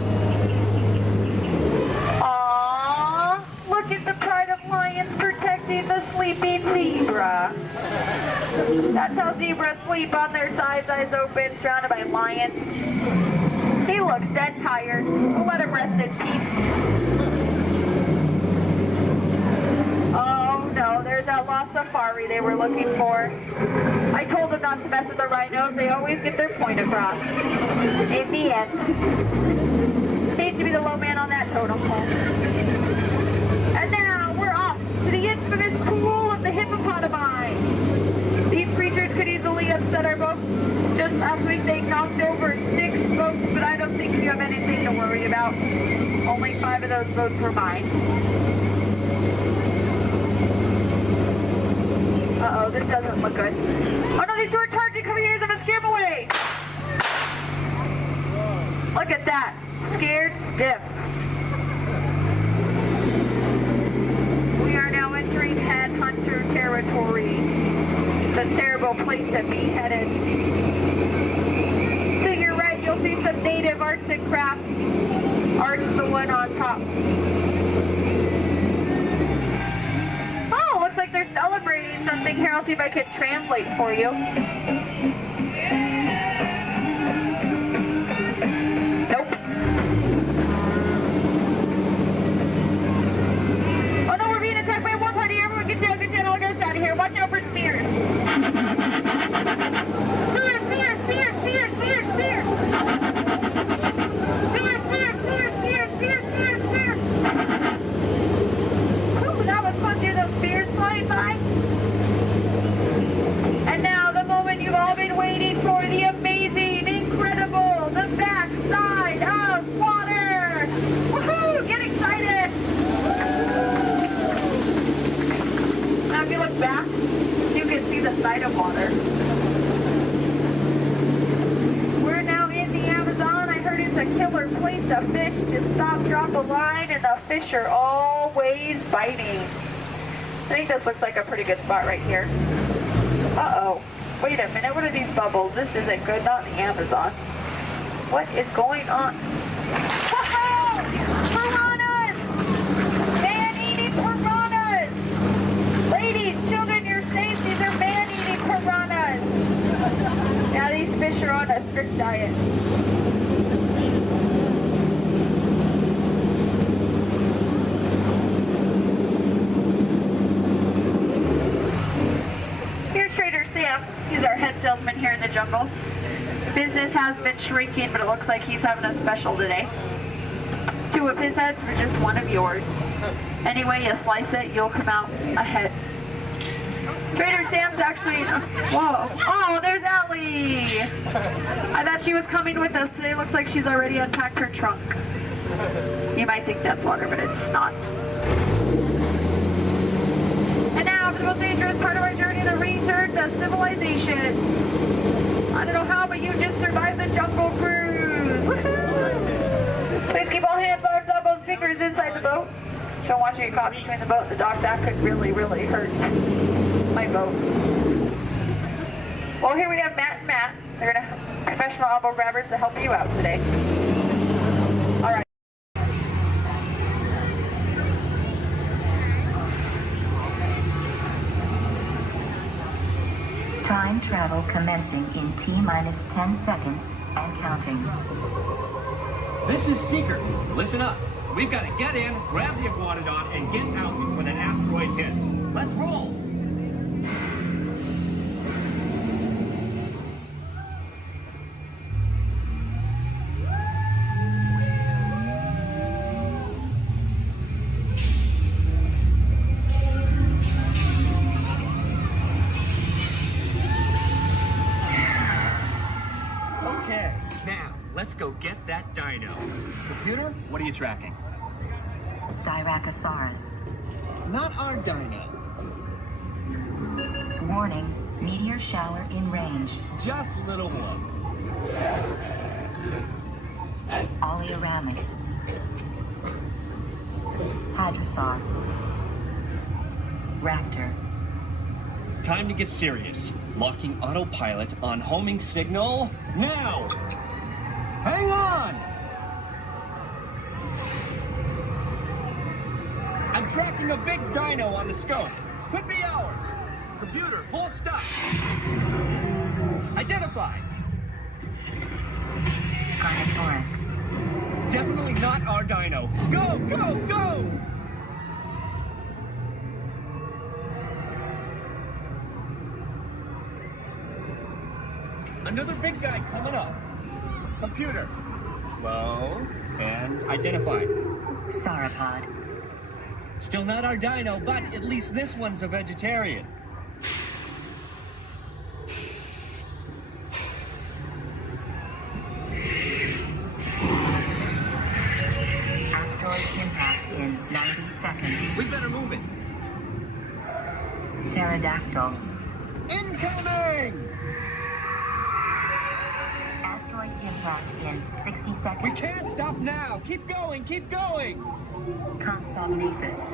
Aww, look at the pride of lions protecting the sleeping zebra. That's how zebras sleep, on their sides, eyes open, surrounded by lions. He looks dead tired. We'll let him rest in peace. Oh no, there's that lost safari they were looking for. I told them not to mess with the rhinos. They always get their point across. In the end. Seems to be the low man on that totem pole. And now we're off to the infamous pool of the hippopotami. These creatures could easily upset our boat. Just last week they knocked over 6 boats, but I don't think you have anything to worry about. Only 5 of those boats were mine. Uh-oh, this doesn't look good. Oh no, these two are charging, coming here, I'm gonna scare them away! Look at that. Scared stiff. We are now entering headhunter territory. It's a terrible place to be headed. To your right, you'll see some native arts and crafts. Art's the one on top. Oh, looks like they're celebrating something here. I'll see if I can translate for you. Nope. Oh no, we're being attacked by one party. Everyone get down, all goes out of here. Watch out for spears. Spears, spears, spears, spears, spears, spears. Spears, spears, spears, spears, spears, spears, spears. Ooh, that was fun to hear those spears flying by. And now the moment you've all been waiting for, the amazing, incredible, the backside of water. if you look back, you can see the side of water. We're now in the Amazon. I heard it's a killer place to fish. Just stop, drop a line, and the fish are always biting. I think this looks like a pretty good spot right here. Uh-oh. Wait a minute, what are these bubbles? This isn't good, not in the Amazon. What is going on? Whoa! Piranhas! Man-eating piranhas! Ladies, children, you're safe. These are man-eating piranhas. Now these fish are on a strict diet. Here's Trader Sam. He's our head salesman here in the jungle. Business has been shrinking, but it looks like he's having a special today. 2 of his heads for just 1 of yours. Any way you slice it, you'll come out ahead. Trader Sam's actually... Whoa. Oh, there's Allie! I thought she was coming with us today. Looks like she's already unpacked her trunk. You might think that's water, but it's not. And now for the most dangerous part of our journey, the return to civilization. I don't know how, but you just survived the jungle cruise. Woohoo! Please keep all hands, arms, elbows, fingers inside the boat. Don't want you to get caught between the boat and the dock. That could really, really hurt my boat. Well, here we have Matt and Matt. They're going to professional elbow grabbers to help you out today. All right. Time travel commencing in T-minus 10 seconds and counting. This is Seeker. Listen up. We've got to get in, grab the iguanodon, and get out before that asteroid hits. Let's roll! Okay, now, let's go get that dino. Computer, what are you tracking? Styracosaurus. Not our dino. Warning, meteor shower in range. Just little one. Oleoramus. Hadrosaur. Raptor. Time to get serious. Locking autopilot on homing signal now! Hang on! I'm tracking a big dino on the scope. Could be ours. Computer, full stop. Identified. Carnotaurus. Definitely not our dino. Go, go, go! Another big guy coming up. Computer. Slow and identified. Sauropod. Still not our dino, but at least this one's a vegetarian. Asteroid impact in 90 seconds. We better move it. Pterodactyl. Incoming! Asteroid impact in 60 seconds. We can't stop now. Keep going, keep going. Compsognathus.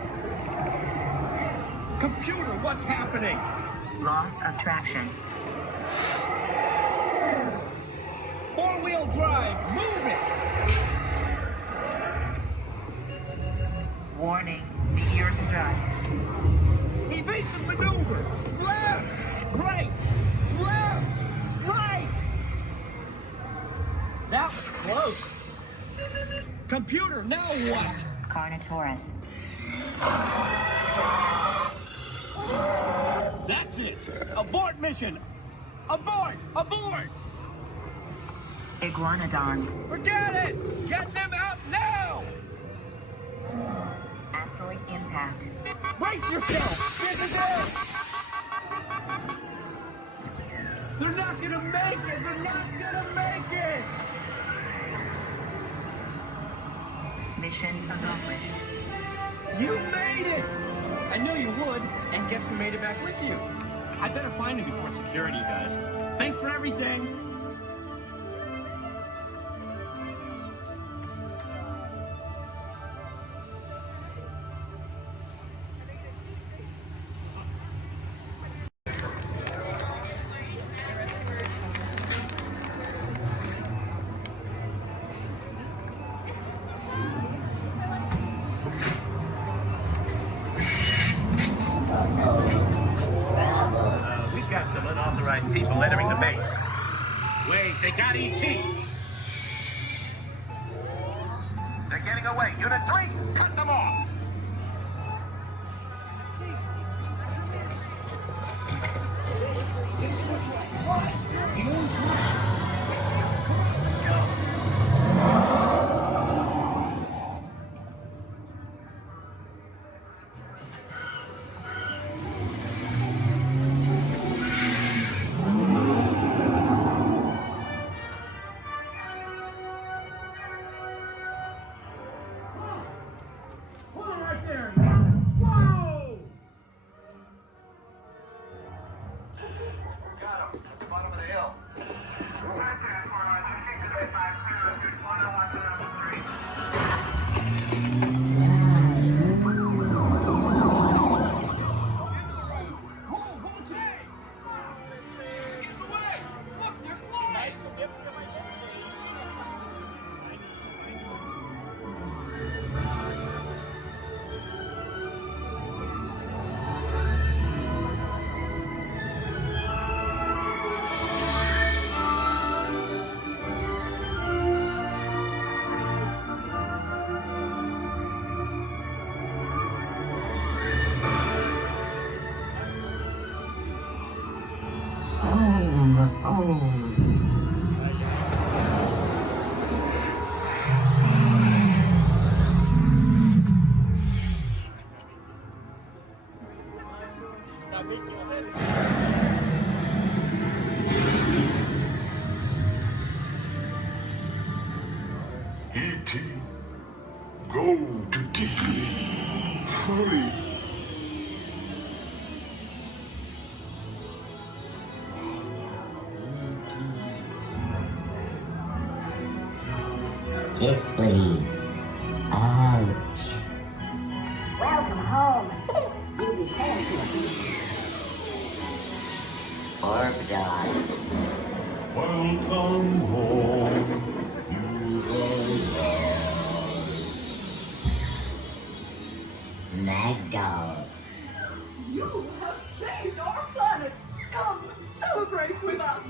Computer, what's happening? Loss of traction. 4-wheel drive, move it! Warning, meteor strike. Evasive maneuver! Left! Right! Left! Right! That was close. Computer, now what? Carnotaurus. That's it! Abort mission! Abort! Abort! Iguanodon. Forget it! Get them out now! Asteroid impact. Brace yourself! This is it! They're not gonna make it! They're not gonna make it! Mission accomplished. You made it! I knew you would, and and guess who made it back with you? I better find him before security does. Thanks for everything. We've got some unauthorized people entering the base. Wait, they got ET. They're getting away. Unit 3, cut them off. Let's go. Hold on right there. Whoa! Got him. At the bottom of the hill. E.T. Go to Dickley. Hurry. Dickley. Ouch. Welcome home. You returned to the Orb dog. Welcome home. Mad dog. You have saved our planet! Come, celebrate with us!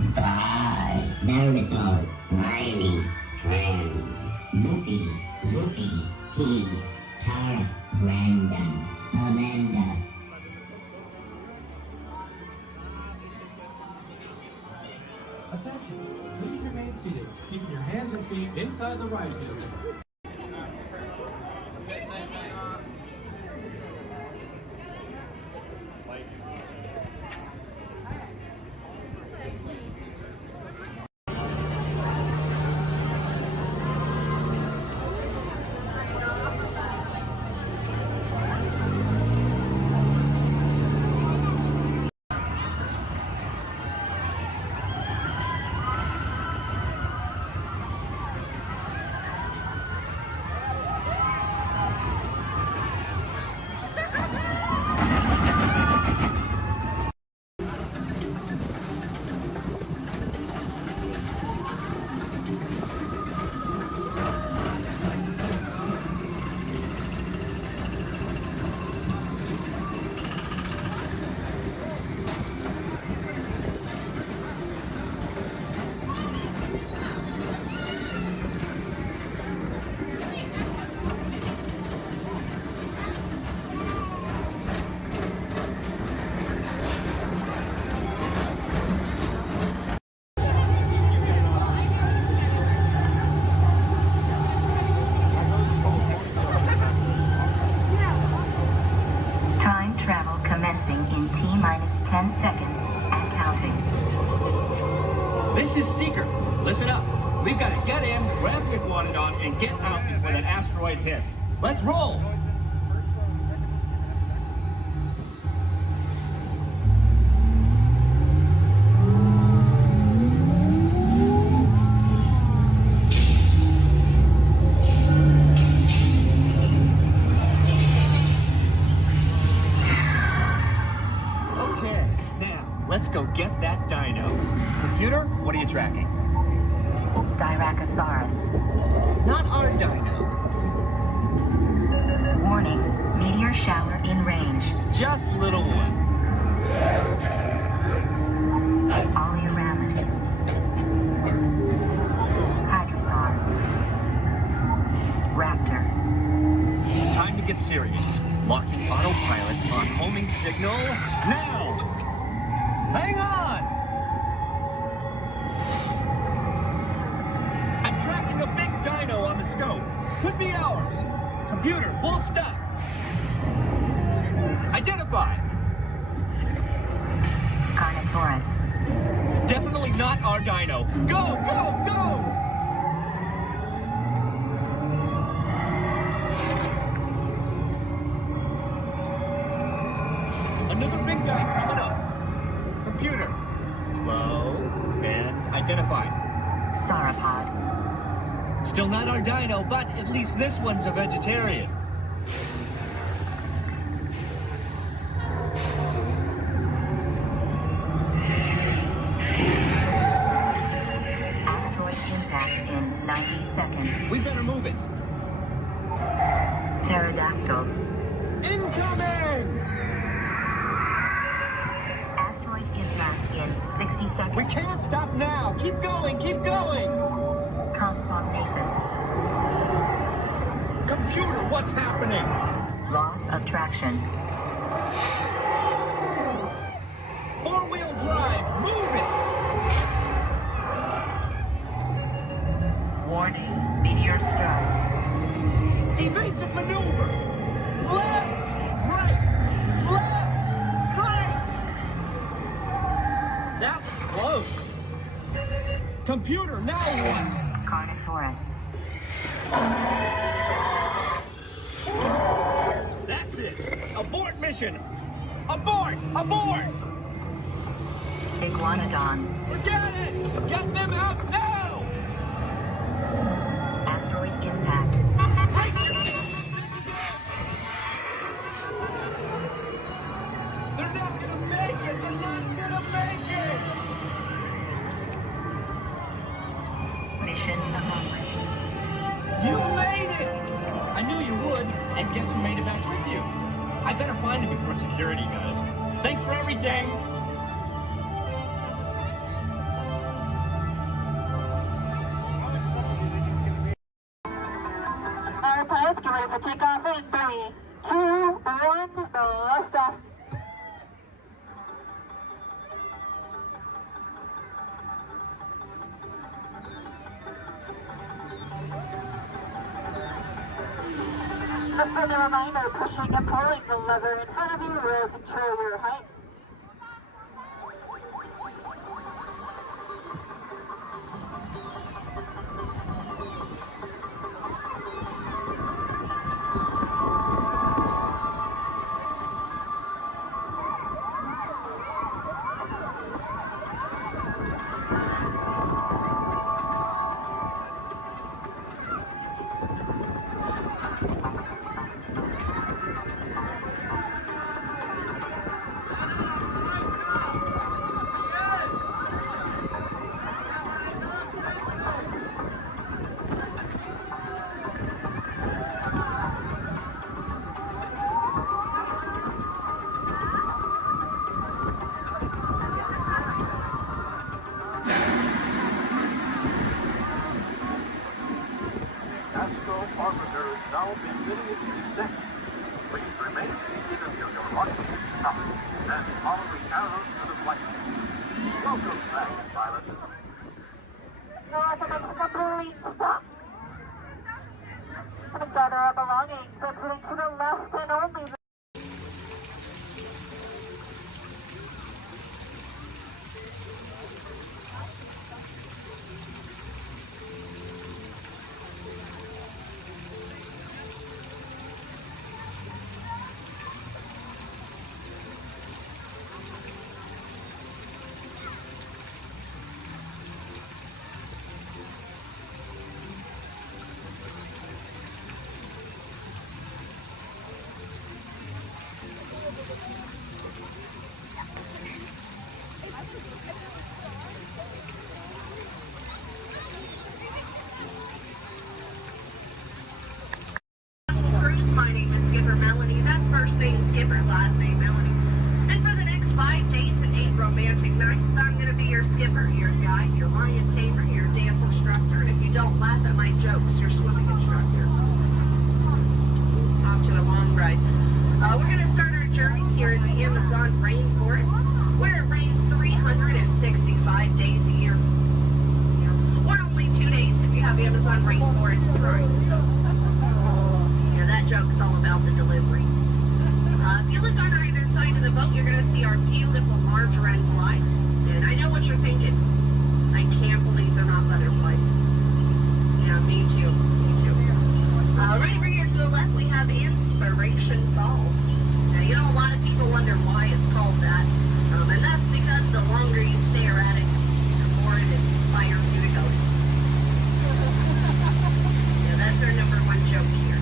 Goodbye, dinosaur, Riley, friend, Loopy, Pete, Tara, Brandon, Amanda. Attention, please remain seated, keeping your hands and feet inside the ride vehicle. minus 10 seconds and counting. This is Seeker. Listen up. We've got to get in, grab the iguanodon, and get out before that asteroid hits. Let's roll! Okay, now, let's go get that dino. Computer, what are you tracking? Styracosaurus. Not our dino. Warning, meteor shower in range. Just little one. Oleoramus. Hadrosaur. Raptor. Time to get serious. Locking autopilot on homing signal now! Hang on! I'm tracking a big dino on the scope. Could be ours. Computer, full stop. Identify. Carnotaurus. Definitely not our dino. Go, go, go! Another big guy coming up. Computer. Slow and identify. Sauropod. Still not our dino, but at least this one's a vegetarian. Asteroid impact in 90 seconds. We better move it. Pterodactyl. Incoming! Asteroid impact in 60 seconds. We can't stop now. Keep going, keep going. Compsognathus. Computer, what's happening? Loss of traction. Four-wheel drive, move it! Warning, meteor strike. Evasive maneuver! Left, right, left, right! That was close. Computer, now what? Carnotaurus. That's it! Abort mission! Abort! Abort! Iguanodon. Forget it! Get them out now! Asteroid impact. They're not gonna make it! They're not gonna make it! Mission accomplished. You made it! I knew you would, and guess who made it back with you? I better find him before security does. Thanks for everything! Our pilots get ready for takeoff in 3, 2, 1, blast off. A further reminder, pushing and pulling the lever in front of you will control your height. now beginning its descent. Please remain seated until your launching stops, and follow the arrows to the flight. Welcome back, pilots. Please stop. Gather our belongings, but to the left and only. last name Melanie. And for the next 5 days and 8 romantic nights, I'm going to be your skipper, your guide, your lion tamer, your dance instructor, and if you don't laugh at my jokes, your swimming instructor. Off to a long ride. We're going to start our journey here in the Amazon rainforest, where it rains 365 days a year. Or only 2 days if you have Amazon rainforest dry. Yeah, that joke's all about the delivery. If you look on either side of the boat, you're going to see our beautiful margarine flies. And I know what you're thinking. I can't believe they're not butterflies. Yeah, me too. Me too. Right over here to the left, we have Inspiration Falls. Now, you know, a lot of people wonder why it's called that. And that's because the longer you stare at it, the more it inspires you to go. Yeah, that's our #1 joke here.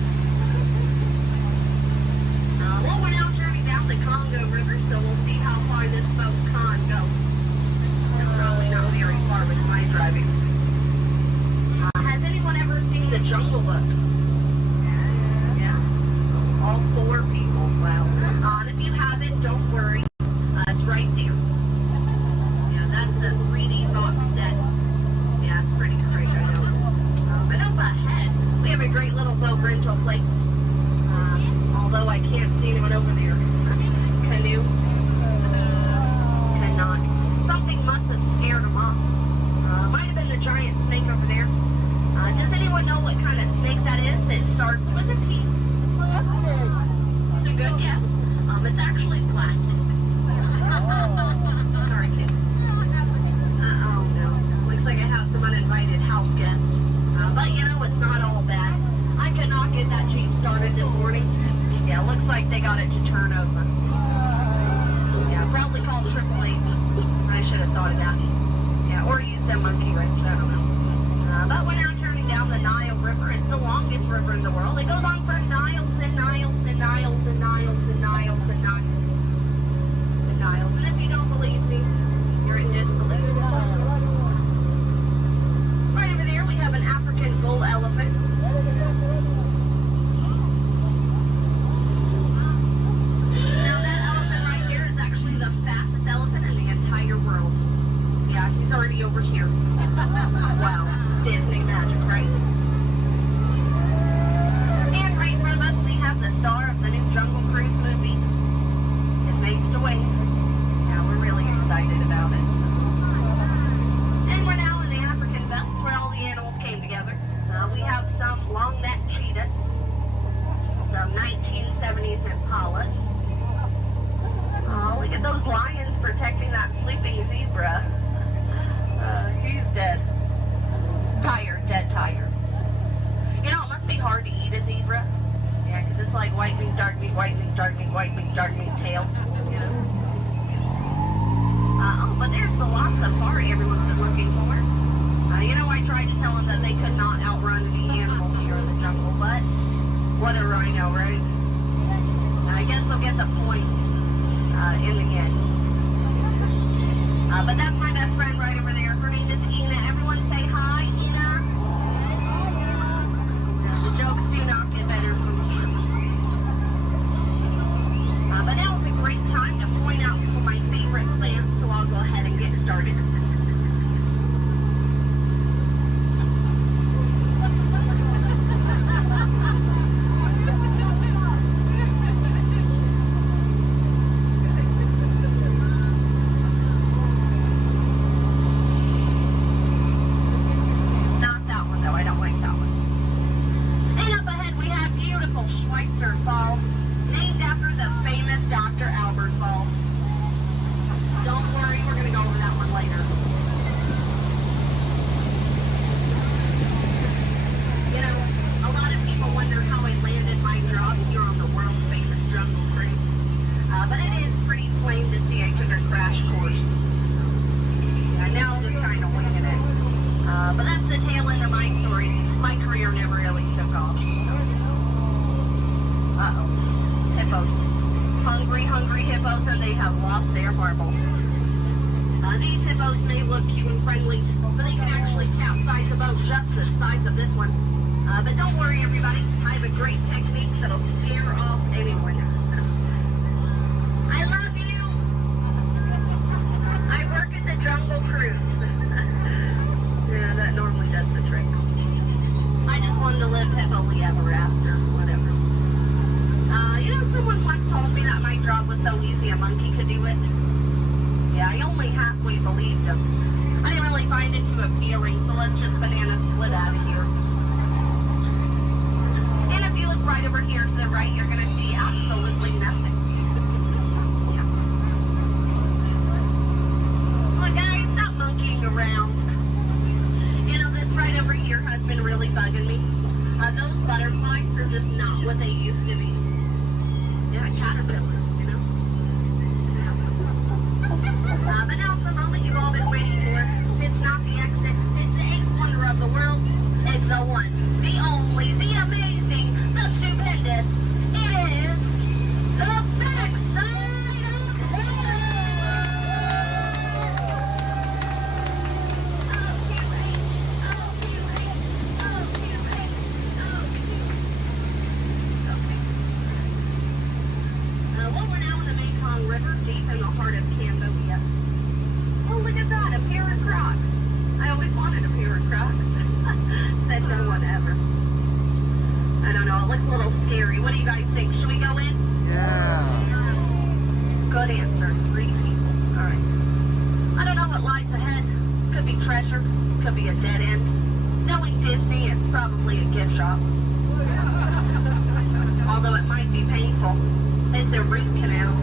Well, we're now journeying down the Congo River, so we'll see how far this boat can go. It's probably not very far with my driving. Has anyone ever seen The Jungle Book? Yeah. All 4 people. Wow. And if you haven't, don't worry. It's right there. Yeah, that's the 3D box set. Yeah, it's pretty great, I know. But up ahead, we have a great little boat rental place. Although I can't see anyone over there. Canoe? Cannot. Something must have scared them off. Might have been the giant snake over there. Does anyone know what kind of snake that is? It starts with a P. It's a good guess. It's actually plastic. Sorry, kid. Oh no. Looks like I have some uninvited house guests. But you know, it's not all bad. I could not get that Jeep started this morning. Yeah, looks like they got it to turn over. Yeah, probably called AAA. I should have thought of that. Yeah, or use that monkey wrench, I don't know. But we're now turning down the Nile River. It's the longest river in the world. It goes on for miles and miles and miles and miles and miles and miles and miles. And if you don't believe me, you're in disbelief. Right over there, we have an African bull elephant. Now that elephant right there is actually the fastest elephant in the entire world. Yeah, he's already over here. Wow, Disney magic, right? And right in front of us, we have the star of the new Jungle Cruise movie. It makes the way. Yeah, we're really excited about it. And we're now in the African belt where all the animals came together. We have some long-necked cheetahs, some 1970s impalas. Oh, look at those lions protecting that sleeping zebra. He's dead. Tired, dead tired. You know, it must be hard to eat a zebra. Yeah, because it's like white meat, dark meat, white meat, dark meat, white meat, dark meat tail. You know? Oh, but there's the lost safari everyone's been looking for. You know, I tried to tell them that they could not outrun the animals here in the jungle, but what a rhino, right? I guess they'll get the point in the end. But that's my best friend right over there. Her name is Ina. Everyone say hi, Ina. The jokes do not get better from here. But now is a great time to point out some of my favorite plants, so I'll go ahead and get started. But don't worry, everybody. I have a great technique that'll scare off anyone. to live happily ever after, whatever. Someone once told me that my job was so easy a monkey could do it. Yeah, I only halfway believed him. I didn't really find it too appealing, so let's just banana split out of here. And if you look right over here to the right, you're going to see absolutely nothing. Yeah. Well, guys, stop monkeying around. This right over here has been really bugging me. Those butterflies are just not what they used to be. Yeah, caterpillars, Yeah. But now it's the moment you've all been waiting for. It's not the exit. It's the eighth wonder of the world. It's the one, the only, the amazing, the stupendous. It is the backside of heaven! River deep in the heart of Cambodia. Oh, look at that, a pair of Crocs. I always wanted a pair of Crocs. Said no one ever. I don't know, it looks a little scary. What do you guys think? Should we go in? Yeah. Good answer. 3 people. Alright. I don't know what lies ahead. Could be treasure. Could be a dead end. Knowing Disney, it's probably a gift shop. Although it might be painful. It's a root canal.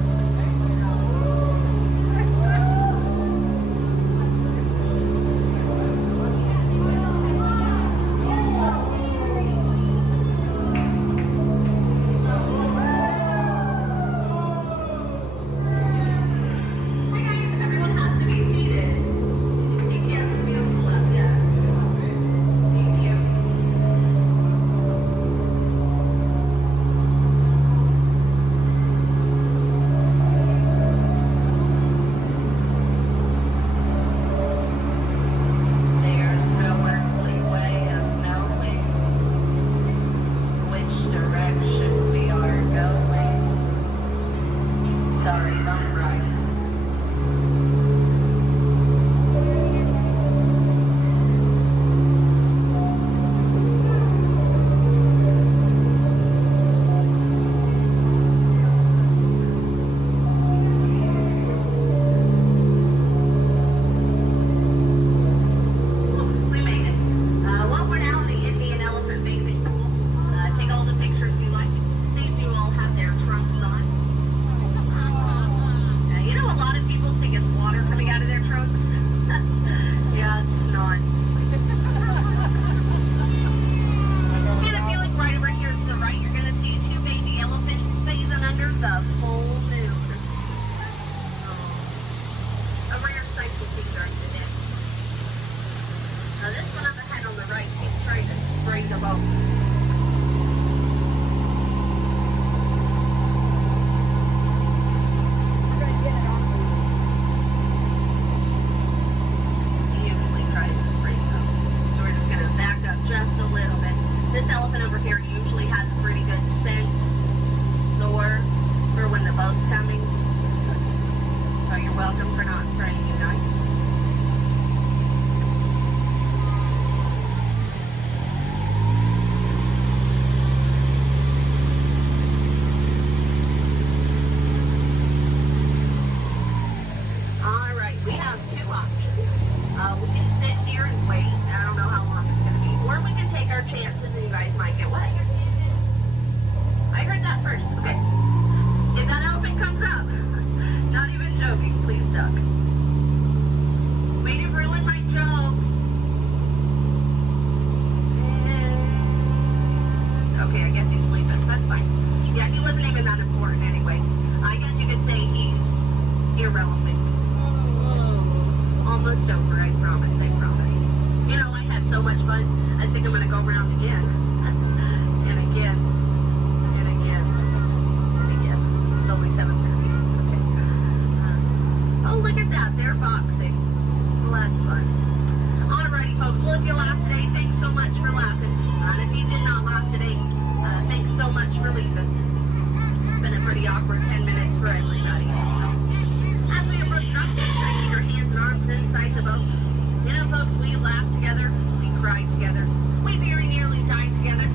Together. We very nearly died together.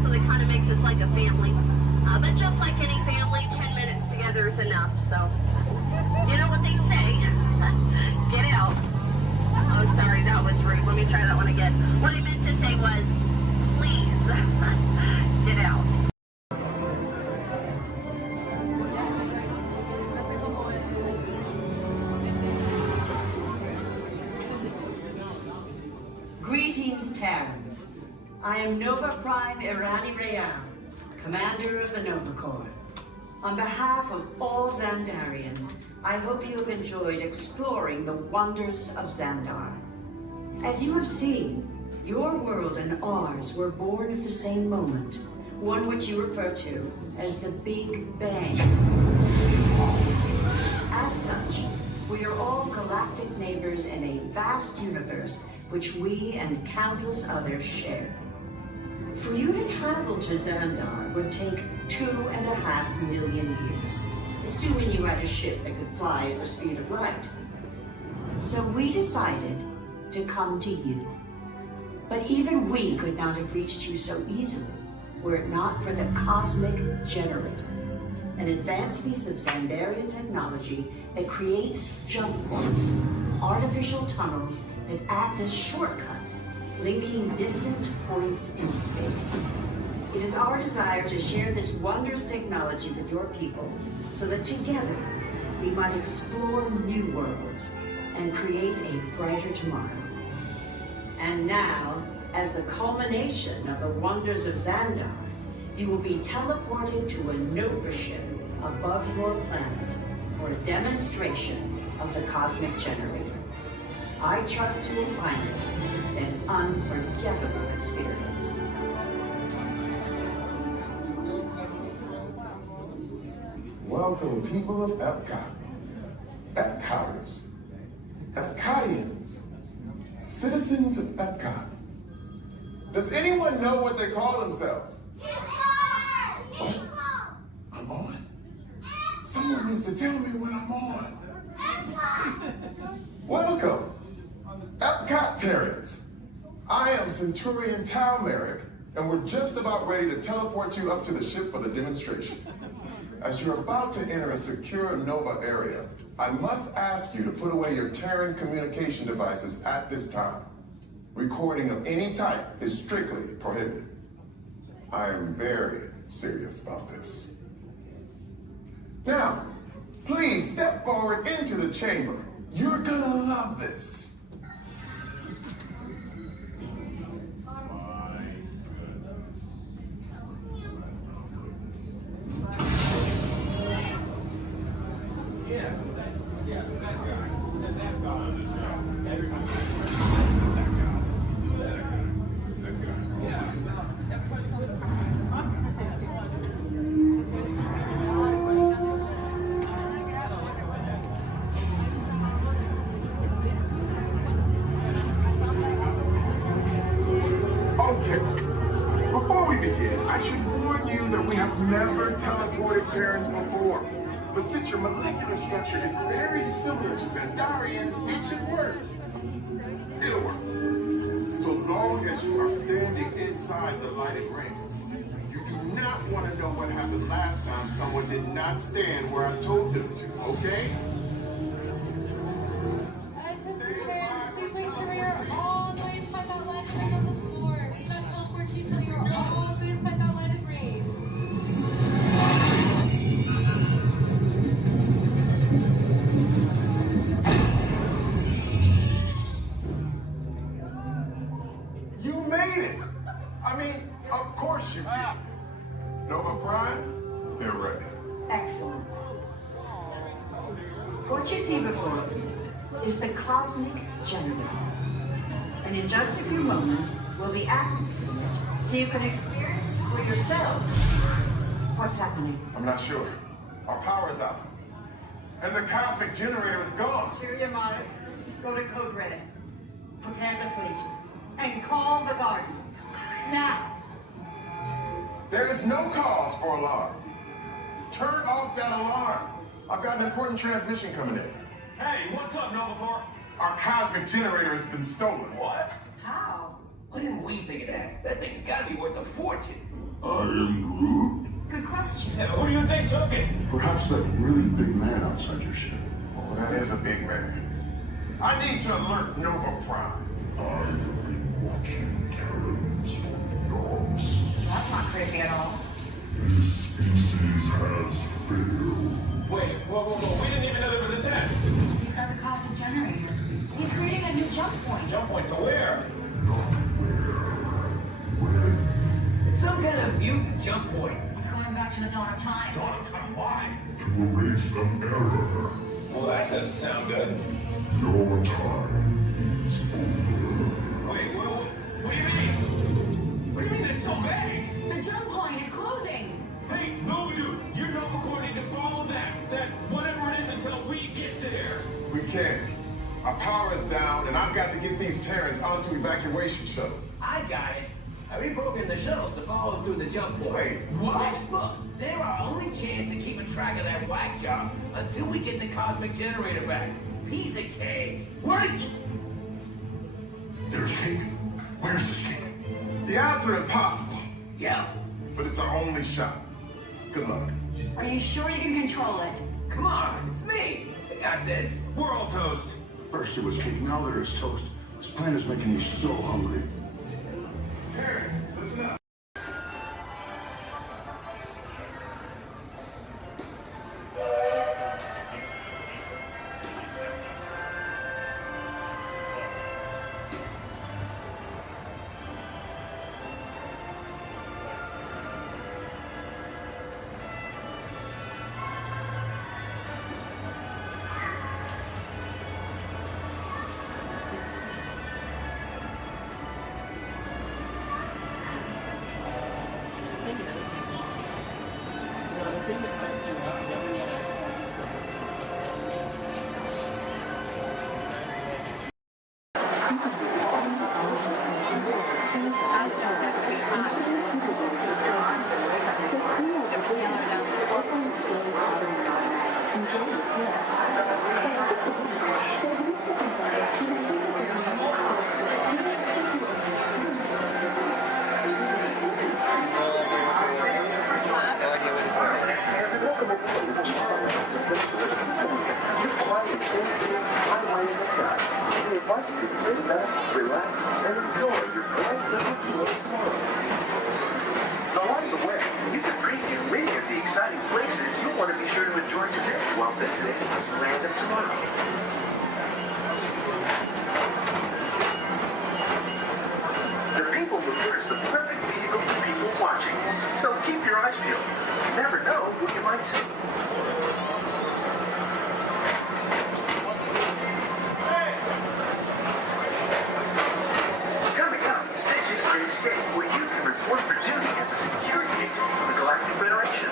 enough's enough, so you know what they say. Get out. Oh, sorry, that was rude. Let me try that one again. What I meant to say was, please, get out. Greetings, Terrans. I am Nova Prime Irani Rayan, Commander of the Nova Corps. On behalf of all Xandarians, I hope you have enjoyed exploring the wonders of Xandar. As you have seen, your world and ours were born of the same moment, one which you refer to as the Big Bang. As such, we are all galactic neighbors in a vast universe which we and countless others share. For you to travel to Xandar would take 2.5 million years, assuming you had a ship that could fly at the speed of light. So we decided to come to you. But even we could not have reached you so easily were it not for the Cosmic Generator, an advanced piece of Xandarian technology that creates jump points, artificial tunnels that act as shortcuts, linking distant points in space. It is our desire to share this wondrous technology with your people so that together we might explore new worlds and create a brighter tomorrow. And now, as the culmination of the wonders of Xandar, you will be teleported to a Nova ship above your planet for a demonstration of the Cosmic Generator. I trust you will find it an unforgettable experience. Welcome, people of Epcot, Epcoters, Epcotians, citizens of Epcot. Does anyone know what they call themselves? What? I'm on? Someone needs to tell me when I'm on. Welcome, Epcot-tarians. I am Centurion Tal Merrick, and we're just about ready to teleport you up to the ship for the demonstration. As you're about to enter a secure Nova area, I must ask you to put away your Terran communication devices at this time. Recording of any type is strictly prohibited. I am very serious about this. Now, please step forward into the chamber. You're gonna love this. Never teleported Terrans before. But since your molecular structure is very similar to Xandarians, it should work. It'll work. So long as you are standing inside the lighted ring. You do not want to know what happened last time someone did not stand where I told them to, okay? Please make sure you're all the way inside that lighted ring on the floor. We must teleport you till you're all the way inside that lighted ring. You made it! I mean, of course you did. Nova Prime, they're ready. Excellent. What you see before you is the Cosmic Generator. And in just a few moments, we'll be activating it so you can experience for yourself what's happening. I'm not sure. Our power's out. And the Cosmic Generator is gone. Interior monitor, go to code red. Prepare the fleet. And call the Guardians. Now! There is no cause for alarm. Turn off that alarm. I've got an important transmission coming in. Hey, what's up, Nova Corps? Our Cosmic Generator has been stolen. What? Why didn't we think of that? That thing's gotta be worth a fortune. I am Groot. Good question. question. And who do you think took it? Perhaps that really big man outside your ship. Oh, that is a big man. I need to alert Nova Prime. I have been watching Terrans for eons. That's not creepy at all. This species has failed. Wait, whoa. We didn't even know there was a test. He's got the cosmic generator. He's creating a new jump point. Jump point to where? Not where. When. It's some kind of mutant jump point. He's going back to the dawn of time. Dawn of time, why? To erase an error. Well, that doesn't sound good. Your time is over. Wait, what do you mean? What do you mean it's so vague? The jump point is closing. Hey, no, dude, you're not recording to follow that whatever it is until we get there. We can't. Our power is down, and I've got to get these Terrans onto evacuation shuttles. I got it. I reprogrammed the shuttles to follow them through the jump point. Wait, what? Look, they're our only chance of keeping track of that whack job until we get the cosmic generator back. Piece of cake. Wait! There's cake. Where's this cake? The odds are impossible, Yeah. but it's our only shot. Good luck. Are you sure you can control it? Come on, it's me. I got this. We're all toast. First it was cake, now there's toast. This plan is making me so hungry. Terrans, listen up. Along the way, you can preview many of the exciting places you'll want to be sure to enjoy today while visiting Disneyland of tomorrow. The People Mover is the perfect vehicle for people watching, so keep your eyes peeled. You never know who you might see. Coming up, Stitches in Escape, where you can report for duty as a security agent for the Galactic Federation.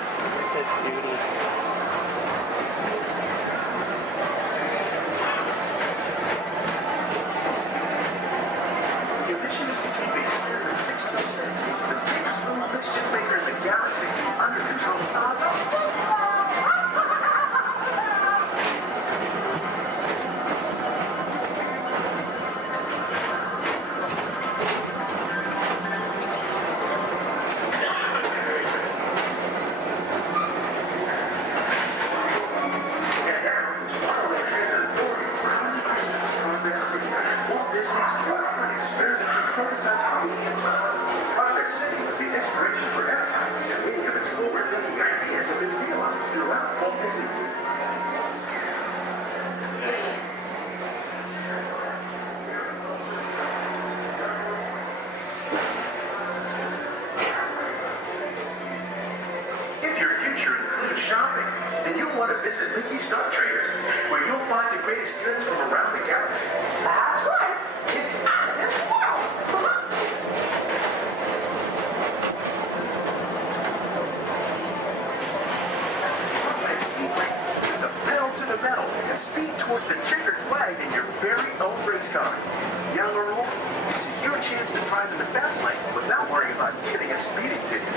Your mission is to keep Experiment 626, the biggest little mischief maker in the galaxy, under control. And now, Tomorrowland Transit Authority proudly presents Progress City, Walt Disney's draw for an experimental prototype Halloween park. Progress City was the inspiration for Epcot, and many of its forward-thinking ideas have been realized throughout Walt Disney. If your future includes shopping, then you'll want to visit Mickey Stock Traders, where you'll find the greatest goods from around the galaxy. That's right. It's out of this world. Give the pedal to the metal and speed towards the checkered flag in your very own race car. Young or old, this is your chance to drive in the fast lane without worrying about getting a speeding ticket.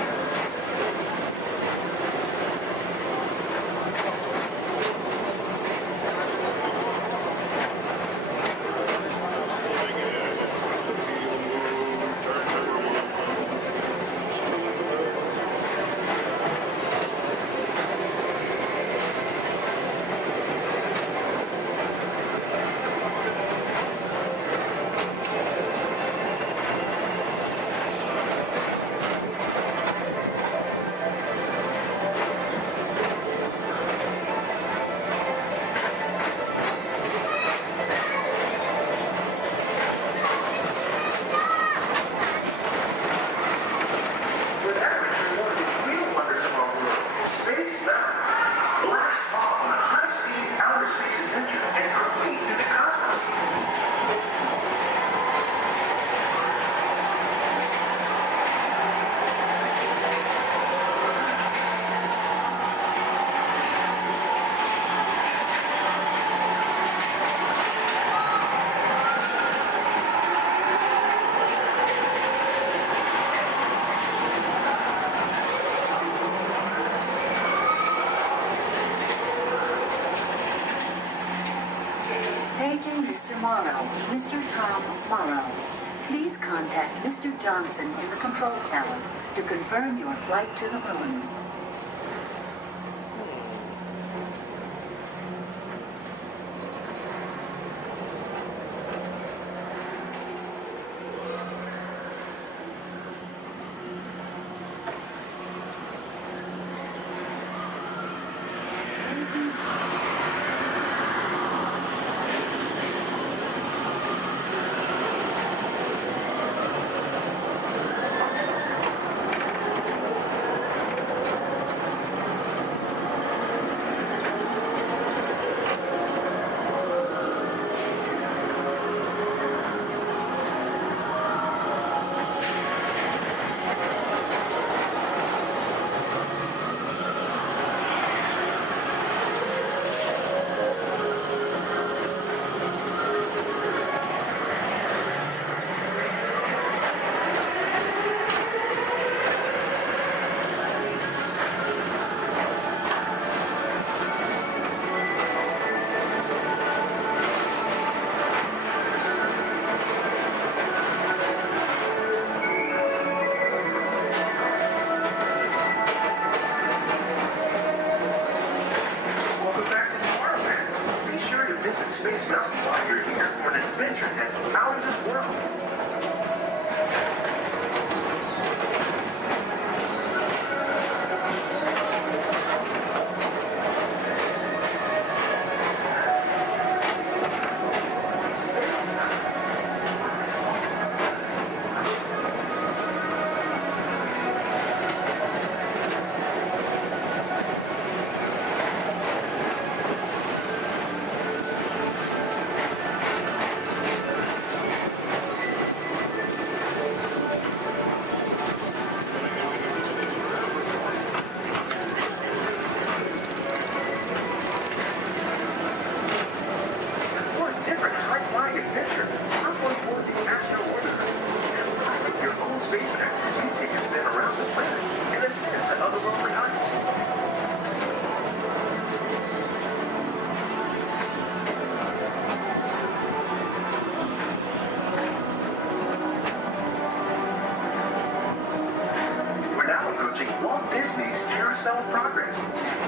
Mr. Morrow, Mr. Tom Morrow. Please contact Mr. Johnson in the control tower to confirm your flight to the moon. Welcome back to Tomorrowland. Be sure to visit Space Mountain while you're here for an adventure that's out of this world. For a different high-flying adventure, hop on board the Astro Orbiter. Fly with your own spacecraft as you take a spin around the planet and ascend to otherworldly heights. We're now approaching Walt Disney's Carousel of Progress.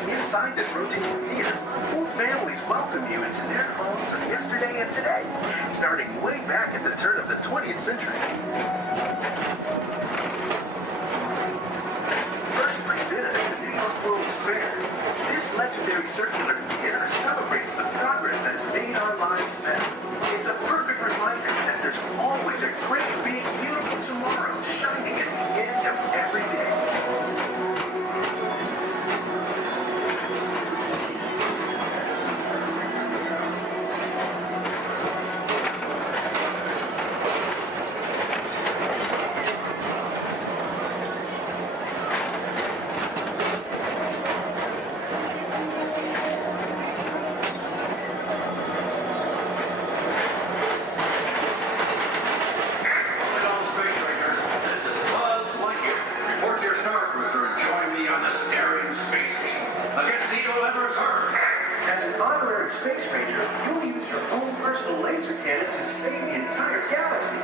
Inside this rotating theater, full families welcome you into their homes of yesterday and today, starting way back at the turn of the 20th century. First presented at the New York World's Fair, this legendary circular theater celebrates the progress that has made our lives better. It's a perfect reminder that there's always a great, big, beautiful tomorrow shining at the end of every day. As an honorary space ranger, you'll use your own personal laser cannon to save the entire galaxy.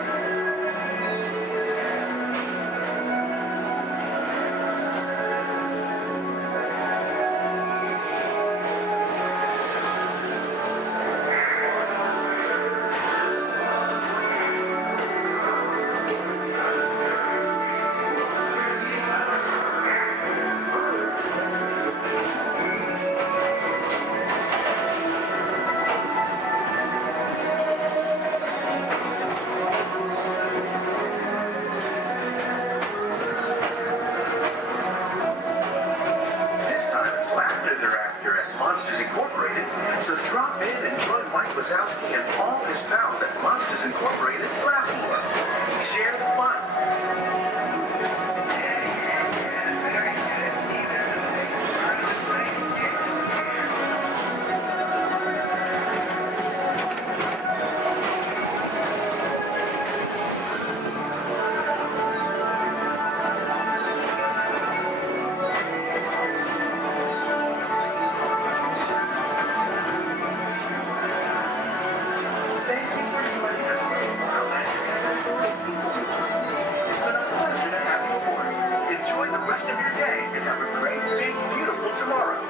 This time it's laughter they're after at Monsters Incorporated, so drop in and join Mike Wazowski and all his pals at Monsters Incorporated Laugh More. Share the fun. your day and have a great, big, beautiful tomorrow.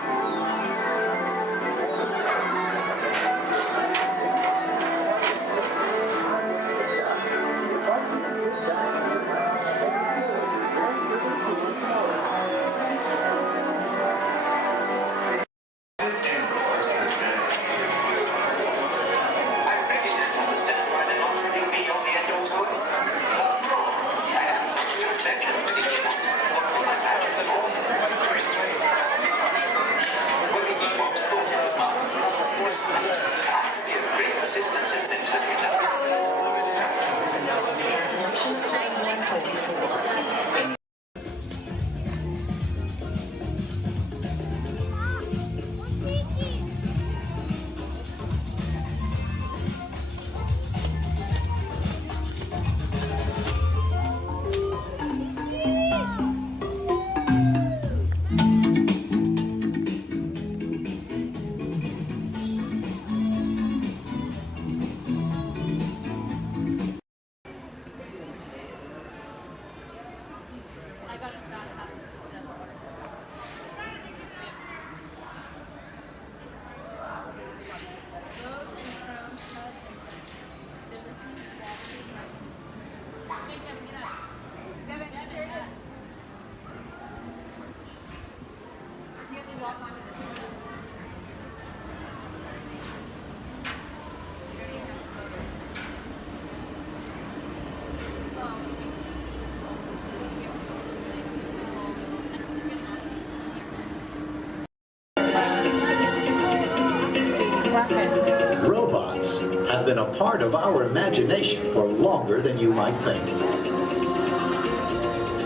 Robots have been a part of our imagination for longer than you might think.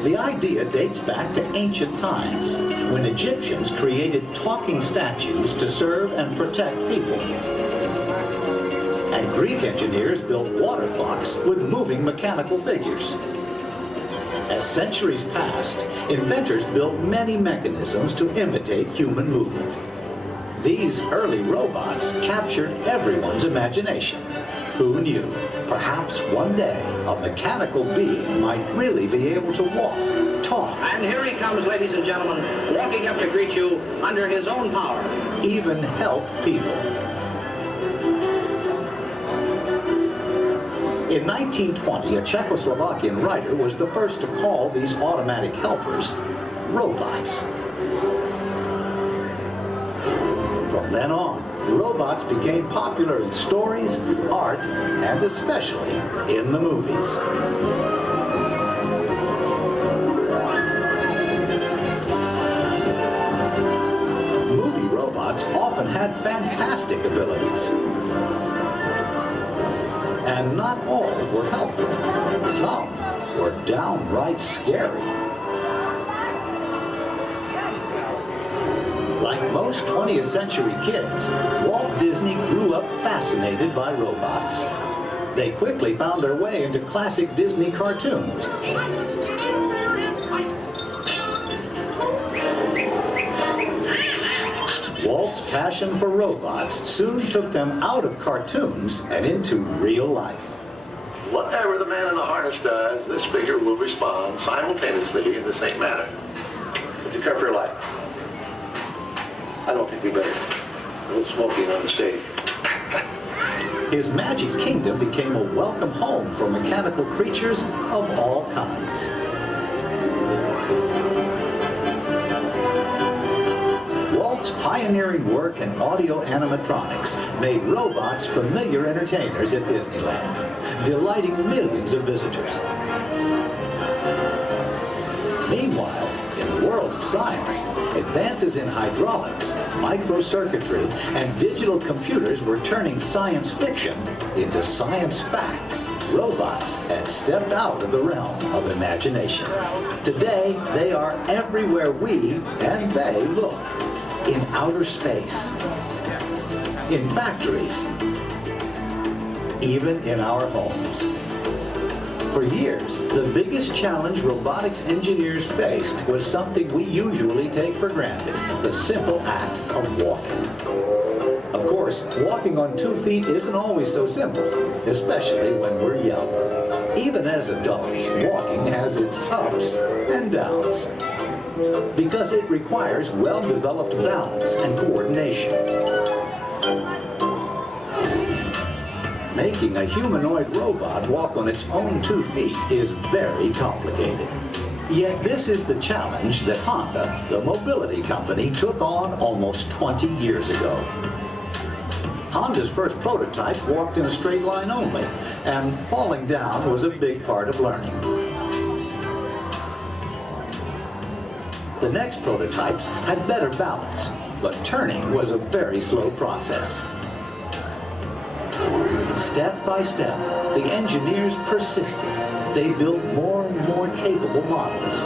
The idea dates back to ancient times, when Egyptians created talking statues to serve and protect people. And Greek engineers built water clocks with moving mechanical figures. As centuries passed, inventors built many mechanisms to imitate human movement. These early robots captured everyone's imagination. Who knew? Perhaps one day a mechanical being might really be able to walk, talk. And here he comes, ladies and gentlemen, walking up to greet you under his own power. Even help people. In 1920, a Czechoslovakian writer was the first to call these automatic helpers robots. From then on, robots became popular in stories, art, and especially in the movies. Movie robots often had fantastic abilities. And not all were helpful. Some were downright scary. Like most 20th century kids, Walt Disney grew up fascinated by robots. They quickly found their way into classic Disney cartoons. Walt's passion for robots soon took them out of cartoons and into real life. Whatever the man in the harness does, this figure will respond simultaneously in the same manner. Would you cover your life? I don't think we better. A little smoking on the stage. His magic kingdom became a welcome home for mechanical creatures of all kinds. Walt's pioneering work in audio animatronics made robots familiar entertainers at Disneyland, delighting millions of visitors. Meanwhile, in the world of science, advances in hydraulics, microcircuitry, and digital computers were turning science fiction into science fact. Robots had stepped out of the realm of imagination. Today, they are everywhere we and they look. In outer space, in factories, even in our homes. For years, the biggest challenge robotics engineers faced was something we usually take for granted, the simple act of walking. Of course, walking on 2 feet isn't always so simple, especially when we're young. Even as adults, walking has its ups and downs. because it requires well-developed balance and coordination. Making a humanoid robot walk on its own 2 feet is very complicated. Yet this is the challenge that Honda, the mobility company, took on almost 20 years ago. Honda's first prototypes walked in a straight line only, and falling down was a big part of learning. The next prototypes had better balance, but turning was a very slow process. Step by step, the engineers persisted. They built more and more capable models,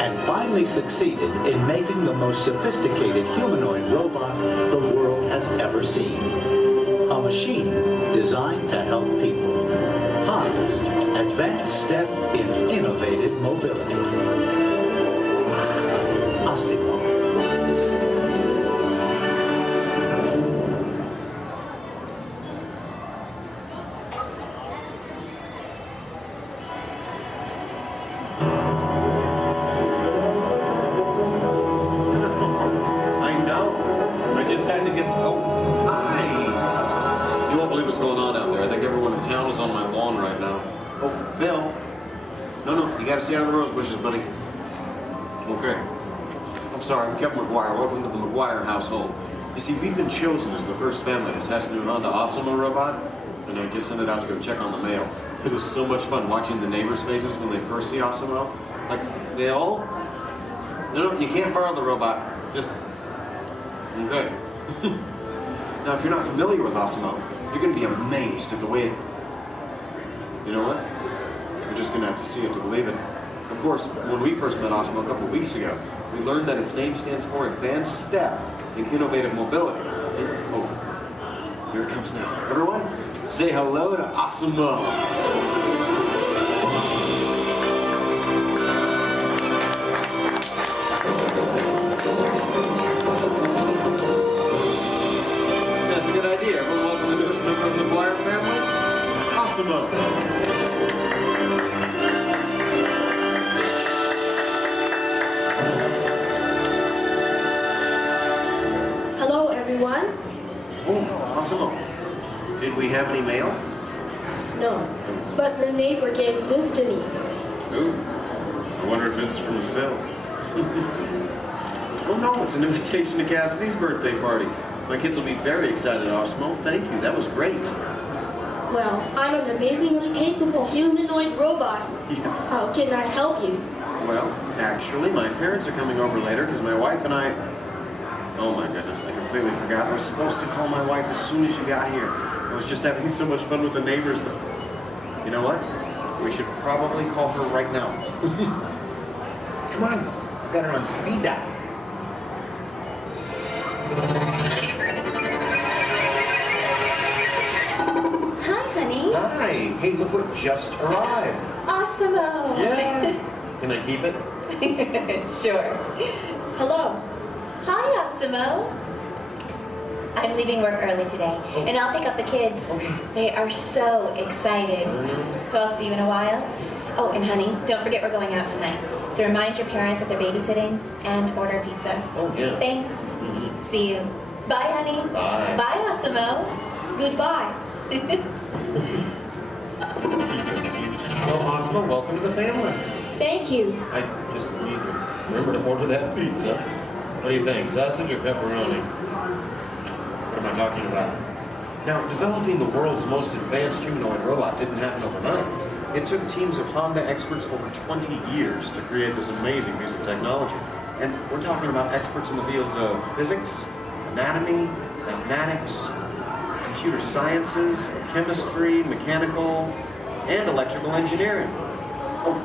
and finally succeeded in making the most sophisticated humanoid robot the world has ever seen. A machine designed to help people. Honda's advanced step in innovative mobility. Asimo. Household. You see, we've been chosen as the first family to test the new Honda Asimo robot, and I just sent it out to go check on the mail. It was so much fun watching the neighbors' faces when they first see Asimo. Like, they all... No, you can't borrow the robot. Just... Okay. Now, if you're not familiar with Asimo, you're going to be amazed at the way it... You know what? You're just going to have to see it to believe it. Of course, when we first met Asimo a couple of weeks ago, we learned that its name stands for Advanced Step in Innovative Mobility. Oh, here it comes now. Everyone, say hello to Asimo. That's a good idea. Everyone welcome the newest member of the McGuire family, Asimo. Oh, Asimo. Did we have any mail? No, but your neighbor gave this to me. Ooh, I wonder if it's from Phil. Oh no, it's an invitation to Cassidy's birthday party. My kids will be very excited, Asimo. Thank you, that was great. Well, I'm an amazingly capable humanoid robot. Yes. How can I help you? Well, actually, my parents are coming over later because my wife and I... Oh my goodness, I completely forgot. I was supposed to call my wife as soon as you got here. I was just having so much fun with the neighbors, but... You know what? We should probably call her right now. Come on, I've got her on speed dial. Hi, honey. Hi. Hey, look what just arrived. Awesome-o. Yeah. Can I keep it? Sure. Hello. Hi, Awesome-o. I'm leaving work early today, and I'll pick up the kids. Okay. They are so excited. So I'll see you in a while. Oh, and honey, don't forget we're going out tonight. So remind your parents that they're babysitting and order pizza. Oh, yeah. Thanks. See you. Bye, honey. Bye. Bye, Awesome-o. Goodbye. Well, Asimo, welcome to the family. Thank you. I just need to remember to order that pizza. What do you think, sausage or pepperoni? What am I talking about? Now, developing the world's most advanced humanoid robot didn't happen overnight. It took teams of Honda experts over 20 years to create this amazing piece of technology. And we're talking about experts in the fields of physics, anatomy, mathematics, computer sciences, chemistry, mechanical, and electrical engineering. Oh,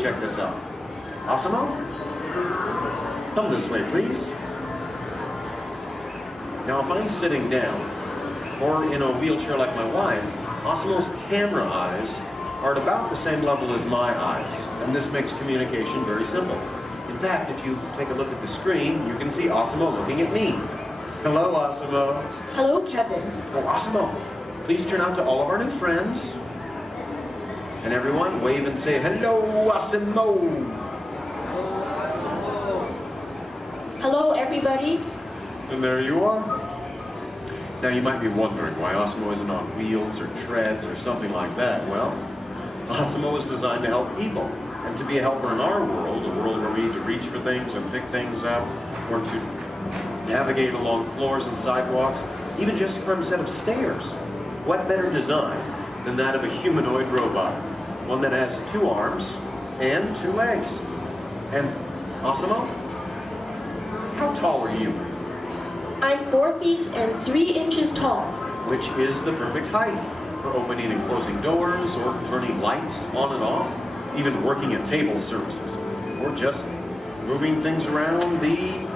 check this out. Asimo? Come this way, please. Now, if I'm sitting down, or in a wheelchair like my wife, Asimo's camera eyes are at about the same level as my eyes, and this makes communication very simple. In fact, if you take a look at the screen, you can see Asimo looking at me. Hello, Asimo. Hello, Kevin. Oh, Asimo, please turn out to all of our new friends. And everyone, wave and say, hello, Asimo. everybody. And there you are. Now you might be wondering why Osmo isn't on wheels or treads or something like that. Well, Osmo was designed to help people and to be a helper in our world, a world where we need to reach for things and pick things up, or to navigate along floors and sidewalks, even just to climb a set of stairs. What better design than that of a humanoid robot? One that has 2 arms and 2 legs. And Osmo, how tall are you? I'm 4 feet and 3 inches tall. Which is the perfect height for opening and closing doors, or turning lights on and off, even working at table services, or just moving things around the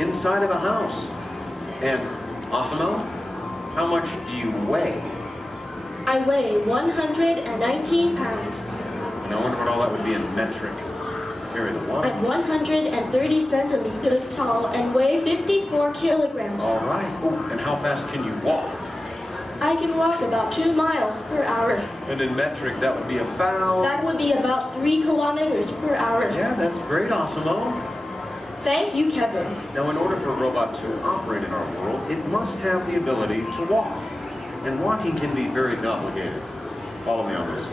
inside of a house. And Osmo, how much do you weigh? I weigh 119 pounds. And I wonder what all that would be in metric. Carry the one. I'm 130 centimeters tall and weigh 54 kilograms. All right. Ooh, and how fast can you walk? I can walk about 2 miles per hour. And in metric, that would be about... That would be about 3 kilometers per hour. Yeah, that's great, Osmo. Thank you, Kevin. Now, in order for a robot to operate in our world, it must have the ability to walk. And walking can be very complicated. Follow me on this.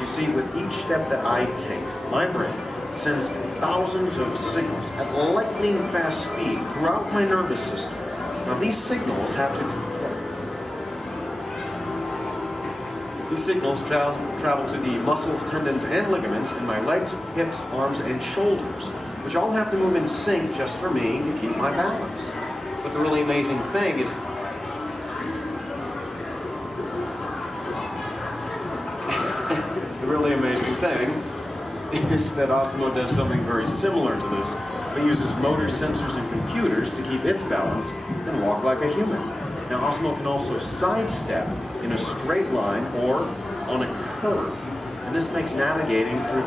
You see, with each step that I take, my brain sends thousands of signals at lightning fast speed throughout my nervous system. Now, these signals travel to the muscles, tendons, and ligaments in my legs, hips, arms, and shoulders, which all have to move in sync just for me to keep my balance. But the really amazing thing is that Osmo does something very similar to this. It uses motors, sensors, and computers to keep its balance and walk like a human. Now, Osmo can also sidestep in a straight line or on a curve. And this makes navigating through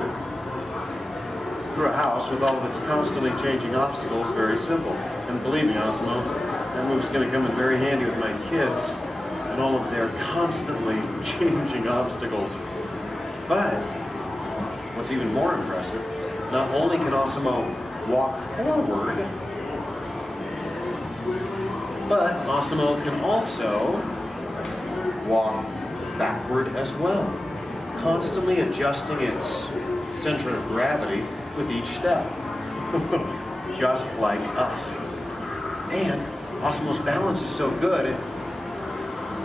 a house with all of its constantly changing obstacles very simple. And believe me, Osmo, that move's going to come in very handy with my kids and all of their constantly changing obstacles. But what's even more impressive, not only can Osmo walk forward, but Osmo can also walk backward as well, constantly adjusting its center of gravity with each step, just like us. And Osmo's balance is so good,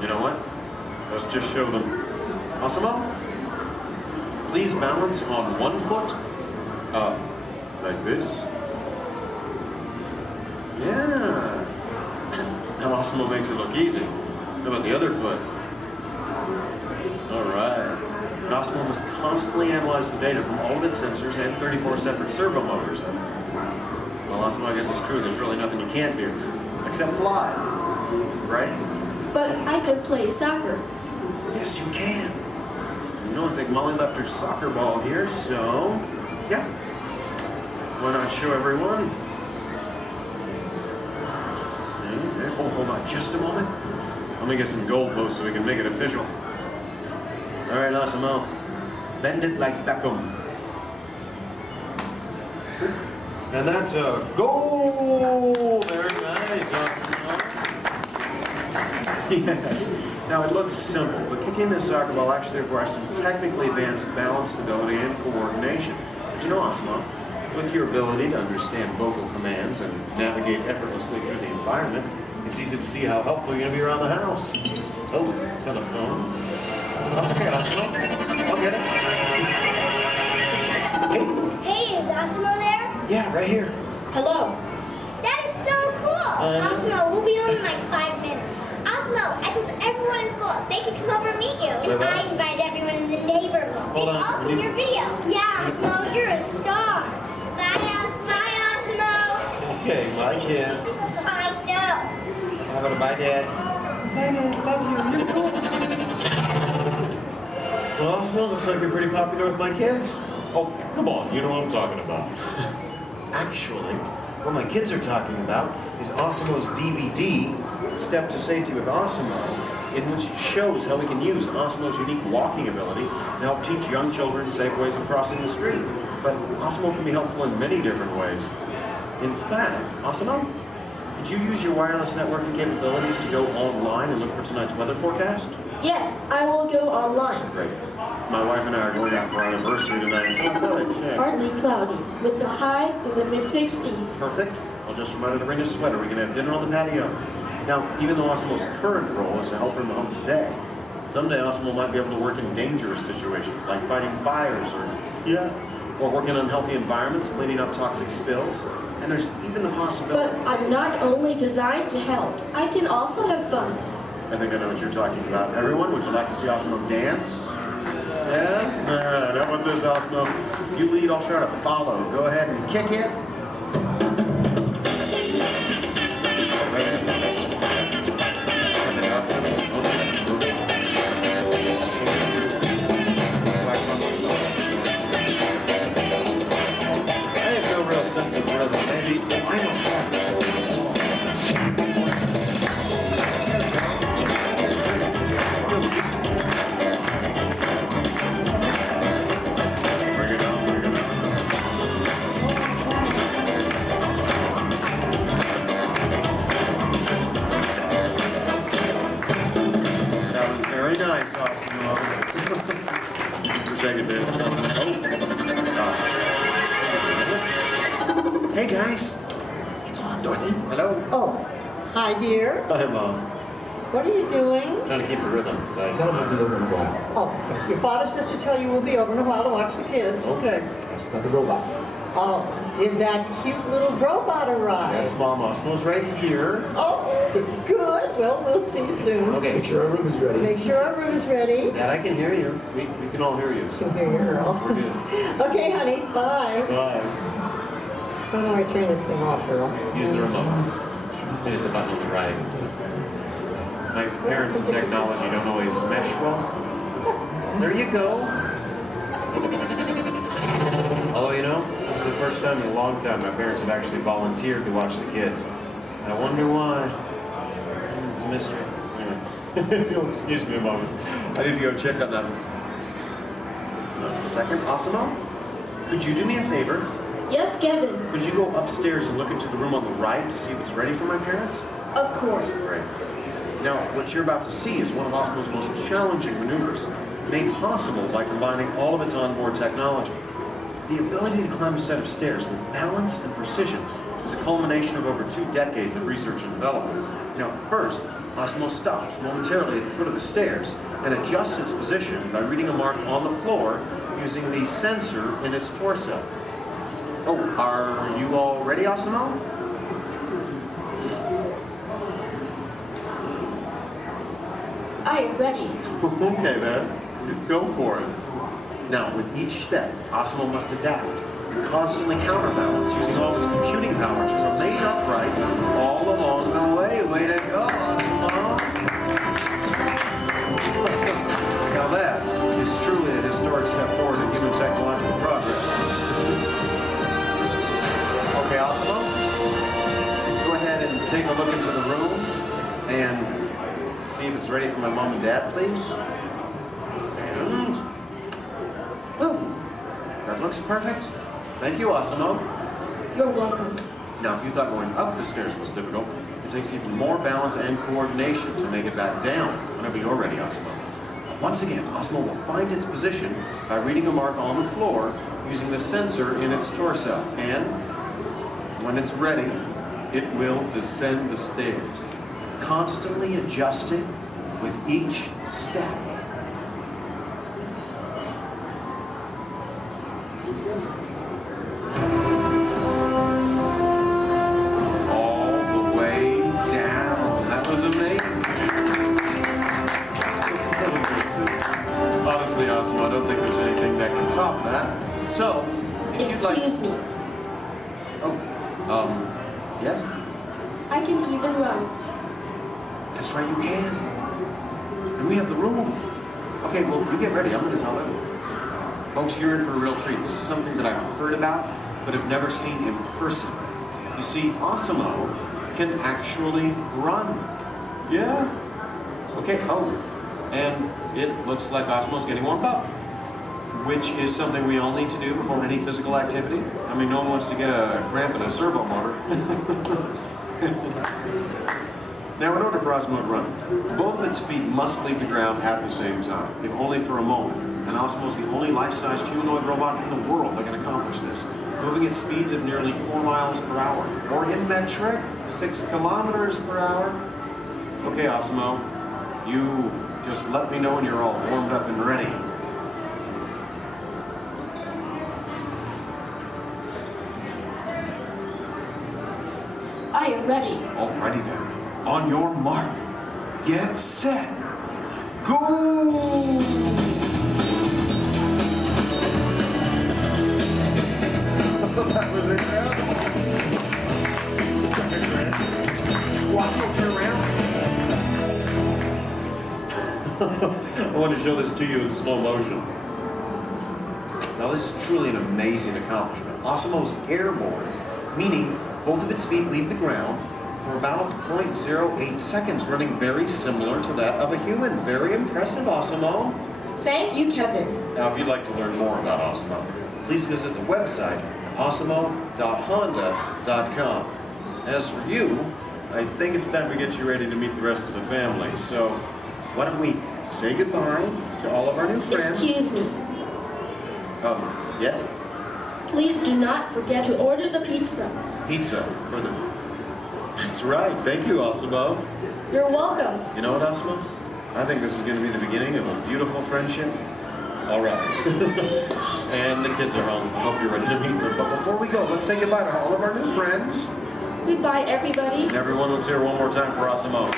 you know what? Let's just show them. Osmo, please balance on one foot, like this. Yeah. Now Osmo makes it look easy. How about the other foot? All right. And Osmo must constantly analyze the data from all of its sensors and 34 separate servo motors. Well, Osmo, I guess it's true. There's really nothing you can't do, except fly, right? But I could play soccer. Yes, you can. You know, I think Molly left her soccer ball here, so yeah. Why not show everyone? Oh, hold on just a moment. Let me get some goalposts so we can make it official. All right, Osmo. Bend it like Beckham. And that's a goal! Very nice, Osmo. Yes. Now, it looks simple, but kicking the soccer ball actually requires some technically advanced balance, stability, and coordination. But you know, Osmo, with your ability to understand vocal commands and navigate effortlessly through the environment, it's easy to see how helpful you're going to be around the house. Oh, telephone. Okay, Osmo. I'll get it. Hey, is Osmo there? Yeah, right here. Hello. That is so cool. Osmo, we'll be home in like 5 minutes. Osmo, I told everyone in school they can come over and meet you. And I invited everyone in the neighborhood. Hold on. They all see your video. Yeah, Osmo, you're a star. Bye, Osmo. Okay, bye, kids. I know. How about a bye, Dad? Bye, Dad. Love you. You're cool. Well, Osmo, looks like you're pretty popular with my kids. Oh, come on. You know what I'm talking about. Actually, what my kids are talking about is Osmo's DVD, Step to Safety with Osmo, in which it shows how we can use Osmo's unique walking ability to help teach young children safe ways of crossing the street. But Osmo can be helpful in many different ways. In fact, Osmo, Did you use your wireless networking capabilities to go online and look for tonight's weather forecast? Yes, I will go online. Great. My wife and I are going out for our anniversary tonight, so good. Partly cloudy, with a high in the mid-60s. Perfect. I'll just remind her to bring a sweater. We can have dinner on the patio. Now, even though Osmo's current role is to help her mom today, someday Osmo might be able to work in dangerous situations, like fighting fires or working in unhealthy environments, cleaning up toxic spills. And there's even the possibility... But I'm not only designed to help. I can also have fun. I think I know what you're talking about. Everyone, would you like to see Osmo dance? Yeah? Alright, how about this, Osmo? You lead, I'll try to follow. Go ahead and kick it. I have no real sense of rhythm. Maybe I don't have it. Very nice, Osmo. Take a bit. Hey guys. It's on, Dorothy. Hello. Oh, hi dear. Hi, Mom. What are you doing? Trying to keep the rhythm. Tell them to be over in a while. Oh, your father says to tell you we'll be over in a while to watch the kids. Okay. That's about the robot. Oh, did that cute little robot arrive? Yes, Mom. Osmo's right here. Oh, good. Well, we'll see you soon. Okay. Make sure our room is ready. Make sure our room is ready. Dad, I can hear you. We can all hear you. So. Can hear you, girl. We're good. Okay, honey. Bye. Bye. How do I turn this thing off, girl? Use the remote. It is the button on the right. My parents in technology don't always mesh well. There you go. Although, you know, this is the first time in a long time my parents have actually volunteered to watch the kids. I wonder why. It's a mystery. Anyway, if you'll excuse me a moment, I need to go check on that. A second, Osmo? Could you do me a favor? Yes, Kevin. Could you go upstairs and look into the room on the right to see if it's ready for my parents? Of course. Great. Now, what you're about to see is one of Osmo's most challenging maneuvers, made possible by combining all of its onboard technology. The ability to climb a set of stairs with balance and precision is a culmination of over 2 decades of research and development. Now, first, Osmo stops momentarily at the foot of the stairs and adjusts its position by reading a mark on the floor using the sensor in its torso. Oh, are you all ready, Osmo? I am ready. Okay, then. Go for it. Now, with each step, Osmo must adapt and constantly counterbalance using all its computing power to remain upright all along the way. Way to go, Osmo! Now that is truly a historic step forward in human technological progress. Okay, Osmo, go ahead and take a look into the room and see if it's ready for my mom and dad, please. And that looks perfect. Thank you, Osmo. You're welcome. Now, if you thought going up the stairs was difficult, it takes even more balance and coordination to make it back down whenever you're ready, Osmo. Once again, Osmo will find its position by reading a mark on the floor using the sensor in its torso. And when it's ready, it will descend the stairs, constantly adjusting with each step. All the way down. That was amazing. Honestly, Osmo, I don't think there's anything that can top that. So, Excuse me. Yes? I can even run. That's right, you can. And we have the room. Okay, well, you get ready. I'm going to tell them. Folks, you're in for a real treat. This is something that I've heard about, but have never seen in person. You see, Osmo can actually run. Yeah. Okay, and it looks like Osmo's getting warmed up, which is something we all need to do before any physical activity. I mean, no one wants to get a cramp in a servo motor. Osmo running. Both of its feet must leave the ground at the same time, if only for a moment. And Osmo is the only life-size humanoid robot in the world that can accomplish this, moving at speeds of nearly 4 miles per hour, or in metric, 6 kilometers per hour. Okay, Osmo, you just let me know when you're all warmed up and ready. I am ready. Alrighty then. On your mark, get set, go! That was it, man. Osmo, turn around. I want to show this to you in slow motion. Now this is truly an amazing accomplishment. Osmo's airborne, meaning both of its feet leave the ground for about 0.08 seconds, running very similar to that of a human. Very impressive, Osmo. Thank you, Kevin. Now, if you'd like to learn more about Osmo, please visit the website, osmo.honda.com. As for you, I think it's time to get you ready to meet the rest of the family. So, why don't we say goodbye to all of our new friends? Excuse me. Yes? Please do not forget to order the pizza. Pizza for the... That's right. Thank you, Osmo. You're welcome. You know what, Osmo? I think this is going to be the beginning of a beautiful friendship. All right. And the kids are home. I hope you're ready to meet them. But before we go, let's say goodbye to all of our new friends. Goodbye, everybody. And everyone, let's hear one more time for Osmo.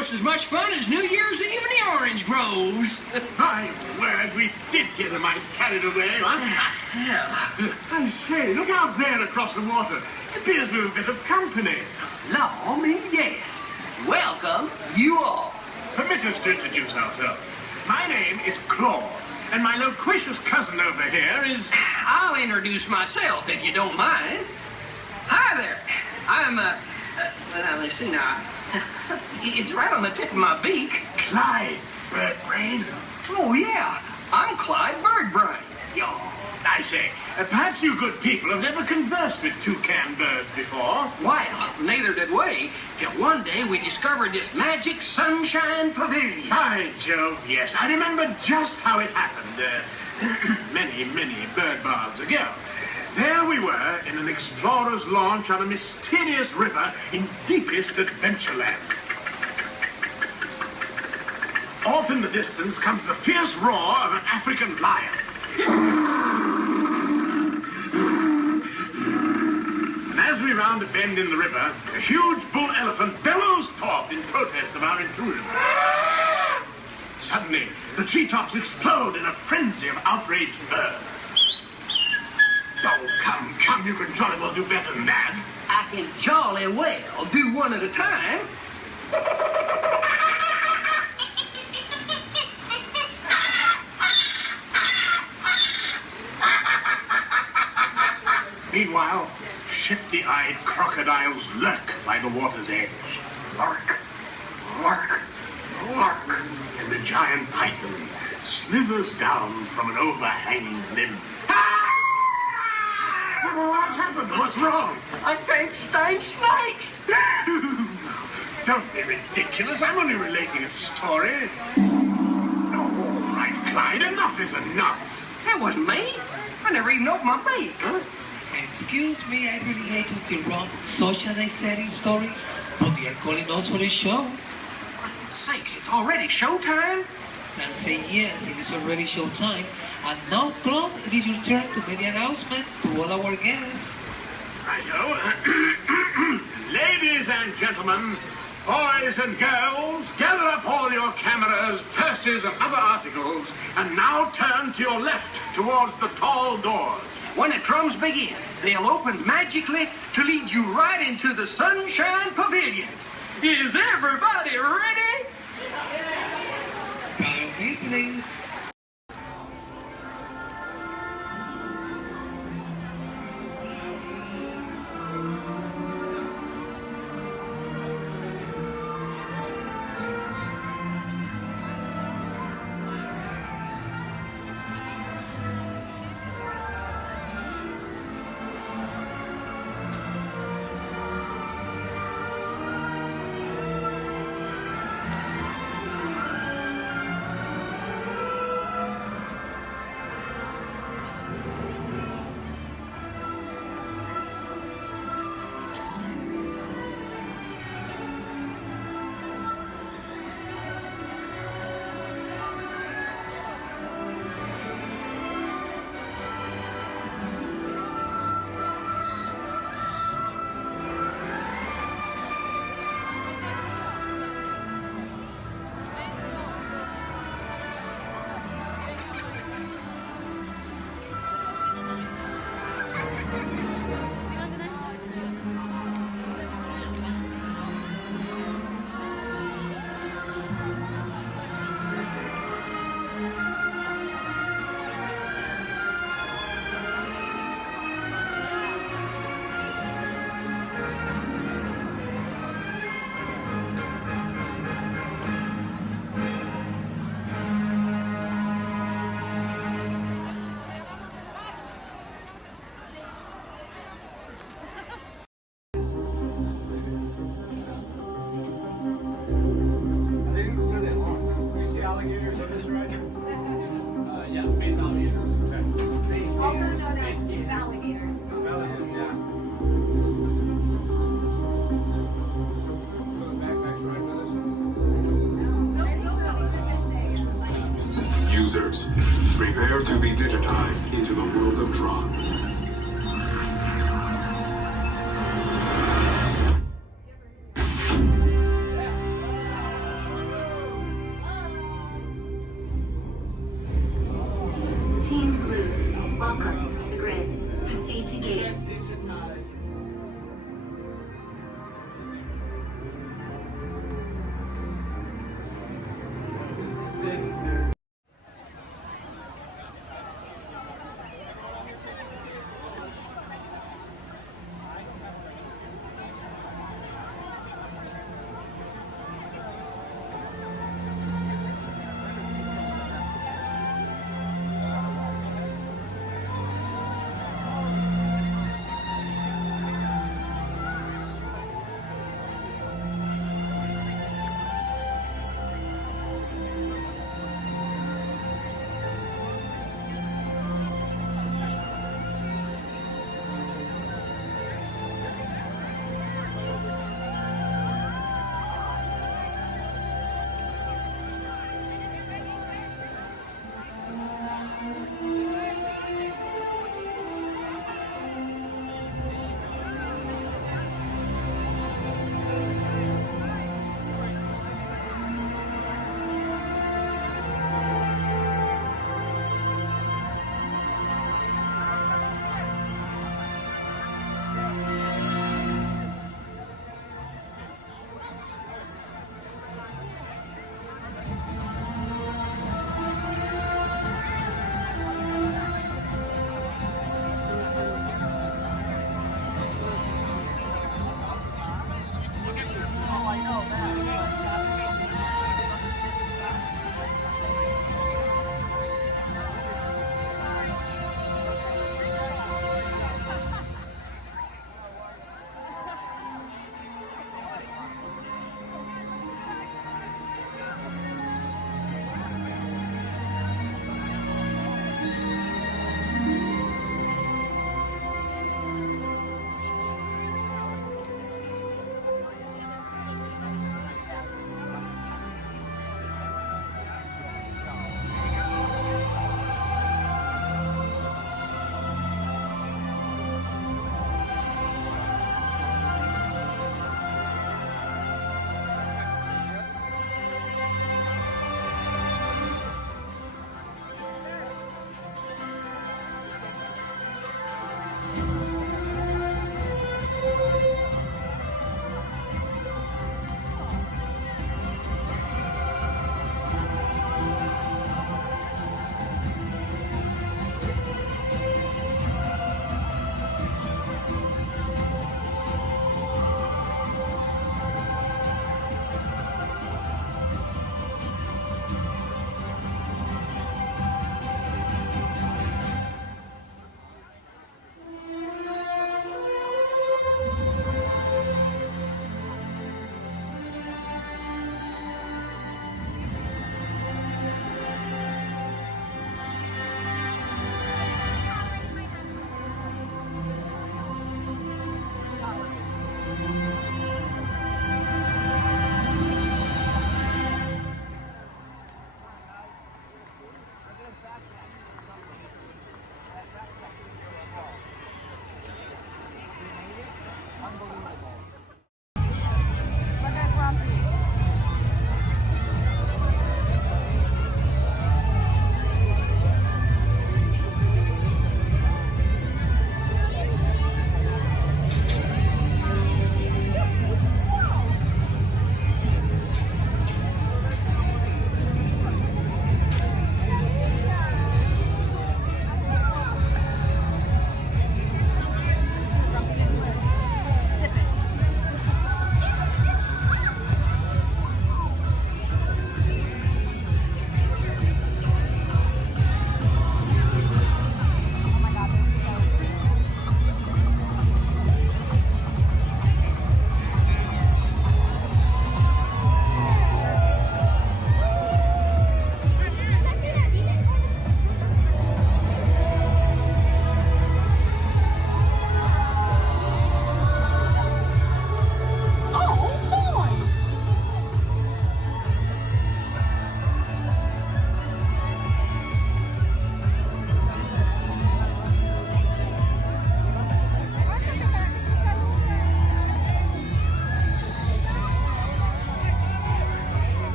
As much fun as New Year's Eve in the orange groves. My word, we did get a mite carried away, huh? I say, look out there across the water. It appears we're a bit of company. Law me, yes. Welcome, you all. Permit us to introduce ourselves. My name is Claude, and my loquacious cousin over here is... I'll introduce myself, if you don't mind. Hi there. I'm, well, let's see now. It's right on the tip of my beak. Clyde Birdbrain? Oh, yeah. I'm Clyde Birdbrain. Yo, I say, perhaps you good people have never conversed with toucan birds before. Well, neither did we, till one day we discovered this magic sunshine pavilion. By Jove, yes. I remember just how it happened, many bird baths ago. There we were in an explorer's launch on a mysterious river in deepest Adventureland. Off in the distance comes the fierce roar of an African lion. And as we round a bend in the river, a huge bull elephant bellows forth in protest of our intrusion. Suddenly, the treetops explode in a frenzy of outraged birds. Oh, come, you can jolly well do better than that. I can jolly well do one at a time. Meanwhile, shifty-eyed crocodiles lurk by the water's edge. Lurk, lurk, lurk. And the giant python slithers down from an overhanging limb. What happened? What's wrong? I think snakes. Don't be ridiculous. I'm only relating a story. Oh, all right, Clyde. Enough is enough. That wasn't me. I never even opened my beak. Excuse me, I really hate to interrupt such an exciting story, but they are calling us for a show. Sakes, it's already showtime. And say yes, it is already showtime. And now, Claude, it is your turn to make the announcement to all our guests. Righto. Ladies and gentlemen, boys and girls, gather up all your cameras, purses, and other articles, and now turn to your left towards the tall doors. When the drums begin, they'll open magically to lead you right into the Sunshine Pavilion. Is everybody ready? Follow me, please. Users, prepare to be digitized into the world of Tron. Team Blue, welcome to the grid. Proceed to gates.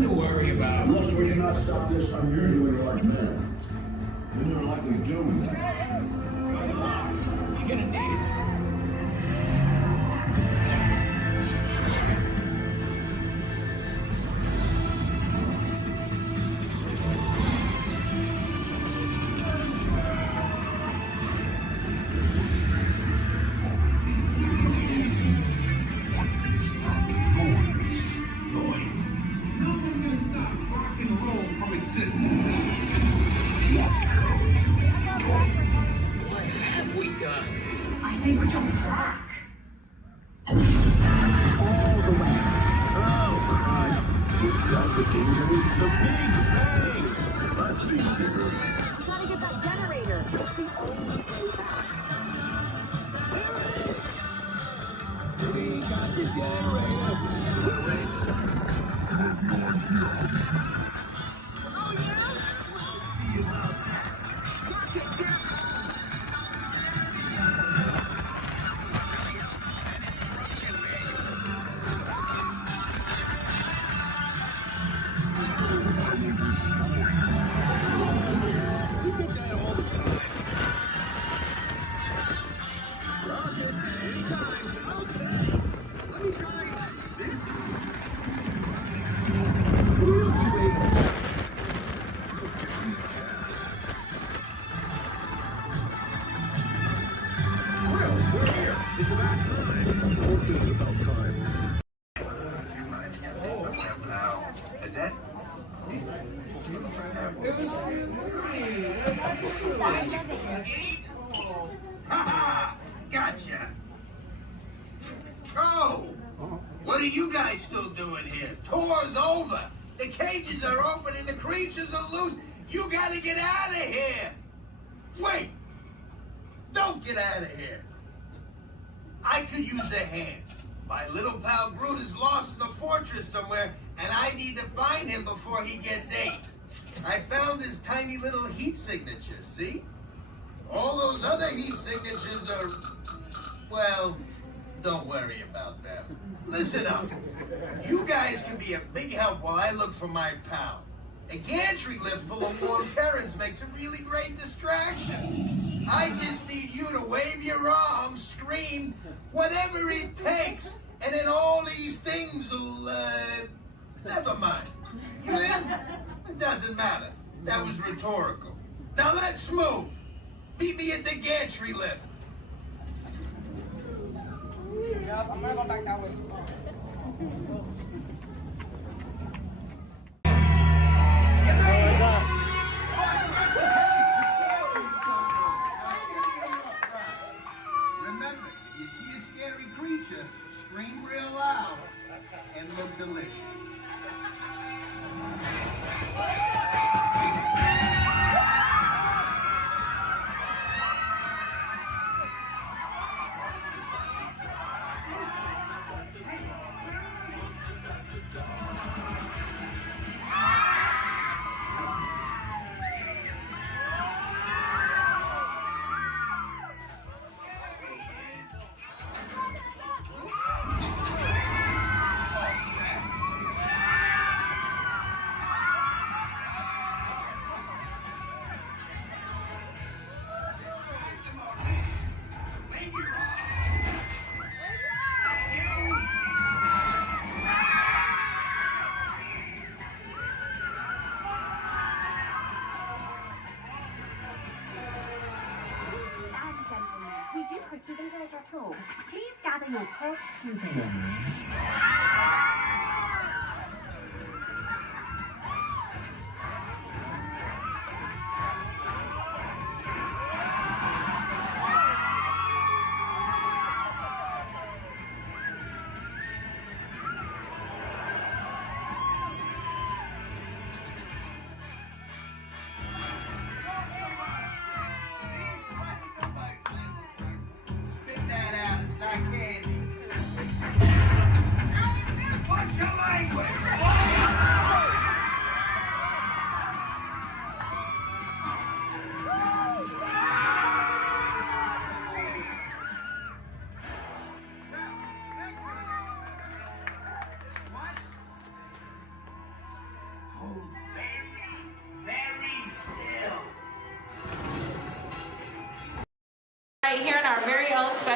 nothing to worry about. Unless we cannot stop this unusually large man, then you're likely doomed. Good luck. You're gonna need it. What have we done? I think we're jumping back. All the way. Oh, Christ. Is that the big bang? Let's see here. We gotta get that generator. It's the only way back. We got the generator. Oh, yeah? Gotcha. Oh! What are you guys still doing here? Tour's over. The cages are open and the creatures are loose. You gotta get out of here. Wait. Don't get out of here. I could use a hand. My little pal Groot is lost in the fortress somewhere, and I need to find him before he gets ate. I found his tiny little heat signature, see? All those other heat signatures are, well, don't worry about them. Listen up. You guys can be a big help while I look for my pal. A gantry lift full of warm parents makes a really great distraction. I just need you to wave your arms, scream, whatever it takes, and then all these things will, never mind. You in? It doesn't matter. That was rhetorical. Now let's move. Meet me at the gantry lift. Yep, I'm gonna go back that way. Remember, if you see a scary creature, scream real loud and look delicious. We do hope you've enjoyed your tour. Please gather your purse souvenirs. Spit that out, it's not candy. Watch out!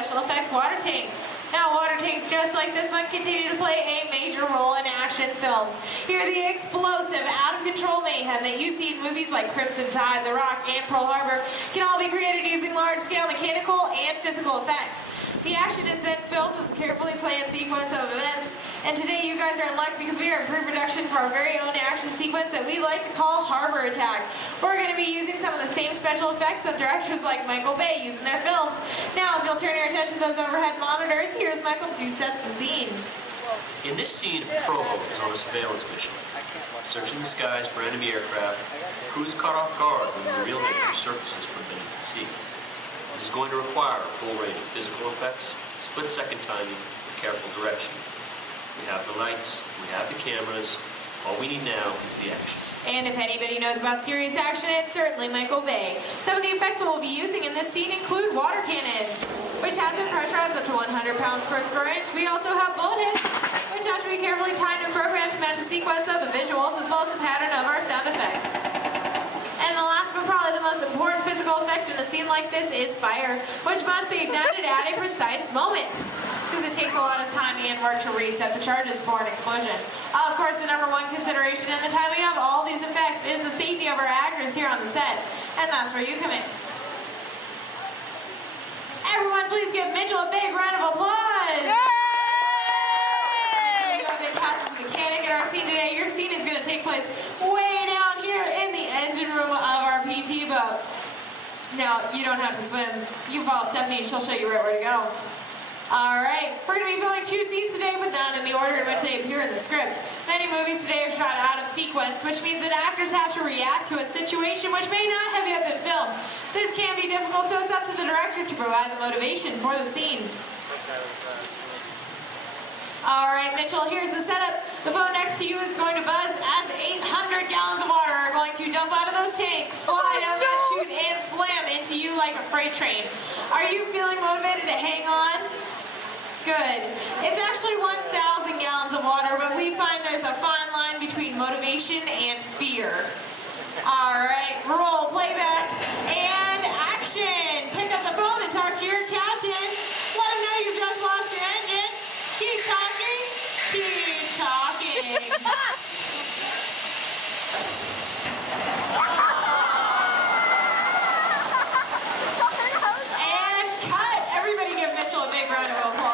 special effects water tank. Now, water tanks just like this one continue to play a major role in action films. Here, the explosive, out-of-control mayhem that you see in movies like Crimson Tide, The Rock, and Pearl Harbor can all be created using large-scale mechanical and physical effects. The action is then filmed as a carefully planned sequence of events. And today you guys are in luck because we are in pre-production for our very own action sequence that we like to call Harbor Attack. We're going to be using some of the same special effects that directors like Michael Bay use in their films. Now, if you'll turn your attention to those overhead monitors, here's Michael to set the scene. In this scene, a patrol boat is on a surveillance mission, searching the skies for enemy aircraft. The crew is caught off guard when the real nature surfaces from beneath the sea. This is going to require a full range of physical effects, split-second timing, and careful direction. We have the lights, we have the cameras. All we need now is the action. And if anybody knows about serious action, it's certainly Michael Bay. Some of the effects that we'll be using in this scene include water cannons, which have been pressurized up to 100 pounds per square inch. We also have bullet hits, which have to be carefully timed and programmed to match the sequence of the visuals as well as the pattern of our sound effects. And the last but probably the most important physical effect in a scene like this is fire, which must be ignited at a precise moment, because it takes a lot of time and work to reset the charges for an explosion. Of course, the number one consideration in the timing of all these effects is the safety of our actors here on the set, and that's where you come in. Everyone, please give Mitchell a big round of applause! Yay! Mitchell, you have been cast as a mechanic in our scene today. Your scene is going to take place way down here in the engine room of our PT boat. Now, you don't have to swim. You can follow Stephanie and she'll show you right where to go. Alright, we're going to be filming 2 scenes today, but not in the order in which they appear in the script. Many movies today are shot out of sequence, which means that actors have to react to a situation which may not have yet been filmed. This can be difficult, so it's up to the director to provide the motivation for the scene. Alright, Mitchell, here's the setup. The phone next to you is going to buzz as 800 gallons of water are going to dump out of those tanks, fly down that chute, and slam into you like a freight train. Are you feeling motivated to hang on? Good. It's actually 1,000 gallons of water, but we find there's a fine line between motivation and fear. Alright, roll, playback, and action! Pick up the phone and talk to your captain. Let him know you just lost your engine. Keep talking. Keep talking. And cut. Everybody give Mitchell a big round of applause.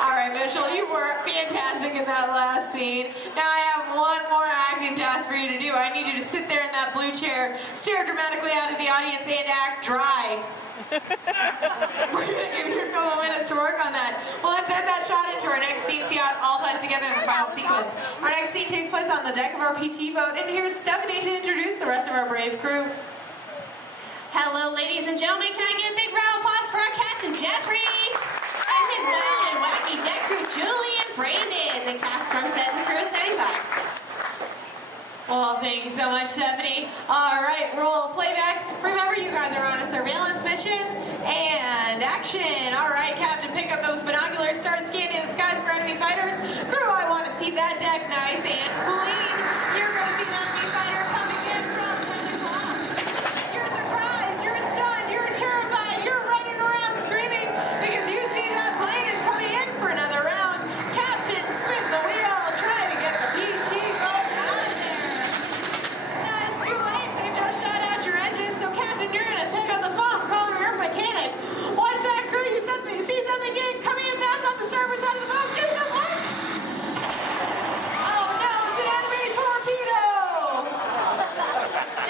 All right, Mitchell, you were fantastic in that last scene. Now I have one more acting task for you to do. I need you to sit there in that blue chair, stare dramatically out at the audience, and act dry. We're going to give you a couple minutes to work on that. Well, let's add that shot into our next scene, see how it all ties together in the final sequence. Our next scene takes place on the deck of our PT boat, and here's Stephanie to introduce the rest of our brave crew. Hello, ladies and gentlemen. Can I get a big round of applause for our Captain Jeffrey and his wild and wacky deck crew, Julie and Brandon, the cast on set and the crew is standing by. Well, thank you so much, Stephanie. All right, roll playback. Remember, you guys are on a surveillance mission. And action. All right, Captain, pick up those binoculars. Start scanning the skies for enemy fighters. Crew, I want to see that deck nice and clean. You're going to see an enemy fighter coming in from 10 o'clock. You're surprised. You're stunned. You're terrified. You're running around screaming because you see that plane is coming in for another round. Captain, spin the wheel. Try to get the PT boat out of there. It's too late. They've just shot out your engine, so Captain, you're going to pick up the phone, call your mechanic. What's that, crew? You said that you see them again coming in fast off the starboard side of the boat. Give them one. Oh no, it's an enemy torpedo.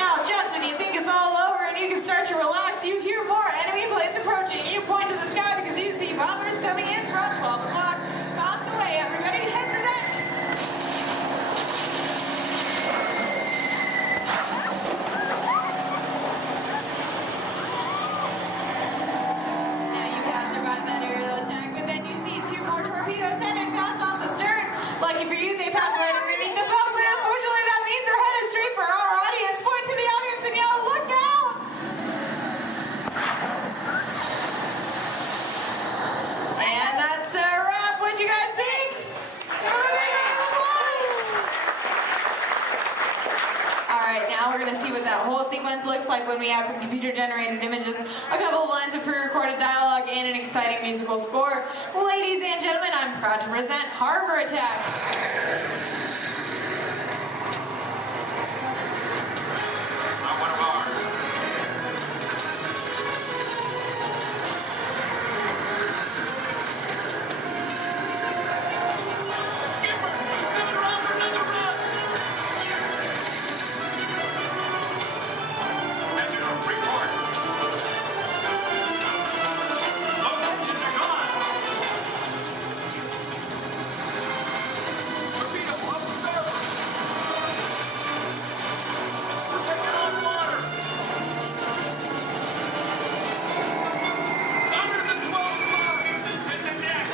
Now, Justin, you think it's all over and you can start to relax. You hear more enemy planes approaching. You point to the sky because you see bombers coming in from 12 o'clock. Bombs away, everybody. Head for deck. Lucky for you, they pass right underneath the boat, but unfortunately that means they're headed straight for our audience. Point to the audience and yell, look out! And that's a wrap. What'd you guys think? Give them a big round of applause! All right, now we're going to see what that whole sequence sequence looks like when we have some computer-generated images, a couple of lines of pre-recorded dialogue, and an exciting musical score. Ladies and gentlemen, I'm proud to present Harbor Attack. It's not one of ours. Skipper, she's coming around for another run. Engine room, report. Both engines are gone. Torpedo, up the starboard. We're taking on water. Numbers at 12 o'clock. Hit the deck.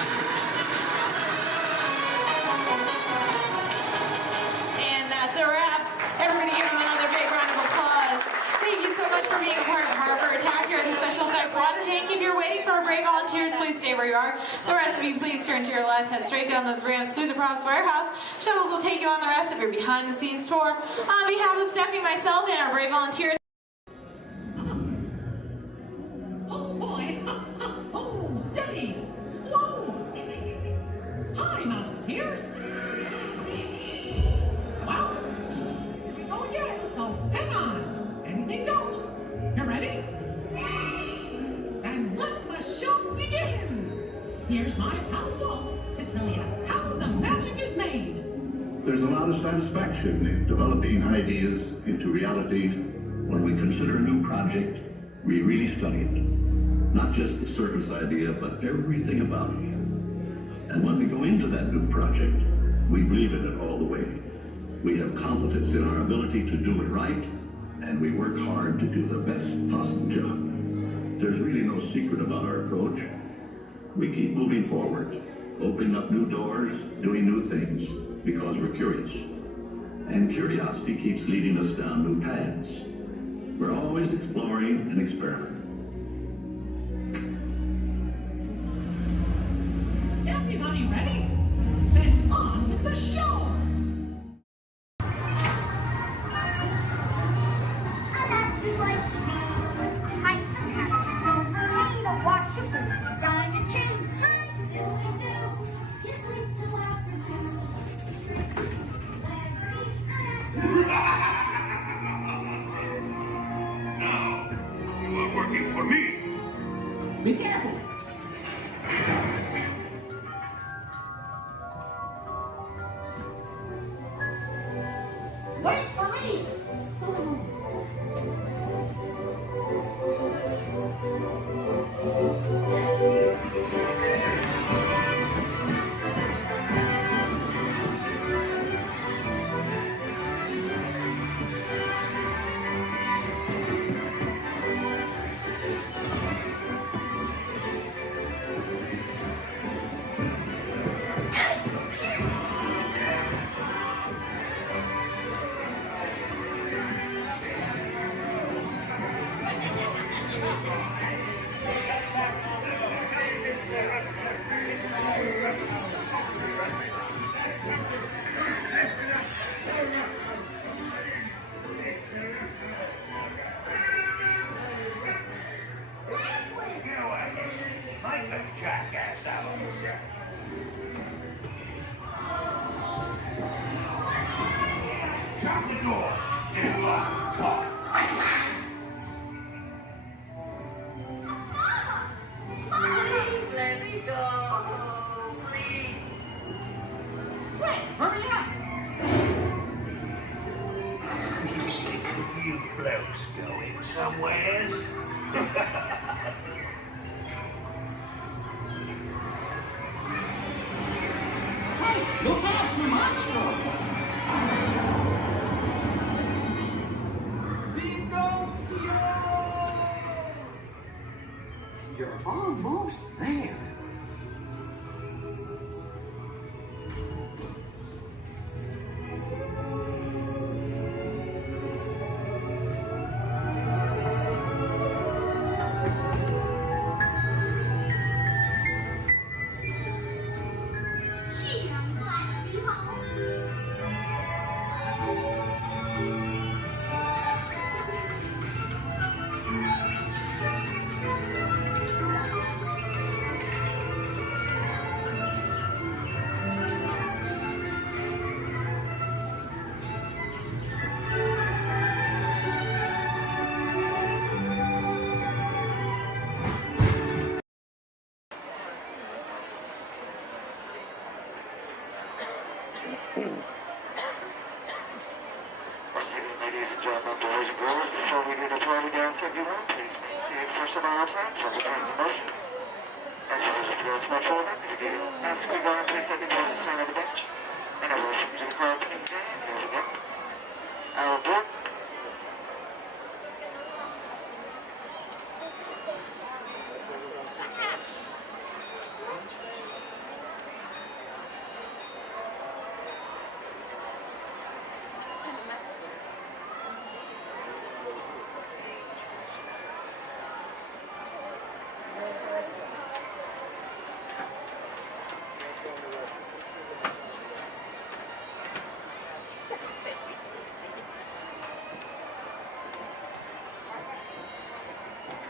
And that's a wrap. Everybody give him another big round of applause. Thank you so much for being a part of Harbor Attack here at the Special Effects Water Tank. If you're waiting for brave volunteers, please stay where you are. The rest of you, please turn to your left, head straight down those ramps to the props warehouse. Shuttles will take you on the rest of your behind-the-scenes tour. On behalf of Stephanie, myself, and our brave volunteers, Oh boy! Oh, steady! Whoa! Hi, Mouseketeers! Well, here we go again, so hang on. Anything goes. You ready? And let the show begin! Here's my pal Walt to tell you how the magic is made. There's a lot of satisfaction in developing ideas into reality. When we consider a new project, we really study it. Not just the surface idea, but everything about it. And when we go into that new project, we believe in it all the way. We have confidence in our ability to do it right, and we work hard to do the best possible job. There's really no secret about our approach. We keep moving forward, opening up new doors, doing new things, because we're curious. And curiosity keeps leading us down new paths. We're always exploring and experimenting. Everybody ready? Then on with the show! Now, you are working for me. Be careful! Wait for me! Jackass out of this. Shut the door. Get locked. Talk. Please let me go. Please. Quick, hurry up. You blokes going somewheres? Hey, look out, the monster! You're almost there. Gee, I'm glad to be home. please maintain for some transfer of motion. As well as if you want much older, if you ask to go and please let me know the side of the bench. And I will shoot to the crowd today. Here's again. Our board.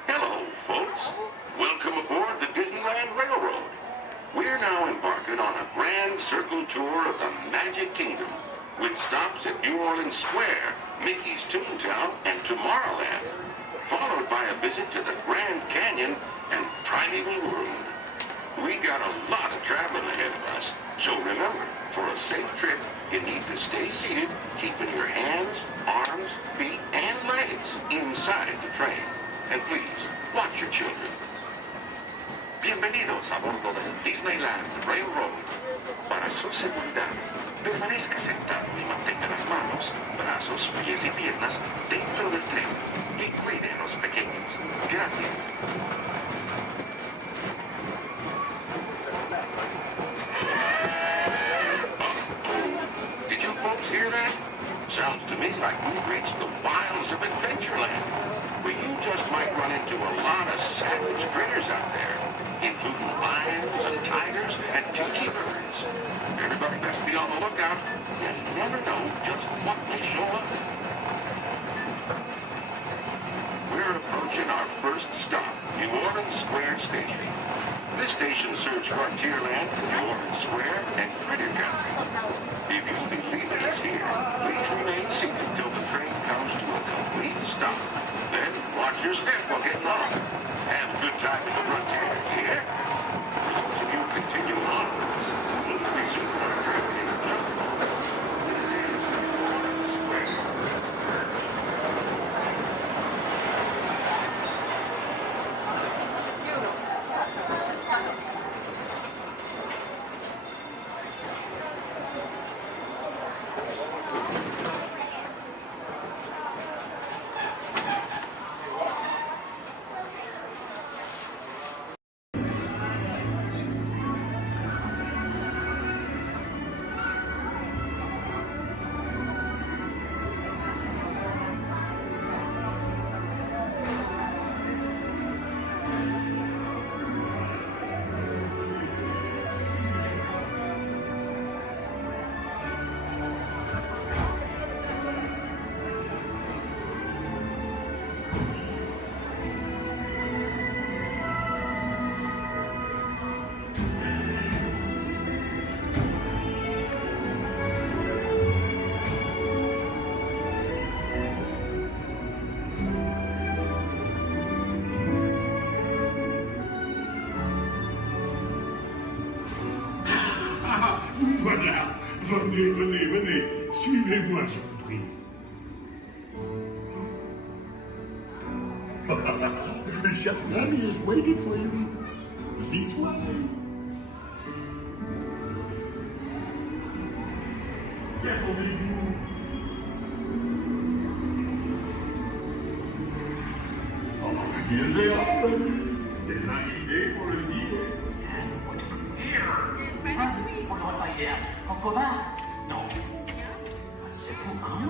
Hello, folks. Welcome aboard the Disneyland Railroad. We're now embarking on a grand circle tour of the Magic Kingdom, with stops at New Orleans Square, Mickey's Toontown, and Tomorrowland, followed by a visit to the Grand Canyon and Primeval World. We got a lot of traveling ahead of us, so remember, for a safe trip, you need to stay seated, keeping your hands, arms, feet, and legs inside the train. And please, watch your children. Bienvenidos a bordo del Disneyland Railroad. Para su seguridad, permanezca sentado y mantenga las manos, brazos, pies y piernas dentro del tren. Y cuide a los pequeños. Gracias. Did you folks hear that? Sounds to me like we've reached the wilds of Adventureland. But you just might run into a lot of savage critters out there, including lions and tigers and tiki birds. Everybody best be on the lookout. You never know just what may show up. We're approaching our first stop, New Orleans Square Station. This station serves Frontierland, New Orleans Square, and Critter Country. If you believe it is here, please remain seated till the train comes to a complete stop. Then watch your step while getting on. Have a good time at the Frontier, yeah? Those of you continue on, we'll resume our trip in just a moment. This is New Orleans Square. Voilà. Venez, venez, venez. Suivez-moi, je vous prie. Chef Remy is waiting for you. This way. Qu'attendez-vous? Ils et hommes, des invités pour le dîner. On n'aurait pas idée en commun? Non. C'est pour quand?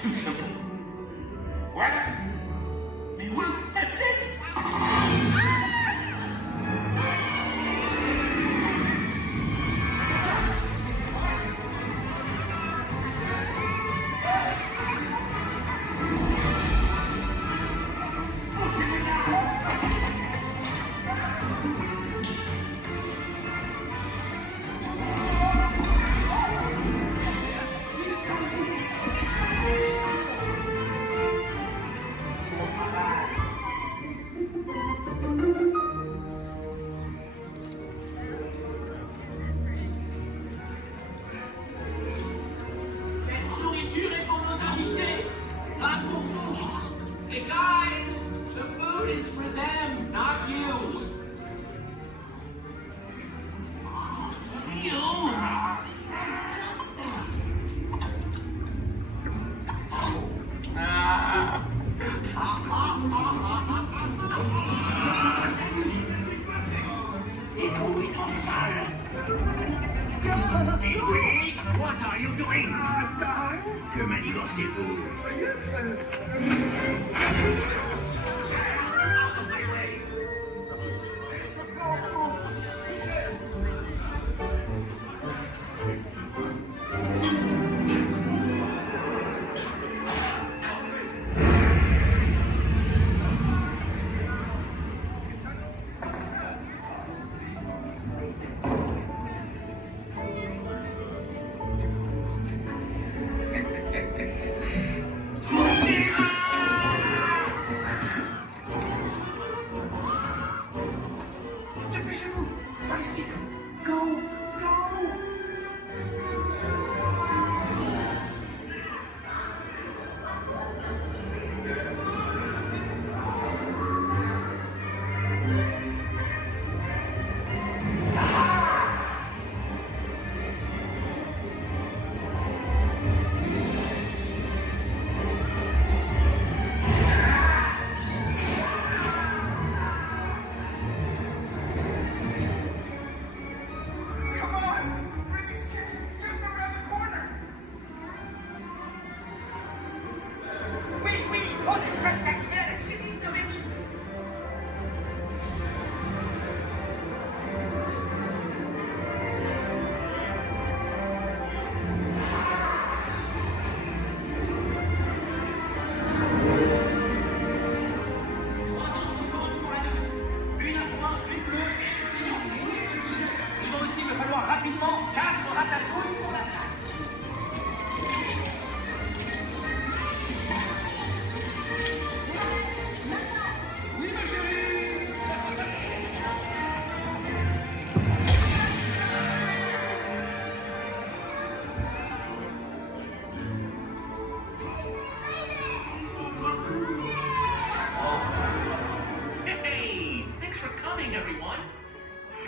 Tout ce bon. Voilà. Mais oui, that's it! food is for them, not you. Oui, what are you doing? Que manigancez-vous? Out of my way! Dépêchez-vous. Par ici. Go, go. Come on! Rimmy's kitchen's just around the corner! Oui, oui! On est presque arrivé à la cuisine de Rémi! Trois entrées de retour à douce. Une à point, une bleue et une saignante. Il va aussi me falloir rapidement 4 ratatouilles pour la table. Oui, ma chérie. Hey, thanks for coming, everyone.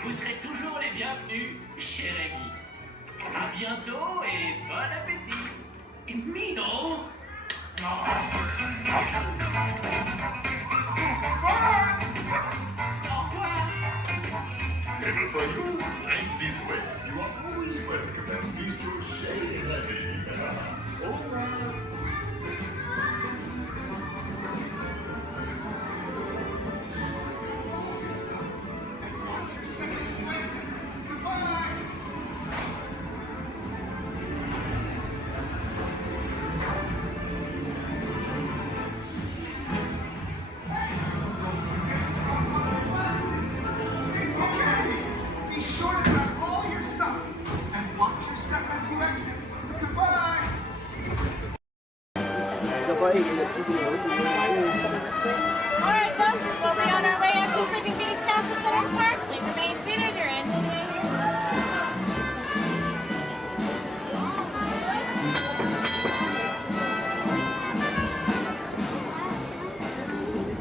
Vous serez toujours les bienvenus, cher ami. À bientôt et bon appétit. Mino. Au revoir. Table for you, right this way. You are always welcome at Bistro Chez Rémi. Au revoir. Be sure to grab all your stuff and watch your step as you exit. Goodbye. Alright folks, we'll be on our way up to Sleeping Beauty's Castle Center Park. Please remain seated, you're in.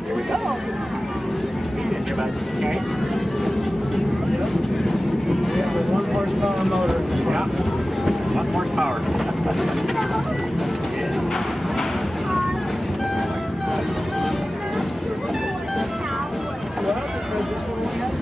Here we go. Get your back, okay? We have a 1 horsepower motor. Yeah. 1 horsepower. Well, because this one only has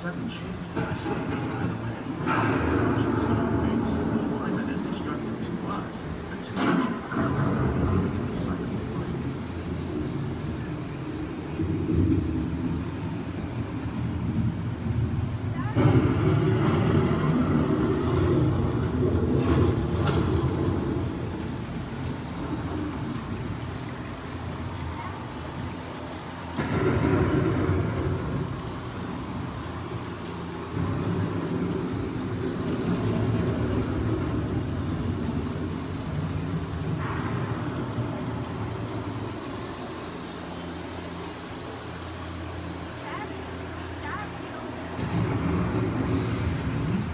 sudden change in our state right away. Oceans don't remain simply violent and destructive to us, but to nature, it's a beginning in the cycle of life.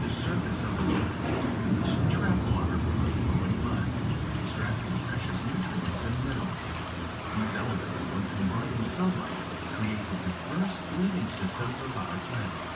The surface of the moon is trap water from the flowing mud, extracting precious nutrients and minerals. These elements, when combined with sunlight, create the diverse living systems of our planet.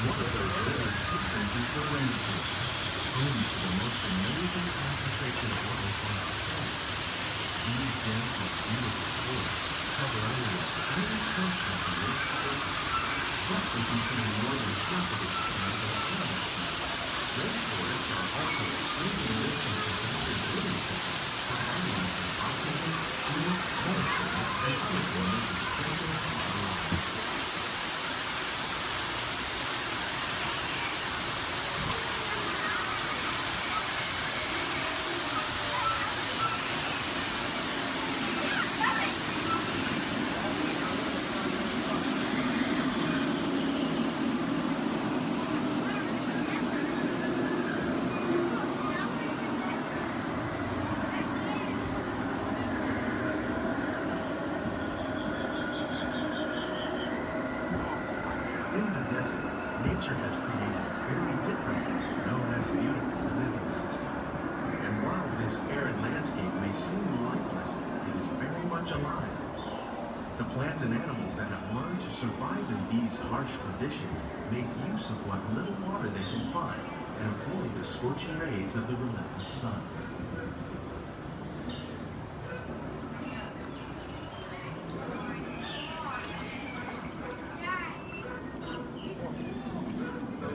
One of those living systems is the rainforest, home to the most amazing concentration of life on our planet. These dense and beautiful forests cover only a tiny portion of the Earth's surface, roughly between the northern half of its planet and the other side. Rainforests are also extremely rich in productive living systems, providing us with oxygen, food, medicine, and other forms essential to our lives. In the desert, nature has created a very different, known as beautiful living system. And while this arid landscape may seem lifeless, it is very much alive. The plants and animals that have learned to survive in these harsh conditions make use of what little water they can find and avoid the scorching rays of the relentless sun.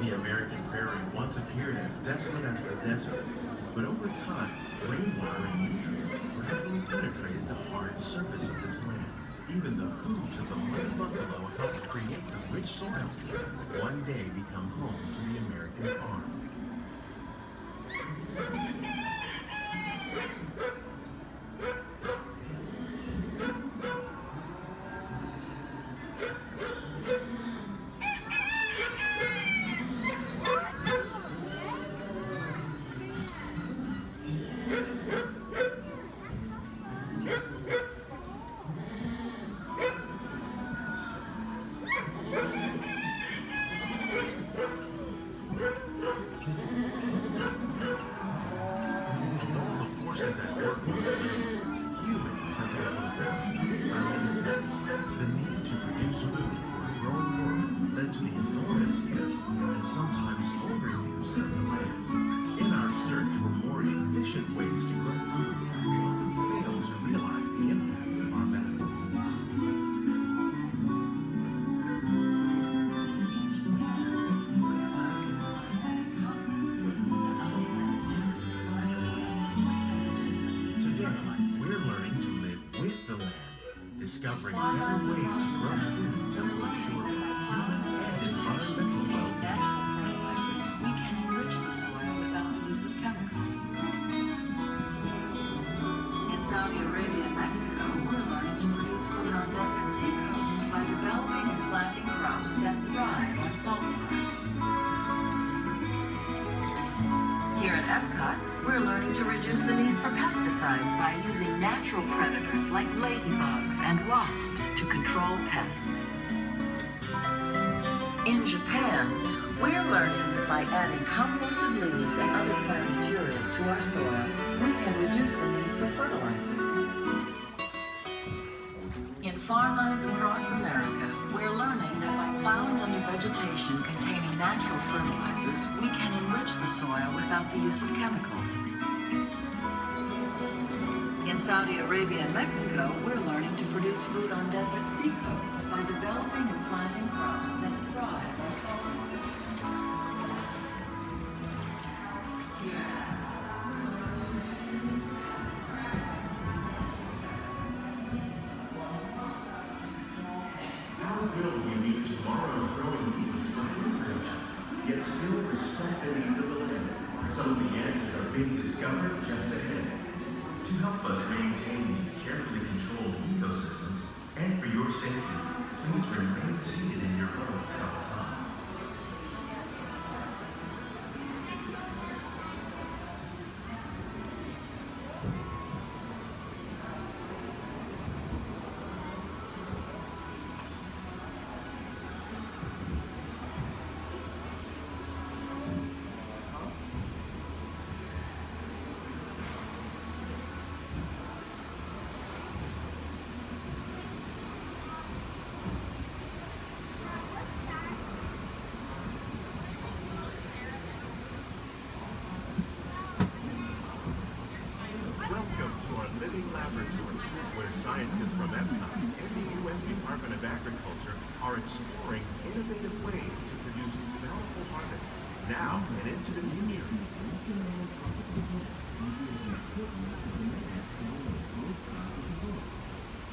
The American prairie once appeared as desolate as the desert, but over time, rainwater and nutrients gradually penetrated the hard surface of this land. Even the hooves of the muddy buffalo helped create the rich soil that one day become home to the American farm. Forces at work on the land, humans have had one of the most profound effects. The need to produce food for a growing world led to the enormous use and sometimes overuse of the land. In our search for more efficient ways to grow food, we often fail to realize the impact of our methods. Discovering better ways to grow food that will assure both human and environmental well-being. Fertilizers, we can enrich the soil without the use of chemicals. In Saudi Arabia and Mexico, we're learning to produce food on desert seacoasts by developing and planting crops that thrive on salt water. Here at Epcot, we're learning to reduce the need for pesticides by using natural predators like ladybugs and wasps to control pests. In Japan, we're learning that By adding composted leaves and other plant material to our soil, we can reduce the need for fertilizers. In farmlands across America, we're learning that by plowing under vegetation containing natural fertilizers, we can enrich the soil without the use of chemicals. In Saudi Arabia and Mexico, we're learning to produce food on desert seacoasts by developing and planting crops that thrive on salt. How will we meet tomorrow's growing needs for food production, yet still respect the needs of the land? Some of the answers are being discovered just ahead. To help us maintain these carefully controlled ecosystems, and for your safety, please remain seated in your boat at all times. Scientists from EPCOT and the U.S. Department of Agriculture are exploring innovative ways to produce bountiful harvests now and into the future.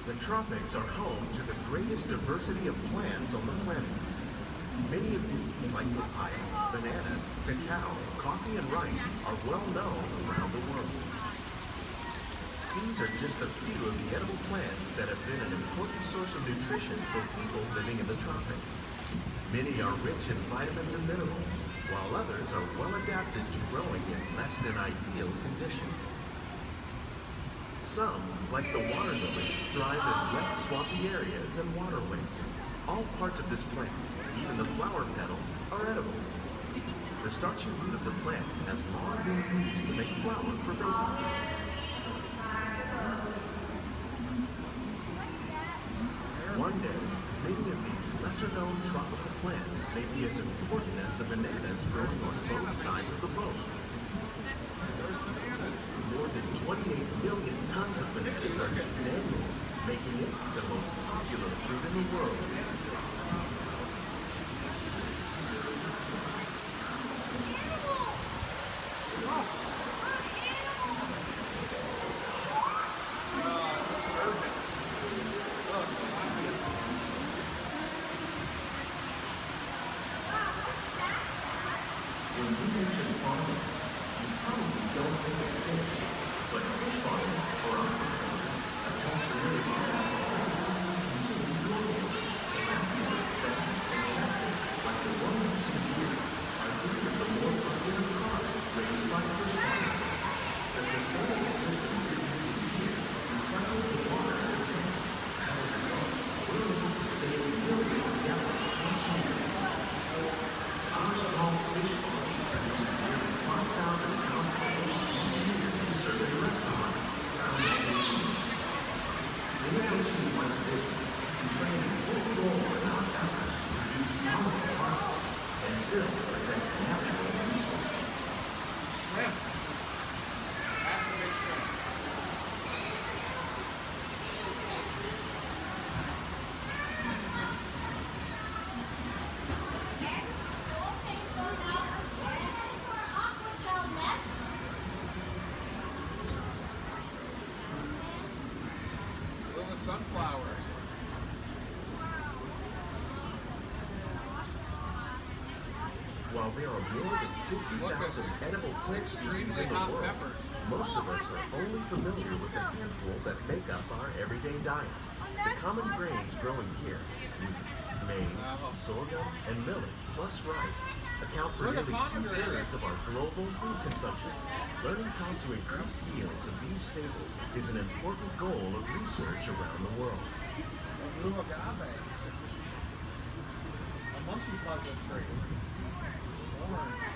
The tropics are home to the greatest diversity of plants on the planet. Many of these, like papaya, bananas, cacao, coffee, and rice, are well known around the world. These are just a few of the edible plants that have been an important source of nutrition for people living in the tropics. Many are rich in vitamins and minerals, while others are well adapted to growing in less than ideal conditions. Some, like the water lily, thrive in wet, swampy areas and waterways. All parts of this plant, even the flower petals, are edible. The starchy root of the plant has long been used to make flour for baking. One day, many of these lesser-known tropical plants may be as important as the bananas growing on both sides of the boat. More than 28 million tons of bananas are eaten annually, making it the most popular fruit in the world. When we mention farming, you probably don't think of fish, but fish farming or aquaculture accounts for nearly half of all the seafood consumed globally. Tilapia, bass, and catfish, like the ones you see here, are three of the more popular crops raised by fish farming. The sustainable system we're using here recycles the water in the tanks. As a result, we're able to save millions of gallons each year. Our small fish farm produces nearly 5,000 pounds of fish each year to serve in restaurants around the nation. Innovations like this can play an important role in our efforts to produce bountiful harvests and still protect natural resources. Shrimp. That's a big shrimp. Little sunflowers. While there are more than 50,000 edible plant species in the world, most of us are only familiar with the handful that make up our everyday diet. The common grains growing here, wheat, maize, sorghum, and millet, plus rice, account for nearly 2/3 of our global food consumption. Learning how to increase yields of these staples is an important goal of research around the world. Blue agave. A monkey puzzle tree. Orange.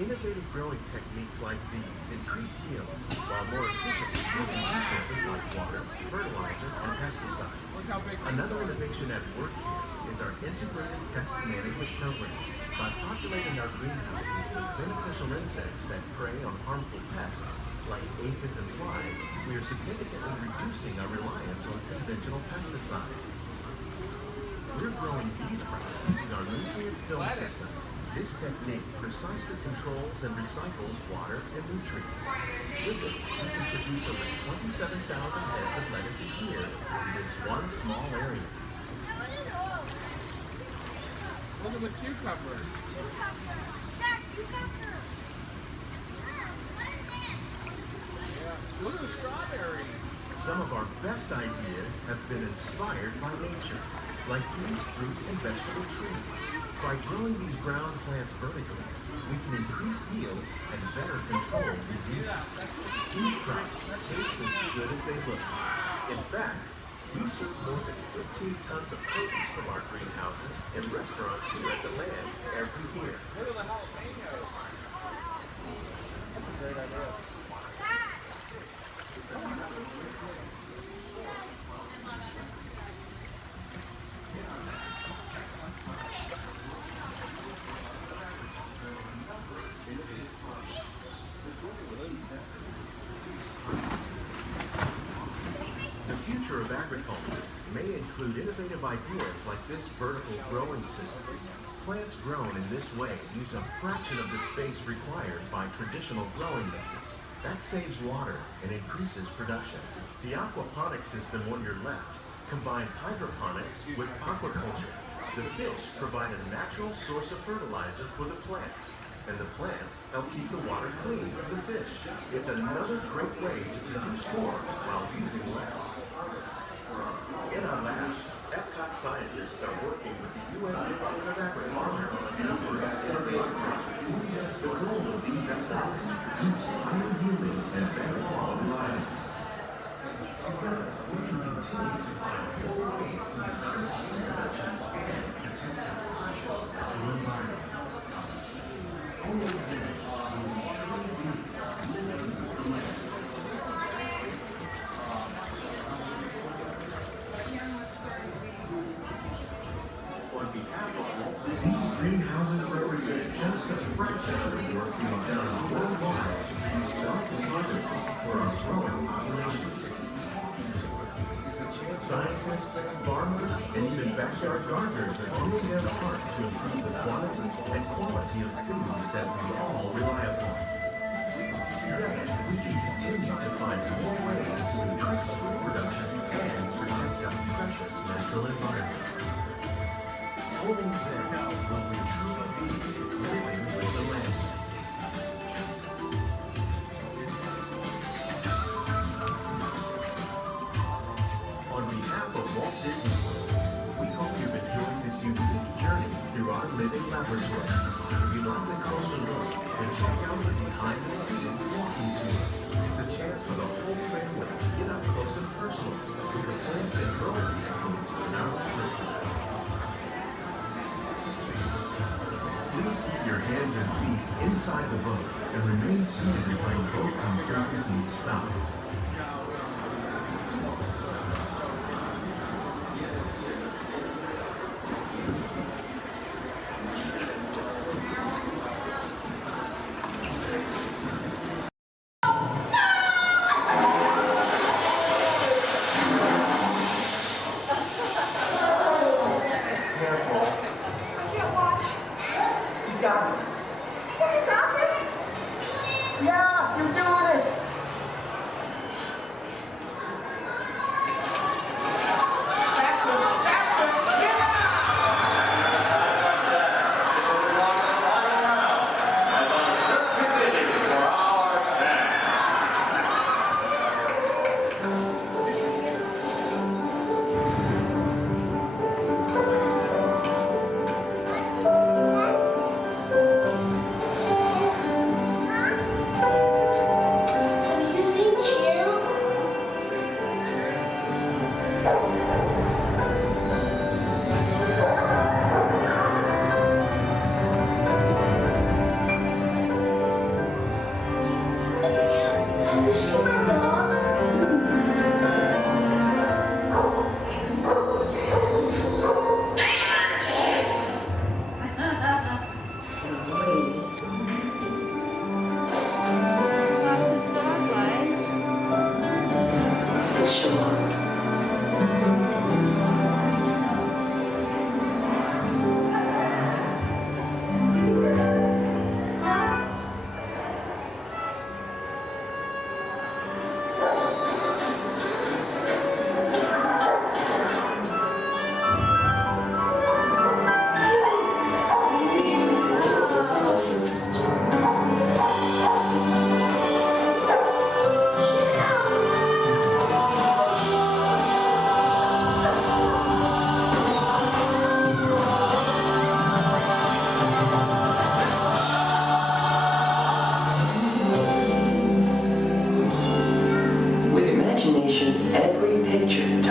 Innovative growing techniques like these increase yields, while more efficiently using resources like water, fertilizer, and pesticides. Another innovation at work here is our integrated pest management program. By populating our greenhouses with beneficial insects that prey on harmful pests, like aphids and flies, we are significantly reducing our reliance on conventional pesticides. We're growing these crops using our nutrient film system. This technique precisely controls and recycles water and nutrients. With it, we can produce over 27,000 heads of lettuce a year in this one small area. Look at the cucumbers. Look at the strawberries. Some of our best ideas have been inspired by nature, like these fruit and vegetable trees. By growing these ground plants vertically, we can increase yields and better control diseases. These crops taste as good as they look. In fact, we serve more than 15 tons of produce from our greenhouses in restaurants here at the land every year. Look at the jalapenos. That's a great idea. The future of agriculture may include innovative ideas like this vertical growing system. Plants grown in this way use a fraction of the space required by traditional growing methods. That saves water and increases production. The aquaponics system on your left combines hydroponics with aquaculture. The fish provide a natural source of fertilizer for the plants, and the plants help keep the water clean for the fish. It's another great way to produce more while using less. In our labs, Epcot scientists are working with the U.S. Department of Agriculture on a number of innovative projects. The goal of these efforts is to produce higher yielding and better quality lives. Together, we can continue to find more ways to increase food production and protect our precious natural environment. Only then will we truly be living with the land. On behalf of Walt, these greenhouses represent just a fraction of the work being done worldwide to produce bountiful harvests for our growing populations. Scientists, farmers, and even backyard gardeners are doing their part to improve the quantity and quality of foods that we all rely upon. Together, we can continue to find more ways to increase food production and protect our precious natural environment. Only then will we truly be living with the land. On behalf of Walt Disney World, we hope you've enjoyed this unique journey through our living laboratory. If you'd like a closer look, then check out the behind-the-scenes walking tour. It's a chance for the whole family to get up close and personal with the plants and growing techniques in our laboratory. Please keep your hands and feet inside the boat and remain seated until the boat comes to a complete stop. Yeah, you're doing it!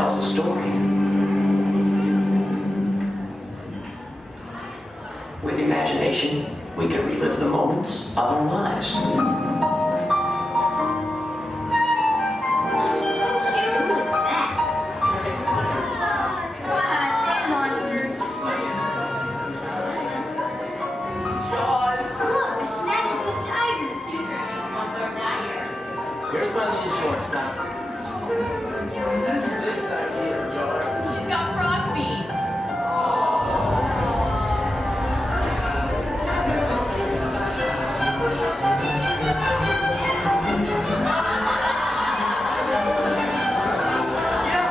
tells a story. With imagination, we can relive the moments of our lives. Here's my little shortstop. She's got frog feet.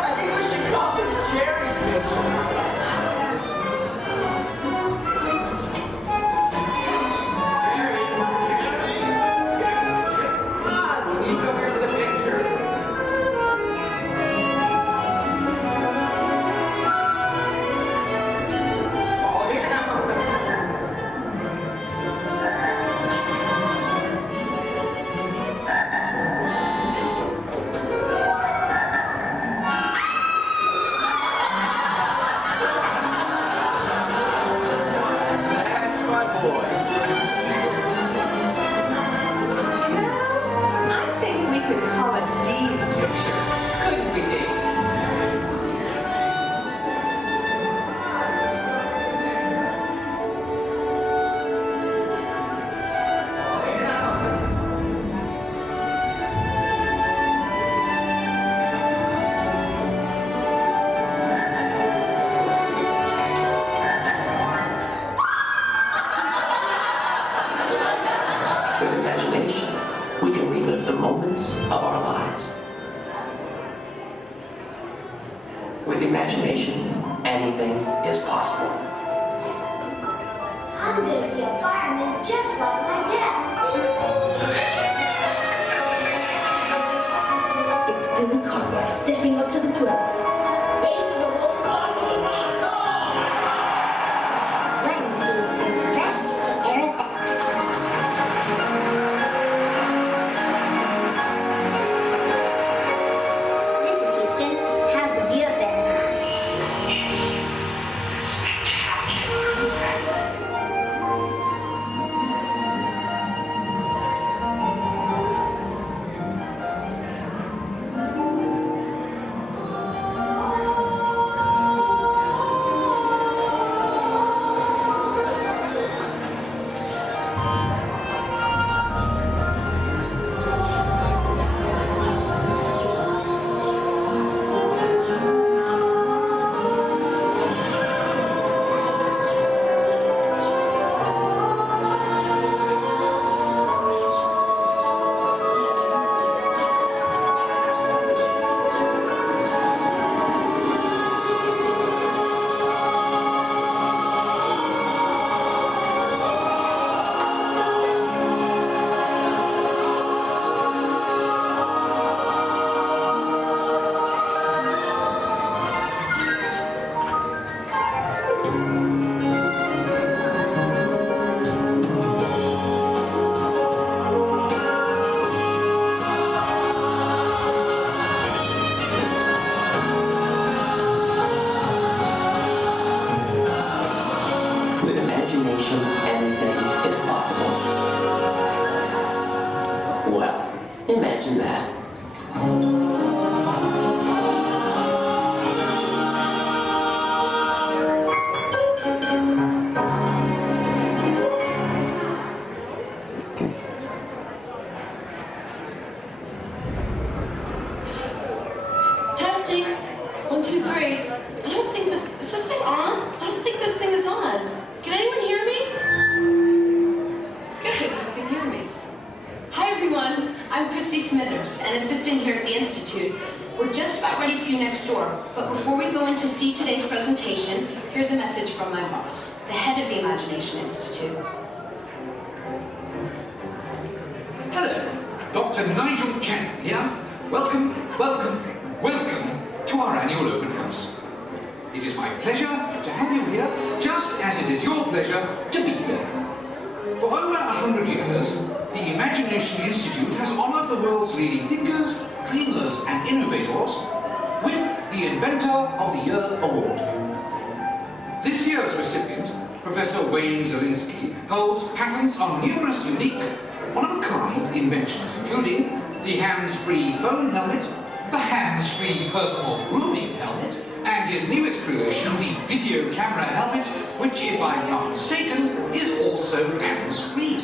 I think we should call this Jerry's picture. With imagination, we can relive the moments of our lives. With imagination, anything is possible. I'm gonna be a fireman just like my dad. It's Billy Cartwright stepping up to the plate. Bases are rolling on with a man. Run to feel fresh to air it out. This is Houston. How's the view up there? With imagination, anything is possible. Well, imagine that. Testing. 1, 2, 3. I don't think this. Is this thing on? I don't think this thing is on. Can anyone hear me? Good, you can hear me. Hi everyone. I'm Christy Smithers, an assistant here at the Institute. We're just about ready for you next door. But before we go in to see today's presentation, here's a message from my boss, the head of the Imagination Institute. Hello, Dr. Nigel Chen here. Welcome, welcome, welcome to our annual open house. It is my pleasure to have you here, just as it is your pleasure to be here. For over 100 years, the Imagination Institute has honored the world's leading thinkers, dreamers, and innovators with the the Inventor of the Year Award. This year's recipient, Professor Wayne Zielinski, holds patents on numerous unique, one-of-a-kind inventions, including the hands-free phone helmet, the hands-free personal grooming helmet, and his newest creation, the video camera helmet, which, if I'm not mistaken, is also hands-free.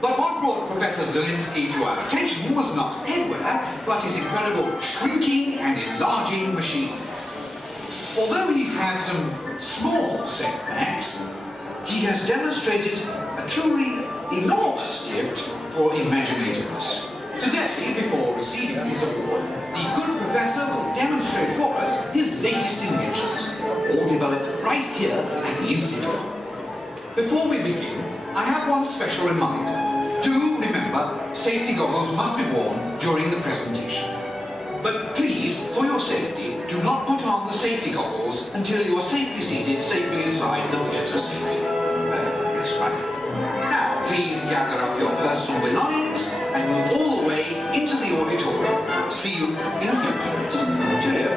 But what brought Professor Zielinski to our attention was not headwear, but his incredible shrinking and enlarging machine. Although he's had some small setbacks, he has demonstrated a truly enormous gift for imaginativeness. Today, before receiving his award, the good professor will demonstrate for us his latest inventions, all developed right here at the Institute. Before we begin, I have one special reminder. Do remember, safety goggles must be worn during the presentation. But please, for your safety, do not put on the safety goggles until you are safely seated safely inside the theatre safely. Yes, right. Now, please gather up your personal belongings and move all the way into the auditorium. See you in a few moments. Cheerio.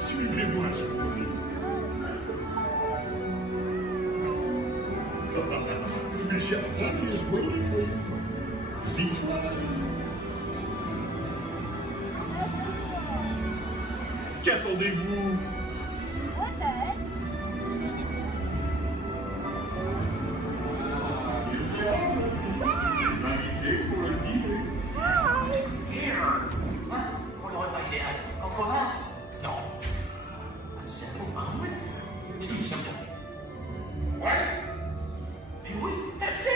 Suivez-moi, je vous prie. The chef Happy is waiting for you. This way. Qu'attendez-vous? Il ferme. Vous invitez pour le dîner. Here. Hein? Pour le repas idéal. En commun? Non. A simple omelet? Too simple. What? Mais oui, that's it!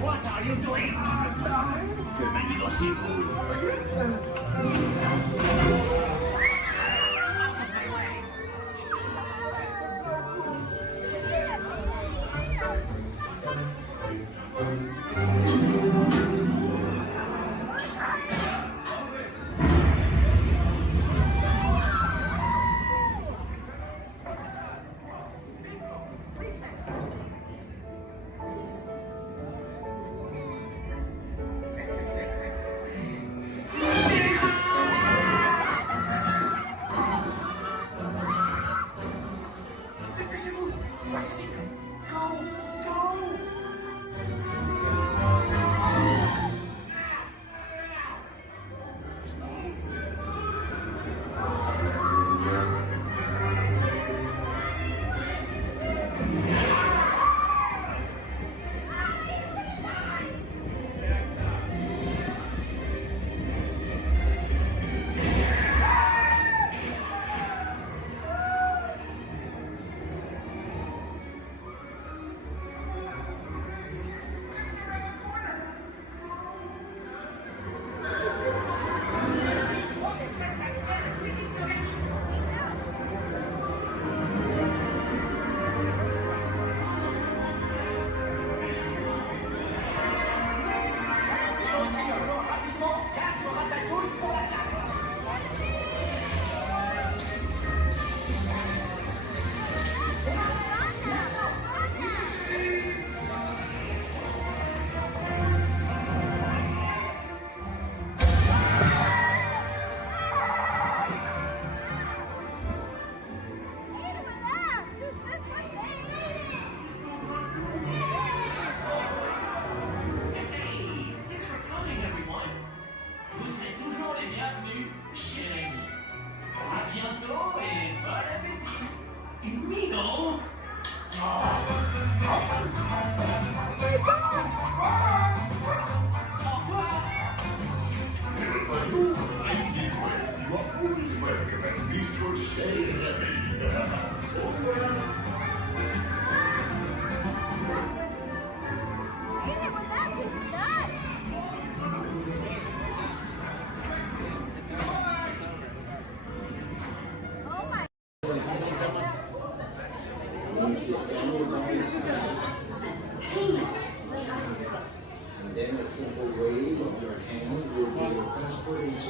What are you doing? Que magnifique!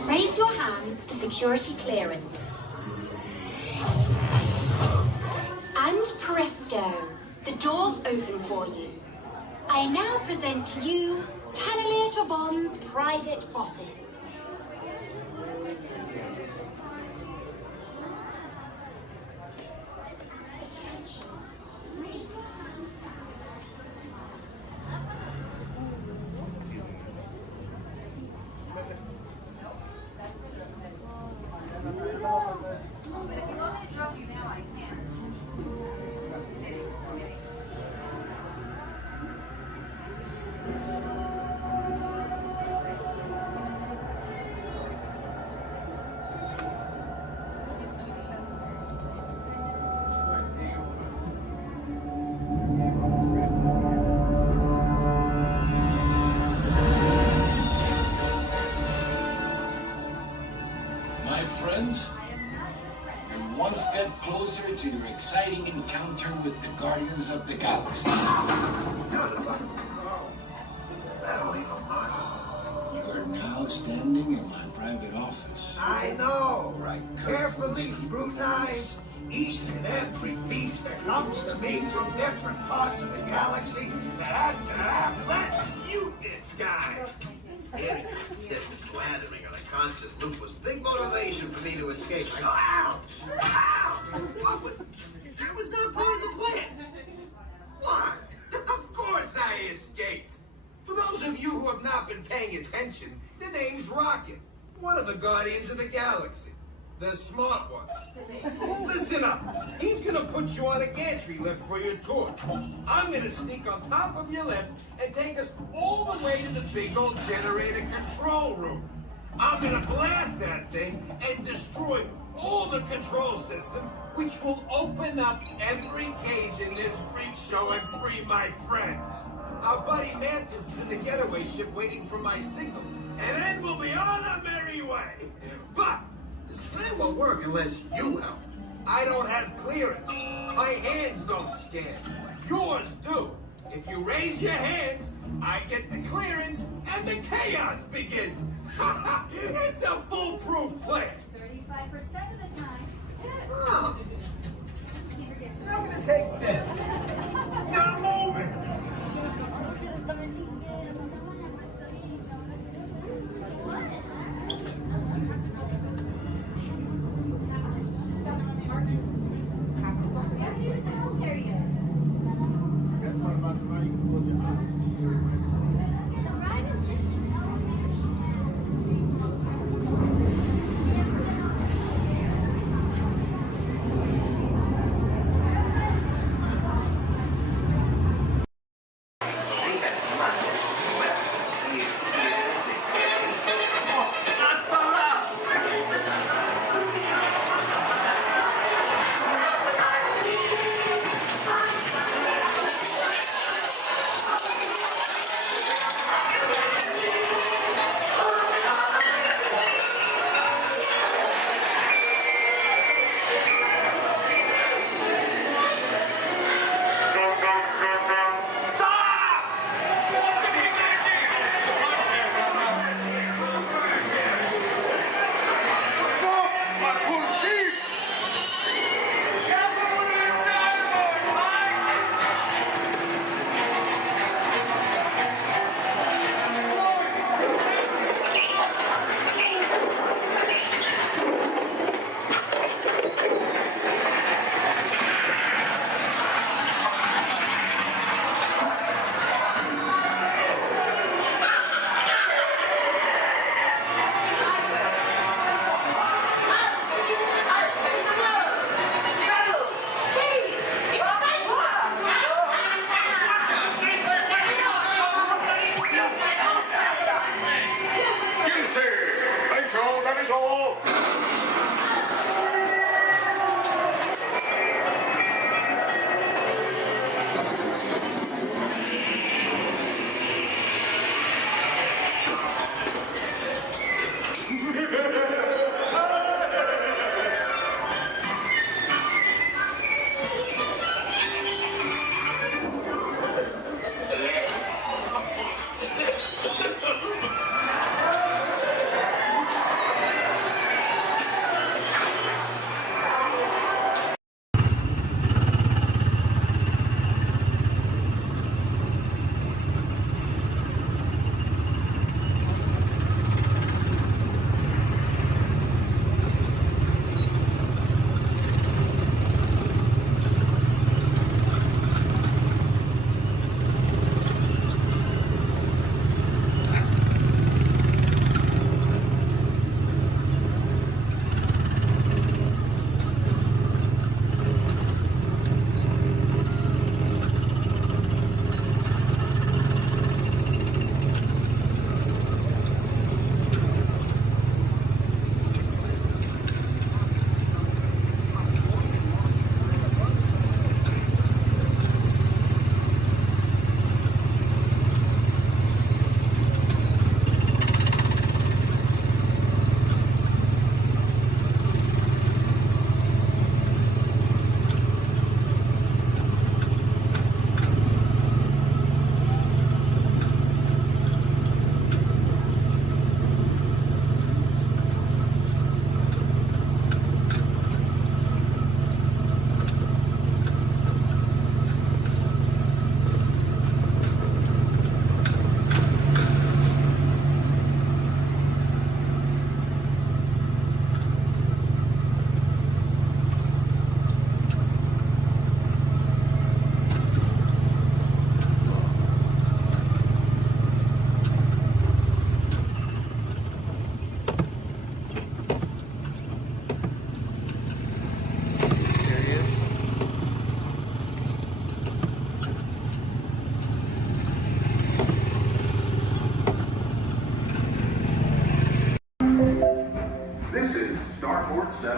Raise your hands for security clearance. And presto, the doors open for you. I now present to you Tannelia Tavon's private office. My friends, you're one step closer to your exciting encounter with the Guardians of the Galaxy. You're now standing in my private office. I know. Where I Carefully scrutinize each and every piece that comes to me from different parts of the galaxy. Let's mute this guy. Hearing his insistent slandering on a constant loop was big motivation for me to escape. I go, ouch! Ow! What was... That was not part of the plan. Why? Of course I escaped. For those of you who have not been paying attention, the name's Rocket, one of the Guardians of the Galaxy. The smart one. Listen up. He's gonna put you on a gantry lift for your tour. I'm gonna sneak on top of your lift and take us all the way to the big old generator control room. I'm gonna blast that thing and destroy all the control systems, which will open up every cage in this freak show and free my friends. Our buddy Mantis is in the getaway ship waiting for my signal, and then we'll be on our merry way. But this plan won't work unless you help. I don't have clearance. My hands don't scan. Yours do. If you raise your hands, I get the clearance and the chaos begins. It's a foolproof plan. 35% of the time. Oh. I'm gonna take this. Now move it.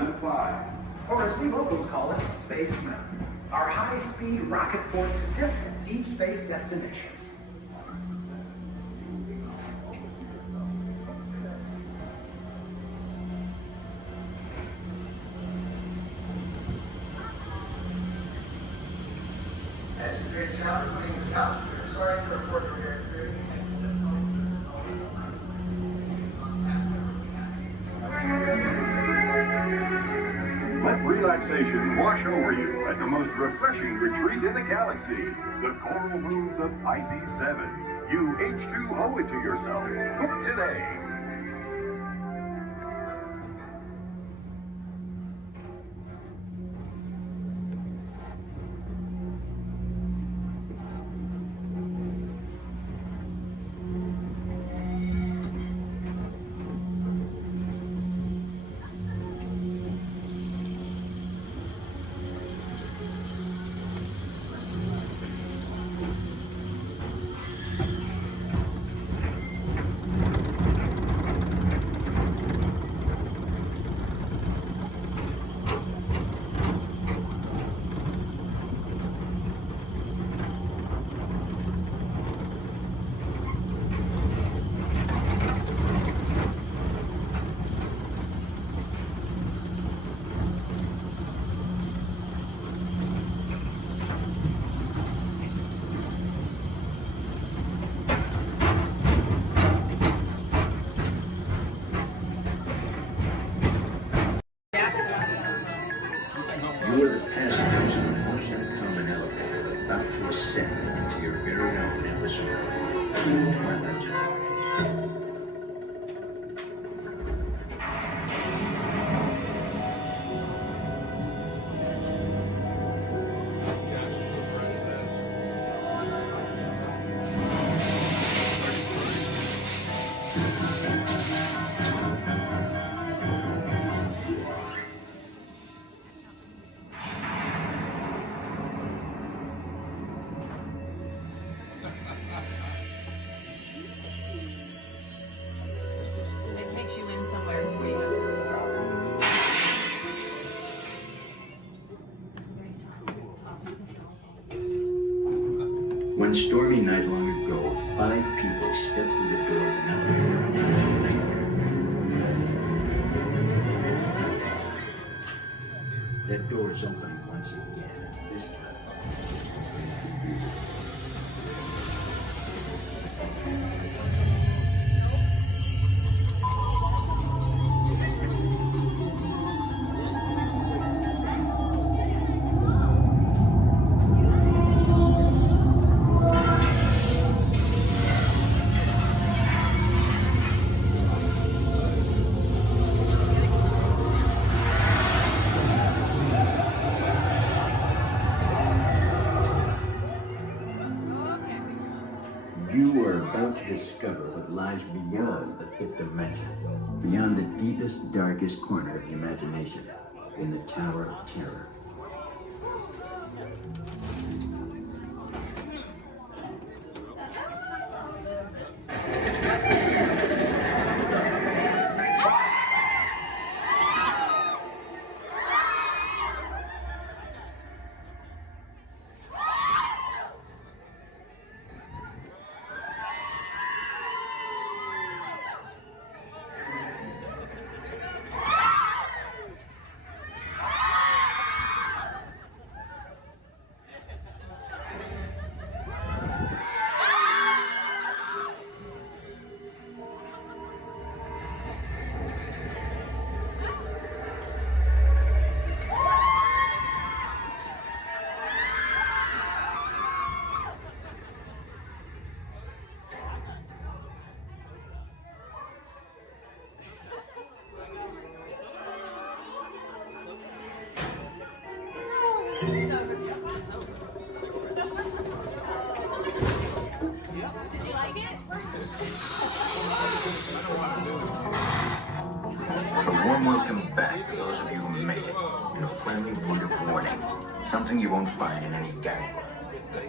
7-5. Or as we locals call it, Space Mountain. Our high-speed rocket port to distant deep space destinations. Let relaxation wash over you at the most refreshing retreat in the galaxy, the coral rooms of Pisces 7. You H2O it to yourself. Book today. You are the passengers of an ocean-common elevator about to ascend into your very own atmosphere. True Twilight Zone. It takes you in somewhere before you go. One stormy night long ago, 5 people stepped through the door of an elevator and had a nightmare. That door is opening once again, this time. You are about to discover what lies beyond the 5th dimension, beyond the deepest, darkest corner of the imagination, in the Tower of Terror. A warm welcome back to those of you who made it, and a friendly word of warning. Something you won't find in any guidebook.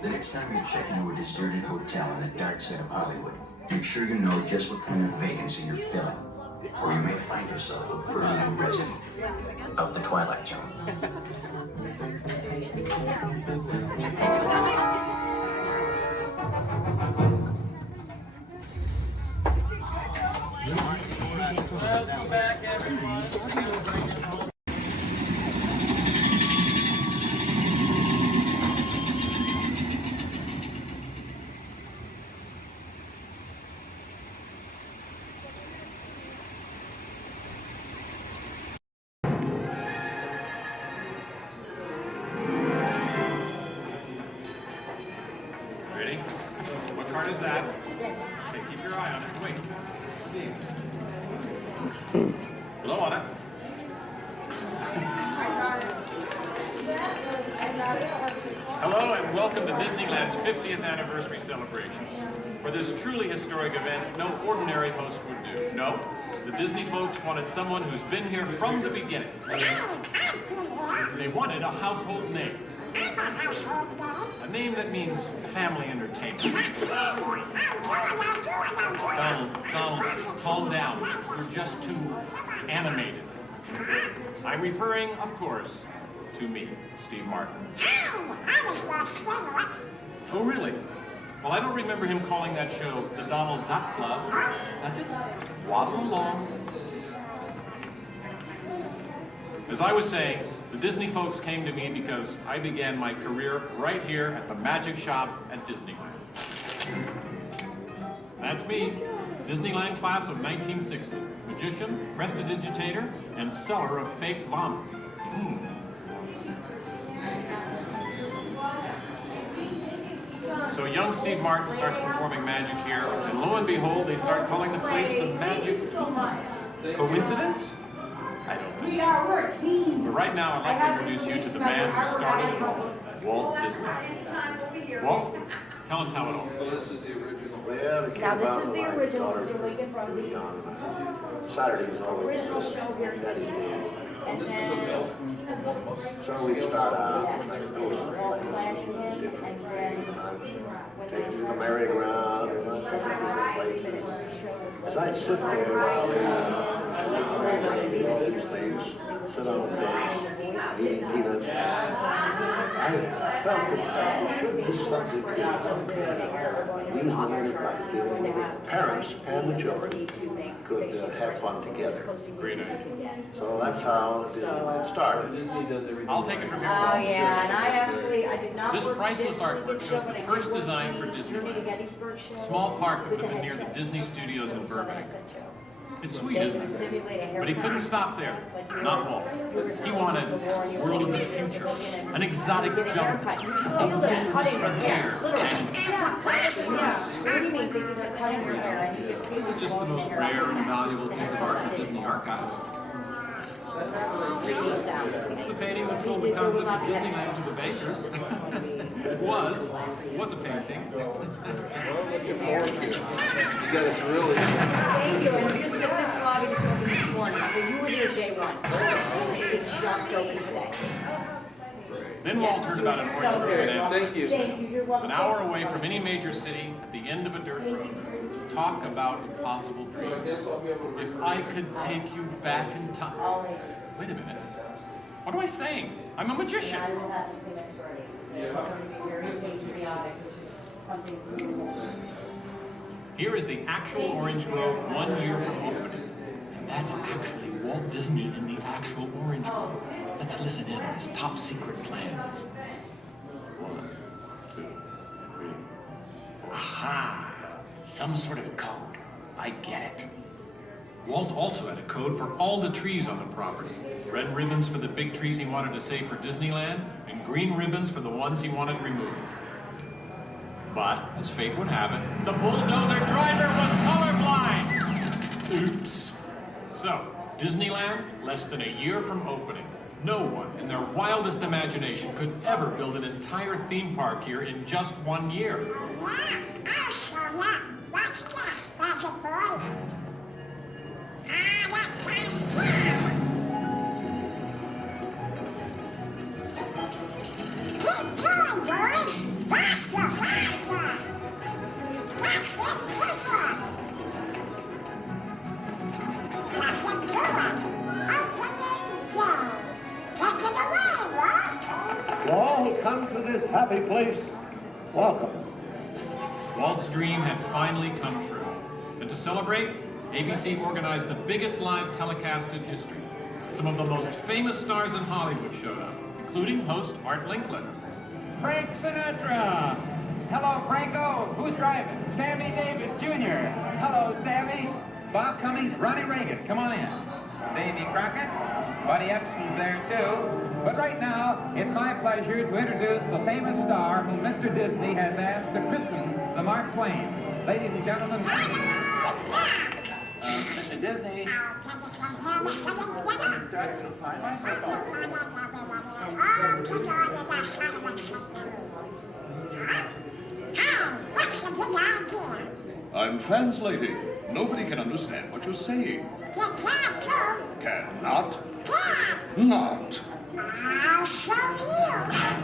The next time you check into a deserted hotel on the dark side of Hollywood, make sure you know just what kind of vacancy you're filling. or you may find yourself a brand new resident of the Twilight Zone. Welcome back, everyone. Ready? What card is that? Okay, keep your eye on it. Wait. These. Blow on it. Hello and welcome to Disneyland's 50th anniversary celebration. For this truly historic event, no ordinary host would do. No, the Disney folks wanted someone who's been here from the beginning. They wanted a household name. A name that means family entertainment. Donald, calm down. You're just too animated. I'm referring, of course, to me, Steve Martin. Oh, really? Well, I don't remember him calling that show the Donald Duck Club. Now just waddle along. As I was saying, the Disney folks came to me because I began my career right here at the magic shop at Disneyland. That's me, Disneyland class of 1960. Magician, prestidigitator, and seller of fake vomit. So young Steve Martin starts performing magic here, and lo and behold, they start calling the place the Magic Kingdom. Coincidence? I don't think so. We're a team. But right now, I'd like to introduce you to the man who started it all, Walt Disney. Walt, tell us how it all began. This is the original. Now this is the original, so we can from the Saturdays always. original show here at Disneyland. And This is a then, belt. So we start out yes, like it was all planning him, and then when they taking the merry-go-round and run to different places. As I sit there while they do all these things, sit on the bench, eat peanuts, I felt that this subject we was wondering if parents and the children could have fun together. Great idea. So that's how Disneyland started. Disney does everything. I'll take it from here. oh yeah, and I did not This work with priceless Disney artwork show, shows the but I first did work design for with the Disneyland. Gettysburg show A small park that would with have been the near the headsets. Disney Studios in It was a Burbank. headset show. It's sweet, They isn't can it? simulate a But he couldn't stop there. Not Walt. He wanted a world of the future, an exotic jungle, a wilderness frontier, and this is just the most rare and valuable piece of art for Disney archives. It's the painting that sold the concept of Disneyland to the bakers. It was a painting. You guys really. Thank you, and just get this lobby just open this morning, so you were here day one. It's just open today. Then Walt heard about an orange grove in Anaheim. Thank you. Thank you, you're welcome. An hour away from any major city, at the end of a dirt road. Talk about impossible dreams. If I could take you back in time. Wait a minute. What am I saying? I'm a magician. I will have the next ready. It's going to be very patriotic, which is something. Here is the actual orange grove 1 year from opening. And that's actually Walt Disney in the actual orange grove. Let's listen in on his top secret plans. 1, 2, 3. Aha! Some sort of code. I get it. Walt also had a code for all the trees on the property. Red ribbons for the big trees he wanted to save for Disneyland, and green ribbons for the ones he wanted removed. But, as fate would have it, the bulldozer driver was colorblind! Oops. So, Disneyland, less than a year from opening. No one, in their wildest imagination, could ever build an entire theme park here in just 1 year. Yeah, I'll show ya. Watch this, Magic Boy. That kind of sound. Keep going, boys. Faster, faster. That's it, good work. come to this happy place, welcome. Walt's dream had finally come true. And to celebrate, ABC organized the biggest live telecast in history. Some of the most famous stars in Hollywood showed up, including host Art Linkletter. Frank Sinatra. Hello, Franco. Who's driving? Sammy Davis Jr. Hello, Sammy. Bob Cummings, Ronnie Reagan. Come on in. Davy Crockett. Buddy Epson's there, too. But right now, it's my pleasure to introduce the famous star whom Mr. Disney has asked to christen the Mark Twain. Ladies and gentlemen, Mr. Disney. I'm translating. Nobody can understand what you're saying. Cannot. Not. I'll show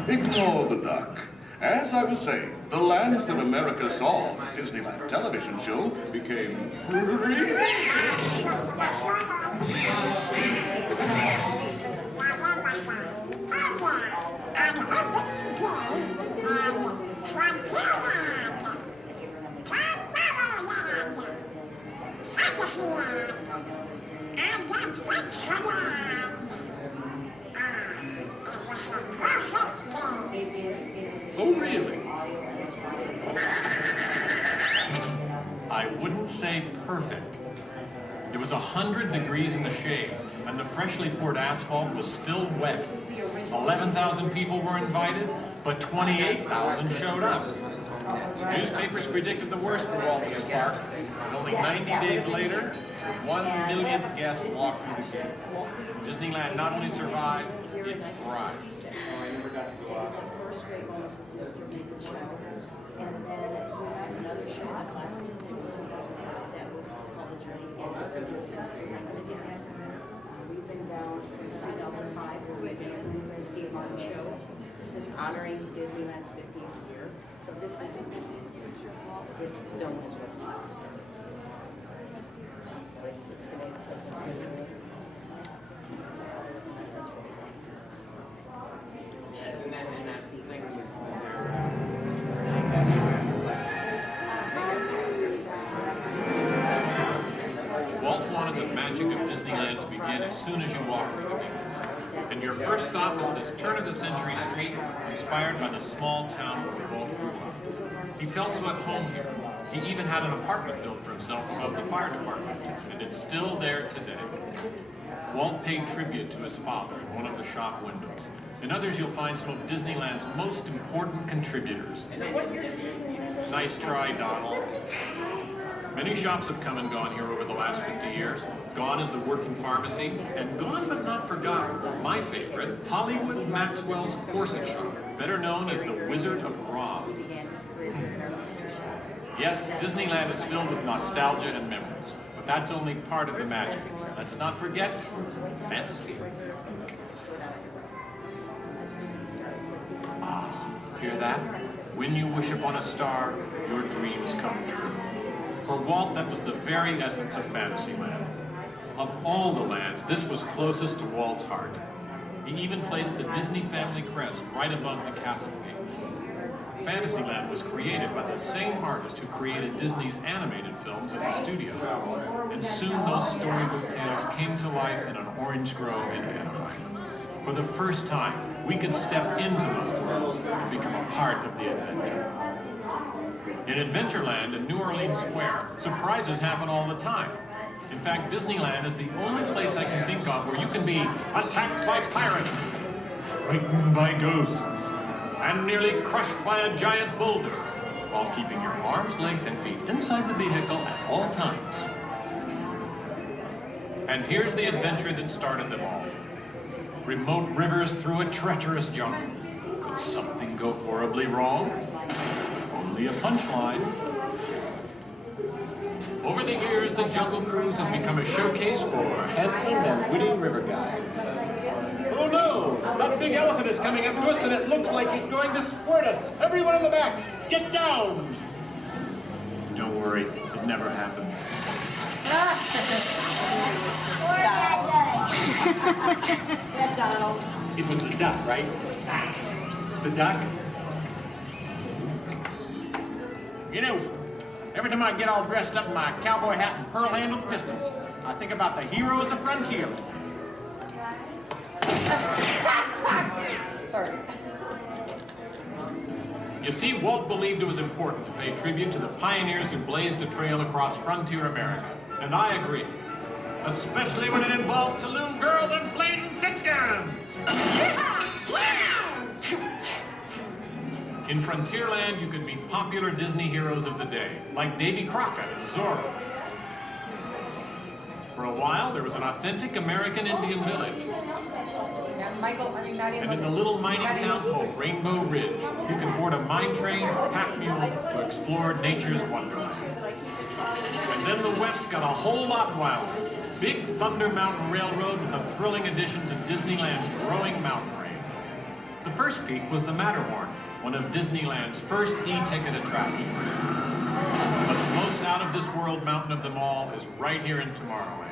you. Ignore the duck. As I was saying, the lands that America saw on the Disneyland television show became Oh, really? I wouldn't say perfect. It was 100 degrees in the shade, and the freshly poured asphalt was still wet. 11,000 people were invited, but 28,000 showed up. Newspapers predicted the worst for Walt Disney Park, and only 90 days later, 1 millionth guest walked through the gate. Disneyland not only survived, it thrived. We've been down since 2005. We've been doing the Steve Martin show. This is honoring Disneyland's 50th year. So this film is what's left. So it's going to Walt wanted the magic of Disneyland to begin as soon as you walked through the gates. And your first stop was this turn-of-the-century street inspired by the small town where Walt grew up. He felt so at home here. He even had an apartment built for himself above the fire department, and it's still there today. Walt paid tribute to his father in one of the shop windows. In others, you'll find some of Disneyland's most important contributors. Nice try, Donald. Many shops have come and gone here over the last 50 years. Gone is the working pharmacy, and gone but not forgotten, my favorite, Hollywood Maxwell's corset shop, better known as the Wizard of Bras. Yes, Disneyland is filled with nostalgia and memories, but that's only part of the magic. Let's not forget fantasy. Ah, hear that? When you wish upon a star, your dreams come true. For Walt, that was the very essence of Fantasyland. Of all the lands, this was closest to Walt's heart. He even placed the Disney family crest right above the castle gate. Fantasyland was created by the same artist who created Disney's animated films at the studio. And soon those storybook tales came to life in an orange grove in Anaheim. For the first time, we could step into those worlds and become a part of the adventure. In Adventureland and New Orleans Square, surprises happen all the time. In fact, Disneyland is the only place I can think of where you can be attacked by pirates, frightened by ghosts, and nearly crushed by a giant boulder, while keeping your arms, legs, and feet inside the vehicle at all times. And here's the adventure that started them all. Remote rivers through a treacherous jungle. Could something go horribly wrong? Only a punchline. Over the years, the Jungle Cruise has become a showcase for handsome and witty river guides. Oh no! That big elephant is coming up to us and it looks like he's going to squirt us! Everyone in the back, get down! Don't worry, it never happens. Donald. It was a duck, right? The duck. You know, every time I get all dressed up in my cowboy hat and pearl-handled pistols, I think about the heroes of Frontierland. Sorry. You see, Walt believed it was important to pay tribute to the pioneers who blazed a trail across frontier America. And I agree. Especially when it involves saloon girls and blazing six-guns. In Frontierland, you could meet popular Disney heroes of the day, like Davy Crockett and Zorro. For a while, there was an authentic American Indian village. And in the little mining town called Rainbow Ridge, you could board a mine train or pack mule to explore nature's wonderland. And then the West got a whole lot wilder. Big Thunder Mountain Railroad was a thrilling addition to Disneyland's growing mountain range. The first peak was the Matterhorn, one of Disneyland's first e-ticket attractions. But the most out-of-this-world mountain of them all is right here in Tomorrowland.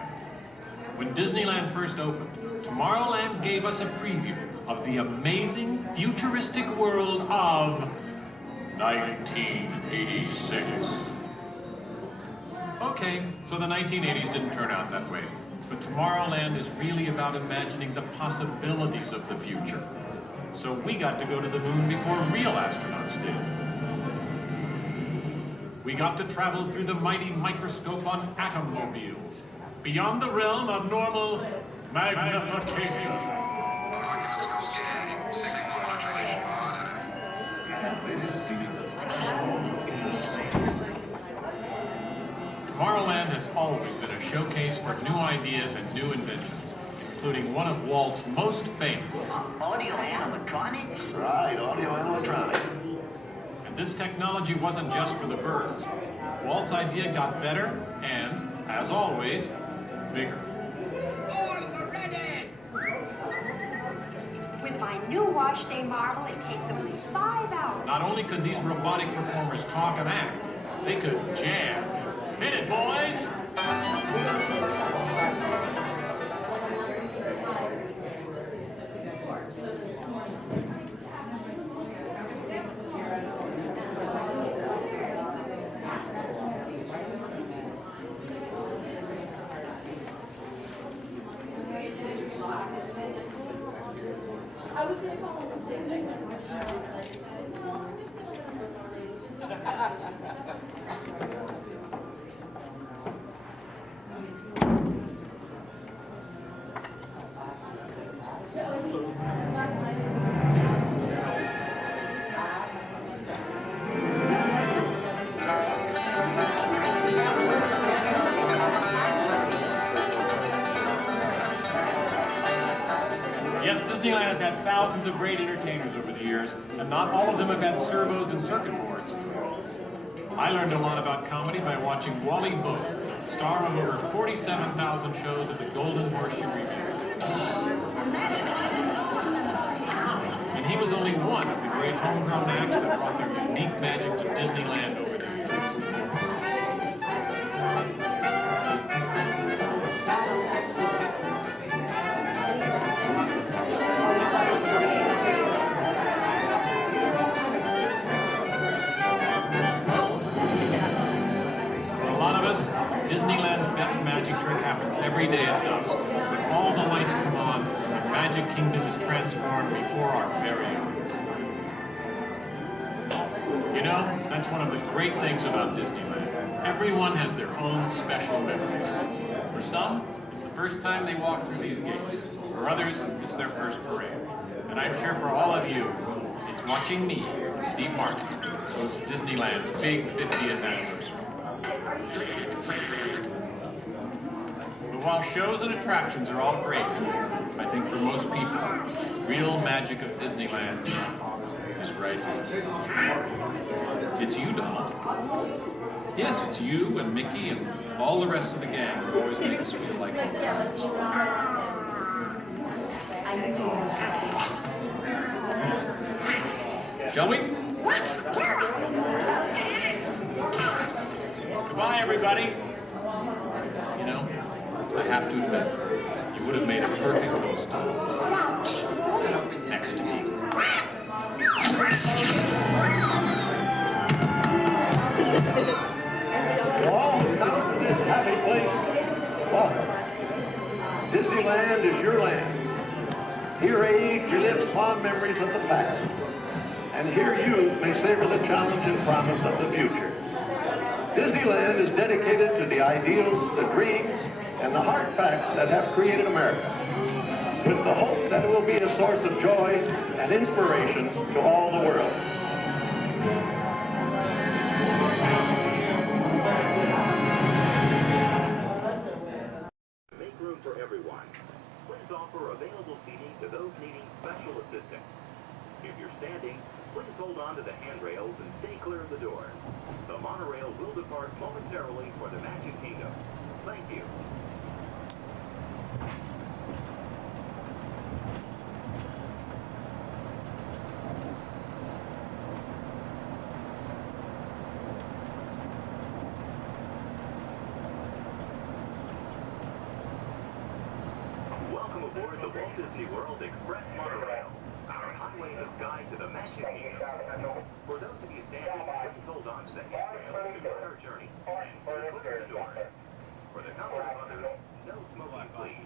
When Disneyland first opened, Tomorrowland gave us a preview of the amazing, futuristic world of 1986. Okay, so the 1980s didn't turn out that way. But Tomorrowland is really about imagining the possibilities of the future. So we got to go to the moon before real astronauts did. We got to travel through the mighty microscope on atommobiles, beyond the realm of normal magnification. Tomorrowland has always been a showcase for new ideas and new inventions, including one of Walt's most famous. Audio animatronics? Right, audio animatronics. And this technology wasn't just for the birds. Walt's idea got better and, as always, bigger. With my new wash day marvel, it takes only 5 hours. Not only could these robotic performers talk and act, they could jam. Hit it, boys! I was going to call him and say that. Yes, Disneyland has had thousands of great entertainers over the years, and not all of them have had servos and circuit boards. I learned a lot about comedy by watching Wally Boat, star of over 47,000 shows at the Golden Horseshoe Revue. And he was only one of the great homegrown acts that brought their unique magic to Disneyland over the years. Disneyland's best magic trick happens every day at dusk, when all the lights come on and the Magic Kingdom is transformed before our very eyes. You know, that's one of the great things about Disneyland. Everyone has their own special memories. For some, it's the first time they walk through these gates. For others, it's their first parade. And I'm sure for all of you, it's watching me, Steve Martin, host Disneyland's big 50th anniversary. But while shows and attractions are all great, I think for most people, the real magic of Disneyland is right here. It's you, Donald. Yes, it's you and Mickey and all the rest of the gang who always make us feel like home friends. Shall we? Let's do it! Goodbye, everybody. You know, I have to admit, you would have made a perfect host, Donald. Next to me. Here age relives fond memories of the past, and here youth may savor the challenge and promise of the future. Disneyland is dedicated to the ideals, the dreams, and the hard facts that have created America, with the hope that it will be a source of joy and inspiration to all the world. Make room for everyone. Please offer available seating to those needing special assistance. If you're standing, please hold on to the handrails and stay clear of the doors. The monorail will depart momentarily for the Magic Kingdom. Thank you. Welcome aboard the Walt Disney World Express Monorail, our highway in the sky to the Magic Kingdom. For those of you standing, please hold on to the handrails to start our journey and stay clear of the doors. For the comfort of others, no smoking, please.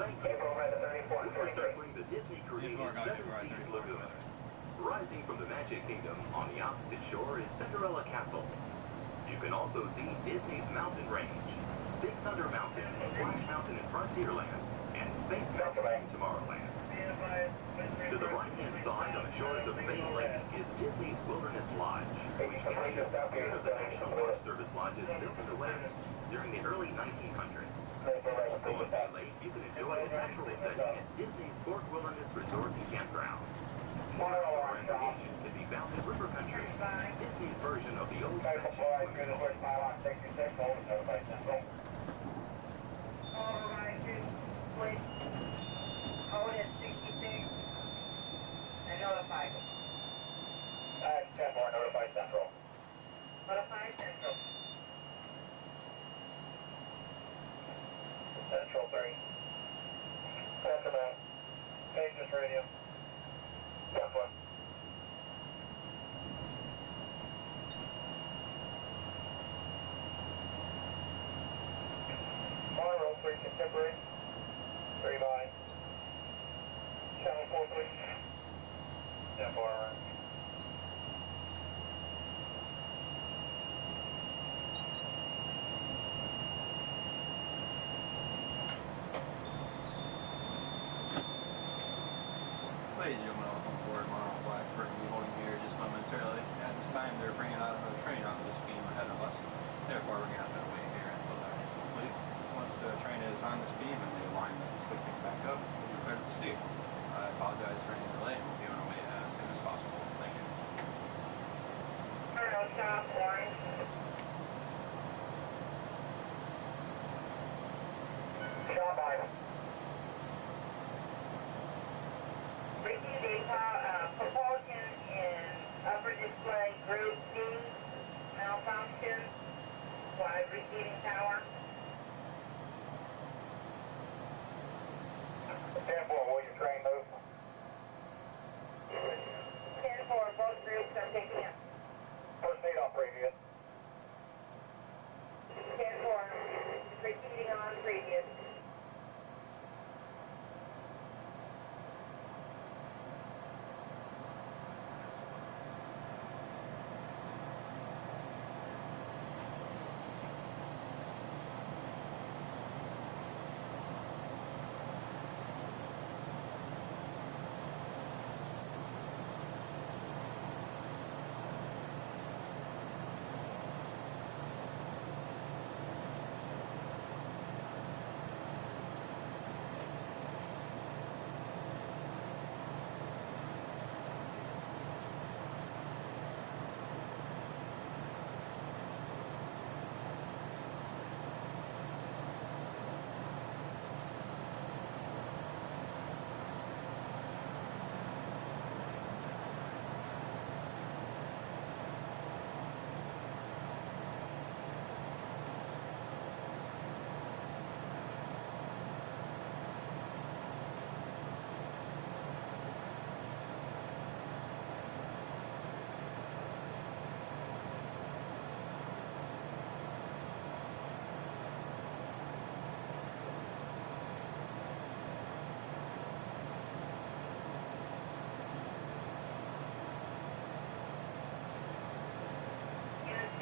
Thank you. We are circling the Disney-created Seven Seas Lagoon. Rising from the Magic Kingdom on the opposite shore is Cinderella Castle. You can also see Disney's mountain range, Big Thunder Mountain, Splash Mountain in Frontierland, and Space Mountain in Tomorrowland. To the right-hand side on the shores of Bay Lake is Disney's Wilderness Lodge, which carries the spirit of the National Forest Service lodges built in the West during the early 1900s. Also on Bay Lake, you can enjoy a natural setting at Disney's Fort Wilderness Resort and Campground. More outdoor recreation can be found in River Country, Disney's version of the old Magic Kingdom. Code is 66 and notify. 10-4, notify Central. Notify Central. Central 3. Command. Pages radio. Yes, 1. Monorail 3 contemporary. 3 by. Channel 4, please. 10-4, right. Ladies and gentlemen, welcome aboard Monorail Blackbird. We'll be holding here just momentarily. At this time, they're bringing out a train off this beam ahead of us. Therefore, we're going to have to wait here until that is complete. Once the train is on this beam and the line is switching back up, we'll be clear to proceed. I apologize for any delay, and we'll be on our way as soon as possible. Thank you. No stop, line. Stop by. 3 David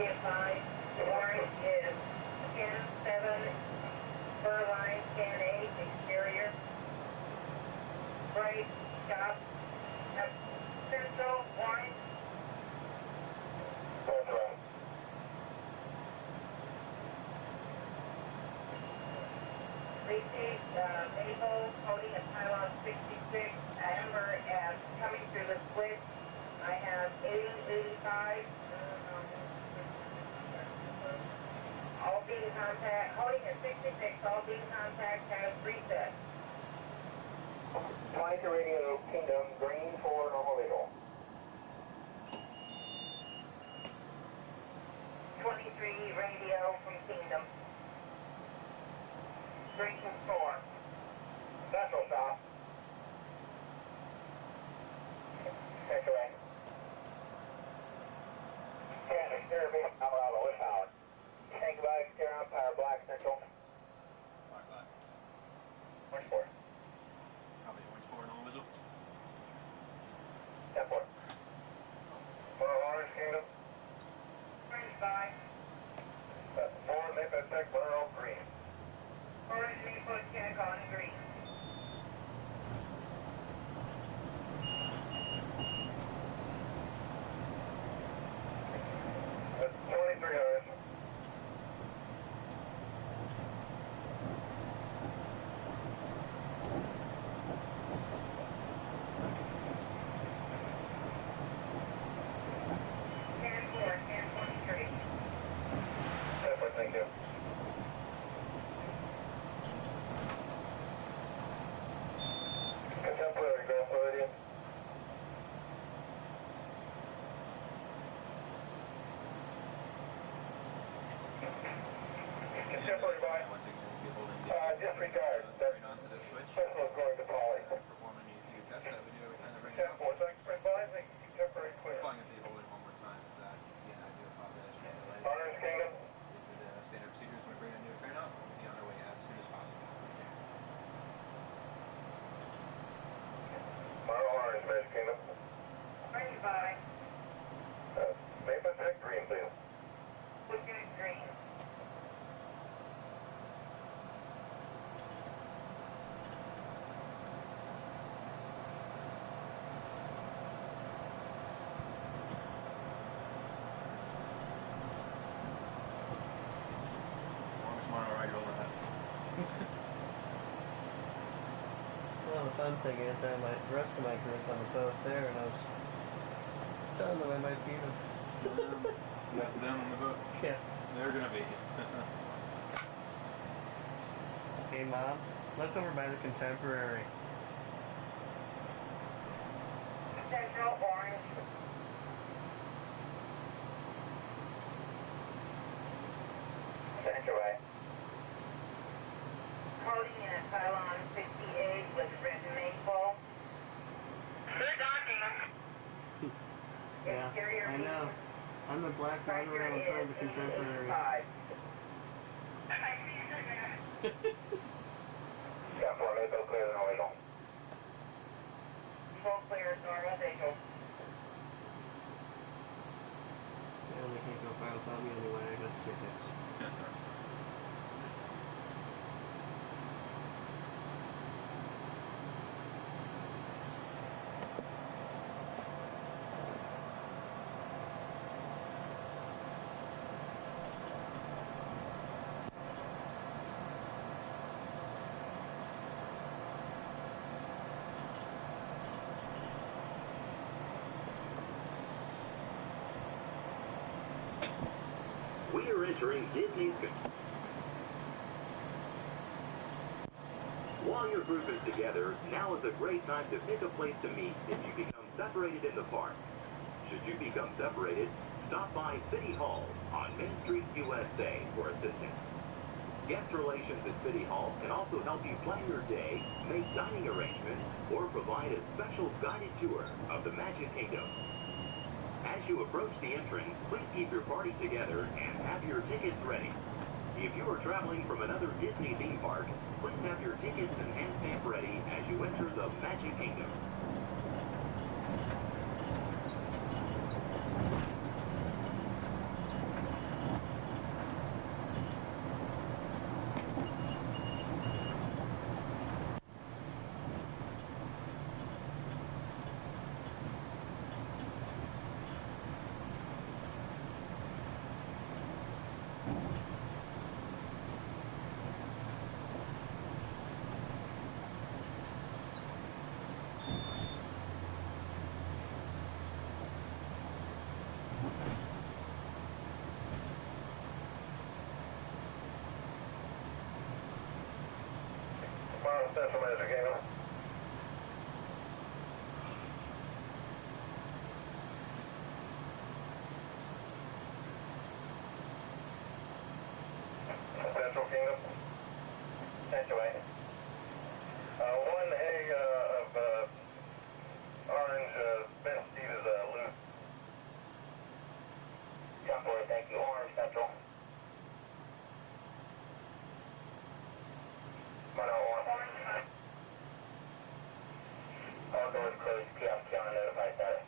be advised, orange is 10-7, Furline 10-8, exterior. Right, stop. Central, orange. That's right. Repeat, Maple, holding a pylon 66, Amber as coming through the switch. I have 80-85. All beam contact, holding at 66, all beam contact has reset. 22 radio, Kingdom, green for normal visual. 23 radio from Kingdom. Green 4. Central stop. Take away. Stand exterior beam, Alvarado, with power. Tank by exterior umpire, black central. Black, black. Orange 4. Copy, orange 4, normal visual. 10-4. For Orange Kingdom. Orange 5. 4, Maple Tech, Burrow, green. Orange Maple check on green. That's 23 hours. Thank you. Contemporary, go Floridian. Contemporary by. Once again, we'll be holding the disregard. right onto the switch. Sentinel's going to Polly. Perform any few tests that we do every time they bring it out. 10-4, thanks for advising. Contemporary clear. Calling it the holding one more time for that. Again, I do apologize for the delays. Orange Kingdom. This is standard procedures when we bring a new train out. We'll be on our way as soon as possible. Orange, Maple Kingdom. Orange 5. Maple Tech, green, please. Lieutenant green. Well, the fun thing is I had the rest of my group on the boat there, and I was telling them I might beat them. That's them on the boat? Yeah. They're gonna be. Hey, Mom, look over by the Contemporary. Central, orange. Central way. Holding in at pylon 58 with red maple. Good docking. Yeah, I know. I'm the black one around in front of the Contemporary. Step 4, Maple clear, no legal. Full clear, normal visual. Well, they can't go far without me anyway. I got the tickets. We are entering Disney's. While your group is together, now is a great time to pick a place to meet if you become separated in the park. Should you become separated, stop by City Hall on Main Street, USA for assistance. Guest relations at City Hall can also help you plan your day, make dining arrangements, or provide a special guided tour of the Magic Kingdom. As you approach the entrance, please keep your party together and have your tickets ready. If you are traveling from another Disney theme park, please have your tickets and hand stamp ready as you enter the Magic Kingdom. Central Magic Kingdom. Central Kingdom. Sanctuary. One egg of orange Ben Steve is loose. Temporary, thank you. Orange Central. All doors closed. Kiosk counter notified status.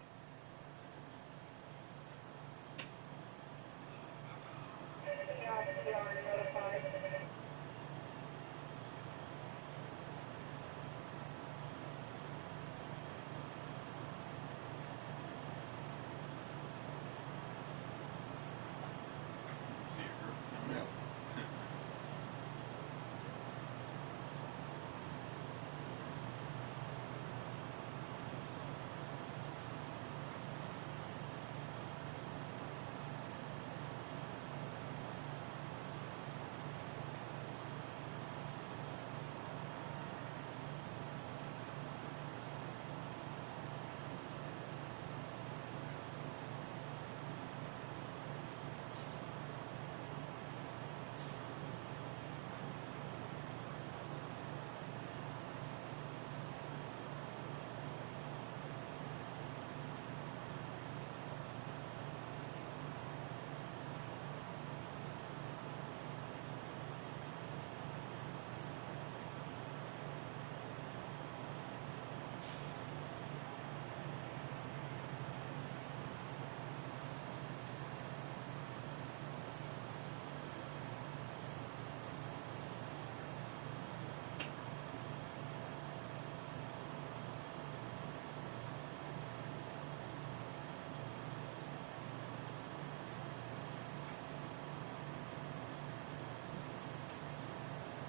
See your group? Yeah.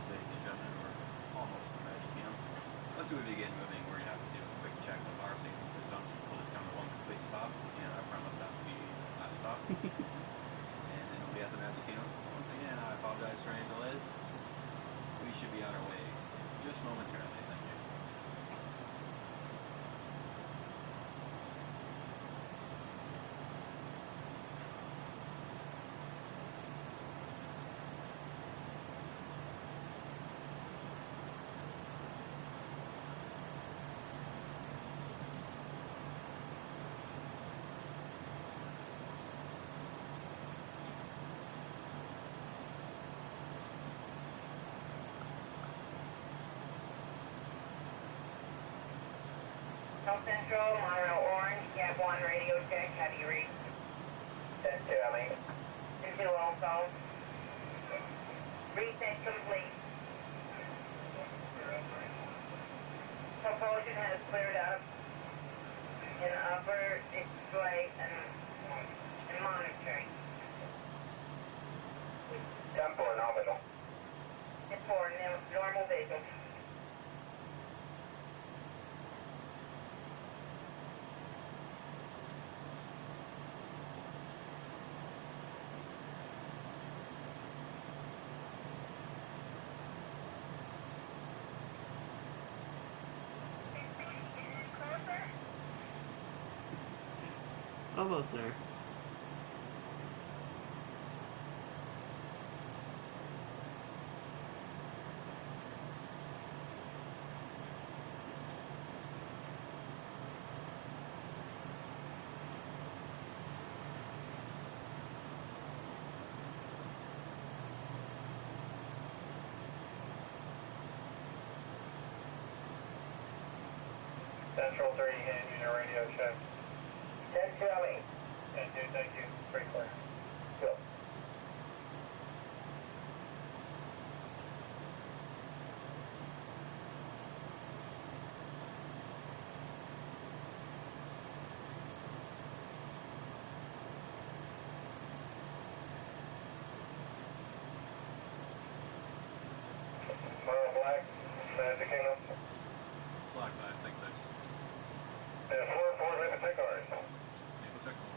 Ladies and gentlemen, we're almost to the Magic Kingdom. Once we begin moving, we're going to have to do a quick check of our safety systems. We'll just come to one complete stop, and I promise that will be the last stop. And then we'll be at the Magic Kingdom. Once again, I apologize for any delays. We should be on our way just momentarily. Thank you. South Central, Monorail Orange, Cab 1 radio check, have you reached? 10-2, I mean. 10-2 also. Reset complete. Propulsion has cleared up in the upper display and monitoring. 10-4 nominal. 10-4 normal visual. Almost there. Central 3 hand unit radio check. 10-2, I mean. 10-2, thank you. Pretty clear. Go. Black, Magic Kingdom. Black 566. And 4-4, make a take ours. Maple Circle.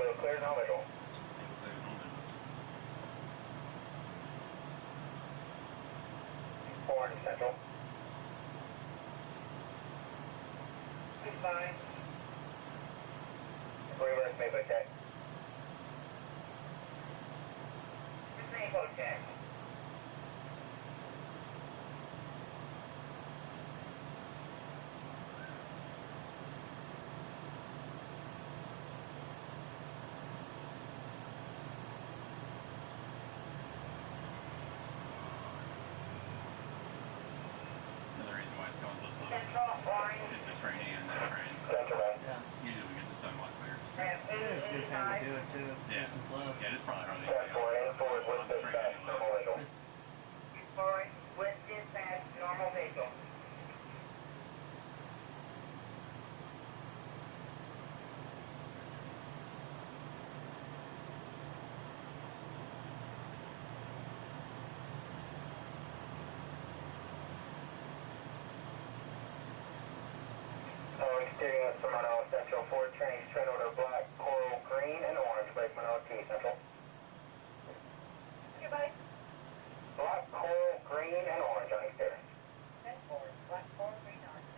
Tango clear, no visual. Orange Central. 6-9. Reverse Maple check. 6 Maple check. Another reason why it's going so slow. It's a training and that train. Yeah. Usually we get this done a lot quicker. Yeah, it's a good time to do it too. Yeah. Nice and slow. Yeah, it's probably hardly on the train anyway. Forward with dispatch, normal vehicle. Exterior Toronto Central, 4 trains, train order black, coral, green, and orange, placement OT Central. Goodbye. Black, coral, green, and orange on exterior. Black, coral, green, orange.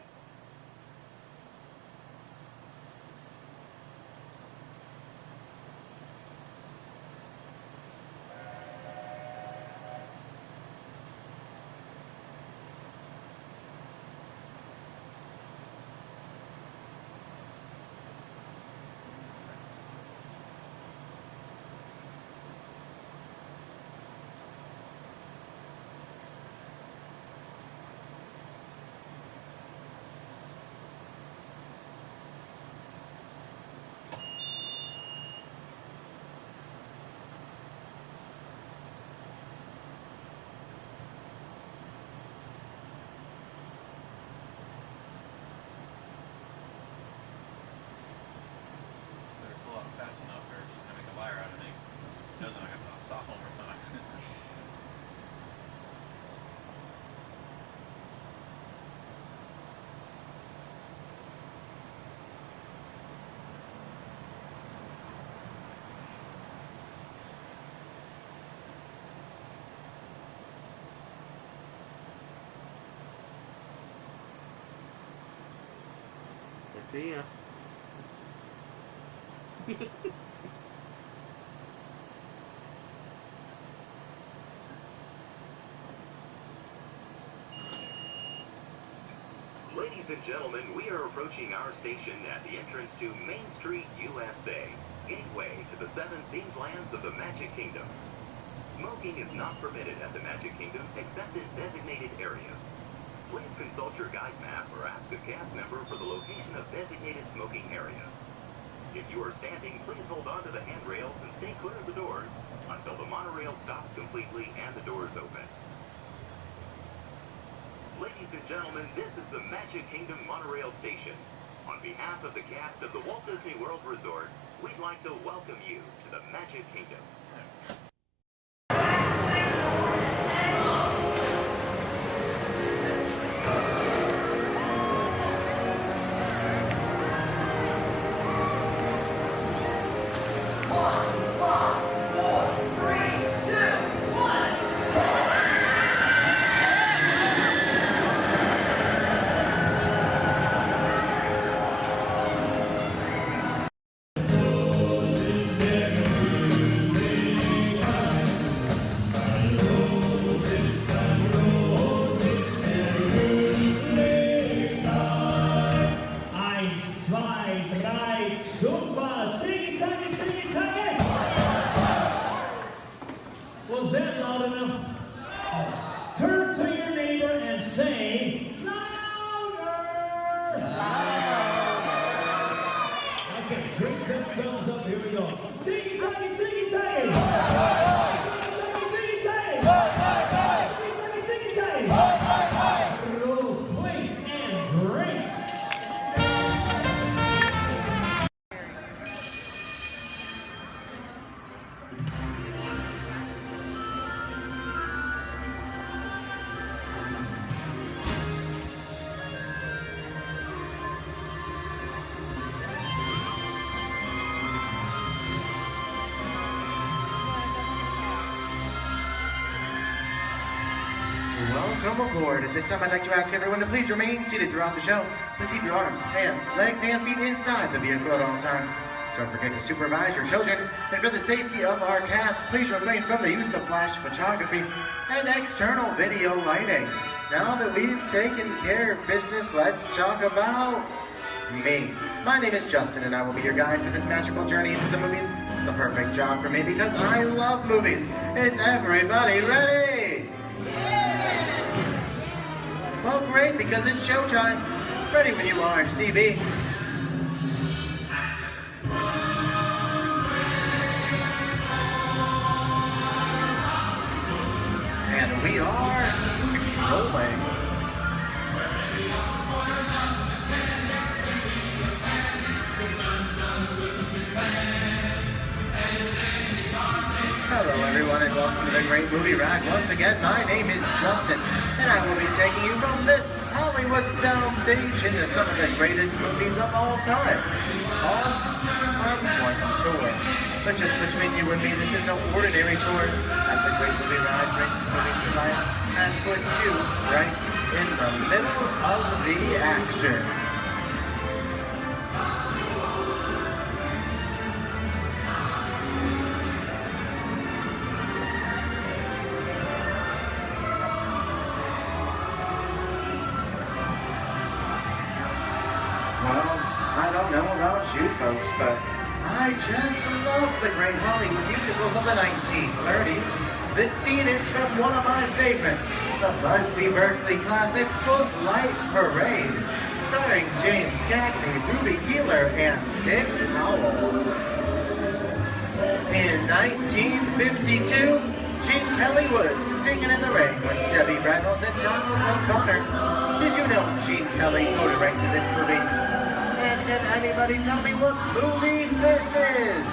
Better pull out fast enough or I make a liar out of me. If it doesn't, I got to stop one more time. I see ya. Ladies and gentlemen, we are approaching our station at the entrance to Main Street, USA, gateway to the 7 themed lands of the Magic Kingdom. Smoking is not permitted at the Magic Kingdom except in designated areas. Please consult your guide map or ask a cast member for the location of designated smoking areas. If you are standing, please hold on to the handrails and stay clear of the doors until the monorail stops completely and the doors open. Ladies and gentlemen, this is the Magic Kingdom Monorail Station. On behalf of the cast of the Walt Disney World Resort, we'd like to welcome you to the Magic Kingdom. Was that loud enough? Turn to your neighbor and say, louder! Okay, drinks and thumbs up, here we go. Tiki-taki, tiki-taki! Rolls, clink, and drink! aboard. At this time, I'd like to ask everyone to please remain seated throughout the show. Please keep your arms, hands, legs, and feet inside the vehicle at all times. Don't forget to supervise your children. And for the safety of our cast, please refrain from the use of flash photography and external video lighting. Now that we've taken care of business, let's talk about me. My name is Justin, and I will be your guide for this magical journey into the movies. It's the perfect job for me because I love movies. Is everybody ready? Well, great, because it's showtime. Ready when you are, CB. And we are rolling. Hello everyone and welcome to the Great Movie Ride. Once again, my name is Justin and I will be taking you from this Hollywood soundstage into some of the greatest movies of all time on our one tour. But just between you and me, this is no ordinary tour, as the Great Movie Ride brings movies to life and puts you right in the middle of the action. I don't know about you folks, but I just love the great Hollywood musicals of the 1930s. This scene is from one of my favorites, the Busby Berkeley classic Footlight Parade, starring James Cagney, Ruby Keeler, and Dick Powell. In 1952, Gene Kelly was singing in the rain with Debbie Reynolds and Donald O'Connor. Did you know Gene Kelly co-directed this movie? And can anybody tell me what movie this is?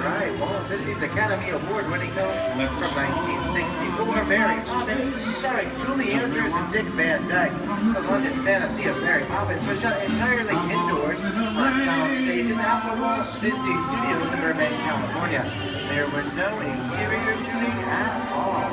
Right, Walt Disney's Academy Award-winning film from 1964, Mary Poppins, starring Julie Andrews and Dick Van Dyke. The London fantasy of Mary Poppins was shot entirely indoors on sound stages at the Walt Disney Studios in Burbank, California. There was no exterior shooting at all.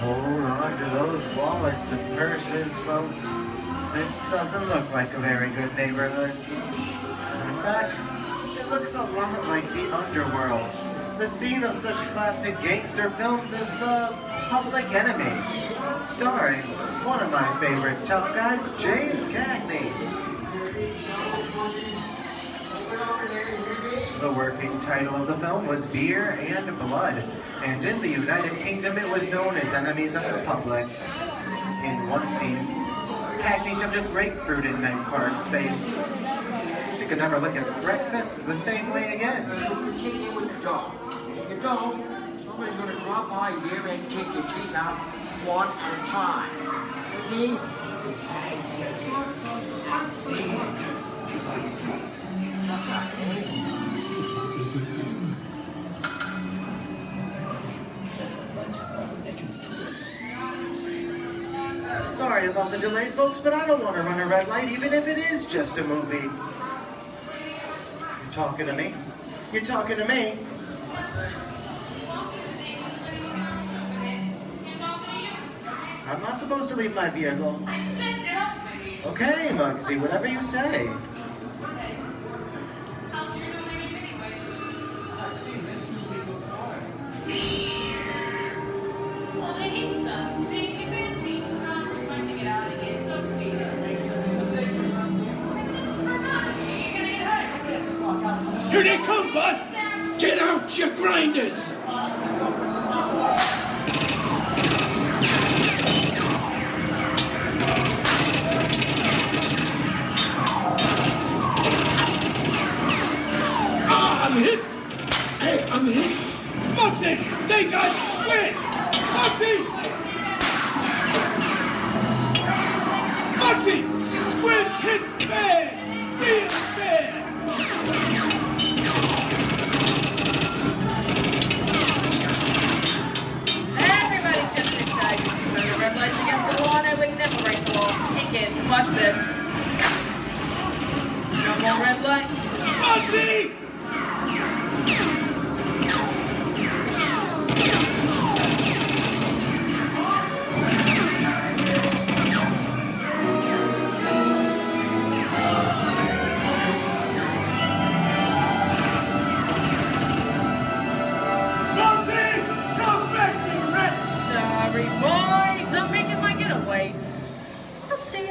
Hold on to those wallets and purses, folks. This doesn't look like a very good neighborhood. In fact, it looks a lot like the underworld, the scene of such classic gangster films as The Public Enemy, starring one of my favorite tough guys, James Cagney. The working title of the film was Beer and Blood, and in the United Kingdom it was known as Enemies of the Public. In one scene, Cagney shoved a grapefruit in Meg Clark's face. She could never look at breakfast the same way again. Kick you with the dog. If you don't, somebody's going to drop by here and kick your teeth out one at a time. With me? Sorry about the delay, folks, but I don't want to run a red light, even if it is just a movie. You're talking to me? You're talking to me? I'm not supposed to leave my vehicle. I said no! Okay, Muggsy, whatever you say. How'd you know my name anyways? I've seen this movie before. Well, they need some. See, you fancy. Connor's going to get out of here, so be it. Since we're out of here, you're gonna get hurt. I can't just walk out. Here they come, boss! Get out your grinders! I'm hit! Hey, I'm hit! Muggsy! They got Squid! Muggsy! Muggsy! Squid's hit bad! Real bad!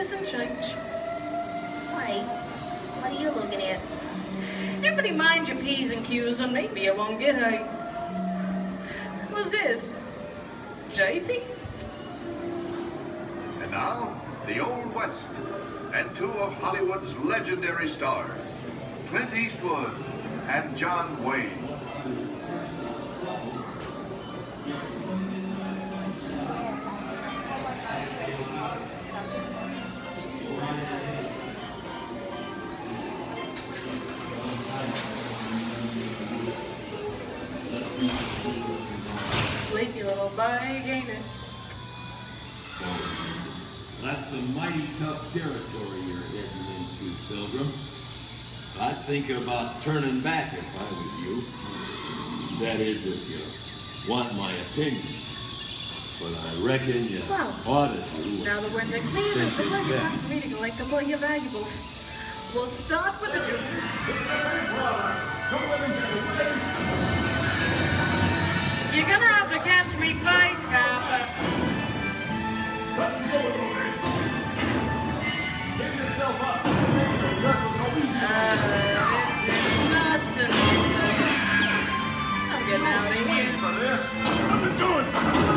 doesn't change. Wait, what are you looking at? Everybody mind your P's and Q's and maybe you won't get a... Who's this? JC? And now, the Old West, and two of Hollywood's legendary stars, Clint Eastwood and John Wayne. Sleepy little bag, ain't it? That's some mighty tough territory you're heading into, Pilgrim. I'd think about turning back if I was you. That is, if you want my opinion. But I reckon you ought to do Now that we're in the clear, it's time for me to collect up all your valuables. We'll start with the jewels. You're gonna have to catch me face, Copper. Give yourself up. The church will go easy. It's nuts and bolts. I'm getting out of here. For this. What are you doing?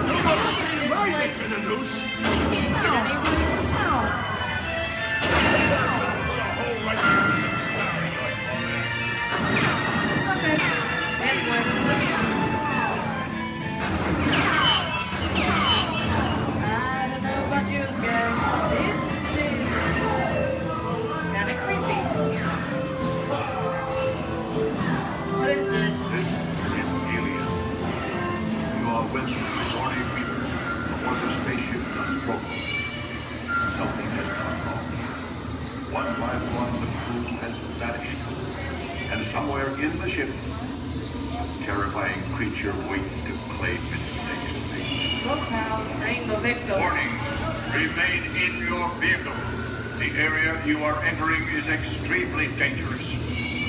Nobody staying right, you finna noose. Can't get any loose. Okay. That's worse. I don't know about you guys. This is kind of creepy. What is this? This is alien. You are with Morning Reaper aboard the spaceship Nostromo. Something has gone wrong. One by one, the crew has vanished. And somewhere in the ship, a terrifying creature waits to claim its next mate. Look now, Rainbow Victim. Warning, remain in your vehicle. The area you are entering is extremely dangerous.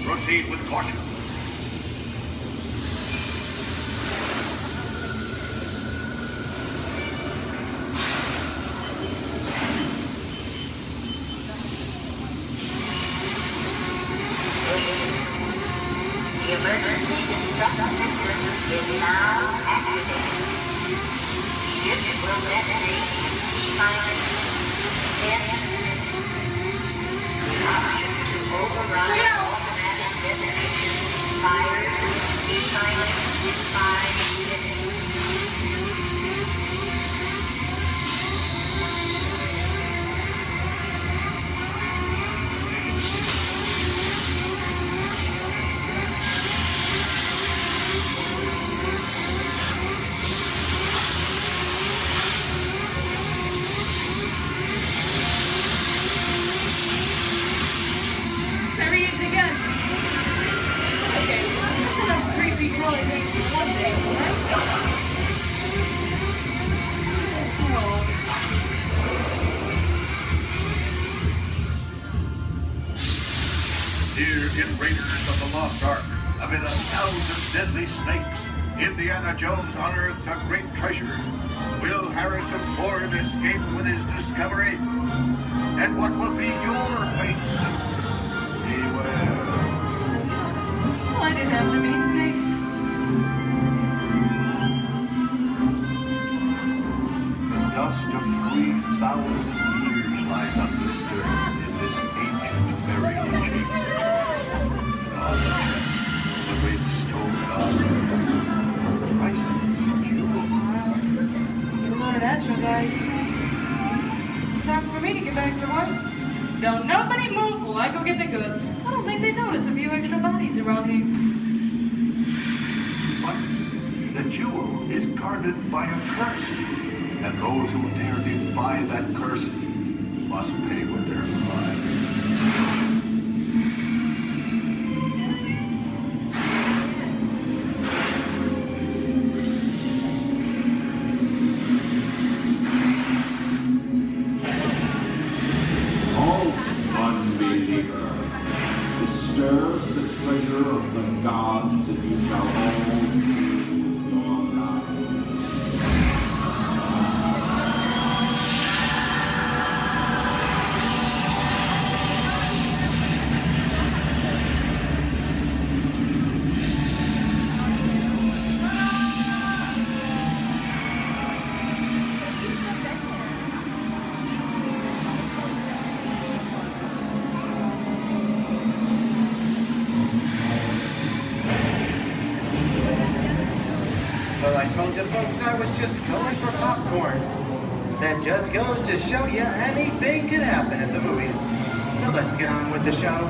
Proceed with caution. The emergency destruct system is now activated. Ship will detonate in 5 minutes. The option to override automatic detonation expires in 5 minutes. There he is again. Okay, that's enough creepy crawly things for one day, right? Oh. Here in Raiders of the Lost Ark, amid 1,000 deadly snakes, Indiana Jones unearths a great treasure. Will Harrison Ford escape with his discovery? And what will be your fate? Beware. Snakes. Why'd it have to be snakes? The dust of 3,000 years lies undisturbed in this ancient burial chamber. On the chest, the great stone god, priceless jewel. You learned that, you guys. Time for me to get back to work. Don't nobody move while I go get the goods. I don't think they notice a few extra bodies around here. But the jewel is guarded by a curse, and those who dare defy that curse must pay with their lives. Disturb the treasure of the gods, and you shall all lose your lives. Well, I told you folks I was just going for popcorn. That just goes to show you anything can happen at the movies. So let's get on with the show.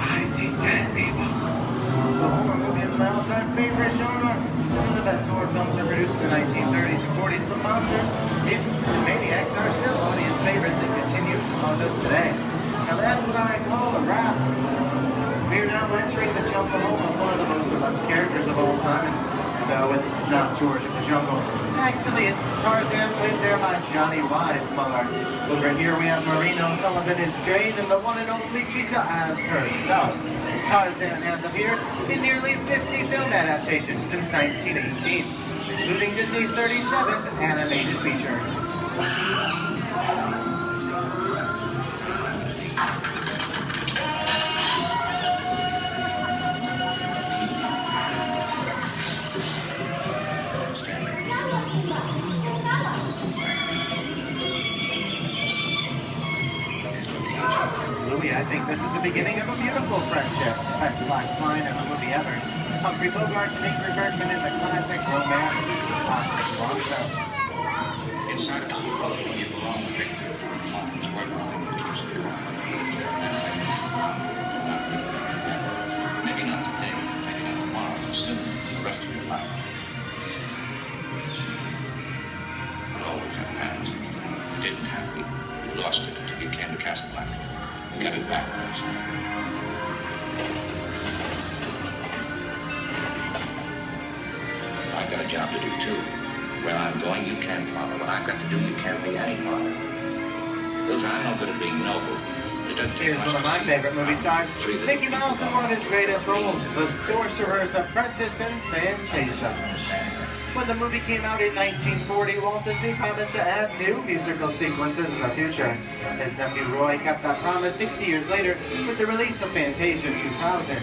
I see dead people. The horror movie is my all-time favorite genre. Some of the best horror films are produced in the 1930s and 40s, but monsters, mutants, and maniacs are still audience favorites and continue to haunt us today. Now that's what I call a wrap. We're now entering the jungle home of one of the most beloved characters of all time. No, it's not George of the Jungle. Actually, it's Tarzan, played there by Johnny Weissmuller. Over here we have Marino Sullivan as Jane, and the one and only Cheetah as herself. Tarzan has appeared in nearly 50 film adaptations since 1918, including Disney's 37th animated feature. I think this is the beginning of a beautiful friendship. Best black line in the movie ever. Humphrey Bogart to Ingrid Bergman in the classic romance. Classic long show. Inside of us, you belong to Victor. Where nothing keeps you around. Maybe not today, maybe not tomorrow, but soon, the rest of your life. You always have past. You didn't have it. You lost it until you came to Casablanca. Get it back next time. I've got a job to do too. Where I'm going, you can't follow. What I've got to do, you can't be any follow. Those I'm no good at being noble. Here's one of my favorite movie stars, Mickey Mouse in one of his greatest roles, the Sorcerer's Apprentice in Fantasia. When the movie came out in 1940, Walt Disney promised to add new musical sequences in the future. His nephew Roy kept that promise 60 years later with the release of Fantasia 2000.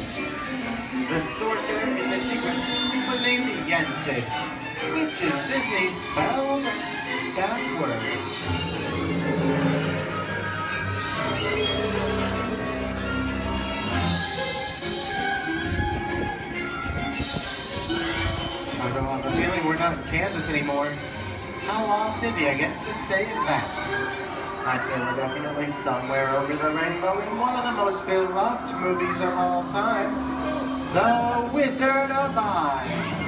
The sorcerer in this sequence was named Yensid, which is Disney spelled backwards. I don't have a feeling we're not in Kansas anymore. How often do you get to say that? I'd say we're definitely somewhere over the rainbow in one of the most beloved movies of all time, The Wizard of Oz.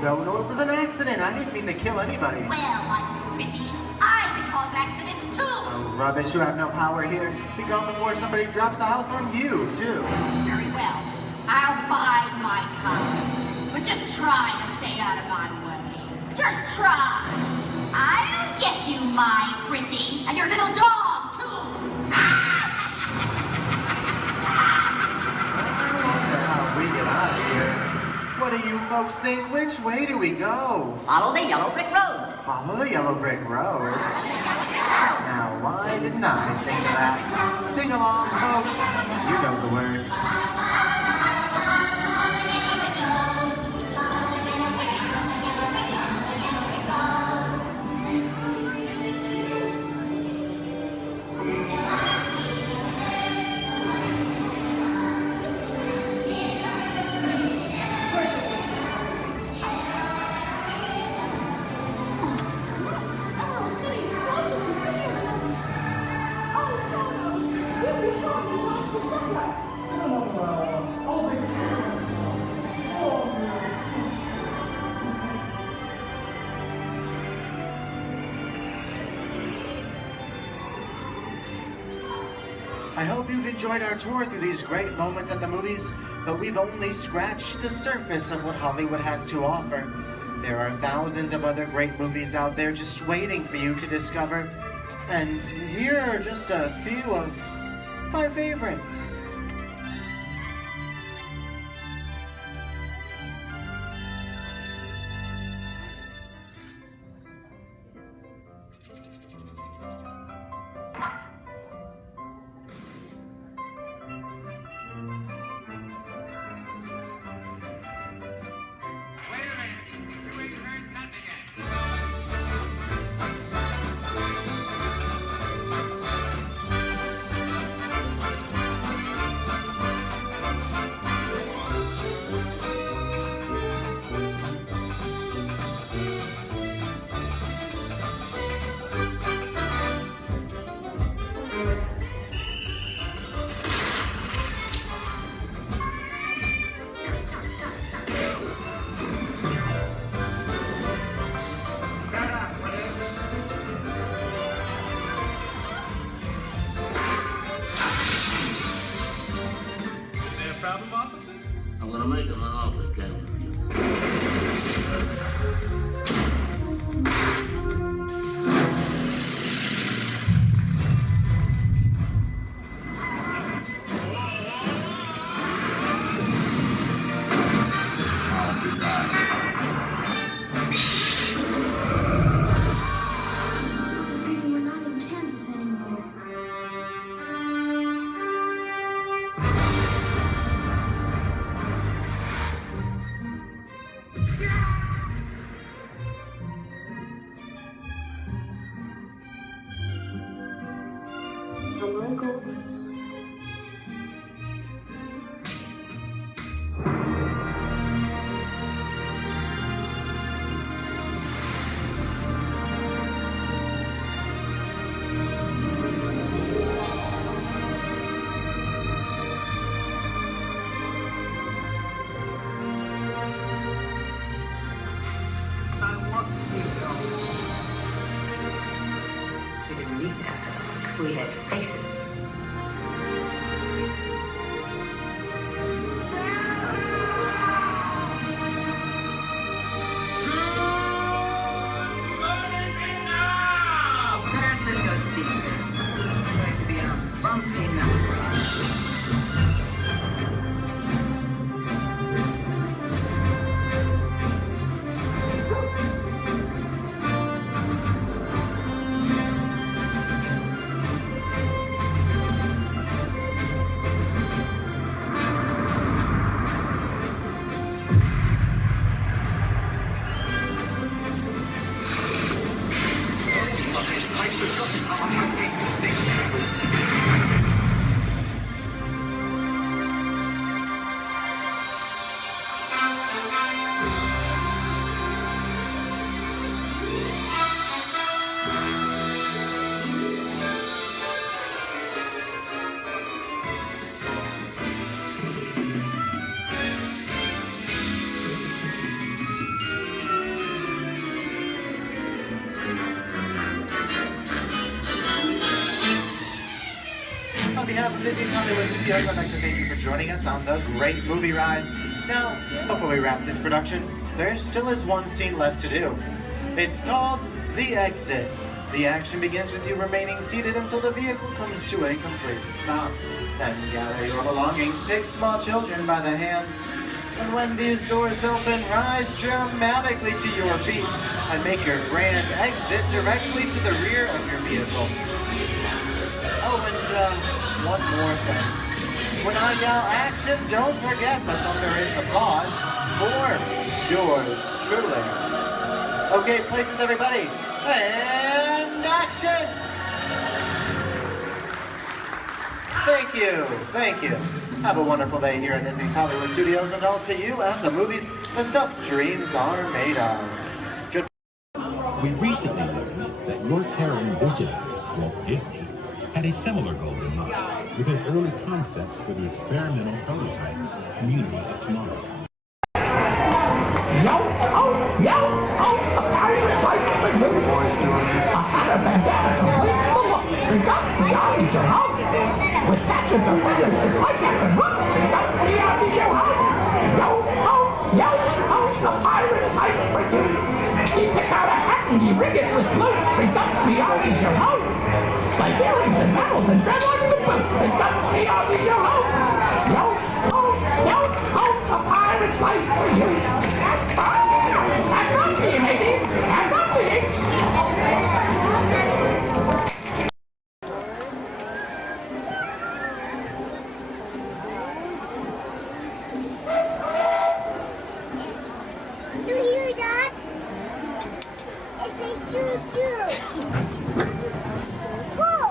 No, it was an accident. I didn't mean to kill anybody. Well, my little pretty, I can cause accidents too. Oh, rubbish. You have no power here. Be gone before somebody drops a house on you, too. Very well. I'll bide my time. But just try to stay out of my way. Just try. I'll get you, my pretty, and your little dog, too. How we get out of here? What do you folks think? Which way do we go? Follow the yellow brick road. Follow the yellow brick road? Now, why didn't I think of that? Sing along, folks. You know the words. I hope you've enjoyed our tour through these great moments at the movies, but we've only scratched the surface of what Hollywood has to offer. There are thousands of other great movies out there just waiting for you to discover. And here are just a few of my favorites. I'm gonna make him an offer he can't refuse. We're not in Kansas anymore. Hello, Golders. I want you to know. We didn't need that. We had faces. San Francisco Steve. It's going to be a bumpy night for us. On behalf of Disney's Hollywood Studios, I'd like to thank you for joining us on the great movie ride. Now, before we wrap this production, there still is one scene left to do. It's called The Exit. The action begins with you remaining seated until the vehicle comes to a complete stop. Then gather your belongings, take small children by the hands, and when these doors open, rise dramatically to your feet and make your grand exit directly to the rear of your vehicle. Oh, and one more thing. When I yell action, don't forget that there is applause for yours truly. Okay, places everybody, and action! Thank you. Have a wonderful day here at Disney's Hollywood Studios, and also to you and the movies the stuff dreams are made of. Good. We recently learned that your Terran visionary, Walt Disney, had a similar goal in mind with his early concepts for the experimental prototype Community of Tomorrow. Boys doing this? I had a bandana complete full of. We got the eyes, you know. With that so restless, I can't move. We are the show yo, a pirate's life for you. He picked out a hat and he rigged it with blue. Picked up the army show like earrings and medals and dreadlocks in the boot. Picked up the army show yo, a pirate's life for you. Hands up to you, ladies. Hands up to you. Do you hear that? It's a choo-choo. Whoa!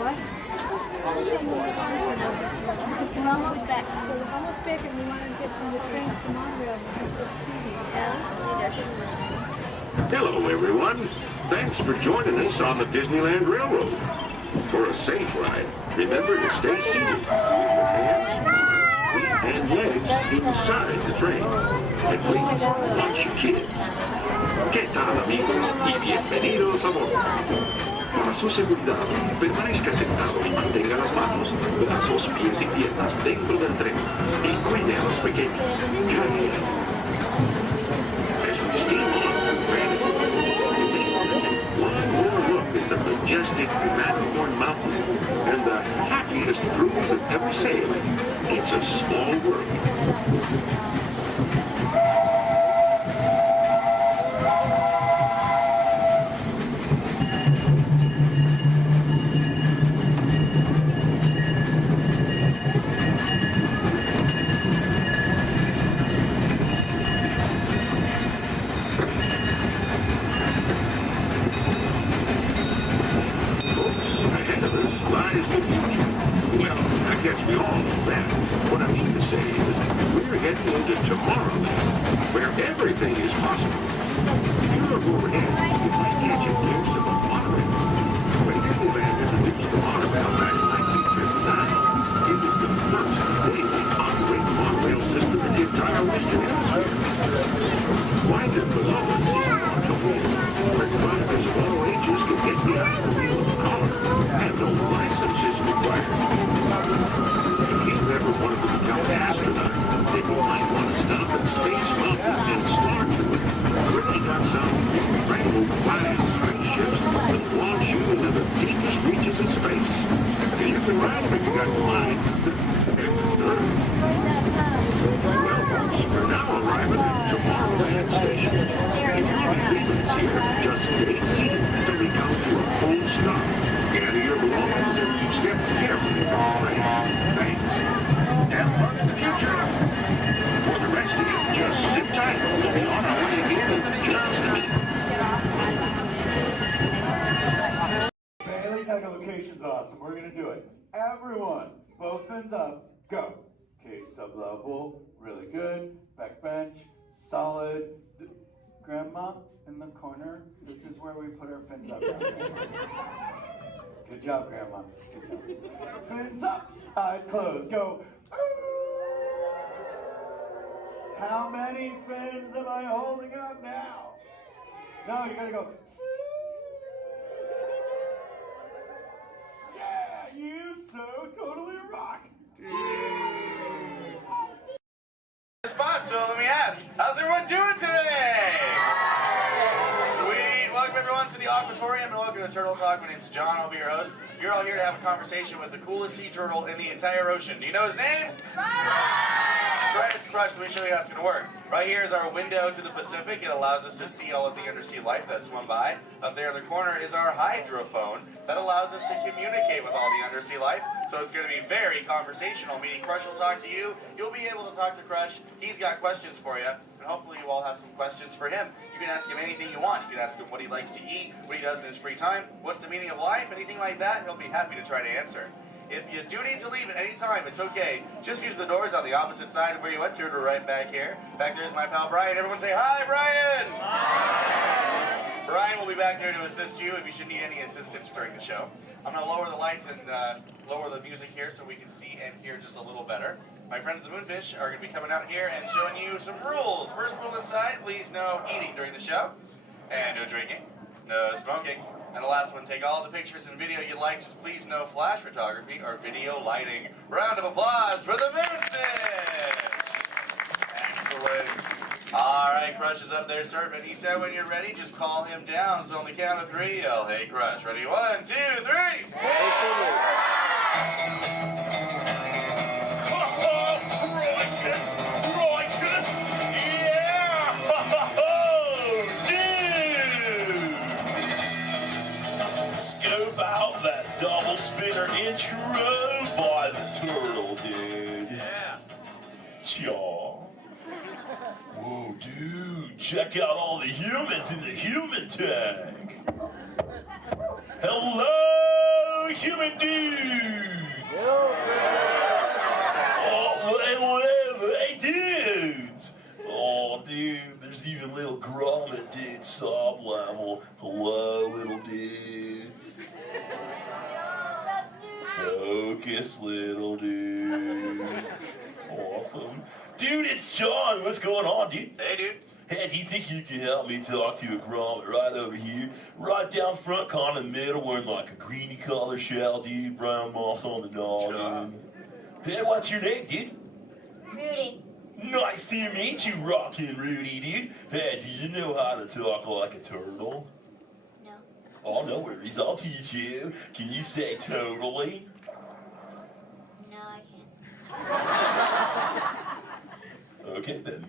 What? We're almost back. We're almost back and we want to get from the trains to Montreal. Hello, everyone. Thanks for joining us on the Disneyland Railroad. For a safe ride, remember to stay seated with your hands, feet, and legs inside the train. And please, watch your kids. ¿Qué tal, amigos? Y bienvenidos a bordo. Para su seguridad, permanezca sentado y mantenga las manos, brazos, pies y piernas dentro del tren. Y cuide a los pequeños. Gracias. As we steam on, one more look at the majestic Matterhorn Mountain and the happiest cruise of ever sailed. It's a small world. Location's awesome. We're gonna do it. Everyone, both fins up, go. Okay, sub-level, really good. Back bench, solid. Grandma in the corner. This is where we put our fins up. Good job, Grandma. Good job. Fins up, eyes closed, go. How many fins am I holding up now? No, you gotta go. You so totally rock. Spot, so let me ask, how's everyone doing today? Sweet. Welcome everyone to the Aquatorium and welcome to Turtle Talk. My name's John, I'll be your host. You're all here to have a conversation with the coolest sea turtle in the entire ocean. Do you know his name? That's right, it's Crush. Let me show you how it's going to work. Right here is our window to the Pacific. It allows us to see all of the undersea life that swum by. Up there in the corner is our hydrophone that allows us to communicate with all the undersea life. So it's going to be very conversational, meaning Crush will talk to you. You'll be able to talk to Crush. He's got questions for you. And hopefully you all have some questions for him. You can ask him anything you want. You can ask him what he likes to eat, what he does in his free time, what's the meaning of life, anything like that. He'll be happy to try to answer. If you do need to leave at any time, it's okay. Just use the doors on the opposite side of where you entered or right back here. Back there's my pal Brian. Everyone say hi, Brian! Hi! Brian will be back there to assist you if you should need any assistance during the show. I'm going to lower the lights and lower the music here so we can see and hear just a little better. My friends the Moonfish are going to be coming out here and showing you some rules. First rule inside, please no eating during the show. And no drinking, no smoking, And the last one, take all the pictures and video you like, just please no flash photography or video lighting. Round of applause for the Moonfish! Excellent. All right, Crush is up there serving. He said when you're ready, just call him down. So on the count of 3, yell, hey, Crush. Ready? 1, 2, 3. Hey! Righteous! Righteous! Yeah! Dude! Scope out that double spinner intro by the turtle, dude. Yeah. Chaw. Whoa, dude. Check out all the humans in the human tank. Hello, human dudes! Oh, hey, dudes! Oh, dude, there's even little grommet dude, sob level. Hello, little dudes. Focus, little dudes. Awesome. Dude, it's John. What's going on, dude? Hey, dude. Hey, do you think you can help me talk to a grommet right over here? Right down front, kind of middle, wearing like a greeny color shell, dude. Brown moss on the noggin. Hey, what's your name, dude? Rudy. Nice to meet you, Rockin' Rudy, dude. Hey, do you know how to talk like a turtle? No. Oh, no worries. I'll teach you. Can you say totally? No, I can't. Okay, then.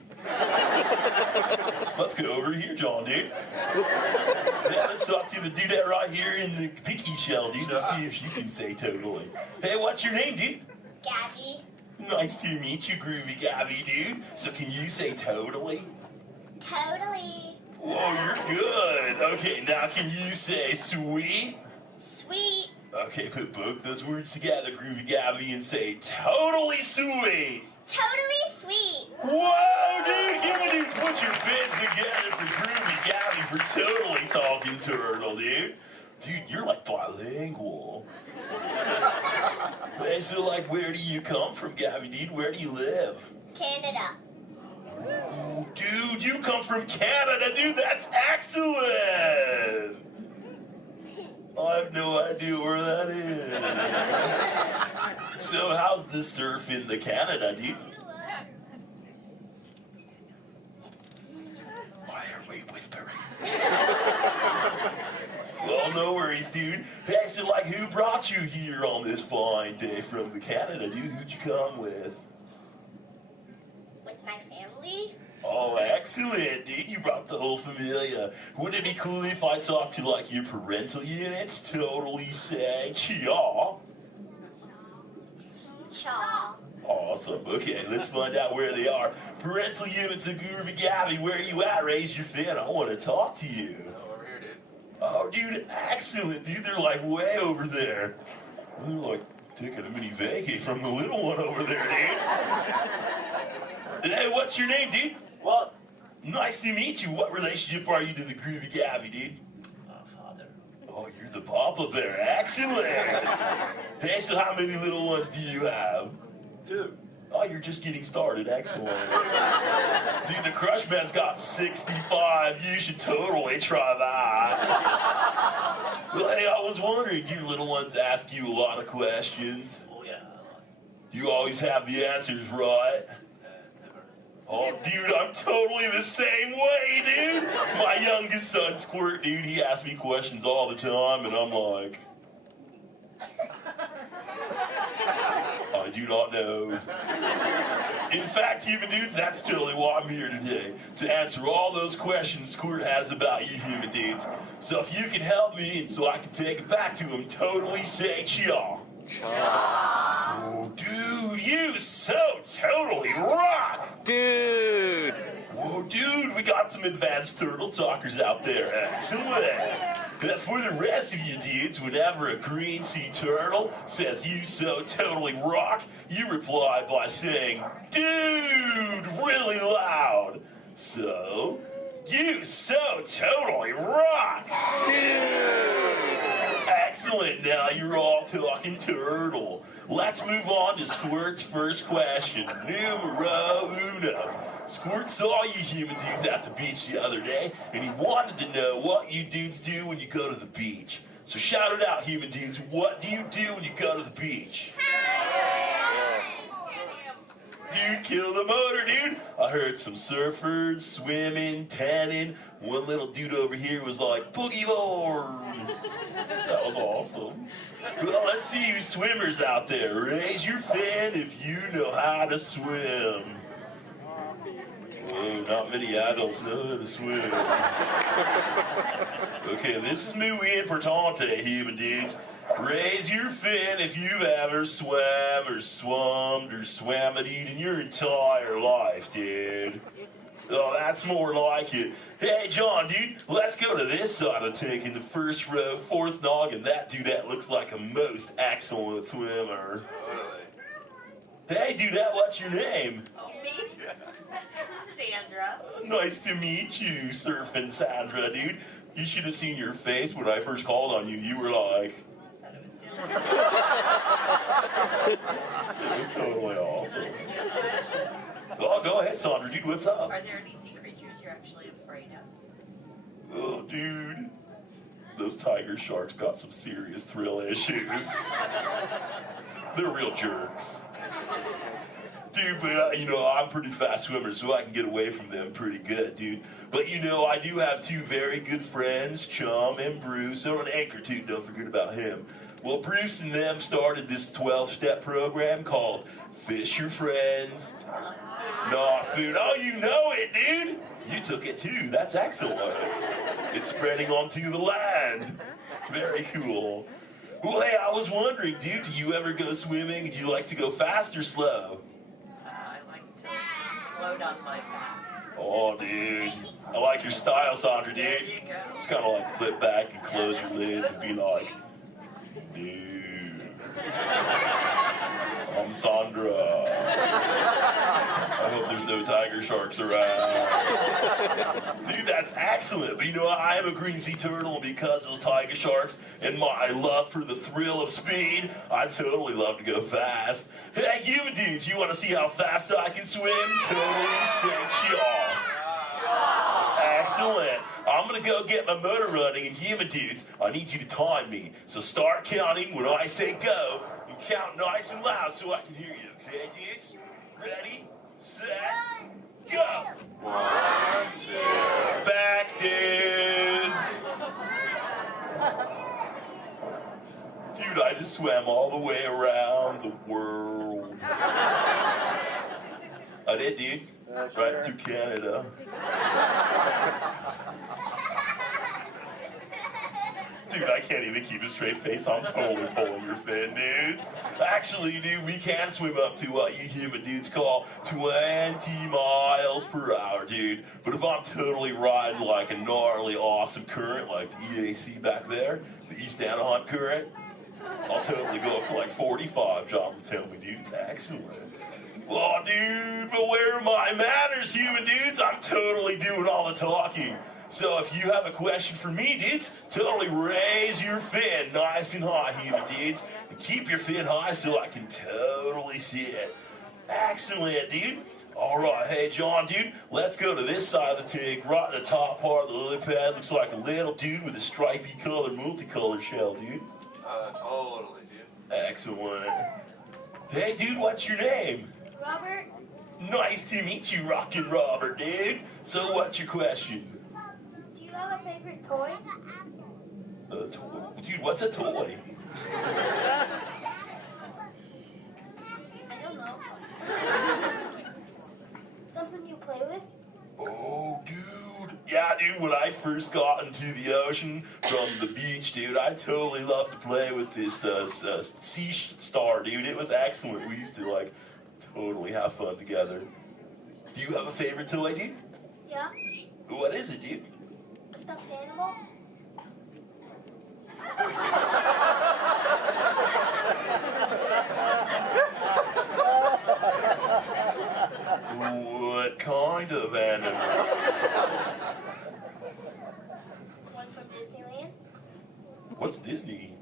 Let's go over here, John, dude. Yeah, let's talk to the dudette right here in the pinky shell, dude. Let's see if you can say totally. Hey, what's your name, dude? Gabby. Nice to meet you, Groovy Gabby, dude. So can you say totally? Totally. Whoa, you're good. Okay, now can you say sweet? Sweet. Okay, put both those words together, Groovy Gabby, and say totally sweet. Totally sweet. Whoa, dude, you dude, put your fins together for Groovy Gabby for totally talking turtle, dude. Dude, you're like bilingual. Hey, so like, where do you come from, Gabby, dude? Where do you live? Canada. Ooh, dude, you come from Canada, dude. That's excellent. I have no idea where that is. So how's the surf in the Canada, dude? Why are we whispering? Well, no worries, dude. Hey, so like, who brought you here on this fine day from the Canada, dude? Who'd you come with? With my family. Oh, excellent, dude. You brought the whole familia. Wouldn't it be cool if I talked to, like, your parental units? Totally say, chaw. Chaw. Awesome. Okay, let's find out where they are. Parental units of Groovy Gabby, where are you at? Raise your fin. I want to talk to you. Over here, dude. Oh, dude, excellent, dude. They're, like, way over there. They're, like, taking a mini vacay from the little one over there, dude. Hey, what's your name, dude? Walt. Nice to meet you. What relationship are you to the Groovy Gabby, dude? Father. Oh, you're the Papa Bear. Excellent. Hey, so how many little ones do you have? 2. Oh, you're just getting started. Excellent. Dude, the Crush Man's got 65. You should totally try that. Well, hey, I was wondering, do your little ones ask you a lot of questions? Oh, yeah. Do you always have the answers right? Never. Oh, dude, I'm totally the same way, dude. My youngest son, Squirt, dude, he asks me questions all the time, and I'm like, I do not know. In fact, human dudes, that's totally why I'm here today, to answer all those questions Squirt has about you human dudes. So if you can help me, and so I can take it back to him, totally say chaw. Oh, dude, you so totally rock! Dude! Whoa, dude, we got some advanced turtle talkers out there. Excellent. But for the rest of you dudes, whenever a green sea turtle says you so totally rock, you reply by saying, dude, really loud. So, you so totally rock. Dude! Excellent, now you're all talking turtle. Let's move on to Squirt's first question. Numero uno. Squirt saw you human dudes at the beach the other day, and he wanted to know what you dudes do when you go to the beach. So shout it out, human dudes. What do you do when you go to the beach? Dude, kill the motor, dude. I heard some surfers, swimming, tanning. One little dude over here was like, boogie board. That was awesome. Well, let's see you swimmers out there. Raise your fin if you know how to swim. Oh, not many adults know how to swim. Okay, this is muy importante, human dudes. Raise your fin if you've ever swam or swummed or swam it in your entire life, dude. Oh, that's more like it. Hey, John, dude, let's go to this side of the tank in the first row, fourth noggin. That dudette looks like a most excellent swimmer. Hey, dudette, what's your name? Me? Sandra. Nice to meet you, Surfing Sandra, dude. You should have seen your face when I first called on you. You were like... It was totally awesome. Oh, go ahead, Sandra, dude, what's up? Are there any sea creatures you're actually afraid of? Oh, dude. Those tiger sharks got some serious thrill issues. They're real jerks. Dude, but I'm a pretty fast swimmer, so I can get away from them pretty good, dude. But I do have two very good friends, Chum and Bruce. Oh, and Anchor, too, don't forget about him. Well, Bruce and them started this 12-step program called Fish Your Friends, Not Food. Oh, you know it, dude. You took it, too. That's excellent. It's spreading onto the land. Very cool. Well, hey, I was wondering, dude, do you ever go swimming? Do you like to go fast or slow? I like to slow down my fast. Oh, dude. I like your style, Sandra, dude. There you go. It's kind of like flip back and close your lids and be like, dude. I'm Sandra. I hope there's no tiger sharks around. Dude, that's excellent. But I am a green sea turtle, and because of those tiger sharks and my love for the thrill of speed, I totally love to go fast. Hey, human dudes, you want to see how fast I can swim? Totally sexy. Excellent. I'm going to go get my motor running, and human dudes, I need you to time me. So start counting when I say go, and count nice and loud so I can hear you. Okay, dudes? Ready, set, go. 1, 2. Back, dudes. Dude, I just swam all the way around the world. I did, dude. Right through Canada. Dude, I can't even keep a straight face. I'm totally pulling your fin, dudes. Actually, dude, we can swim up to what you human dudes call 20 miles per hour, dude. But if I'm totally riding like a gnarly, awesome current, like the EAC back there, the East Anaheim current, I'll totally go up to like 45, John will tell me, dude. It's excellent. Oh, dude, but where are my manners, human dudes? I'm totally doing all the talking. So if you have a question for me, dudes, totally raise your fin nice and high, human dudes. And keep your fin high so I can totally see it. Excellent, dude. All right, hey, John, dude, let's go to this side of the tank. Right in the top part of the lily pad looks like a little dude with a stripy color, multicolored shell, dude. Totally, dude. Excellent. Hey, dude, what's your name? Robert? Nice to meet you, Rockin' Robert, dude. So what's your question? Do you have a favorite toy? A toy? Dude, what's a toy? I don't know. Something you play with? Oh, dude. Yeah, dude, when I first got into the ocean from the beach, dude, I totally loved to play with this sea star, dude. It was excellent. We used to, totally have fun together. Do you have a favorite toy, dude? Yeah. What is it, dude? A stuffed animal? What kind of animal? One from Disneyland? What's Disney?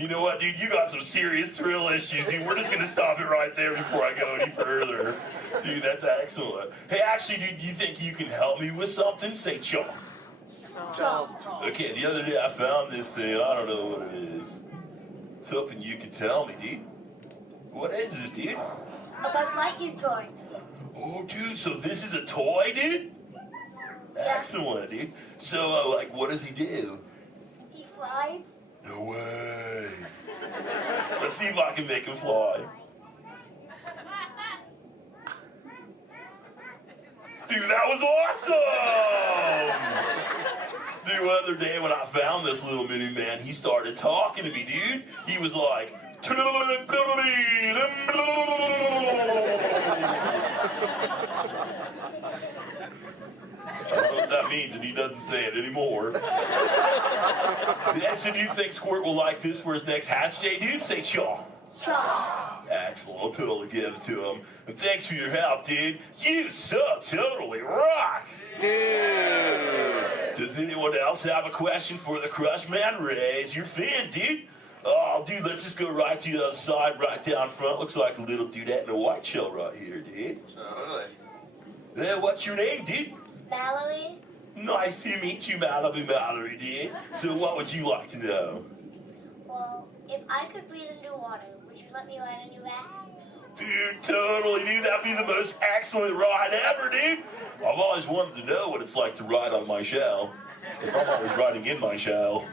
You know what, dude? You got some serious thrill issues, dude. We're just gonna stop it right there before I go any further. Dude, that's excellent. Hey, actually, dude, do you think you can help me with something? Say chalk. Chalk. Okay, the other day I found this thing. I don't know what it is. It's hoping you can tell me, dude. What is this, dude? A Buzz Lightyear toy. Oh, dude, so this is a toy, dude? Excellent, dude. So, like, what does he do? He flies. No way. Let's see if I can make him fly. Dude, that was awesome! Dude, the other day when I found this little mini man, he started talking to me, dude. He was like, I don't know what that means, and he doesn't say it anymore. So do you think Squirt will like this for his next hatch day, dude? Say chaw. Chaw. Excellent, I'll totally give it to him. And thanks for your help, dude. You so totally rock. Dude. Does anyone else have a question for the Crush Man? Raise your fin, dude. Oh, dude, let's just go right to the other side, right down front. Looks like a little dudette in a white shell right here, dude. Totally. Hey, what's your name, dude? Mallory. Nice to meet you, Mallory, dude. So what would you like to know? Well, if I could breathe into water, would you let me ride on your back? Dude, totally, dude. That'd be the most excellent ride ever, dude. I've always wanted to know what it's like to ride on my shell. If I'm always riding in my shell.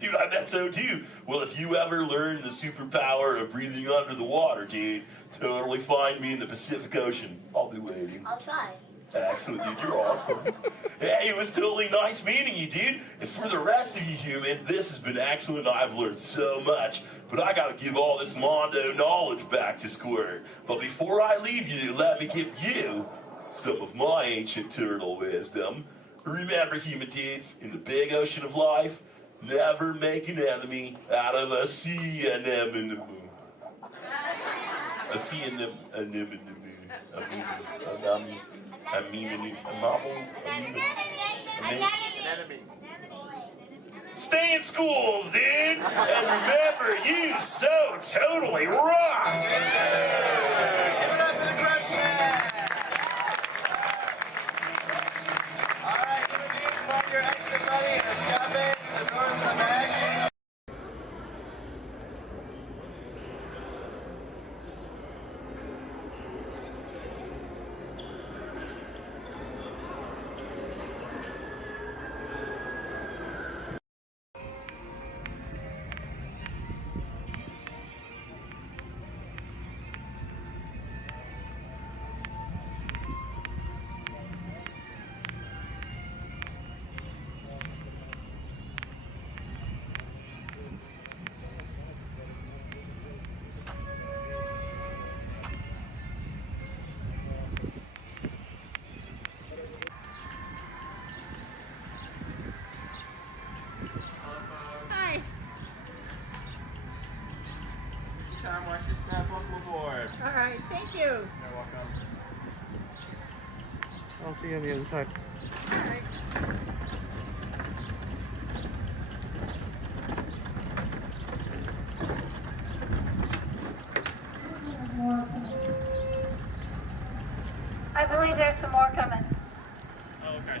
Dude, I bet so too. Well, if you ever learn the superpower of breathing under the water, dude, totally find me in the Pacific Ocean. I'll be waiting. I'll try. Excellent, dude. You're awesome. Hey, it was totally nice meeting you, dude. And for the rest of you humans, this has been excellent. I've learned so much. But I gotta give all this Mondo knowledge back to Squirt. But before I leave you, let me give you some of my ancient turtle wisdom. Remember, human dudes, in the big ocean of life, never make an enemy out of a sea anemone. A sea anemone. Stay in schools, dude! And remember, you so totally rock! Give it up for the Crush Man! Alright, give it to you from your exit buddy, Escape, the doors in the back. Time, watch your step, welcome aboard. All right, thank you. You're welcome. I'll see you on the other side. All right. I believe there's some more coming. Oh, okay.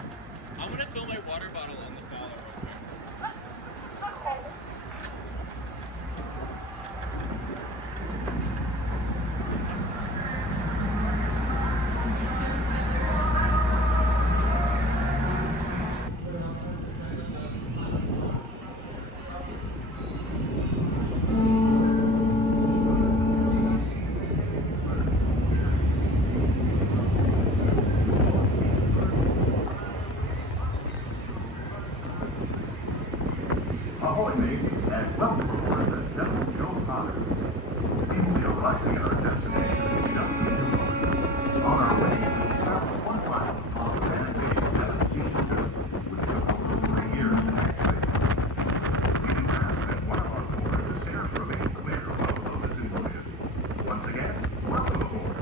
I'm gonna fill my water bottle in the bottle. Ahoy, mate, and welcome aboard the Devil Joe Potter. We will be arriving at our destination in just a few moments. On our way, travel 1 mile on the man-made 17 trip, which took over 3 years to activate. We do ask that one of our board stairs remain clear while the load is in motion. Once again, welcome aboard.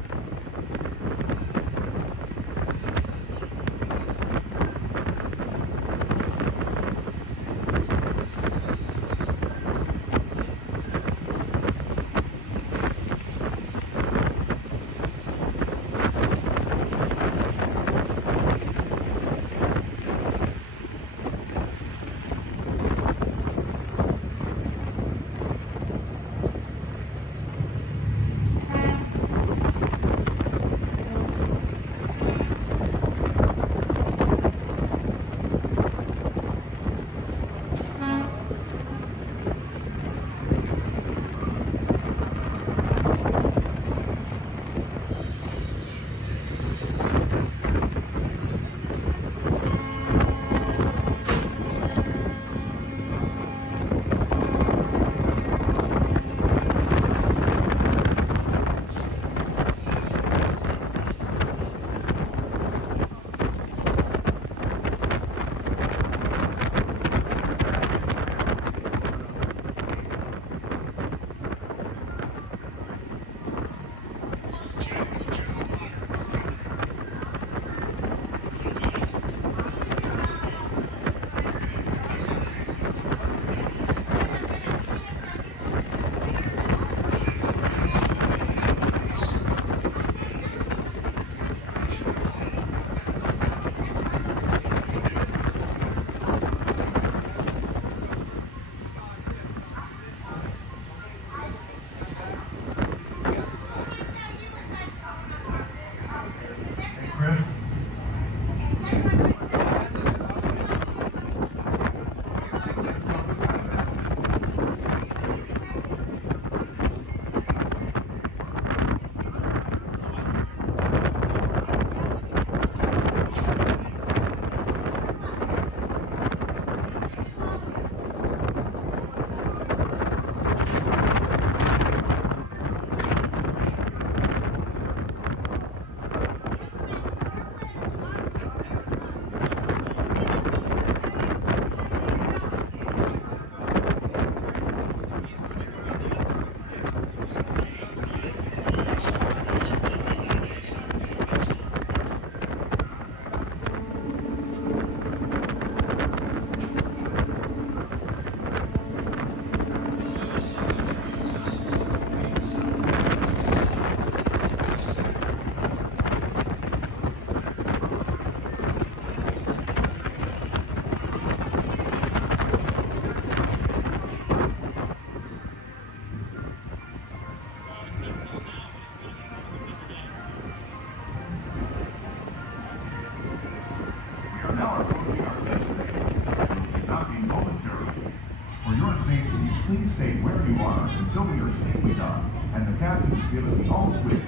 your safety, please stay where you are until we are safely docked and the captain is given the all clear.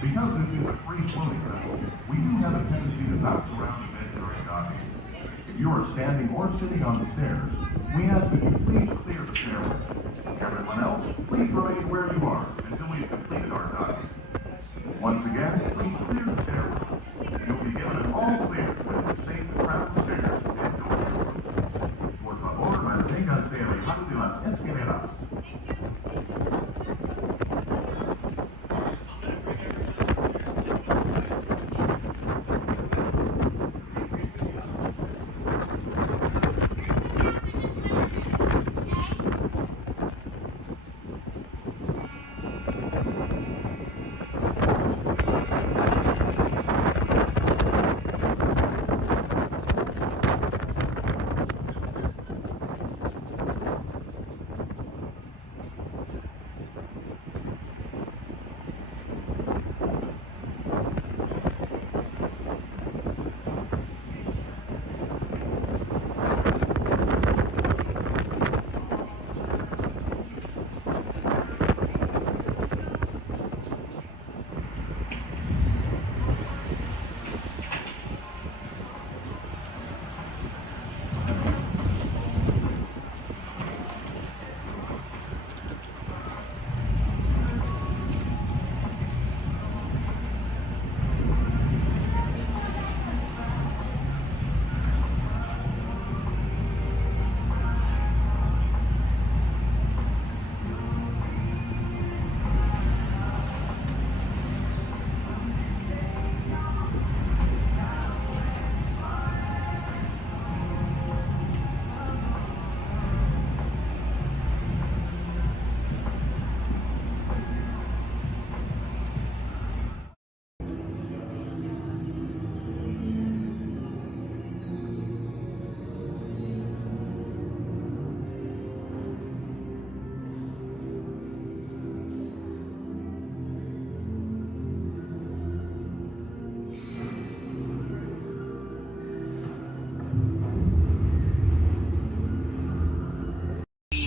Because this is a free floating vessel, we do have a tendency to bounce around a bit during docking. If you are standing or sitting on the stairs, we ask that you please clear the stairway. Everyone else, please remain where you are until we have completed our docking. Once again, please clear the stairway. You'll be given an all clear when it's safe to travel the stairs indoors. Por favor, manténganse alejados de las escaleras.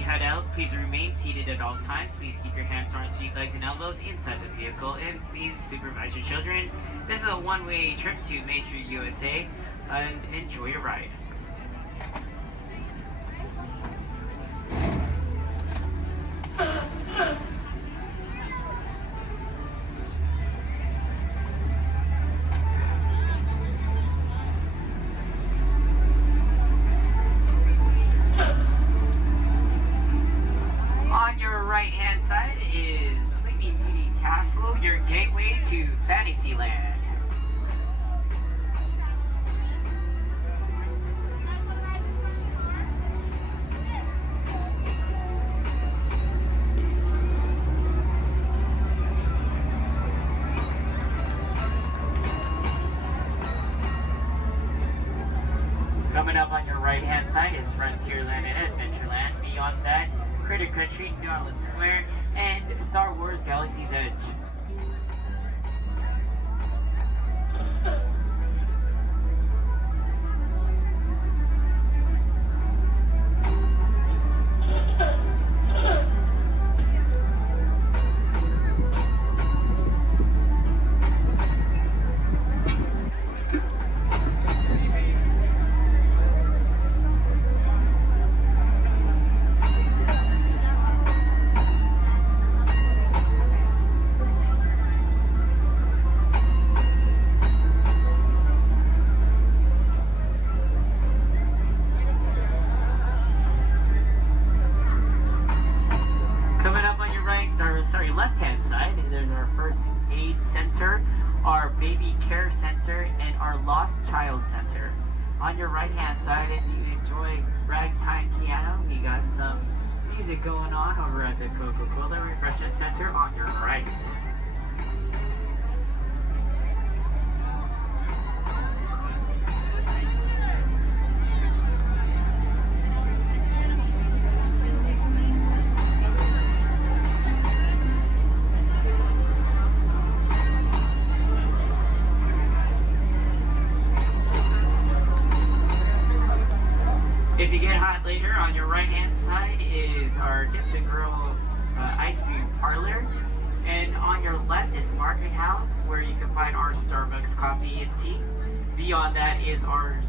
Head out, please remain seated at all times. Please keep your hands, arms, feet, legs, and elbows inside the vehicle, and please supervise your children. This is a one-way trip to Main Street, USA, and enjoy your ride. Right-hand side is Sleeping Beauty Castle, your gateway to Fantasyland. Coming up on your right-hand side is Frontierland and Adventureland. Beyond that, Critter Country, Darling Square, and Star Wars Galaxy's Edge. Left-hand side is our first aid center, our baby care center, and our lost child center. On your right-hand side, if you enjoy ragtime piano, we got some music going on over at the Coca-Cola Refreshment Center on your right. If you get hot later, on your right-hand side ice cream parlor. And on your left is Market House, where you can find our Starbucks coffee and tea. Beyond that is our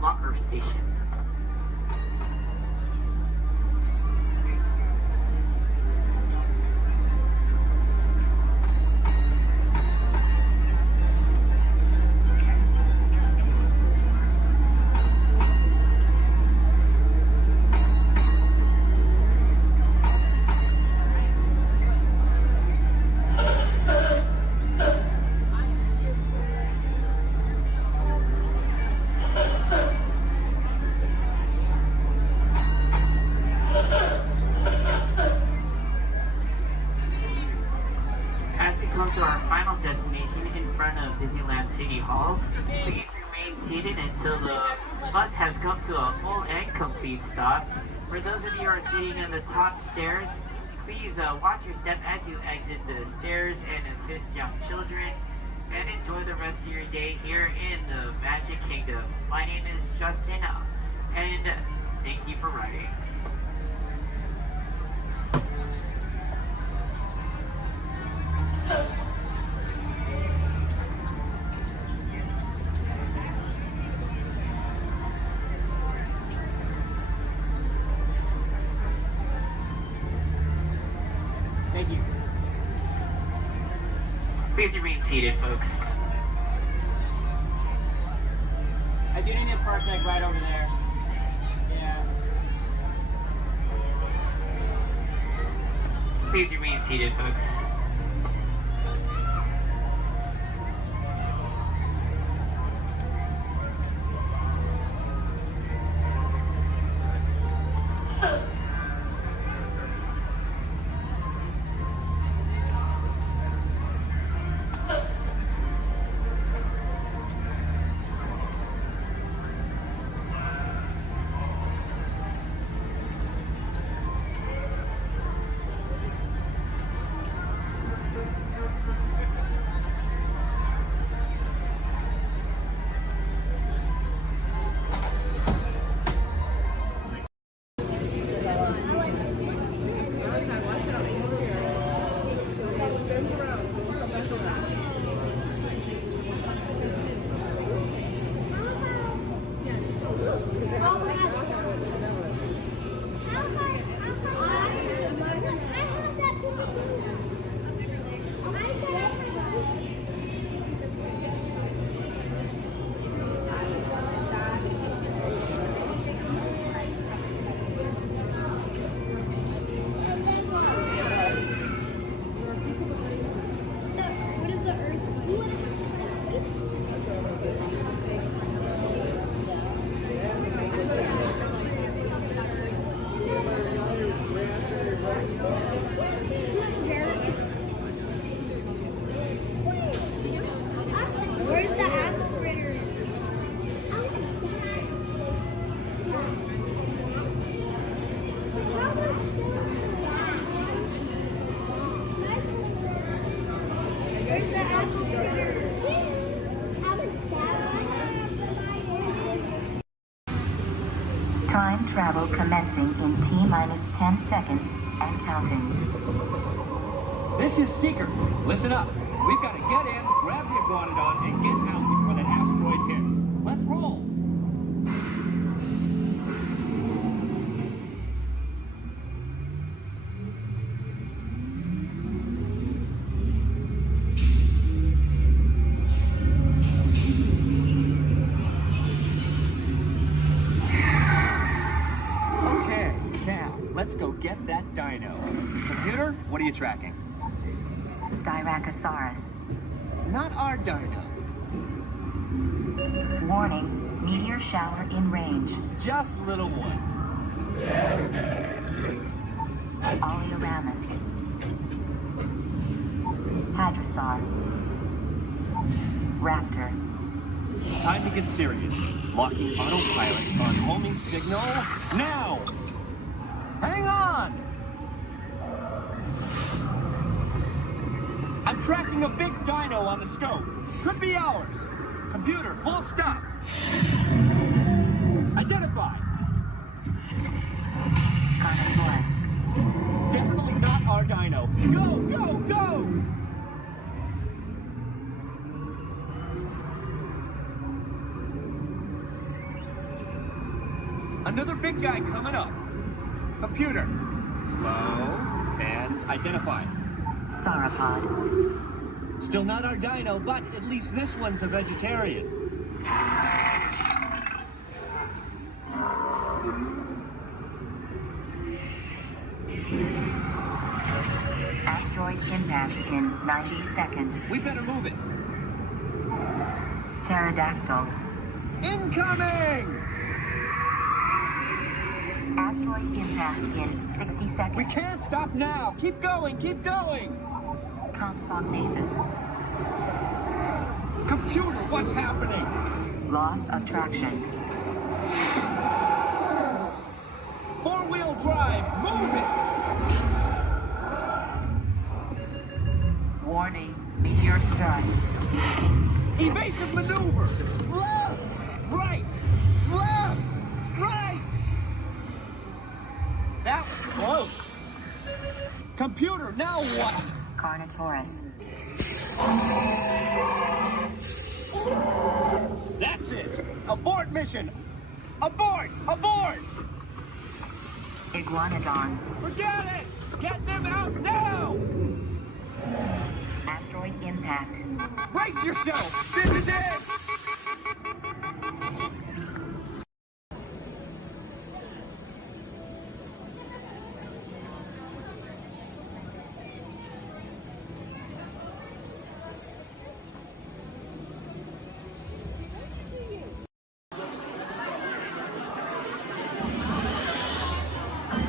locker station. To our final destination in front of Disneyland City Hall. Please remain seated until the bus has come to a full and complete stop. For those of you who are sitting on the top stairs, please watch your step as you exit the stairs and assist young children, and enjoy the rest of your day here in the Magic Kingdom. My name is Justin, and thank you for riding. Thank you. Please remain seated, folks. I do need a park deck right over there. Yeah. Please remain seated, folks. Time travel commencing in T-minus 10 seconds and counting. This is Seeker. Listen up. We've got to get in, grab the iguanodon, and get out before that asteroid hits. Let's roll. Let's go get that dino. Computer, what are you tracking? Styracosaurus. Not our dino. Warning, meteor shower in range. Just little one. Oleoramus. Hadrosaur. Raptor. Time to get serious. Locking autopilot on homing signal now! Hang on! I'm tracking a big dino on the scope. Could be ours. Computer, full stop. Identify. Carnivores. Definitely not our dino. Go, go, go! Another big guy coming up. Computer. Slow and identify. Sauropod. Still not our dino, but at least this one's a vegetarian. Asteroid impact in 90 seconds. We better move it. Pterodactyl. Incoming! Asteroid impact in 60 seconds. We can't stop now. Keep going, keep going. Compsognathus. Computer, what's happening? Loss of traction. Four-wheel drive, move it! Warning, meteor strike. Evasive maneuver! Left! Right! Left! Right! That was close. Computer, now what? Carnotaurus. That's it! Abort mission! Abort! Abort! Iguanodon. Forget it! Get them out now! Asteroid impact. Brace yourself! This is it!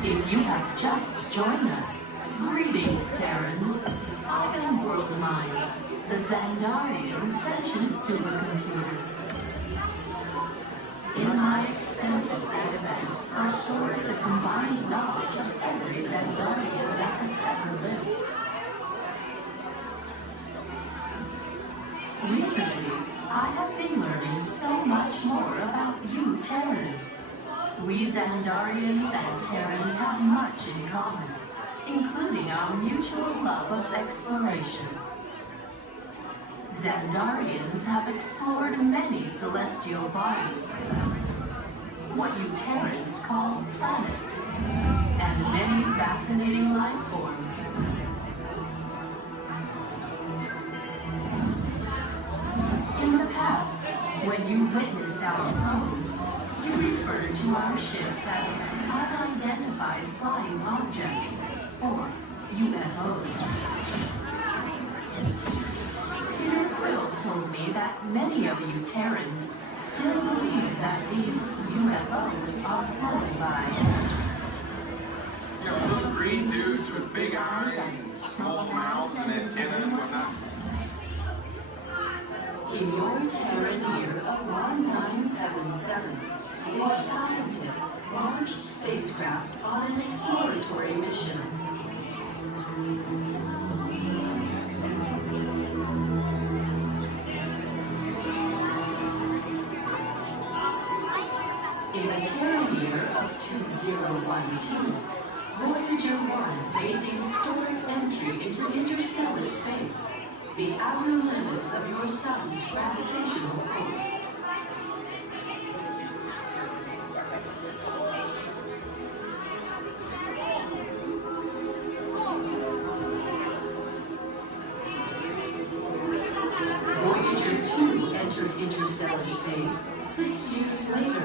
If you have just joined us, greetings, Terrans. I am World Mind, the Xandarian sentient supercomputer. In my extensive databanks are stored the combined knowledge of every Xandarian that has ever lived. Recently, I have been learning so much more about you, Terrans. We Xandarians and Terrans have much in common, including our mutual love of exploration. Xandarians have explored many celestial bodies, what you Terrans call planets, and many fascinating life forms. In the past, when you witnessed our homes, you referred to our ships as unidentified flying objects, or UFOs. Peter Quill told me that many of you Terrans still believe that these UFOs are flown by... You know, little green dudes with big eyes and small mouths and antennas and whatnot. In your Terran year of 1977, your scientists launched spacecraft on an exploratory mission. In the Terran year of 2012, Voyager 1 made the historic entry into interstellar space, the outer limits of your sun's gravitational pull. Voyager 2 entered interstellar space 6 years later,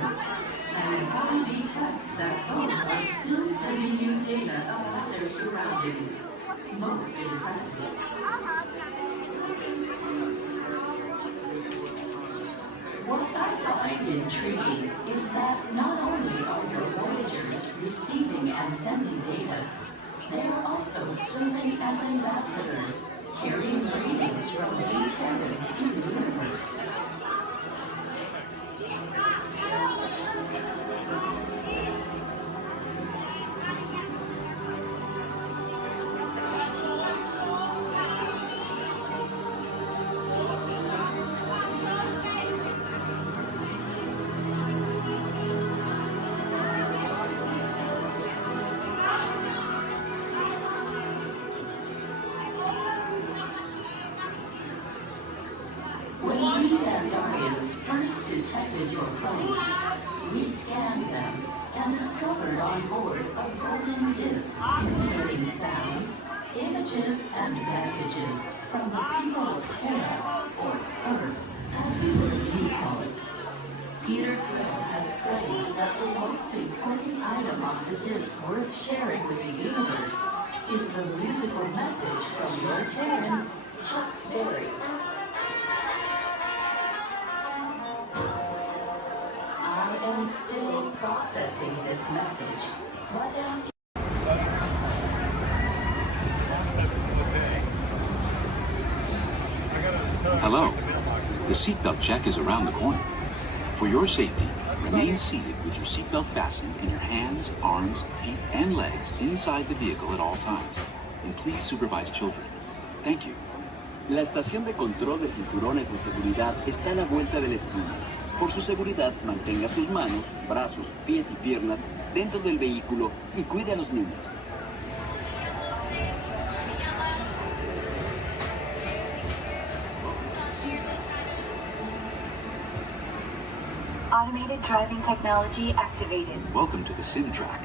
and I detect that both are still sending you data about their surroundings. Most impressive. What I find intriguing is that not only are your Voyagers receiving and sending data, they are also serving as ambassadors, carrying readings from we Terrans to the universe. detected your plane. We scanned them and discovered on board a golden disc containing sounds, images, and messages from the people of Terra, or Earth, as you call it. Peter Quill has claimed that the most important item on the disc worth sharing with the universe is the musical message from your Terran, Chuck Berry. I am still processing this message, but am Hello. The seatbelt check is around the corner. For your safety, remain seated with your seatbelt fastened in your hands, arms, feet, and legs inside the vehicle at all times. And please supervise children. Thank you. La estación de control de cinturones de seguridad está a la vuelta de la esquina. Por su seguridad, mantenga sus manos, brazos, pies y piernas dentro del vehículo y cuide a los niños. Automated driving technology activated. Welcome to the sim track.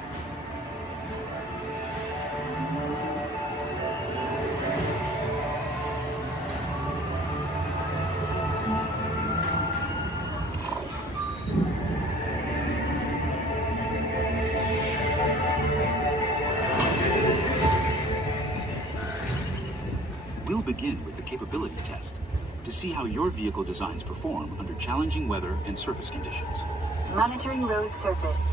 We'll begin with the capability test to see how your vehicle designs perform under challenging weather and surface conditions. Monitoring road surface.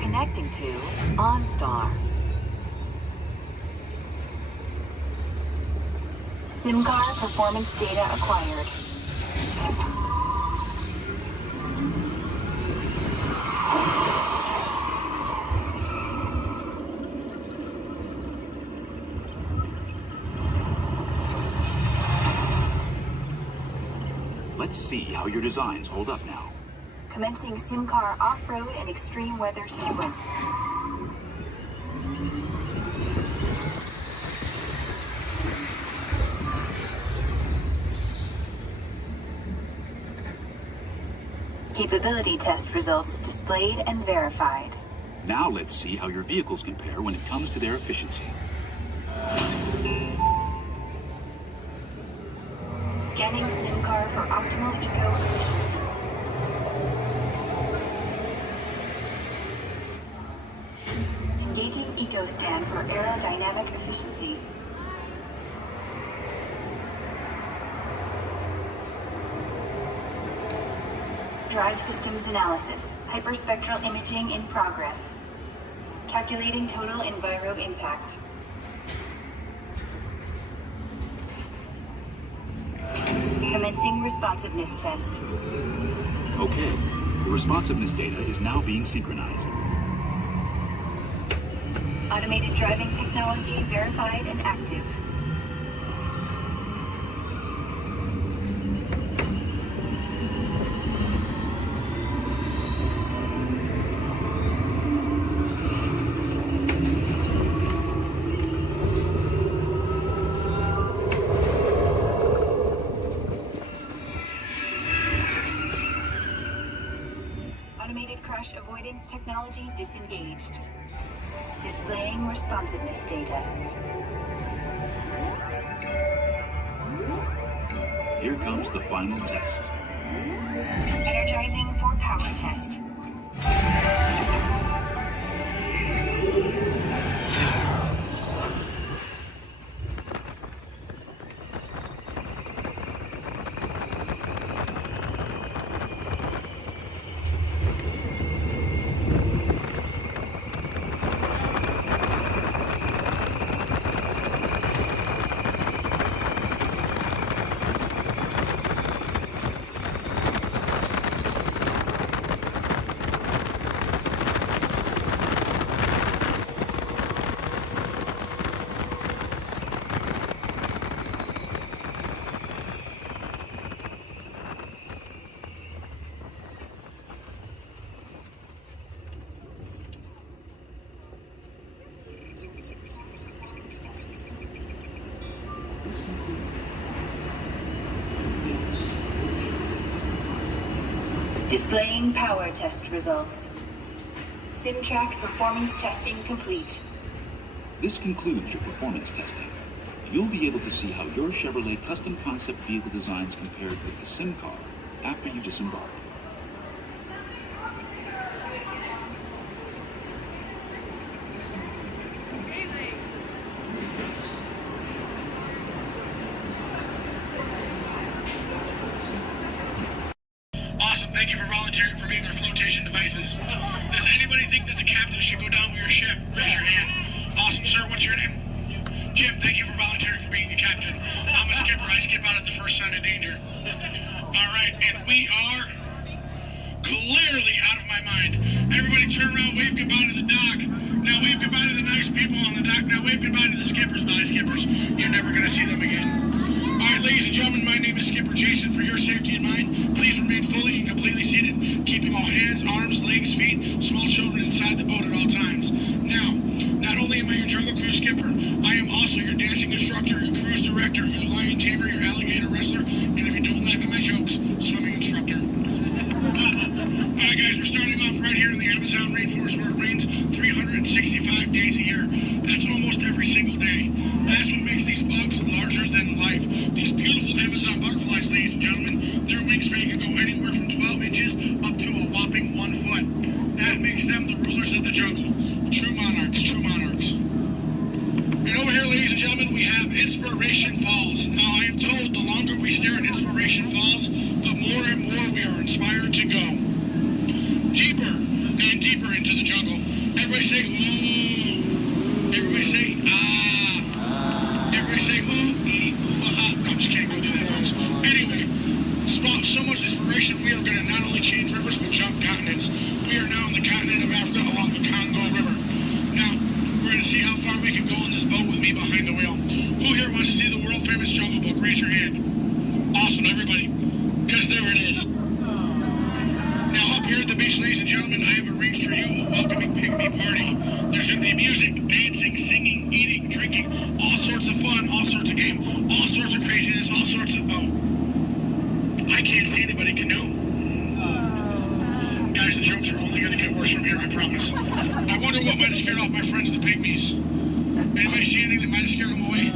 Connecting to OnStar. SIM card performance data acquired. Let's see how your designs hold up now. Commencing SIM car off-road and extreme weather sequence. Capability test results displayed and verified. Now let's see how your vehicles compare when it comes to their efficiency. Scanning SIM car for optimal eco efficiency. Engaging eco scan for aerodynamic efficiency. Drive systems analysis. Hyperspectral imaging in progress. Calculating total enviro impact. Commencing responsiveness test. Okay, the responsiveness data is now being synchronized. Automated driving technology verified and active. Automated crash avoidance technology disengaged. Displaying responsiveness data. Here comes the final test. Energizing for power test. Displaying power test results. SimTrack performance testing complete. This concludes your performance testing. You'll be able to see how your Chevrolet custom concept vehicle designs compared with the sim car after you disembark. Awesome, thank you for volunteering for being our flotation devices. Does anybody think that the captain should go down with your ship? Raise your hand. Awesome, sir, what's your name? Jim, thank you for volunteering for being the captain. I'm a skipper. I skip out at the first sign of danger. All right, and we are clearly out of my mind. Everybody turn around, wave goodbye to the dock. Now wave goodbye to the nice people on the dock. Now wave goodbye to the skippers. Bye, skippers. You're never going to see them again. All right, ladies and gentlemen, my name is Skipper Jason. For your safety and mine, please remain fully and completely seated, keeping all hands, arms, legs, feet, small children inside the boat at all times. Now, not only am I your jungle cruise skipper, I am also your dancing instructor, your cruise director, your lion tamer, your alligator wrestler, and if you don't laugh at my jokes, swimming instructor. Alright guys, we're starting off right here in the Amazon rainforest where it rains 365 days a year. That's almost every single day. That's what makes these bugs larger than life. These beautiful Amazon butterflies, ladies and gentlemen, their wingspan can go anywhere from 12 inches up to a whopping 1 foot. That makes them the rulers of the jungle. True monarchs, true monarchs. And over here, ladies and gentlemen, we have Inspiration Falls. Now, I am told the longer we stare at Inspiration Falls, the more and more we are inspired to go deeper and deeper into the jungle. Everybody say, ooh. Everybody say, ah. Everybody say, ooh, ee, ooh, ah. No, I'm just kidding. Don't do that, folks. Anyway, so much inspiration, we are going to not only change rivers, but jump continents. We are now in the continent of Africa along the Congo River. Now, we're going to see how far we can go in this boat with me behind the wheel. Who here wants to see the world-famous Jungle Book? Raise your hand. Awesome, everybody. Because there it is. Now, up here at the beach, ladies and gentlemen, I have arranged for you a welcoming pygmy party. There's going to be music, dancing, singing, eating, drinking, all sorts of fun, all sorts of game, all sorts of craziness, all sorts of... Oh, I can't see anybody canoe. Guys, the jokes are only going to get worse from here, I promise. I wonder what might have scared off my friends, the pygmies. Anybody see anything that might have scared them away?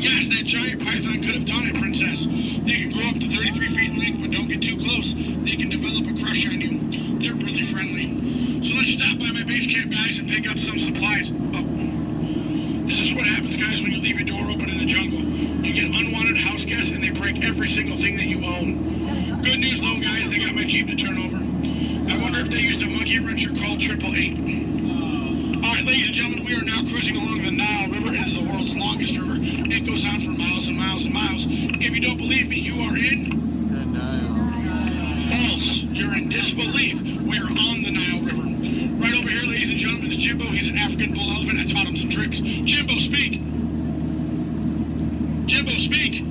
Yes, that giant python could have done it, princess. They can grow up to 33 feet in length, but don't get too close. They can develop a crush on you. They're really friendly. So let's stop by my base camp, guys, and pick up some supplies. Oh. This is what happens, guys, when you leave your door open in the jungle. You get unwanted house guests, and they break every single thing that you own. Good news, though, guys, they got my Jeep to turn over. I wonder if they used a monkey wrencher called 888. All right, ladies and gentlemen, we are now cruising along the Nile River. It is the world's longest river. It goes on for miles and miles and miles. If you don't believe me, you are in... False. You're in disbelief. We are on the Nile River. Right over here, ladies and gentlemen, is Jimbo. He's an African bull elephant. I taught him some tricks. Jimbo, speak. Jimbo, speak.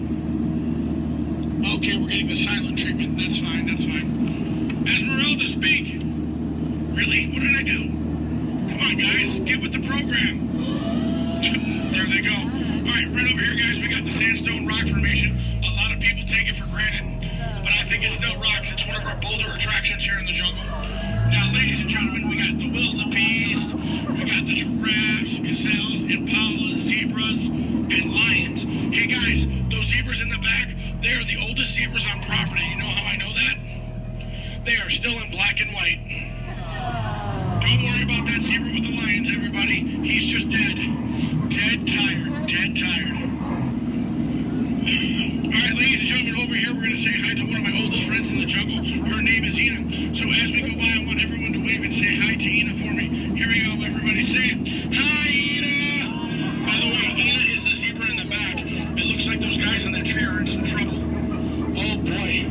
Okay, we're getting the silent treatment. That's fine, that's fine. Esmeralda, speak. Really? What did I do? Come on, guys. Get with the program. There they go. All right, right over here, guys, we got the sandstone rock formation. A lot of people take it for granted, but I think it still rocks. It's one of our bolder attractions here in the jungle. Now, ladies and gentlemen, we got the wildebeest, we got the giraffes, gazelles, impalas, zebras, and lions. Hey, guys, those zebras in the back, they are the oldest zebras on property. You know how I know that? They are still in black and white. Don't worry about that zebra with the lions, everybody. He's just dead. Dead tired. Dead tired. All right, ladies and gentlemen, over here we're going to say hi to one of my oldest friends in the jungle. Her name is Ina. So as we go by, I want everyone to wave and say hi to Ina for me. Here we go, everybody. Say, hi, Ina! By the way, Ina is the zebra in the back. It looks like those guys on that tree are in some trouble. Oh, boy.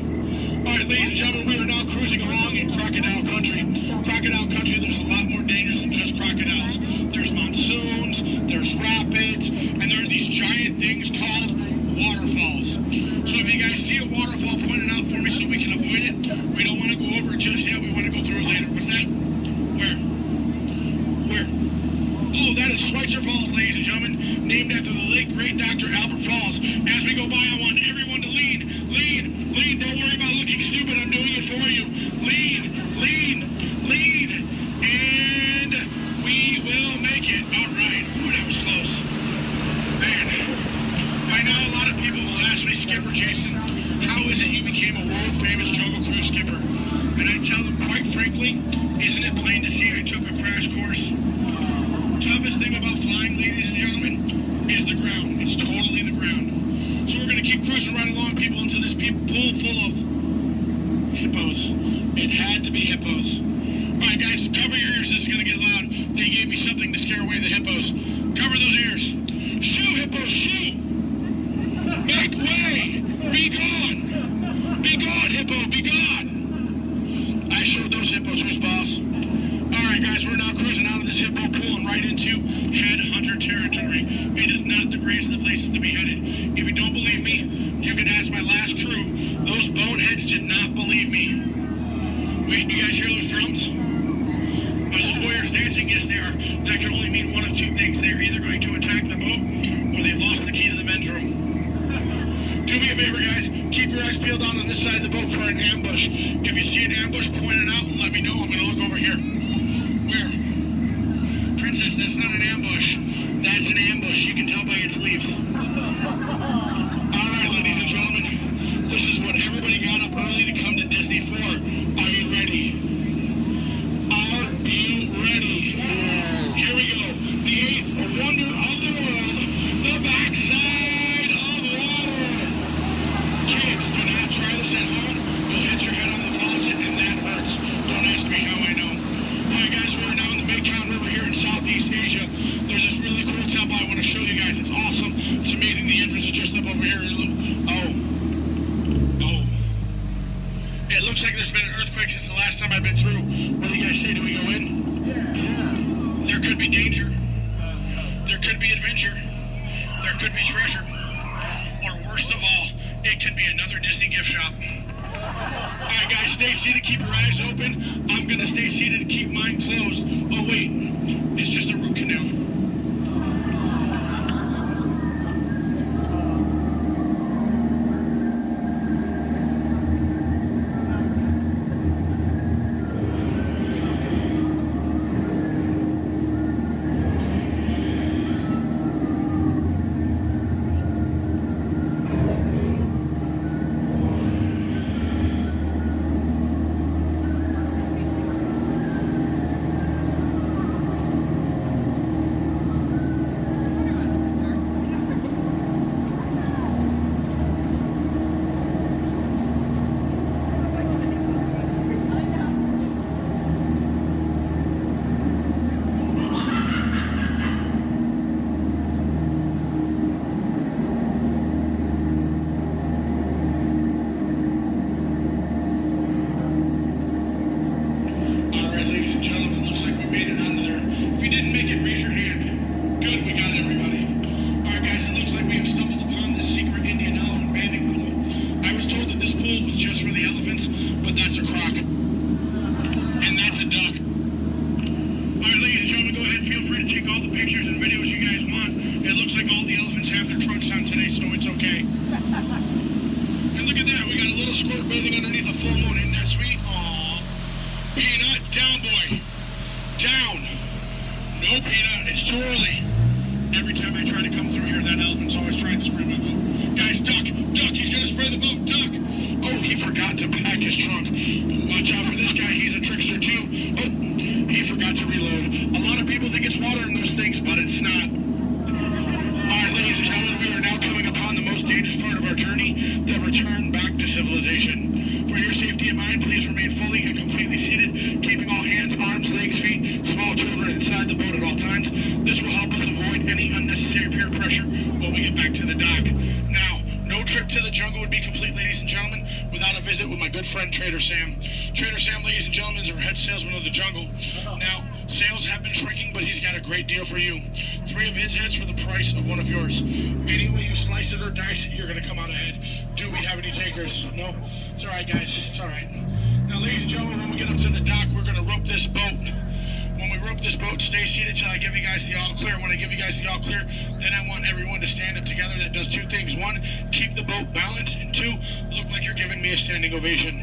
All right, ladies and gentlemen, we are now cruising along in crocodile country. Crocodile country, there's a lot more dangers than just crocodiles. There's monsoons, there's rapids, and there are these giant things called waterfalls. So if you guys see a waterfall, point it out for me so we can avoid it. We don't want to go over it just yet. We want to go through it later. What's that? Where? Where? Oh, that is Schweitzer Falls, ladies and gentlemen, named after the late great Dr. Albert Falls. As we go by, I want everyone to lean. Lean. Lean. Don't worry about looking stupid. stupid. I'm doing it for you. Lean, lean, lean, and we will make it. All right. Ooh, that was close. Man, I know a lot of people will ask me, Skipper Jason, how is it you became a world-famous Jungle Cruise skipper? And I tell them, quite frankly, isn't it plain to see I took a crash course? Toughest thing about flying, ladies and gentlemen, is the ground. It's totally the ground. So we're going to keep cruising right along, people, into this pool full of hippos. It had to be hippos. All right, guys, cover your ears. This is going to get loud. They gave me something to scare away the hippos. Cover those ears. Shoo, hippos, shoo! Make way! Be gone! Be gone, hippo, be gone! I showed those hippos who's boss. Alright guys, we're now cruising out of this hippo pool and right into headhunter territory. It is not the greatest of places to be headed. If you don't believe me, you can ask my last crew. Those boneheads did not believe me. Wait, you guys hear those drums? Are those warriors dancing? Yes, they are. That can only mean one of two things. They're either going to attack the boat or they've lost the key to the men's room. Do me a favor, guys. Keep your eyes peeled down on this side of the boat for an ambush. If you see an ambush, point it out and let me know. I'm going to look over here. Where? Princess, that's not an ambush. That's an ambush. You can tell by its leaves. All right, ladies and gentlemen. This is what everybody got up early to come to Disney for. Are you ready? Are you ready? Here we go. The eighth wonder of the world. The backside of water. Kids, do not try this at home. You'll hit your head on the faucet and that hurts. Don't ask me how I know. Alright guys, we're now in the Mekong River here in Southeast Asia. There's this really cool temple I want to show you guys. It's awesome. It's amazing. The entrance is just up over here. Oh. It looks like there's been an earthquake since the last time I've been through. What do you guys say? Do we go in? Yeah. There could be danger. There could be adventure. There could be treasure. Or worst of all, it could be another Disney gift shop. Alright guys, stay seated, keep your eyes open. I'm gonna stay seated and keep mine closed. Oh wait, it's just a root canal. Trader Sam, ladies and gentlemen, is our head salesman of the jungle. Now, sales have been shrinking, but he's got a great deal for you. 3 of his heads for the price of 1 of yours. Any way you slice it or dice it, you're going to come out ahead. Do we have any takers? No? It's all right, guys. It's all right. Now, ladies and gentlemen, when we get up to the dock, we're going to rope this boat. When we rope rope this boat. Stay seated till I give you guys the all clear. When I give you guys the all clear, then I want everyone to stand up together. That does two things. One, keep the boat balanced, and two, look like you're giving me a standing ovation.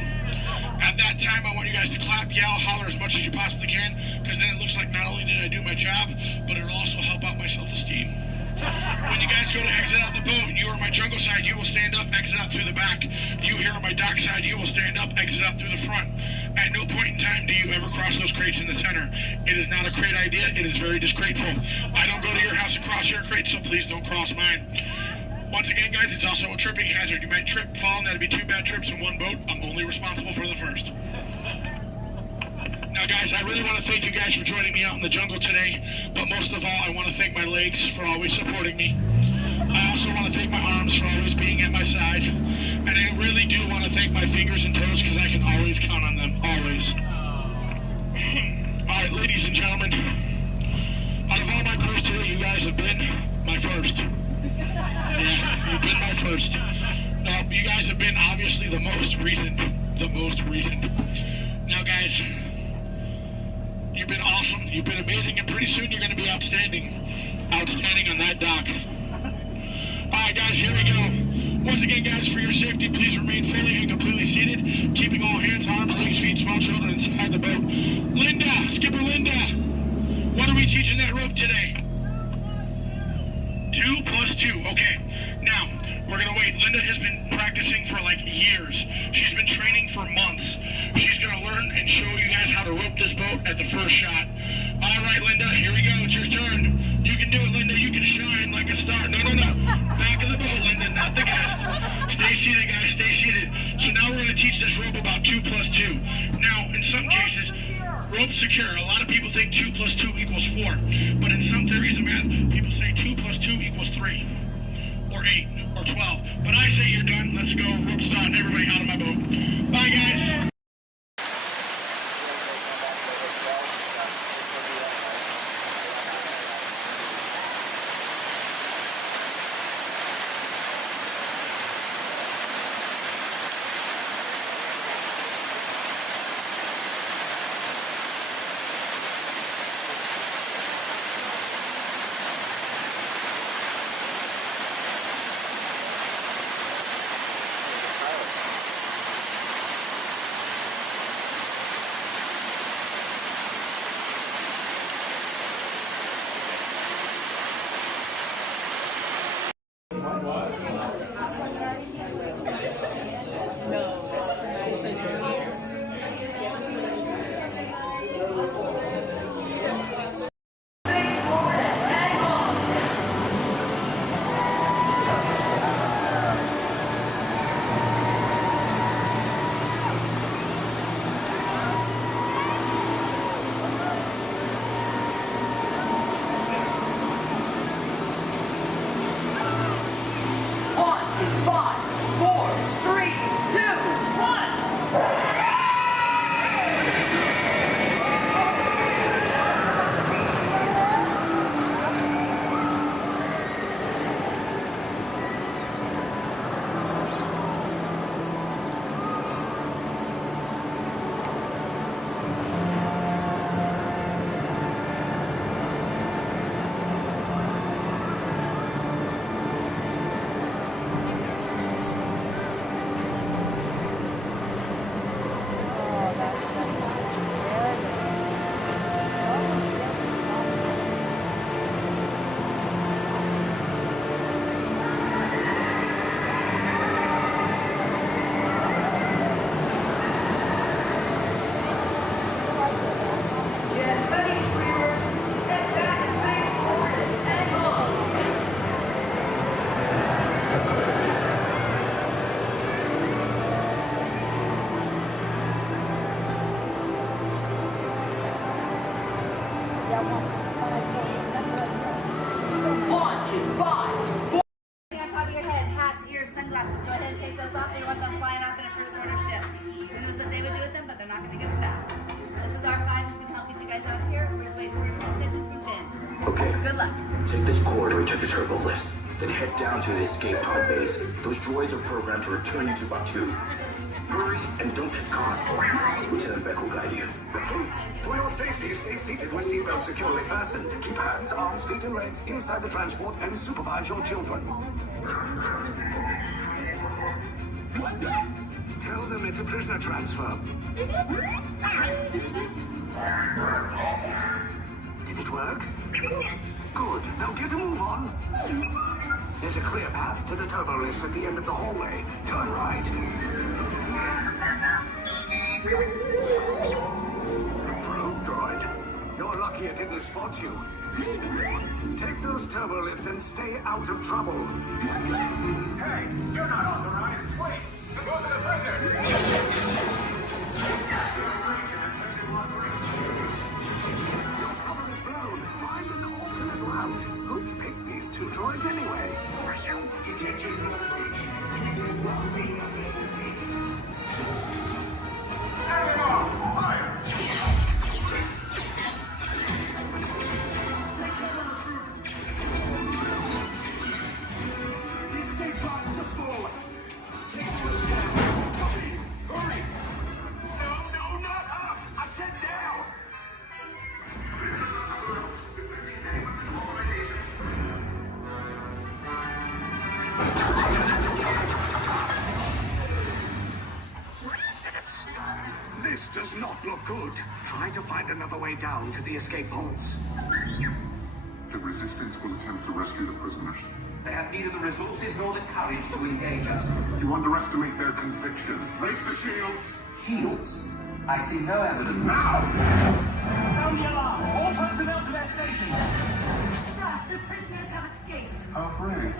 At that time, I want you guys to clap, yell, holler as much as you possibly can, because then it looks like not only did I do my job, but it'll also help out my self-esteem. When you guys go to exit out the boat, you are my jungle side, you will stand up, exit out through the back. You here on my dock side, you will stand up, exit out through the front. At no point in time do you ever cross those crates in the center. It is not a crate idea, it is very disgraceful. I don't go to your house and cross your crate, so please don't cross mine. Once again, guys, it's also a tripping hazard. You might trip, fall, and that'd be 2 bad trips in one boat. I'm only responsible for the first. Now, guys, I really want to thank you guys for joining me out in the jungle today, but most of all, I want to thank my legs for always supporting me. I also want to thank my arms for always being at my side, and I really do want to thank my fingers and toes because I can always count on them, always. All right, ladies and gentlemen, out of all my crews today, you guys have been my first. Yeah, you've been my first. You guys have been obviously the most recent. Now, guys, you've been awesome, you've been amazing, and pretty soon you're going to be outstanding on that dock. Alright guys, here we go. Once again, guys, for your safety, please remain fully and completely seated, keeping all hands, arms, legs, feet, small children inside the boat. Linda, Skipper Linda, what are we teaching that rope today? 2 plus 2, okay. Now, we're gonna wait. Linda has been practicing for like years. She's been training for months. She's gonna learn and show you guys how to rope this boat at the first shot. All right, Linda, here we go. It's your turn. You can do it, Linda. You can shine like a star. No. Back of the boat, Linda, not the guest. Stay seated, guys. Stay seated. So now we're gonna teach this rope about 2 plus 2. Now, in some cases, rope secure. A lot of people think 2 plus 2 equals 4. But in some theories of math, people say 2 plus 2 equals 3. Or 8, or 12. But I say you're done. Let's go. Rope's done. Everybody out of my boat. Bye, guys. Down to the escape pod base. Those droids are programmed to return you to Batu. Hurry and And don't get caught. Lieutenant Beck will guide you. Recruits, for your safety, stay seated with seatbelts securely fastened. Keep hands, arms, feet, and legs inside the transport and supervise your children. Tell them it's a prisoner transfer. Did it work? Good. Now get a move on. There's a clear path to the turbo lifts at the end of the hallway. Turn right. Probe droid. You're lucky it didn't spot you. Take those turbo lifts and stay out of trouble. Hey, you're not authorized. Wait, go to the prisoner. Your cover is blown. Find an alternate route. Who picked these two droids anyway? Detection breach. Prisoners well seen. Fire! The escape pod just below us. Take those down. Copy. Hurry. No, not up. I said down. This does not look good. Try to find another way down to the escape pods. The Resistance will attempt to rescue the prisoners. They have neither the resources nor the courage to engage us. You underestimate their conviction. Raise the shields! Shields? I see no evidence. Now! Sound the alarm! All personnel to their stations! Sir, the prisoners have escaped. How brave,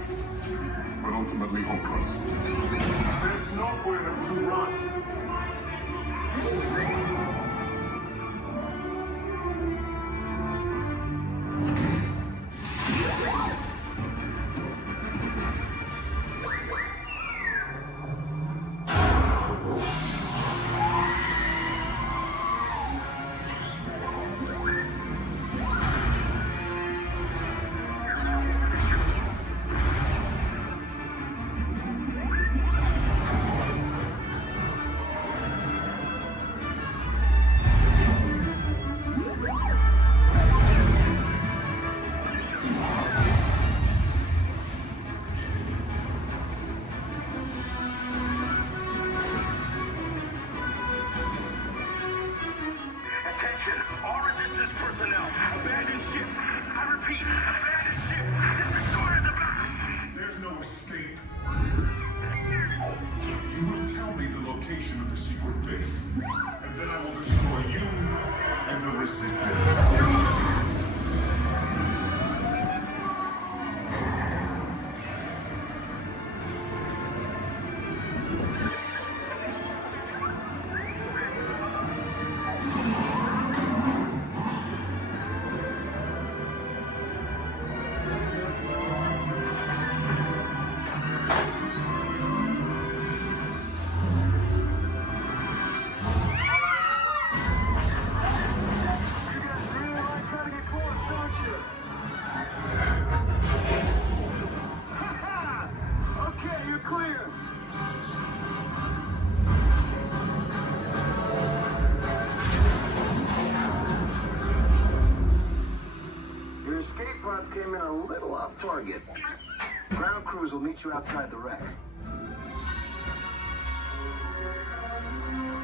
but ultimately hopeless. There's nowhere to run. Personnel, abandoned ship. I repeat, abandoned ship. This destroyer's about. There's no escape. You will tell me the location of the secret base, and then I will destroy you and the Resistance. Escape pods came in a little off target. Ground crews will meet you outside the wreck.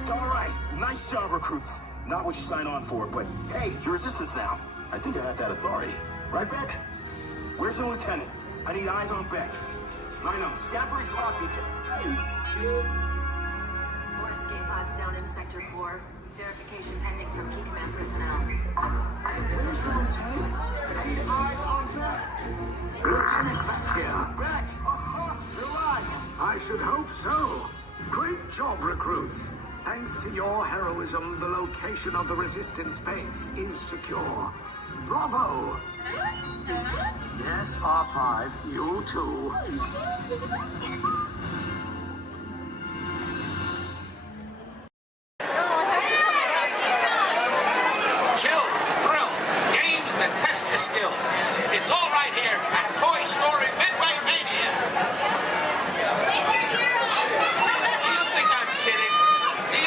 All right, nice job, recruits. Not what you signed on for, but hey, you're Resistance now. I think I have that authority. Right, Beck? Where's the lieutenant? I need eyes on Beck. I know, Stafford's copy. More escape pods down in Sector 4. Verification pending from Key Command personnel. Where's the lieutenant? I need eyes on Beck. Lieutenant Beck here. Beck! You're right. I should hope so. Great job, recruits. Thanks to your heroism, the location of the Resistance base is secure. Bravo! Yes, R5, you too. Chill, thrill, games that test your skills. It's all right here at Toy Story Midway Mania. You think I'm kidding? The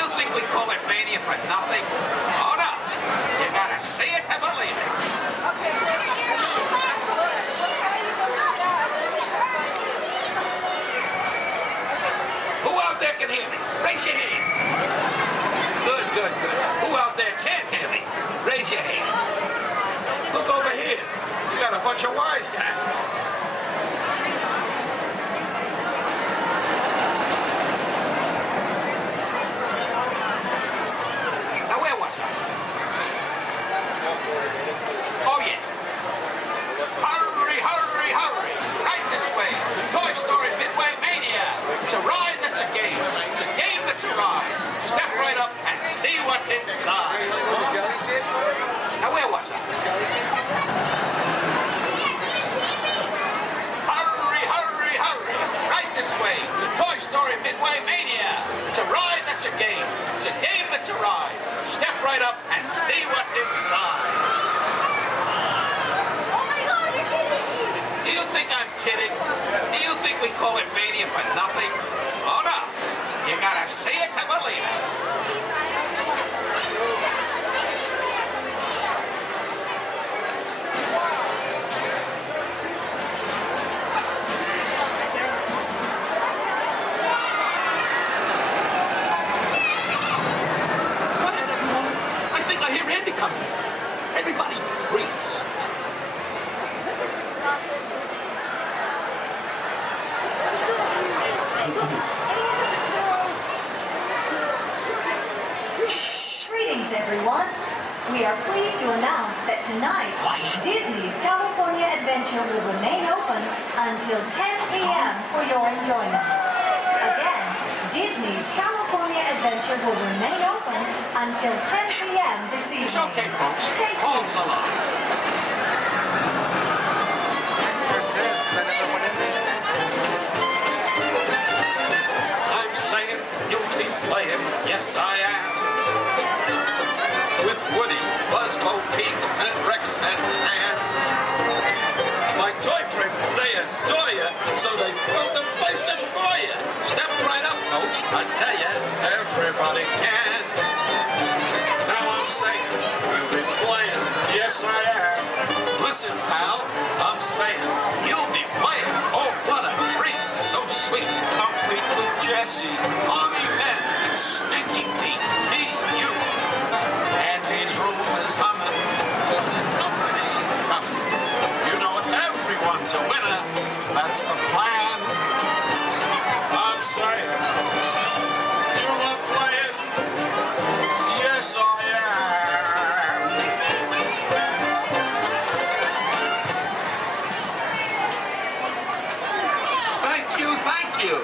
bunch of wisecracks. Now, where was I? Oh, yeah. Hurry, hurry, hurry. Right this way. Toy Story Midway Mania. It's a ride that's a game. It's a game that's a ride. Step right up and see what's inside. Now, where was I? Hurry, hurry, hurry. Right this way. The Toy Story Midway Mania. It's a ride that's a game. It's a game that's a ride. Step right up and see what's inside. Do you think I'm kidding? Do you think we call it Mania for nothing? Oh no. You gotta see it to believe it. Quiet, everyone. I think I hear Andy coming. Everybody, freeze. Greetings, everyone. We are pleased to announce that tonight, Disney's California Adventure will remain open until 10 p.m. for your enjoyment. Again, Disney's California Adventure will remain open until 10 p.m. this evening. It's okay, folks. Hold so long. I'm saying you'll keep playing. Yes, I am. With Woody, Buzz, Bo Peep, and Rex and Ann. My toy friends, they adore you, so they built the place in for you. Step right up, coach. I tell you, everybody can. Now I'm saying, you'll be playing. Yes, I am. Listen, pal, I'm saying, you'll be playing. Oh, what a treat. So sweet. Complete with Jesse, Mommy Ben, and Stinky Pete. Me, you. Andy's room is humming, cause company's coming. You know everyone's a winner, that's the plan. I'm saying, you are playing, yes I am. Thank you, thank you.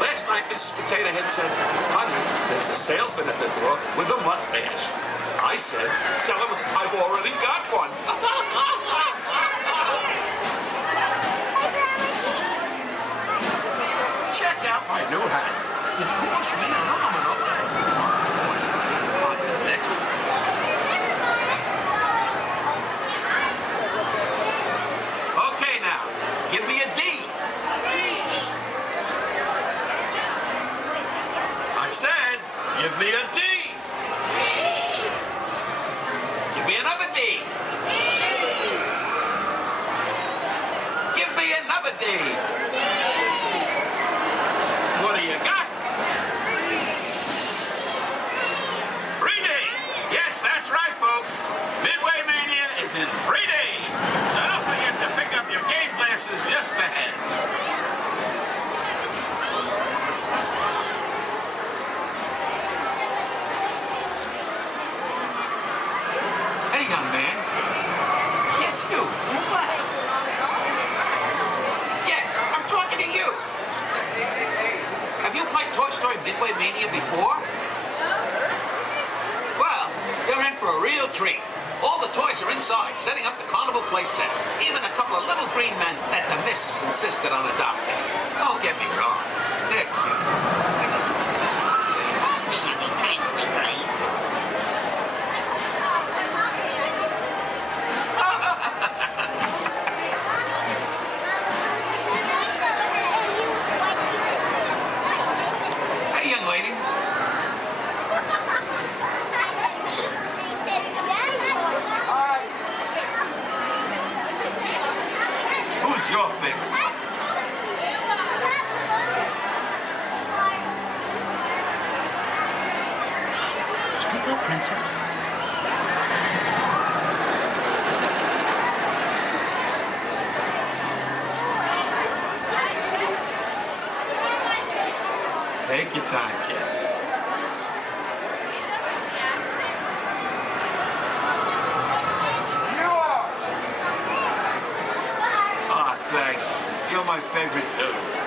Last night, Mrs. Potato Head said, honey, there's a salesman at the door with a mustache. I said, tell him I've already got one. Check out my new hat. It cost me an arm and a next one. Okay, now, give me a D. I said, give me a D. Give me another D. Give me another D. What do you got? 3D. Yes, that's right, folks. Midway Mania is in 3D. So don't forget to pick up your game glasses just ahead. Hey, young man. Yes, you. What? Yes, I'm talking to you. Have you played Toy Story Midway Mania before? Well, you're in for a real treat. All the toys are inside, setting up the carnival play set. Even a couple of little green men that the missus insisted on adopting. Don't get me wrong. They're cute. I just Hey, young lady. Who's your favorite? princess? Take your time, kid. You are! Ah, thanks. You're my favorite too.